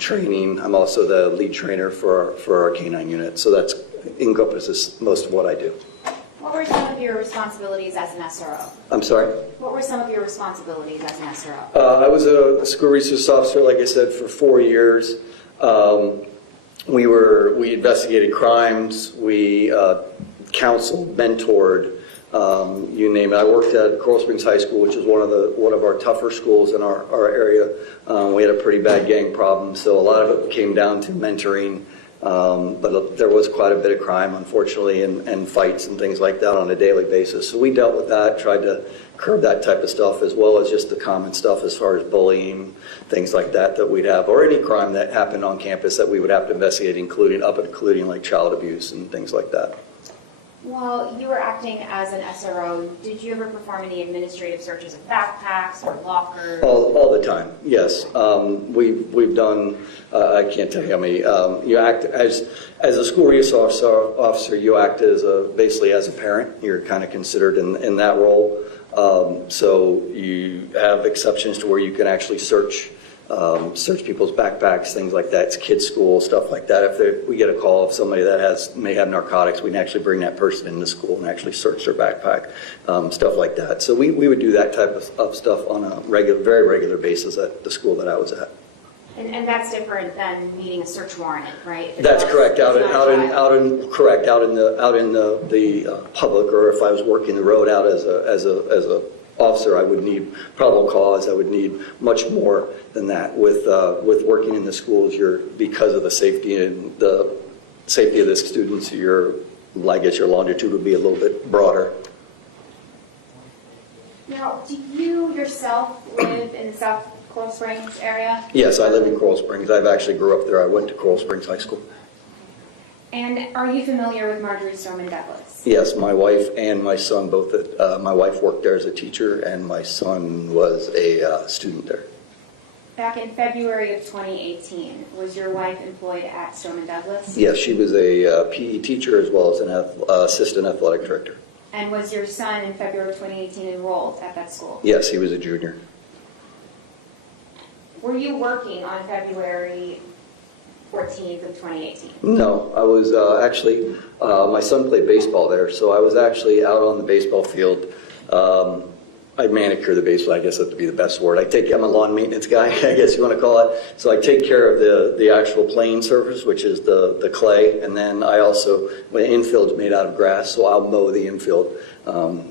training. I'm also the lead trainer for our canine unit, so that encompasses most of what I do. What were some of your responsibilities as an SRO? I'm sorry? What were some of your responsibilities as an SRO? I was a school resource officer, like I said, for 4 years. We investigated crimes, we counseled, mentored, you name it. I worked at Coral Springs High School, which is one of our tougher schools in our area. We had a pretty bad gang problem, so a lot of it came down to mentoring. But there was quite a bit of crime, unfortunately, and fights and things like that on a daily basis. So we dealt with that, tried to curb that type of stuff, as well as just the common stuff as far as bullying, things like that we'd have, or any crime that happened on campus that we would have to investigate, including like child abuse and things like that. While you were acting as an SRO, did you ever perform any administrative searches of backpacks or lockers? All the time, yes. We've done, I can't tell you how many, you act as a school resource officer, you act basically as a parent. You're kind of considered in that role. So you have exceptions to where you can actually search people's backpacks, things like that. It's kids' school, stuff like that. If we get a call of somebody that may have narcotics, we can actually bring that person into school and actually search their backpack, stuff like that. So we would do that type of stuff on a very regular basis at the school that I was at. And that's different than needing a search warrant, right? That's correct. Out in the public, or if I was working the road out as a officer, I would need probable cause, I would need much more than that. With working in the schools, because of the safety and the safety of the students, I guess your longitude would be a little bit broader. Now, do you yourself live in the South Coral Springs area? Yes, I live in Coral Springs. I've actually grew up there. I went to Coral Springs High School. And are you familiar with Marjory Stoneman Douglas? Yes, my wife and my son both. My wife worked there as a teacher, and my son was a student there. Back in February of 2018, was your wife employed at Stoneman Douglas? Yes, she was a PE teacher as well as an assistant athletic director. And was your son in February of 2018 enrolled at that school? Yes, he was a junior. Were you working on February 14th of 2018? No, I was actually, my son played baseball there, so I was actually out on the baseball field. I manicure the baseball, I guess that would be the best word. I'm a lawn maintenance guy, I guess you want to call it. So I take care of the actual playing surface, which is the clay, and then I also, the infield's made out of grass, so I'll mow the infield.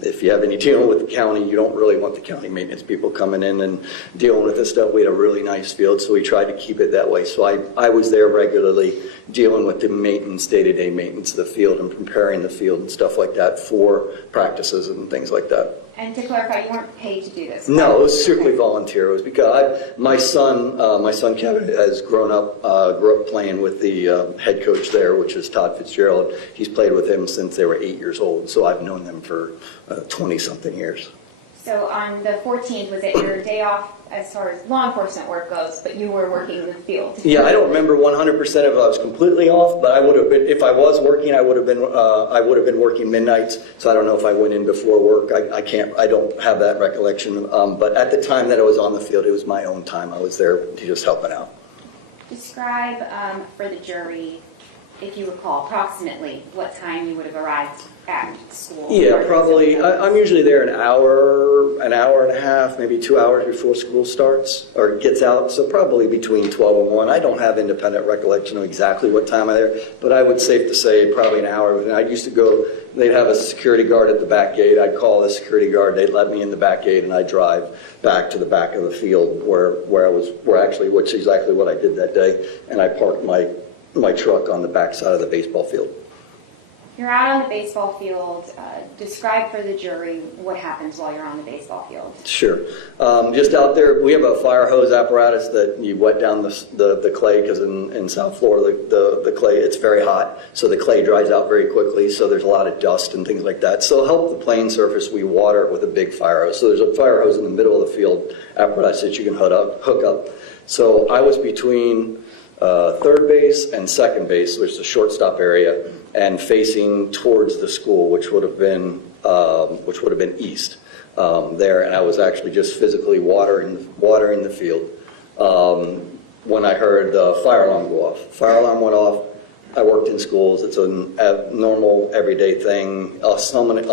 If you have any dealing with the county, you don't really want the county maintenance people coming in and dealing with this stuff. We had a really nice field, so we tried to keep it that way. So I was there regularly dealing with the maintenance, day-to-day maintenance of the field and preparing the field and stuff like that for practices and things like that. And to clarify, you weren't paid to do this? No, it was strictly volunteer. It was because my son Kevin has grew up playing with the head coach there, which is Todd Fitzgerald. He's played with him since they were 8 years old, so I've known them for 20-something years. So on the 14th, was it your day off as far as law enforcement work goes, but you were working in the field? Yeah, I don't remember 100% if I was completely off, but I would have been, if I was working, I would have been working midnights, so I don't know if I went in before work. I don't have that recollection, but at the time that I was on the field, it was my own time. I was there just helping out. Describe for the jury, if you recall, approximately what time you would have arrived at school. Yeah, probably. I'm usually there an hour and a half, maybe 2 hours before school starts or gets out. So probably between 12 and 1. I don't have independent recollection of exactly what time I'm there, but I would safe to say probably an hour. And I used to go, they'd have a security guard at the back gate. I'd call the security guard. They'd let me in the back gate, and I'd drive back to the back of the field which is exactly what I did that day. And I parked my truck on the back side of the baseball field. You're out on the baseball field. Describe for the jury what happens while you're on the baseball field. Sure. Just out there, we have a fire hose apparatus that you wet down the clay, because in South Florida, the clay, it's very hot, so the clay dries out very quickly, so there's a lot of dust and things like that. So to help the playing surface, we water it with a big fire hose. So there's a fire hose in the middle of the field apparatus that you can hook up. So I was between third base and second base, which is the shortstop area, and facing towards the school, which would have been east there. And I was actually just physically watering the field when I heard the fire alarm go off. Fire alarm went off. I worked in schools. It's a normal, everyday thing. Someone in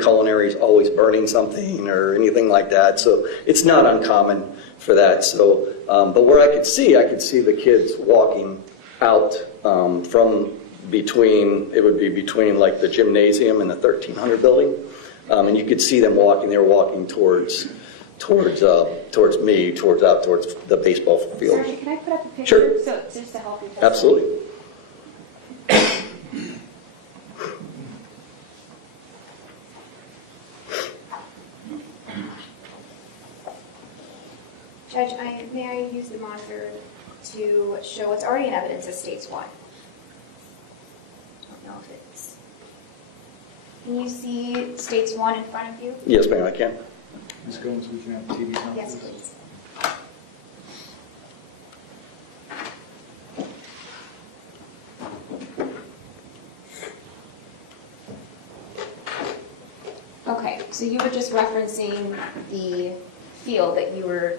culinary is always burning something or anything like that. So it's not uncommon for that. So, but where I could see the kids walking out from between like the gymnasium and the 1300 building, and you could see them walking. They were walking towards me, towards the baseball field. Sergeant, can I put up a picture? Sure. So just to help you. Absolutely. Judge, may I use the monitor to show what's already in evidence as States 1? I don't know if it's... Can you see States 1 in front of you? Yes, ma'am, I can. Ms. Gomes, we can have the TV now, Yes, please. please. Okay, so you were just referencing the field that you were,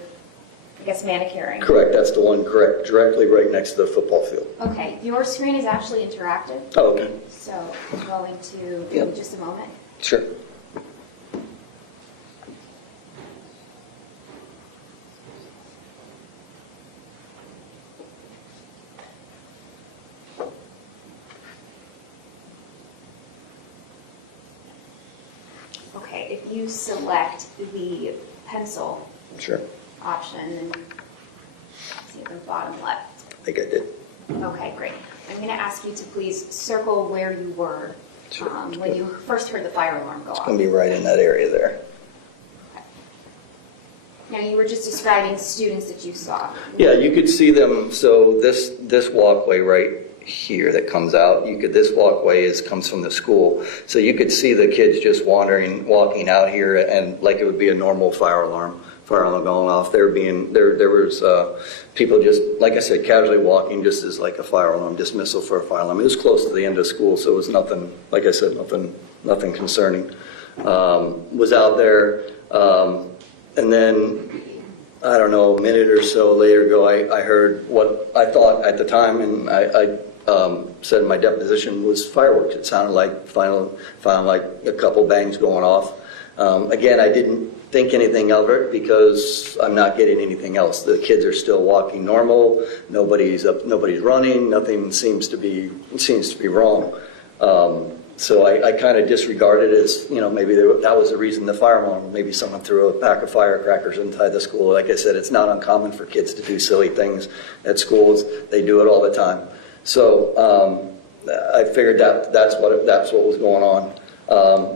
I guess, manicuring. Correct, that's the one, correct, directly right next to the football field. Okay, your screen is actually interactive. Oh, okay. So I'm going to give you just a moment. Sure. Okay, if you select the pencil Sure, option, and see at the bottom left. I think I did. Okay, great. I'm going to ask you to please circle where you were when you first heard the fire alarm go It's off. going to be right in that area there. Now, you were just describing students that you saw. Yeah, you could see them, so this walkway right here that comes out, this walkway comes from the school. So you could see the kids just walking out here, and like it would be a normal fire alarm going off. There was people just, like I said, casually walking just as like a fire alarm, dismissal for a fire alarm. It was close to the end of school, so it was nothing, like I said, nothing concerning. Was out there, and then, I don't know, a minute or so later ago, I heard what I thought at the time, and I said in my deposition, was fireworks. It sounded like like a couple bangs going off. Again, I didn't think anything of it because I'm not getting anything else. The kids are still walking normal. Nobody's running. Nothing seems to be wrong. So I kind of disregarded it as, maybe that was the reason the fire alarm. Maybe someone threw a pack of firecrackers inside the school. Like I said, it's not uncommon for kids to do silly things at schools. They do it all the time. So I figured that's what was going on.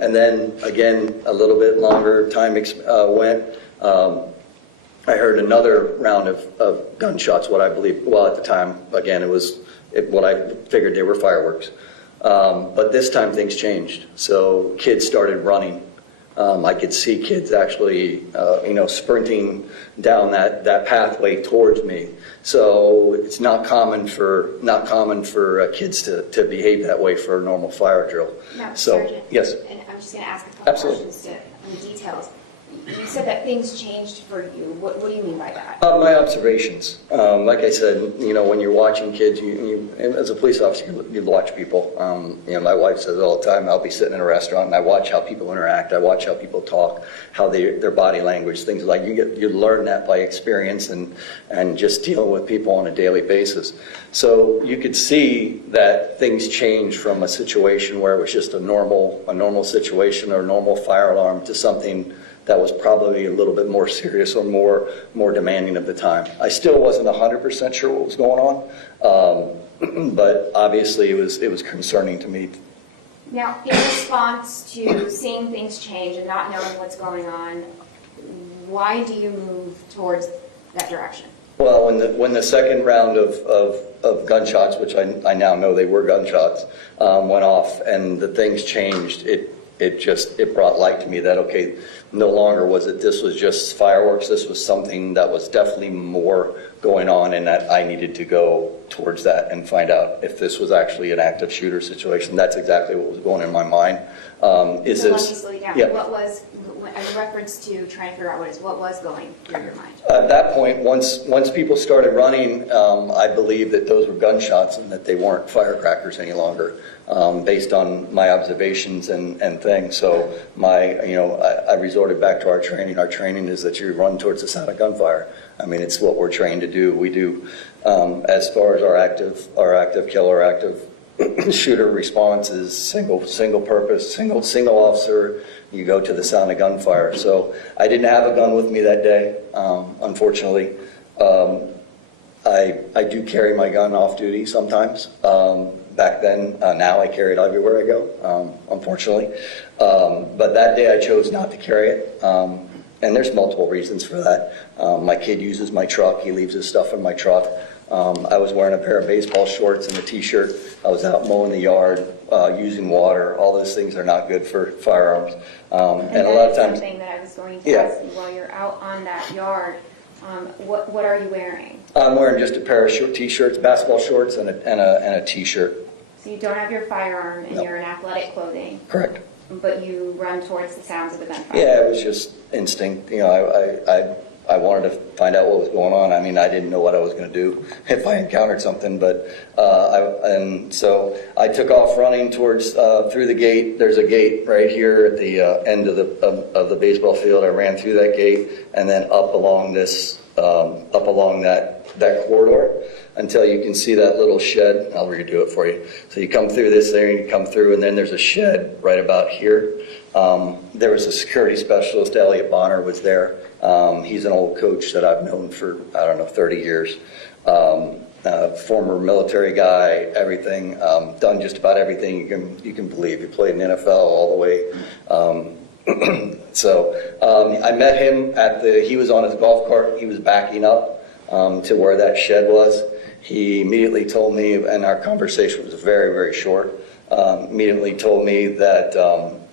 And then again, a little bit longer time went. I heard another round of gunshots. What I believe, well, at the time, again, what I figured they were fireworks. But this time things changed. So kids started running. I could see kids actually, sprinting down that pathway towards me. So it's not common for kids to behave that way for a normal fire drill. Now, So Sergeant, yes, and I'm just going to ask a couple Absolutely. questions in details. You said that things changed for you. What do you mean by that? my observations. Like I said, when you're watching kids, as a police officer, you watch people. My wife says all the time, I'll be sitting in a restaurant and I watch how people interact. I watch how people talk, how their body language, things like you learn that by experience and just dealing with people on a daily basis. So you could see that things changed from a situation where it was just a normal situation or a normal fire alarm to something that was probably a little bit more serious or more demanding of the time. I still wasn't 100% sure what was going on, but obviously it was concerning to me. Now, in response to seeing things change and not knowing what's going on, why do you move towards that direction? Well, when the second round of gunshots, which I now know they were gunshots, went off and the things changed, it brought light to me that, okay, no longer this was just fireworks, this was something that was definitely more going on, and that I needed to go towards that and find out if this was actually an active shooter situation. That's exactly what was going in my mind. Let me slow you down. Yeah. What was, in reference to trying to figure out what was going through your mind? At that point, once people started running, I believed that those were gunshots and that they weren't firecrackers any longer, based on my observations and things. So I resorted back to our training. Our training is that you run towards the sound of gunfire. I mean, it's what we're trained to do. We do, as far as our active killer, active shooter response is single purpose, single officer. You go to the sound of gunfire. So I didn't have a gun with me that day, unfortunately. I do carry my gun off duty sometimes. Back then, now I carry it everywhere I go, unfortunately. But that day I chose not to carry it. And there's multiple reasons for that. My kid uses my truck. He leaves his stuff in my truck. I was wearing a pair of baseball shorts and a t-shirt. I was out mowing the yard, using water. All those things are not good for firearms. And a lot of times, something that I was going to ask you while you're out on that yard. What are you wearing? I'm wearing just a pair of t-shirts, basketball shorts, and a t-shirt. So you don't have your firearm and No. you're in athletic clothing. Correct. But you run towards the sounds of the gunfire. Yeah, it was just instinct. I wanted to find out what was going on. I mean, I didn't know what I was going to do if I encountered something, but so I took off running towards through the gate. There's a gate right here at the end of the baseball field. I ran through that gate and then up along this up along that corridor until you can see that little shed. I'll redo it for you. So you come through this area, and you come through, and then there's a shed right about here. There was a security specialist, Elliot Bonner, was there. He's an old coach that I've known for, 30 years. Former military guy, everything, done just about everything you can believe. He played in the NFL all the way. So I met him he was on his golf cart. He was backing up to where that shed was. He immediately told me, and our conversation was very, very short, immediately told me that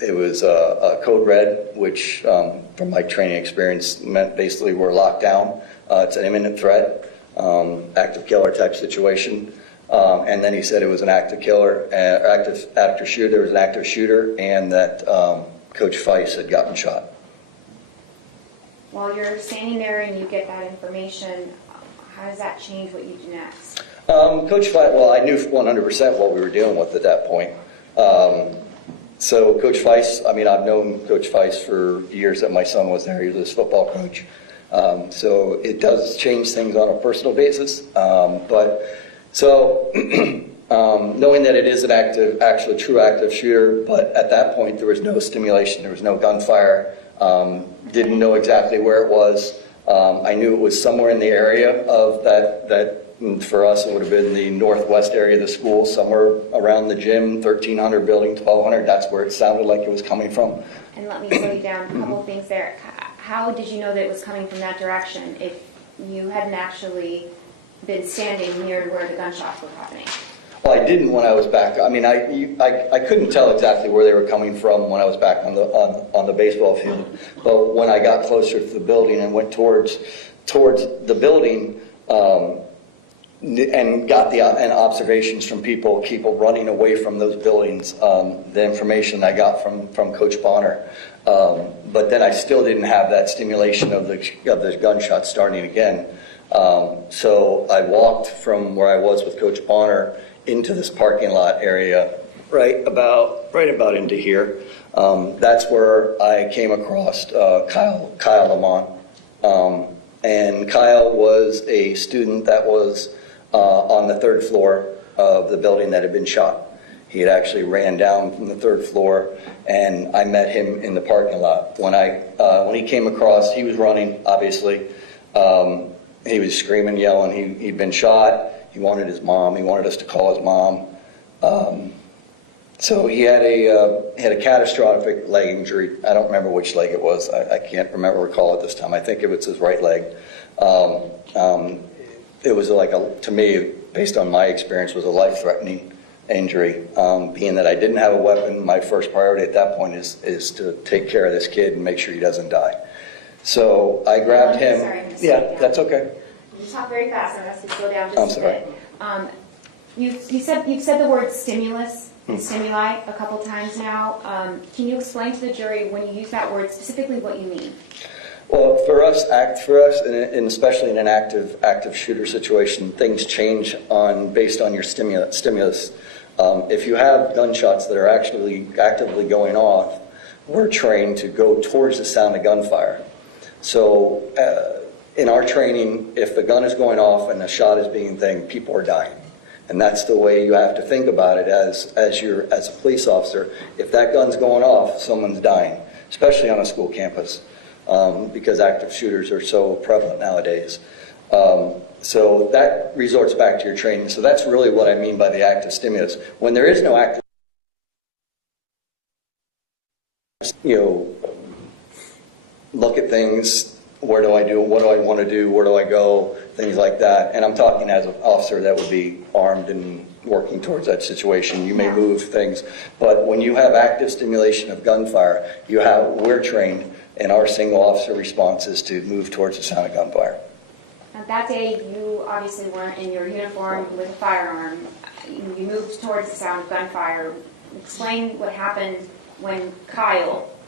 it was a code red, which from my training experience meant basically we're locked down. It's an imminent threat. Active killer type situation, and then he said it was an active killer, active shooter. There was an active shooter, and that Coach Feist had gotten shot. While you're standing there and you get that information, how does that change what you do next? Coach Feist, well, I knew 100% what we were dealing with at that point. So Coach Feist, I've known Coach Feist for years that my son was there. He was his football coach. So it does change things on a personal basis. Knowing that it is an actually true active shooter, but at that point there was no stimulation, there was no gunfire, didn't know exactly where it was. I knew it was somewhere in the area of that for us it would have been the northwest area of the school, somewhere around the gym, 1300 building, 1200, that's where it sounded like it was coming from. And let me slow you down, a couple of things there. How did you know that it was coming from that direction if you hadn't actually been standing near where the gunshots were happening? Well, I didn't when I was back. I couldn't tell exactly where they were coming from when I was back on the baseball field. But when I got closer to the building and went towards the building and got and observations from people running away from those buildings, the information I got from Coach Bonner. But then I still didn't have that stimulation of the gunshots starting again. So I walked from where I was with Coach Bonner into this parking lot area, right about into here. That's where I came across Kyle Lamont. And Kyle was a student that was on the 3rd floor of the building that had been shot. He had actually ran down from the 3rd floor, and I met him in the parking lot. When he came across, he was running, obviously. He was screaming, yelling. He'd been shot. He wanted his mom. He wanted us to call his mom. So he had a catastrophic leg injury. I don't remember which leg it was. I can't recall it this time. I think it was his right leg. It was to me, based on my experience, was a life-threatening injury. Being that I didn't have a weapon, my first priority at that point is to take care of this kid and make sure he doesn't die. So I grabbed him. Sorry, yeah, that's okay. You talk very fast. I have to slow down just I'm a bit. You've said the word stimulus and stimuli a couple times now. Can you explain to the jury when you use that word specifically what you mean? Well, for us, and especially in an active shooter situation, things change based on your stimulus. If you have gunshots that are actually actively going off, we're trained to go towards the sound of gunfire. So in our training, if the gun is going off and the shot is being thinged, people are dying. And that's the way you have to think about it as a police officer. If that gun's going off, someone's dying, especially on a school campus, because active shooters are so prevalent nowadays. So that resorts back to your training. So that's really what I mean by the active stimulus. When there is no active, look at things. Where do I do? What do I want to do? Where do I go? Things like that. And I'm talking as an officer that would be armed and working towards that situation. You may move things, but when you have active stimulation of gunfire, we're trained, and our single officer response is to move towards the sound of gunfire. Now, that day, you obviously weren't in your uniform with a firearm. You moved towards the sound of gunfire. Explain what happened when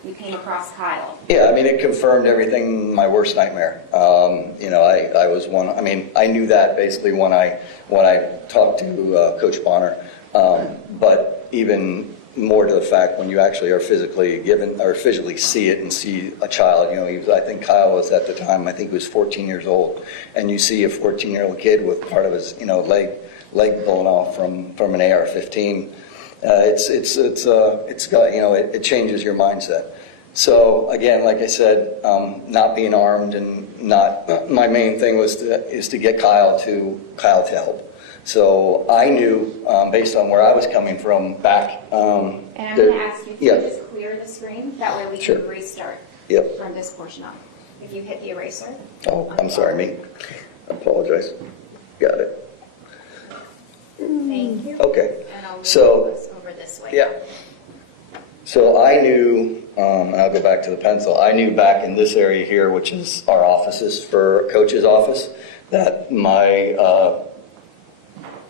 you came across Kyle. Yeah, it confirmed everything, my worst nightmare. I was one, I knew that basically when I talked to Coach Bonner. But even more to the fact when you actually are physically given or visually see it and see a child. You know, he was, I think Kyle was at the time, I think he was 14 years old, and you see a 14-year-old kid with part of his, you know, leg blown off from an AR-15. It's got, you know, it changes your mindset. So again, like I said, not being armed and not, my main thing is to get Kyle to help. So I knew, based on where I was coming from back. And I'm going to ask you to just clear the screen, that way we can restart from this portion up. If you hit the eraser. Oh, I'm sorry, me. I apologize. Got it. Thank you. Okay. And I'll So, move over this way. yeah. So I knew, I'll go back to the pencil, I knew back in this area here, which is our offices for coach's office, that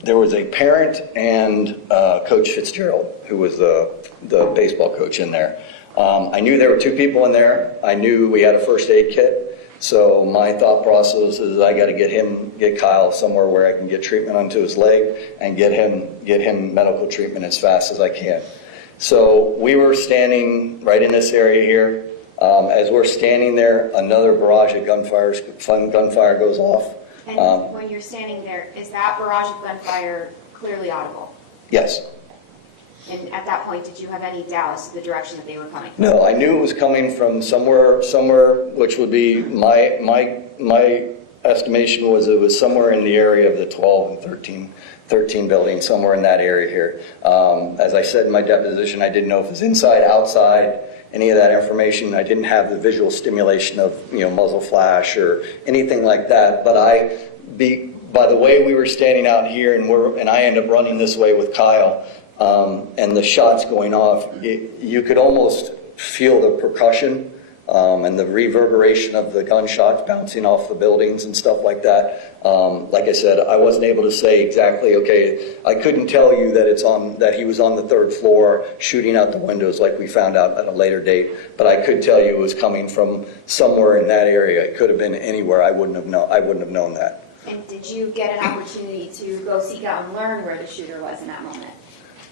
there was a parent and Coach Fitzgerald, who was the baseball coach in there. I knew there were two people in there. I knew we had a first aid kit. So my thought process is I got to get Kyle somewhere where I can get treatment onto his leg and get him medical treatment as fast as I can. So we were standing right in this area here. As we're standing there, another barrage of gunfire goes off. And when you're standing there, is that barrage of gunfire clearly audible? Yes. And at that point, did you have any doubt as to the direction that they were coming from? No, I knew it was coming from somewhere, which would be my estimation was it was somewhere in the area of the 12 and 13 building, somewhere in that area here. As I said in my deposition, I didn't know if it was inside, outside, any of that information. I didn't have the visual stimulation of, you know, muzzle flash or anything like that. But by the way we were standing out here, and I end up running this way with Kyle, and the shots going off, you could almost feel the percussion and the reverberation of the gunshots bouncing off the buildings and stuff like that. Like I said, I wasn't able to say exactly, okay, I couldn't tell you that he was on the third floor shooting out the windows like we found out at a later date, but I could tell you it was coming from somewhere in that area. It could have been anywhere. I wouldn't have known that. And did you get an opportunity to go seek out and learn where the shooter was in that moment?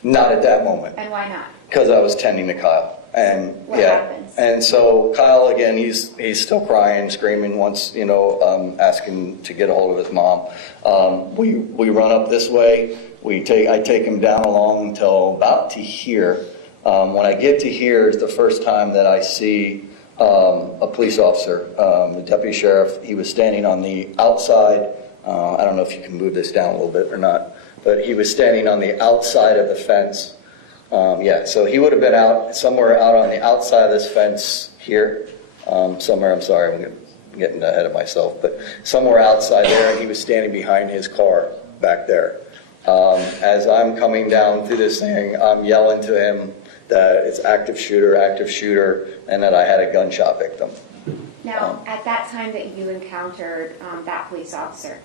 Not at that moment. And why not? Because I was tending to Kyle. And what happens? And so Kyle, again, he's still crying, screaming, once, you know, asking to get a hold of his mom. We run up this way. I take him down along until about to here. When I get to here is the first time that I see a police officer, the deputy sheriff. He was standing on the outside. I don't know if you can move this down a little bit or not, but he was standing on the outside of the fence. So he would have been somewhere out on the outside of this fence here, somewhere. I'm sorry, I'm getting ahead of myself, but somewhere outside there, and he was standing behind his car back there. As I'm coming down through this thing, I'm yelling to him that it's active shooter, and that I had a gunshot victim. Now, at that time that you encountered that police officer,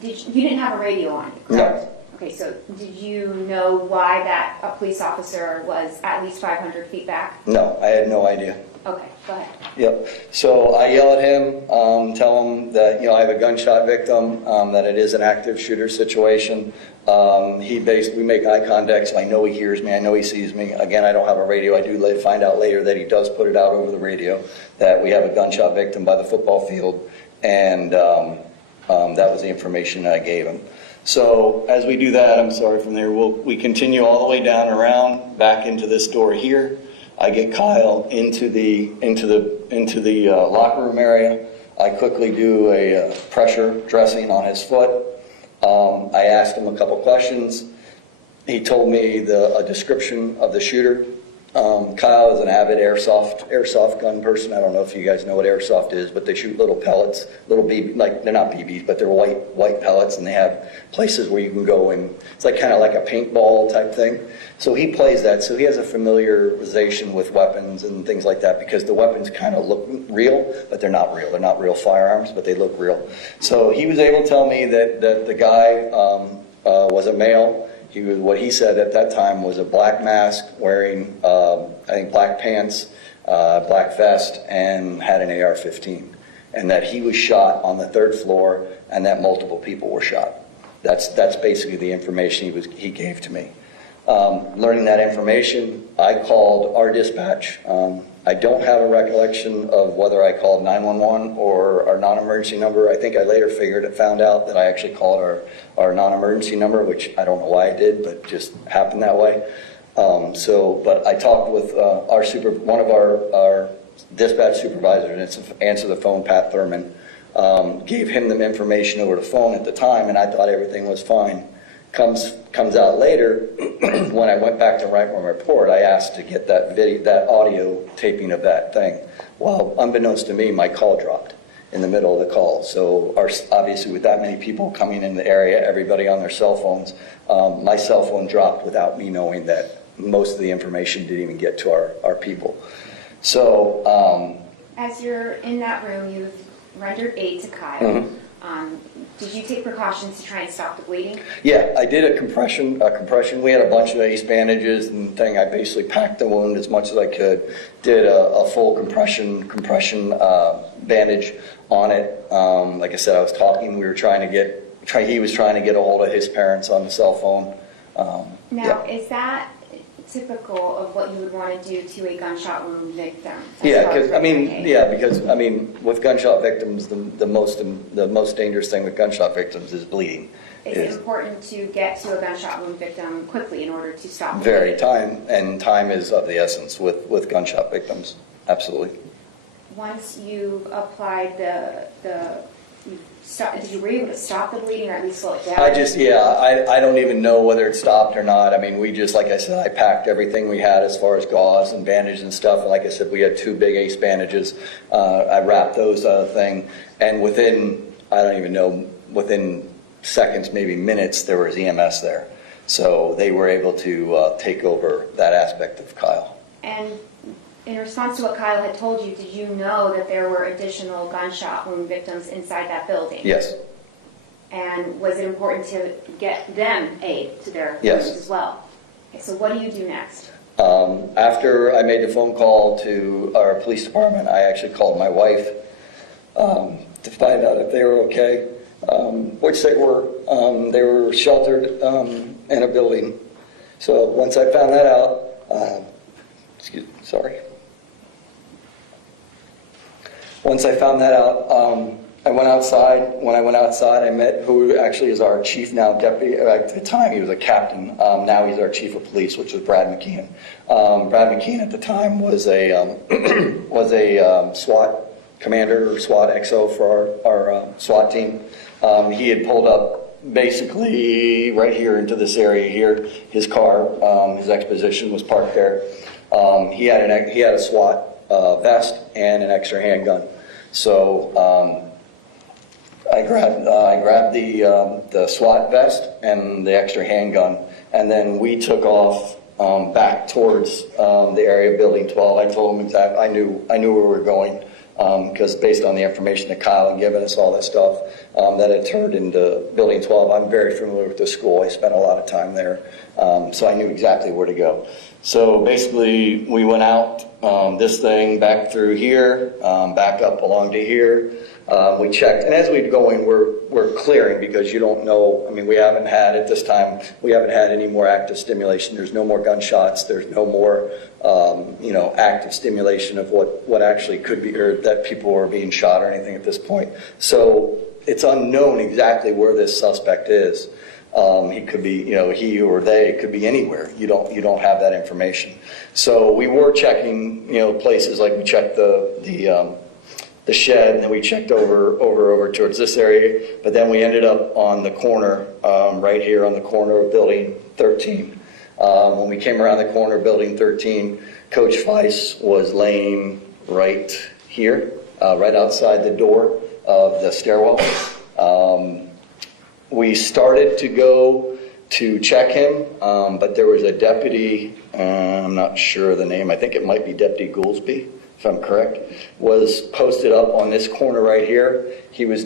you didn't have a radio on, correct? No. Okay, so did you know why that police officer was at least 500 feet back? No, I had no idea. Okay, go ahead. Yep. So I yell at him, tell him that, you know, I have a gunshot victim, that it is an active shooter situation. We make eye contact, so I know he hears me, I know he sees me. Again, I don't have a radio. I do find out later that he does put it out over the radio that we have a gunshot victim by the football field, and that was the information that I gave him. So as we do that, I'm sorry, from there, we continue all the way down around back into this door here. I get Kyle into the locker room area. I quickly do a pressure dressing on his foot. I asked him a couple questions. He told me a description of the shooter. Kyle is an avid airsoft gun person. I don't know if you guys know what airsoft is, but they shoot little pellets, little BB, like they're not BBs, but they're white pellets, and they have places where you can go and it's like kind of like a paintball type thing. So he plays that, so he has a familiarization with weapons and things like that because the weapons kind of look real, but they're not real. They're not real firearms, but they look real. So he was able to tell me that the guy was a male. He was, what he said at that time was a black mask, wearing, I think, black pants, black vest, and had an AR-15. And that he was shot on the third floor, and that multiple people were shot. That's basically the information he gave to me. Learning that information, I called our dispatch. I don't have a recollection of whether I called 911 or our non-emergency number. I think I later found out that I actually called our non-emergency number, which I don't know why I did, but just happened that way. But I talked with one of our dispatch supervisors, and answered the phone, Pat Thurman, gave him the information over the phone at the time, and I thought everything was fine. Comes out later, when I went back to write my report, I asked to get that audio taping of that thing. Well, unbeknownst to me, my call dropped in the middle of the call. So obviously with that many people coming in the area, everybody on their cell phones, my cell phone dropped without me knowing that most of the information didn't even get to our people. So As you're in that room, you've rendered aid to Kyle. Mm-hmm. Did you take precautions to try and stop the bleeding? Yeah, I did a compression. We had a bunch of ace bandages and thing. I basically packed the wound as much as I could. Did a full compression bandage on it. Like I said, I was talking. He was trying to get a hold of his parents on the cell phone. Is that typical of what you would want to do to a gunshot wound victim? Yeah, because with gunshot victims, the most dangerous thing with gunshot victims is bleeding. It's important to get to a gunshot wound victim quickly in order to stop. Very time is of the essence with gunshot victims. Absolutely. Once you've applied were you able to stop the bleeding or at least slow it down? I don't even know whether it stopped or not. I mean, like I said, I packed everything we had as far as gauze and bandages and stuff. And like I said, we had 2 big ace bandages. I wrapped those thing, and within seconds, maybe minutes, there was EMS there. So they were able to take over that aspect of Kyle. And in response to what Kyle had told you, did you know that there were additional gunshot wound victims inside that building? Yes. And was it important to get them aid to their Yes. wounds as well? Okay, so what do you do next? After I made the phone call to our police department, I actually called my wife to find out if they were okay, which they were. They were sheltered in a building. So once I found that out, Once I found that out, I went outside. When I went outside, I met who actually is our chief now, deputy. At the time, he was a captain. Now he's our chief of police, which was Brad McKeon. Brad McKeon at the time was a SWAT commander, or SWAT XO for our SWAT team. He had pulled up basically right here into this area here. His car, his exposition was parked there. He had a SWAT vest and an extra handgun. So I grabbed the SWAT vest and the extra handgun, and then we took off back towards the area of Building 12. I told him exactly. I knew where we were going because based on the information that Kyle had given us, all that stuff that had turned into Building 12. I'm very familiar with the school. I spent a lot of time there, so I knew exactly where to go. So basically, we went out this thing back through here, back up along to here. We checked, and as we'd go in, we're clearing because you don't know. I mean, we haven't had at this time. We haven't had any more active stimulation. There's no more gunshots. There's no more, active stimulation of what actually could be, or that people were being shot or anything at this point. So it's unknown exactly where this suspect is. He could be, he or they could be anywhere. You don't have that information. So we were checking, places like we checked the shed, and then we checked over towards this area. But then we ended up on the corner, right here on the corner of Building 13. When we came around the corner of Building 13, Coach Fleiss was laying right here, right outside the door of the stairwell. We started to go to check him, but there was a deputy, I'm not sure of the name, I think it might be Deputy Goolsby, if I'm correct, was posted up on this corner right here. He was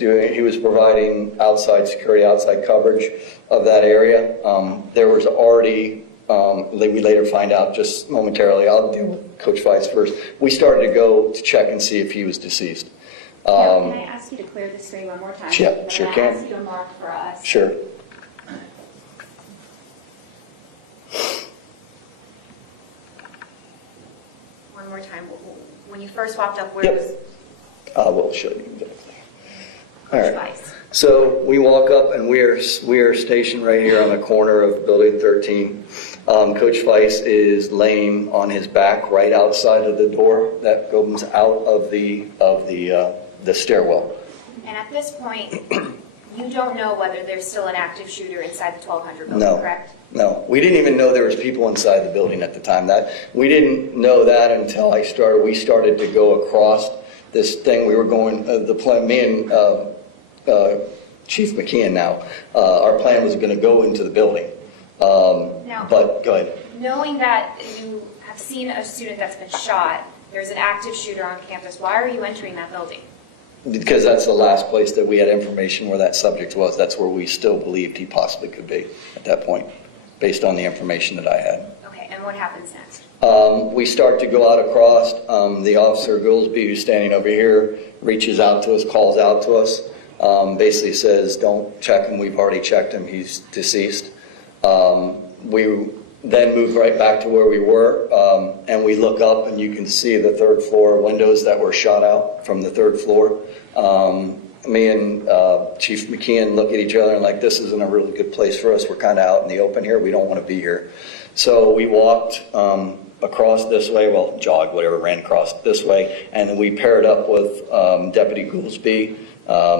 providing outside security, outside coverage of that area. There was already, we later find out just momentarily, I'll deal with Coach Fleiss first. We started to go to check and see if he was deceased. Can I ask you to clear the screen one more time? Yeah, sure can. Ask you to mark for us. Sure. time. When you first walked up, where Yep. was We'll show you exactly. All Coach right. Weiss? So we walk up and we are stationed right here on the corner of Building 13. Coach Weiss is laying on his back right outside of the door that goes out of the stairwell. And at this point, you don't know whether there's still an active shooter inside the 1200 building, No. correct? No, we didn't even know there was people inside the building at the time. We didn't know that until we started to go across this thing. We were going, me and Chief McKeon now, our plan was going to go into the building. But go ahead. Knowing that you have seen a student that's been shot, there's an active shooter on campus, why are you entering that building? Because that's the last place that we had information where that subject was. That's where we still believed he possibly could be at that point, based on the information that I had. Okay, and what happens next? We start to go out across. The officer Goolsby, who's standing over here, reaches out to us, calls out to us, basically says, don't check him. We've already checked him. He's deceased. We then move right back to where we were, and we look up and you can see the third floor windows that were shot out from the third floor. Me and Chief McKeon look at each other and like, this isn't a really good place for us. We're kind of out in the open here. We don't want to be here. So we walked across this way, well, jogged, whatever, ran across this way, and then we paired up with Deputy Goolsby,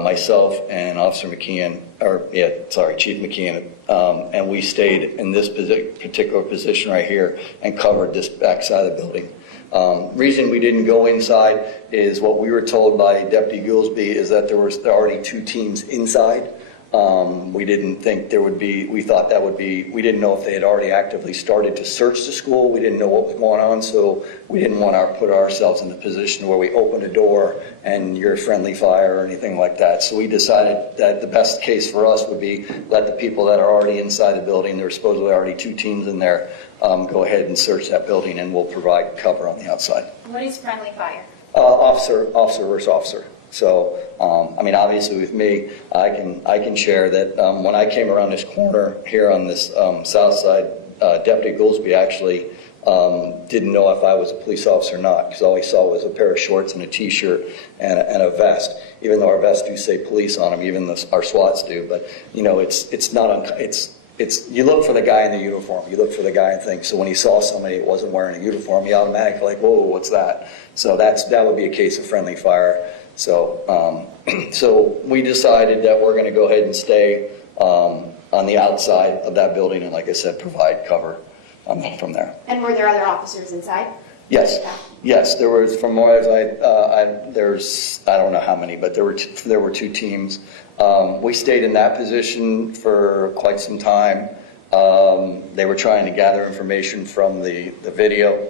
myself, and Officer McKeon, Chief McKeon, and we stayed in this particular position right here and covered this backside of the building. Reason we didn't go inside is what we were told by Deputy Goolsby is that there were already two teams inside. We didn't think there would be, we thought that would be, we didn't know if they had already actively started to search the school. We didn't know what was going on, so we didn't want to put ourselves in the position where we open a door and you're friendly fire or anything like that. So we decided that the best case for us would be let the people that are already inside the building, there were supposedly already two teams in there, go ahead and search that building and we'll provide cover on the outside. What is friendly fire? Officer versus officer. So, obviously with me, I can share that when I came around this corner here on this south side, Deputy Goolsby actually didn't know if I was a police officer or not, because all he saw was a pair of shorts and a T-shirt and a vest. Even though our vests do say police on them, even our SWATs do. But it's you look for the guy in the uniform. You look for the guy and things. So when he saw somebody that wasn't wearing a uniform, he automatically like, whoa, what's that? So that would be a case of friendly fire. So so we decided that we're going to go ahead and stay on the outside of that building and, like I said, provide cover from there. And were there other officers inside? Yes, yes. There was, from what there's I don't know how many, but there were two teams. We stayed in that position for quite some time. They were trying to gather information from the video.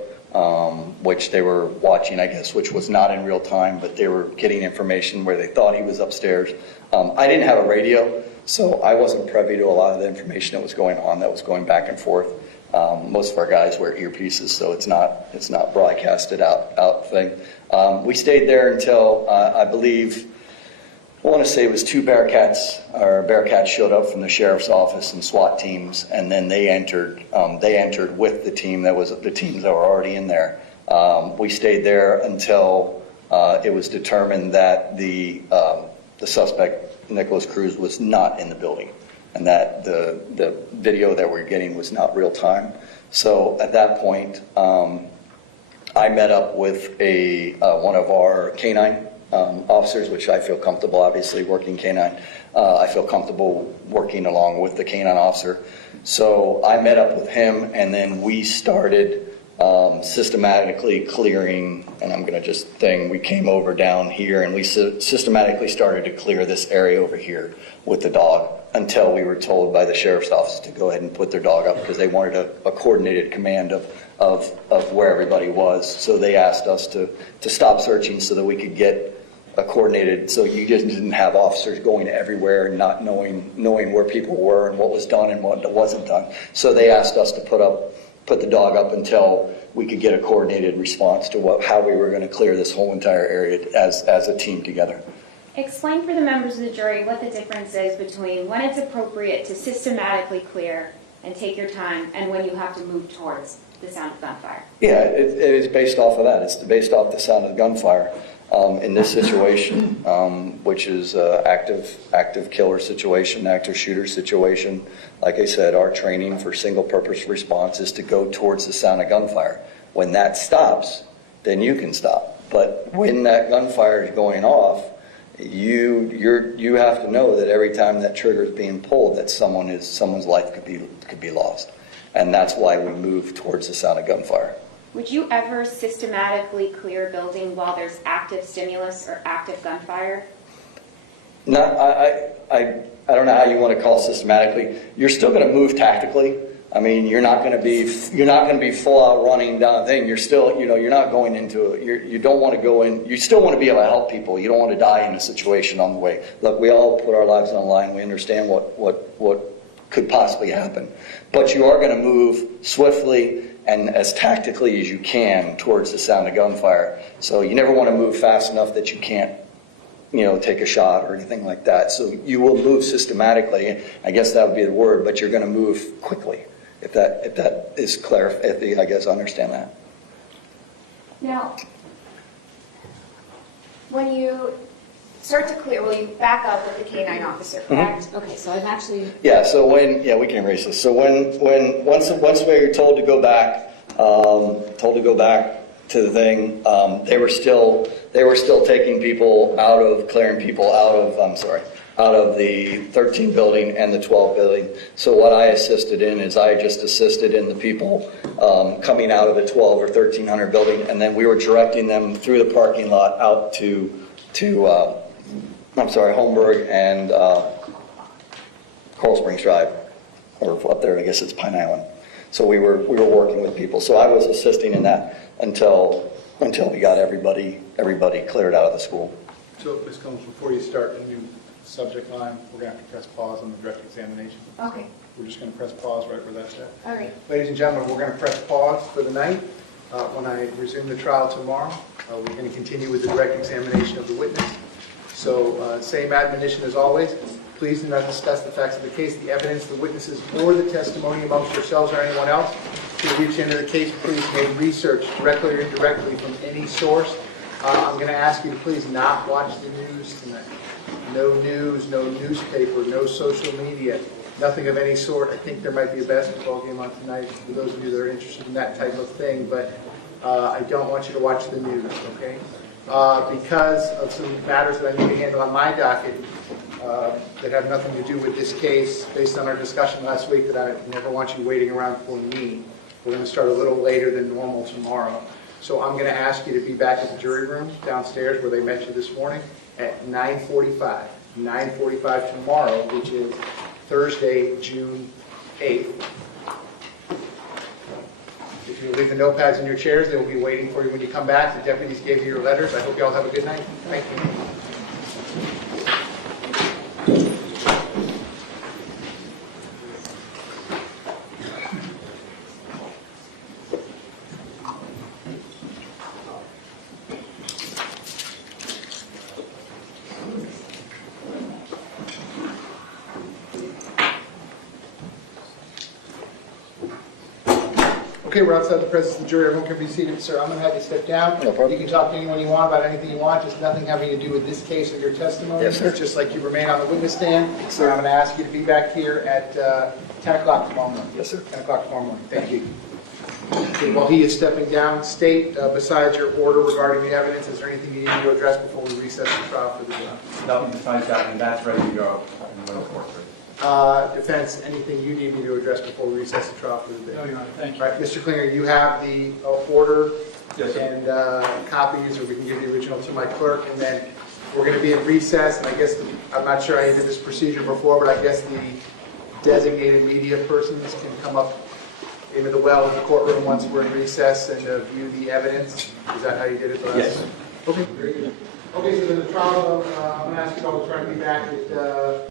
Which they were watching, I guess, which was not in real time, but they were getting information where they thought he was upstairs. I didn't have a radio, so I wasn't privy to a lot of the information that was going on, that was going back and forth. Most of our guys wear earpieces, so it's not broadcasted out thing. We stayed there until I want to say it was two Bearcats showed up from the sheriff's office and SWAT teams, and then they entered with the team the teams that were already in there. We stayed there until it was determined that the suspect, Nicholas Cruz, was not in the building, and that the video that we're getting was not real time. So at that point, I met up with one of our canine officers, which I feel comfortable, obviously, working canine. I feel comfortable working along with the canine officer. So I met up with him, and then we started systematically clearing, and I'm going to we came over down here, and we systematically started to clear this area over here with the dog until we were told by the sheriff's office to go ahead and put their dog up because they wanted a coordinated command of where everybody was. So they asked us to stop searching so that we could get a coordinated, so you just didn't have officers going everywhere and not knowing where people were and what was done and what wasn't done. So they asked us to put the dog up until we could get a coordinated response to how we were going to clear this whole entire area as a team together. Explain for the members of the jury what the difference is between when it's appropriate to systematically clear and take your time and when you have to move towards the sound of gunfire? Yeah, it is based off of that. It's based off the sound of gunfire. In this situation, which is active killer situation, active shooter situation, like I said, our training for single purpose response is to go towards the sound of gunfire. When that stops, then you can stop. But when that gunfire is going off, you have to know that every time that trigger is being pulled, that someone's life could be lost, and that's why we move towards the sound of gunfire. Would you ever systematically clear a building while there's active stimulus or active gunfire? I don't know how you want to call systematically. You're still going to move tactically. I mean, you're not going to be full out running down a thing. You're still, you're not going into it. You don't want to go in. You still want to be able to help people. You don't want to die in a situation on the way. Look, we all put our lives on the line. We understand what could possibly happen, but you are going to move swiftly and as tactically as you can towards the sound of gunfire. So you never want to move fast enough that you can't, take a shot or anything like that. So you will move systematically. I guess that would be the word, but you're going to move quickly. If that is clear, I guess I understand that. Now, when you start to clear, will you back up with the K-9 officer, correct? Mm-hmm. Okay, so I'm actually... Yeah, so we can erase this. So once we're told to go back to the thing, they were still taking people clearing people out of the 13 building and the 12 building. So what I assisted in is I just assisted in the people coming out of the 12 or 1300 building, and then we were directing them through the parking lot out to Holmberg and Coral Springs Drive, or up there, I guess it's Pine Island. So we were working with people. So I was assisting in that until we got everybody cleared out of the school. So, Ms. Combs, before you start a new subject line, we're going to have to press pause on the direct examination. Okay. We're just going to press pause right where that's at. All right. Ladies and gentlemen, we're going to press pause for the night. When I resume the trial tomorrow, we're going to continue with the direct examination of the witness. So, same admonition as always. Please do not discuss the facts of the case, the evidence, the witnesses, or the testimony amongst yourselves or anyone else. To reach into the case, please make research directly or indirectly from any source. I'm going to ask you to please not watch the news tonight. No news, no newspaper, no social media, nothing of any sort. I think there might be a basketball game on tonight for those of you that are interested in that type of thing, but I don't want you to watch the news, okay? Because of some matters that I need to handle on my docket that have nothing to do with this case, based on our discussion last week, that I never want you waiting around for me. We're going to start a little later than normal tomorrow. So I'm going to ask you to be back at the jury room downstairs where they met you this morning at 9:45. 9:45 tomorrow, which is Thursday, June 8th. If you leave the notepads in your chairs, they will be waiting for you when you come back. The deputies gave you your letters. I hope you all have a good night. Thank you. Okay, we're outside the presence of the jury. Everyone can be seated. Sir, I'm going to have you step down. No problem. You can talk to anyone you want about anything you want, just nothing having to do with this case or your testimony. Yes, sir. It's just like you remain on the witness stand. Yes, sir. I'm going to ask you to be back here at 10 o'clock tomorrow morning. Yes, sir. 10 o'clock tomorrow morning. Thank you. Okay, while he is stepping down, State, besides your order regarding the evidence, is there anything you need to address before we recess the trial for the trial? No, besides that, and that's ready to go. Defense, anything you need me to address before we recess the trial for the day? No, Your Honor, thank you. All right, Mr. Klinger, you have the order Yes, and copies, or we can give the original to my clerk, and then we're going to be in recess, and I guess, I'm not sure I did this procedure before, but I guess the designated media persons can come up into the well in the courtroom once we're in recess and view the evidence. Is that how you did it last? Yes. Okay, very good. Okay, so then the trial, I'm going to ask you all to try to be back at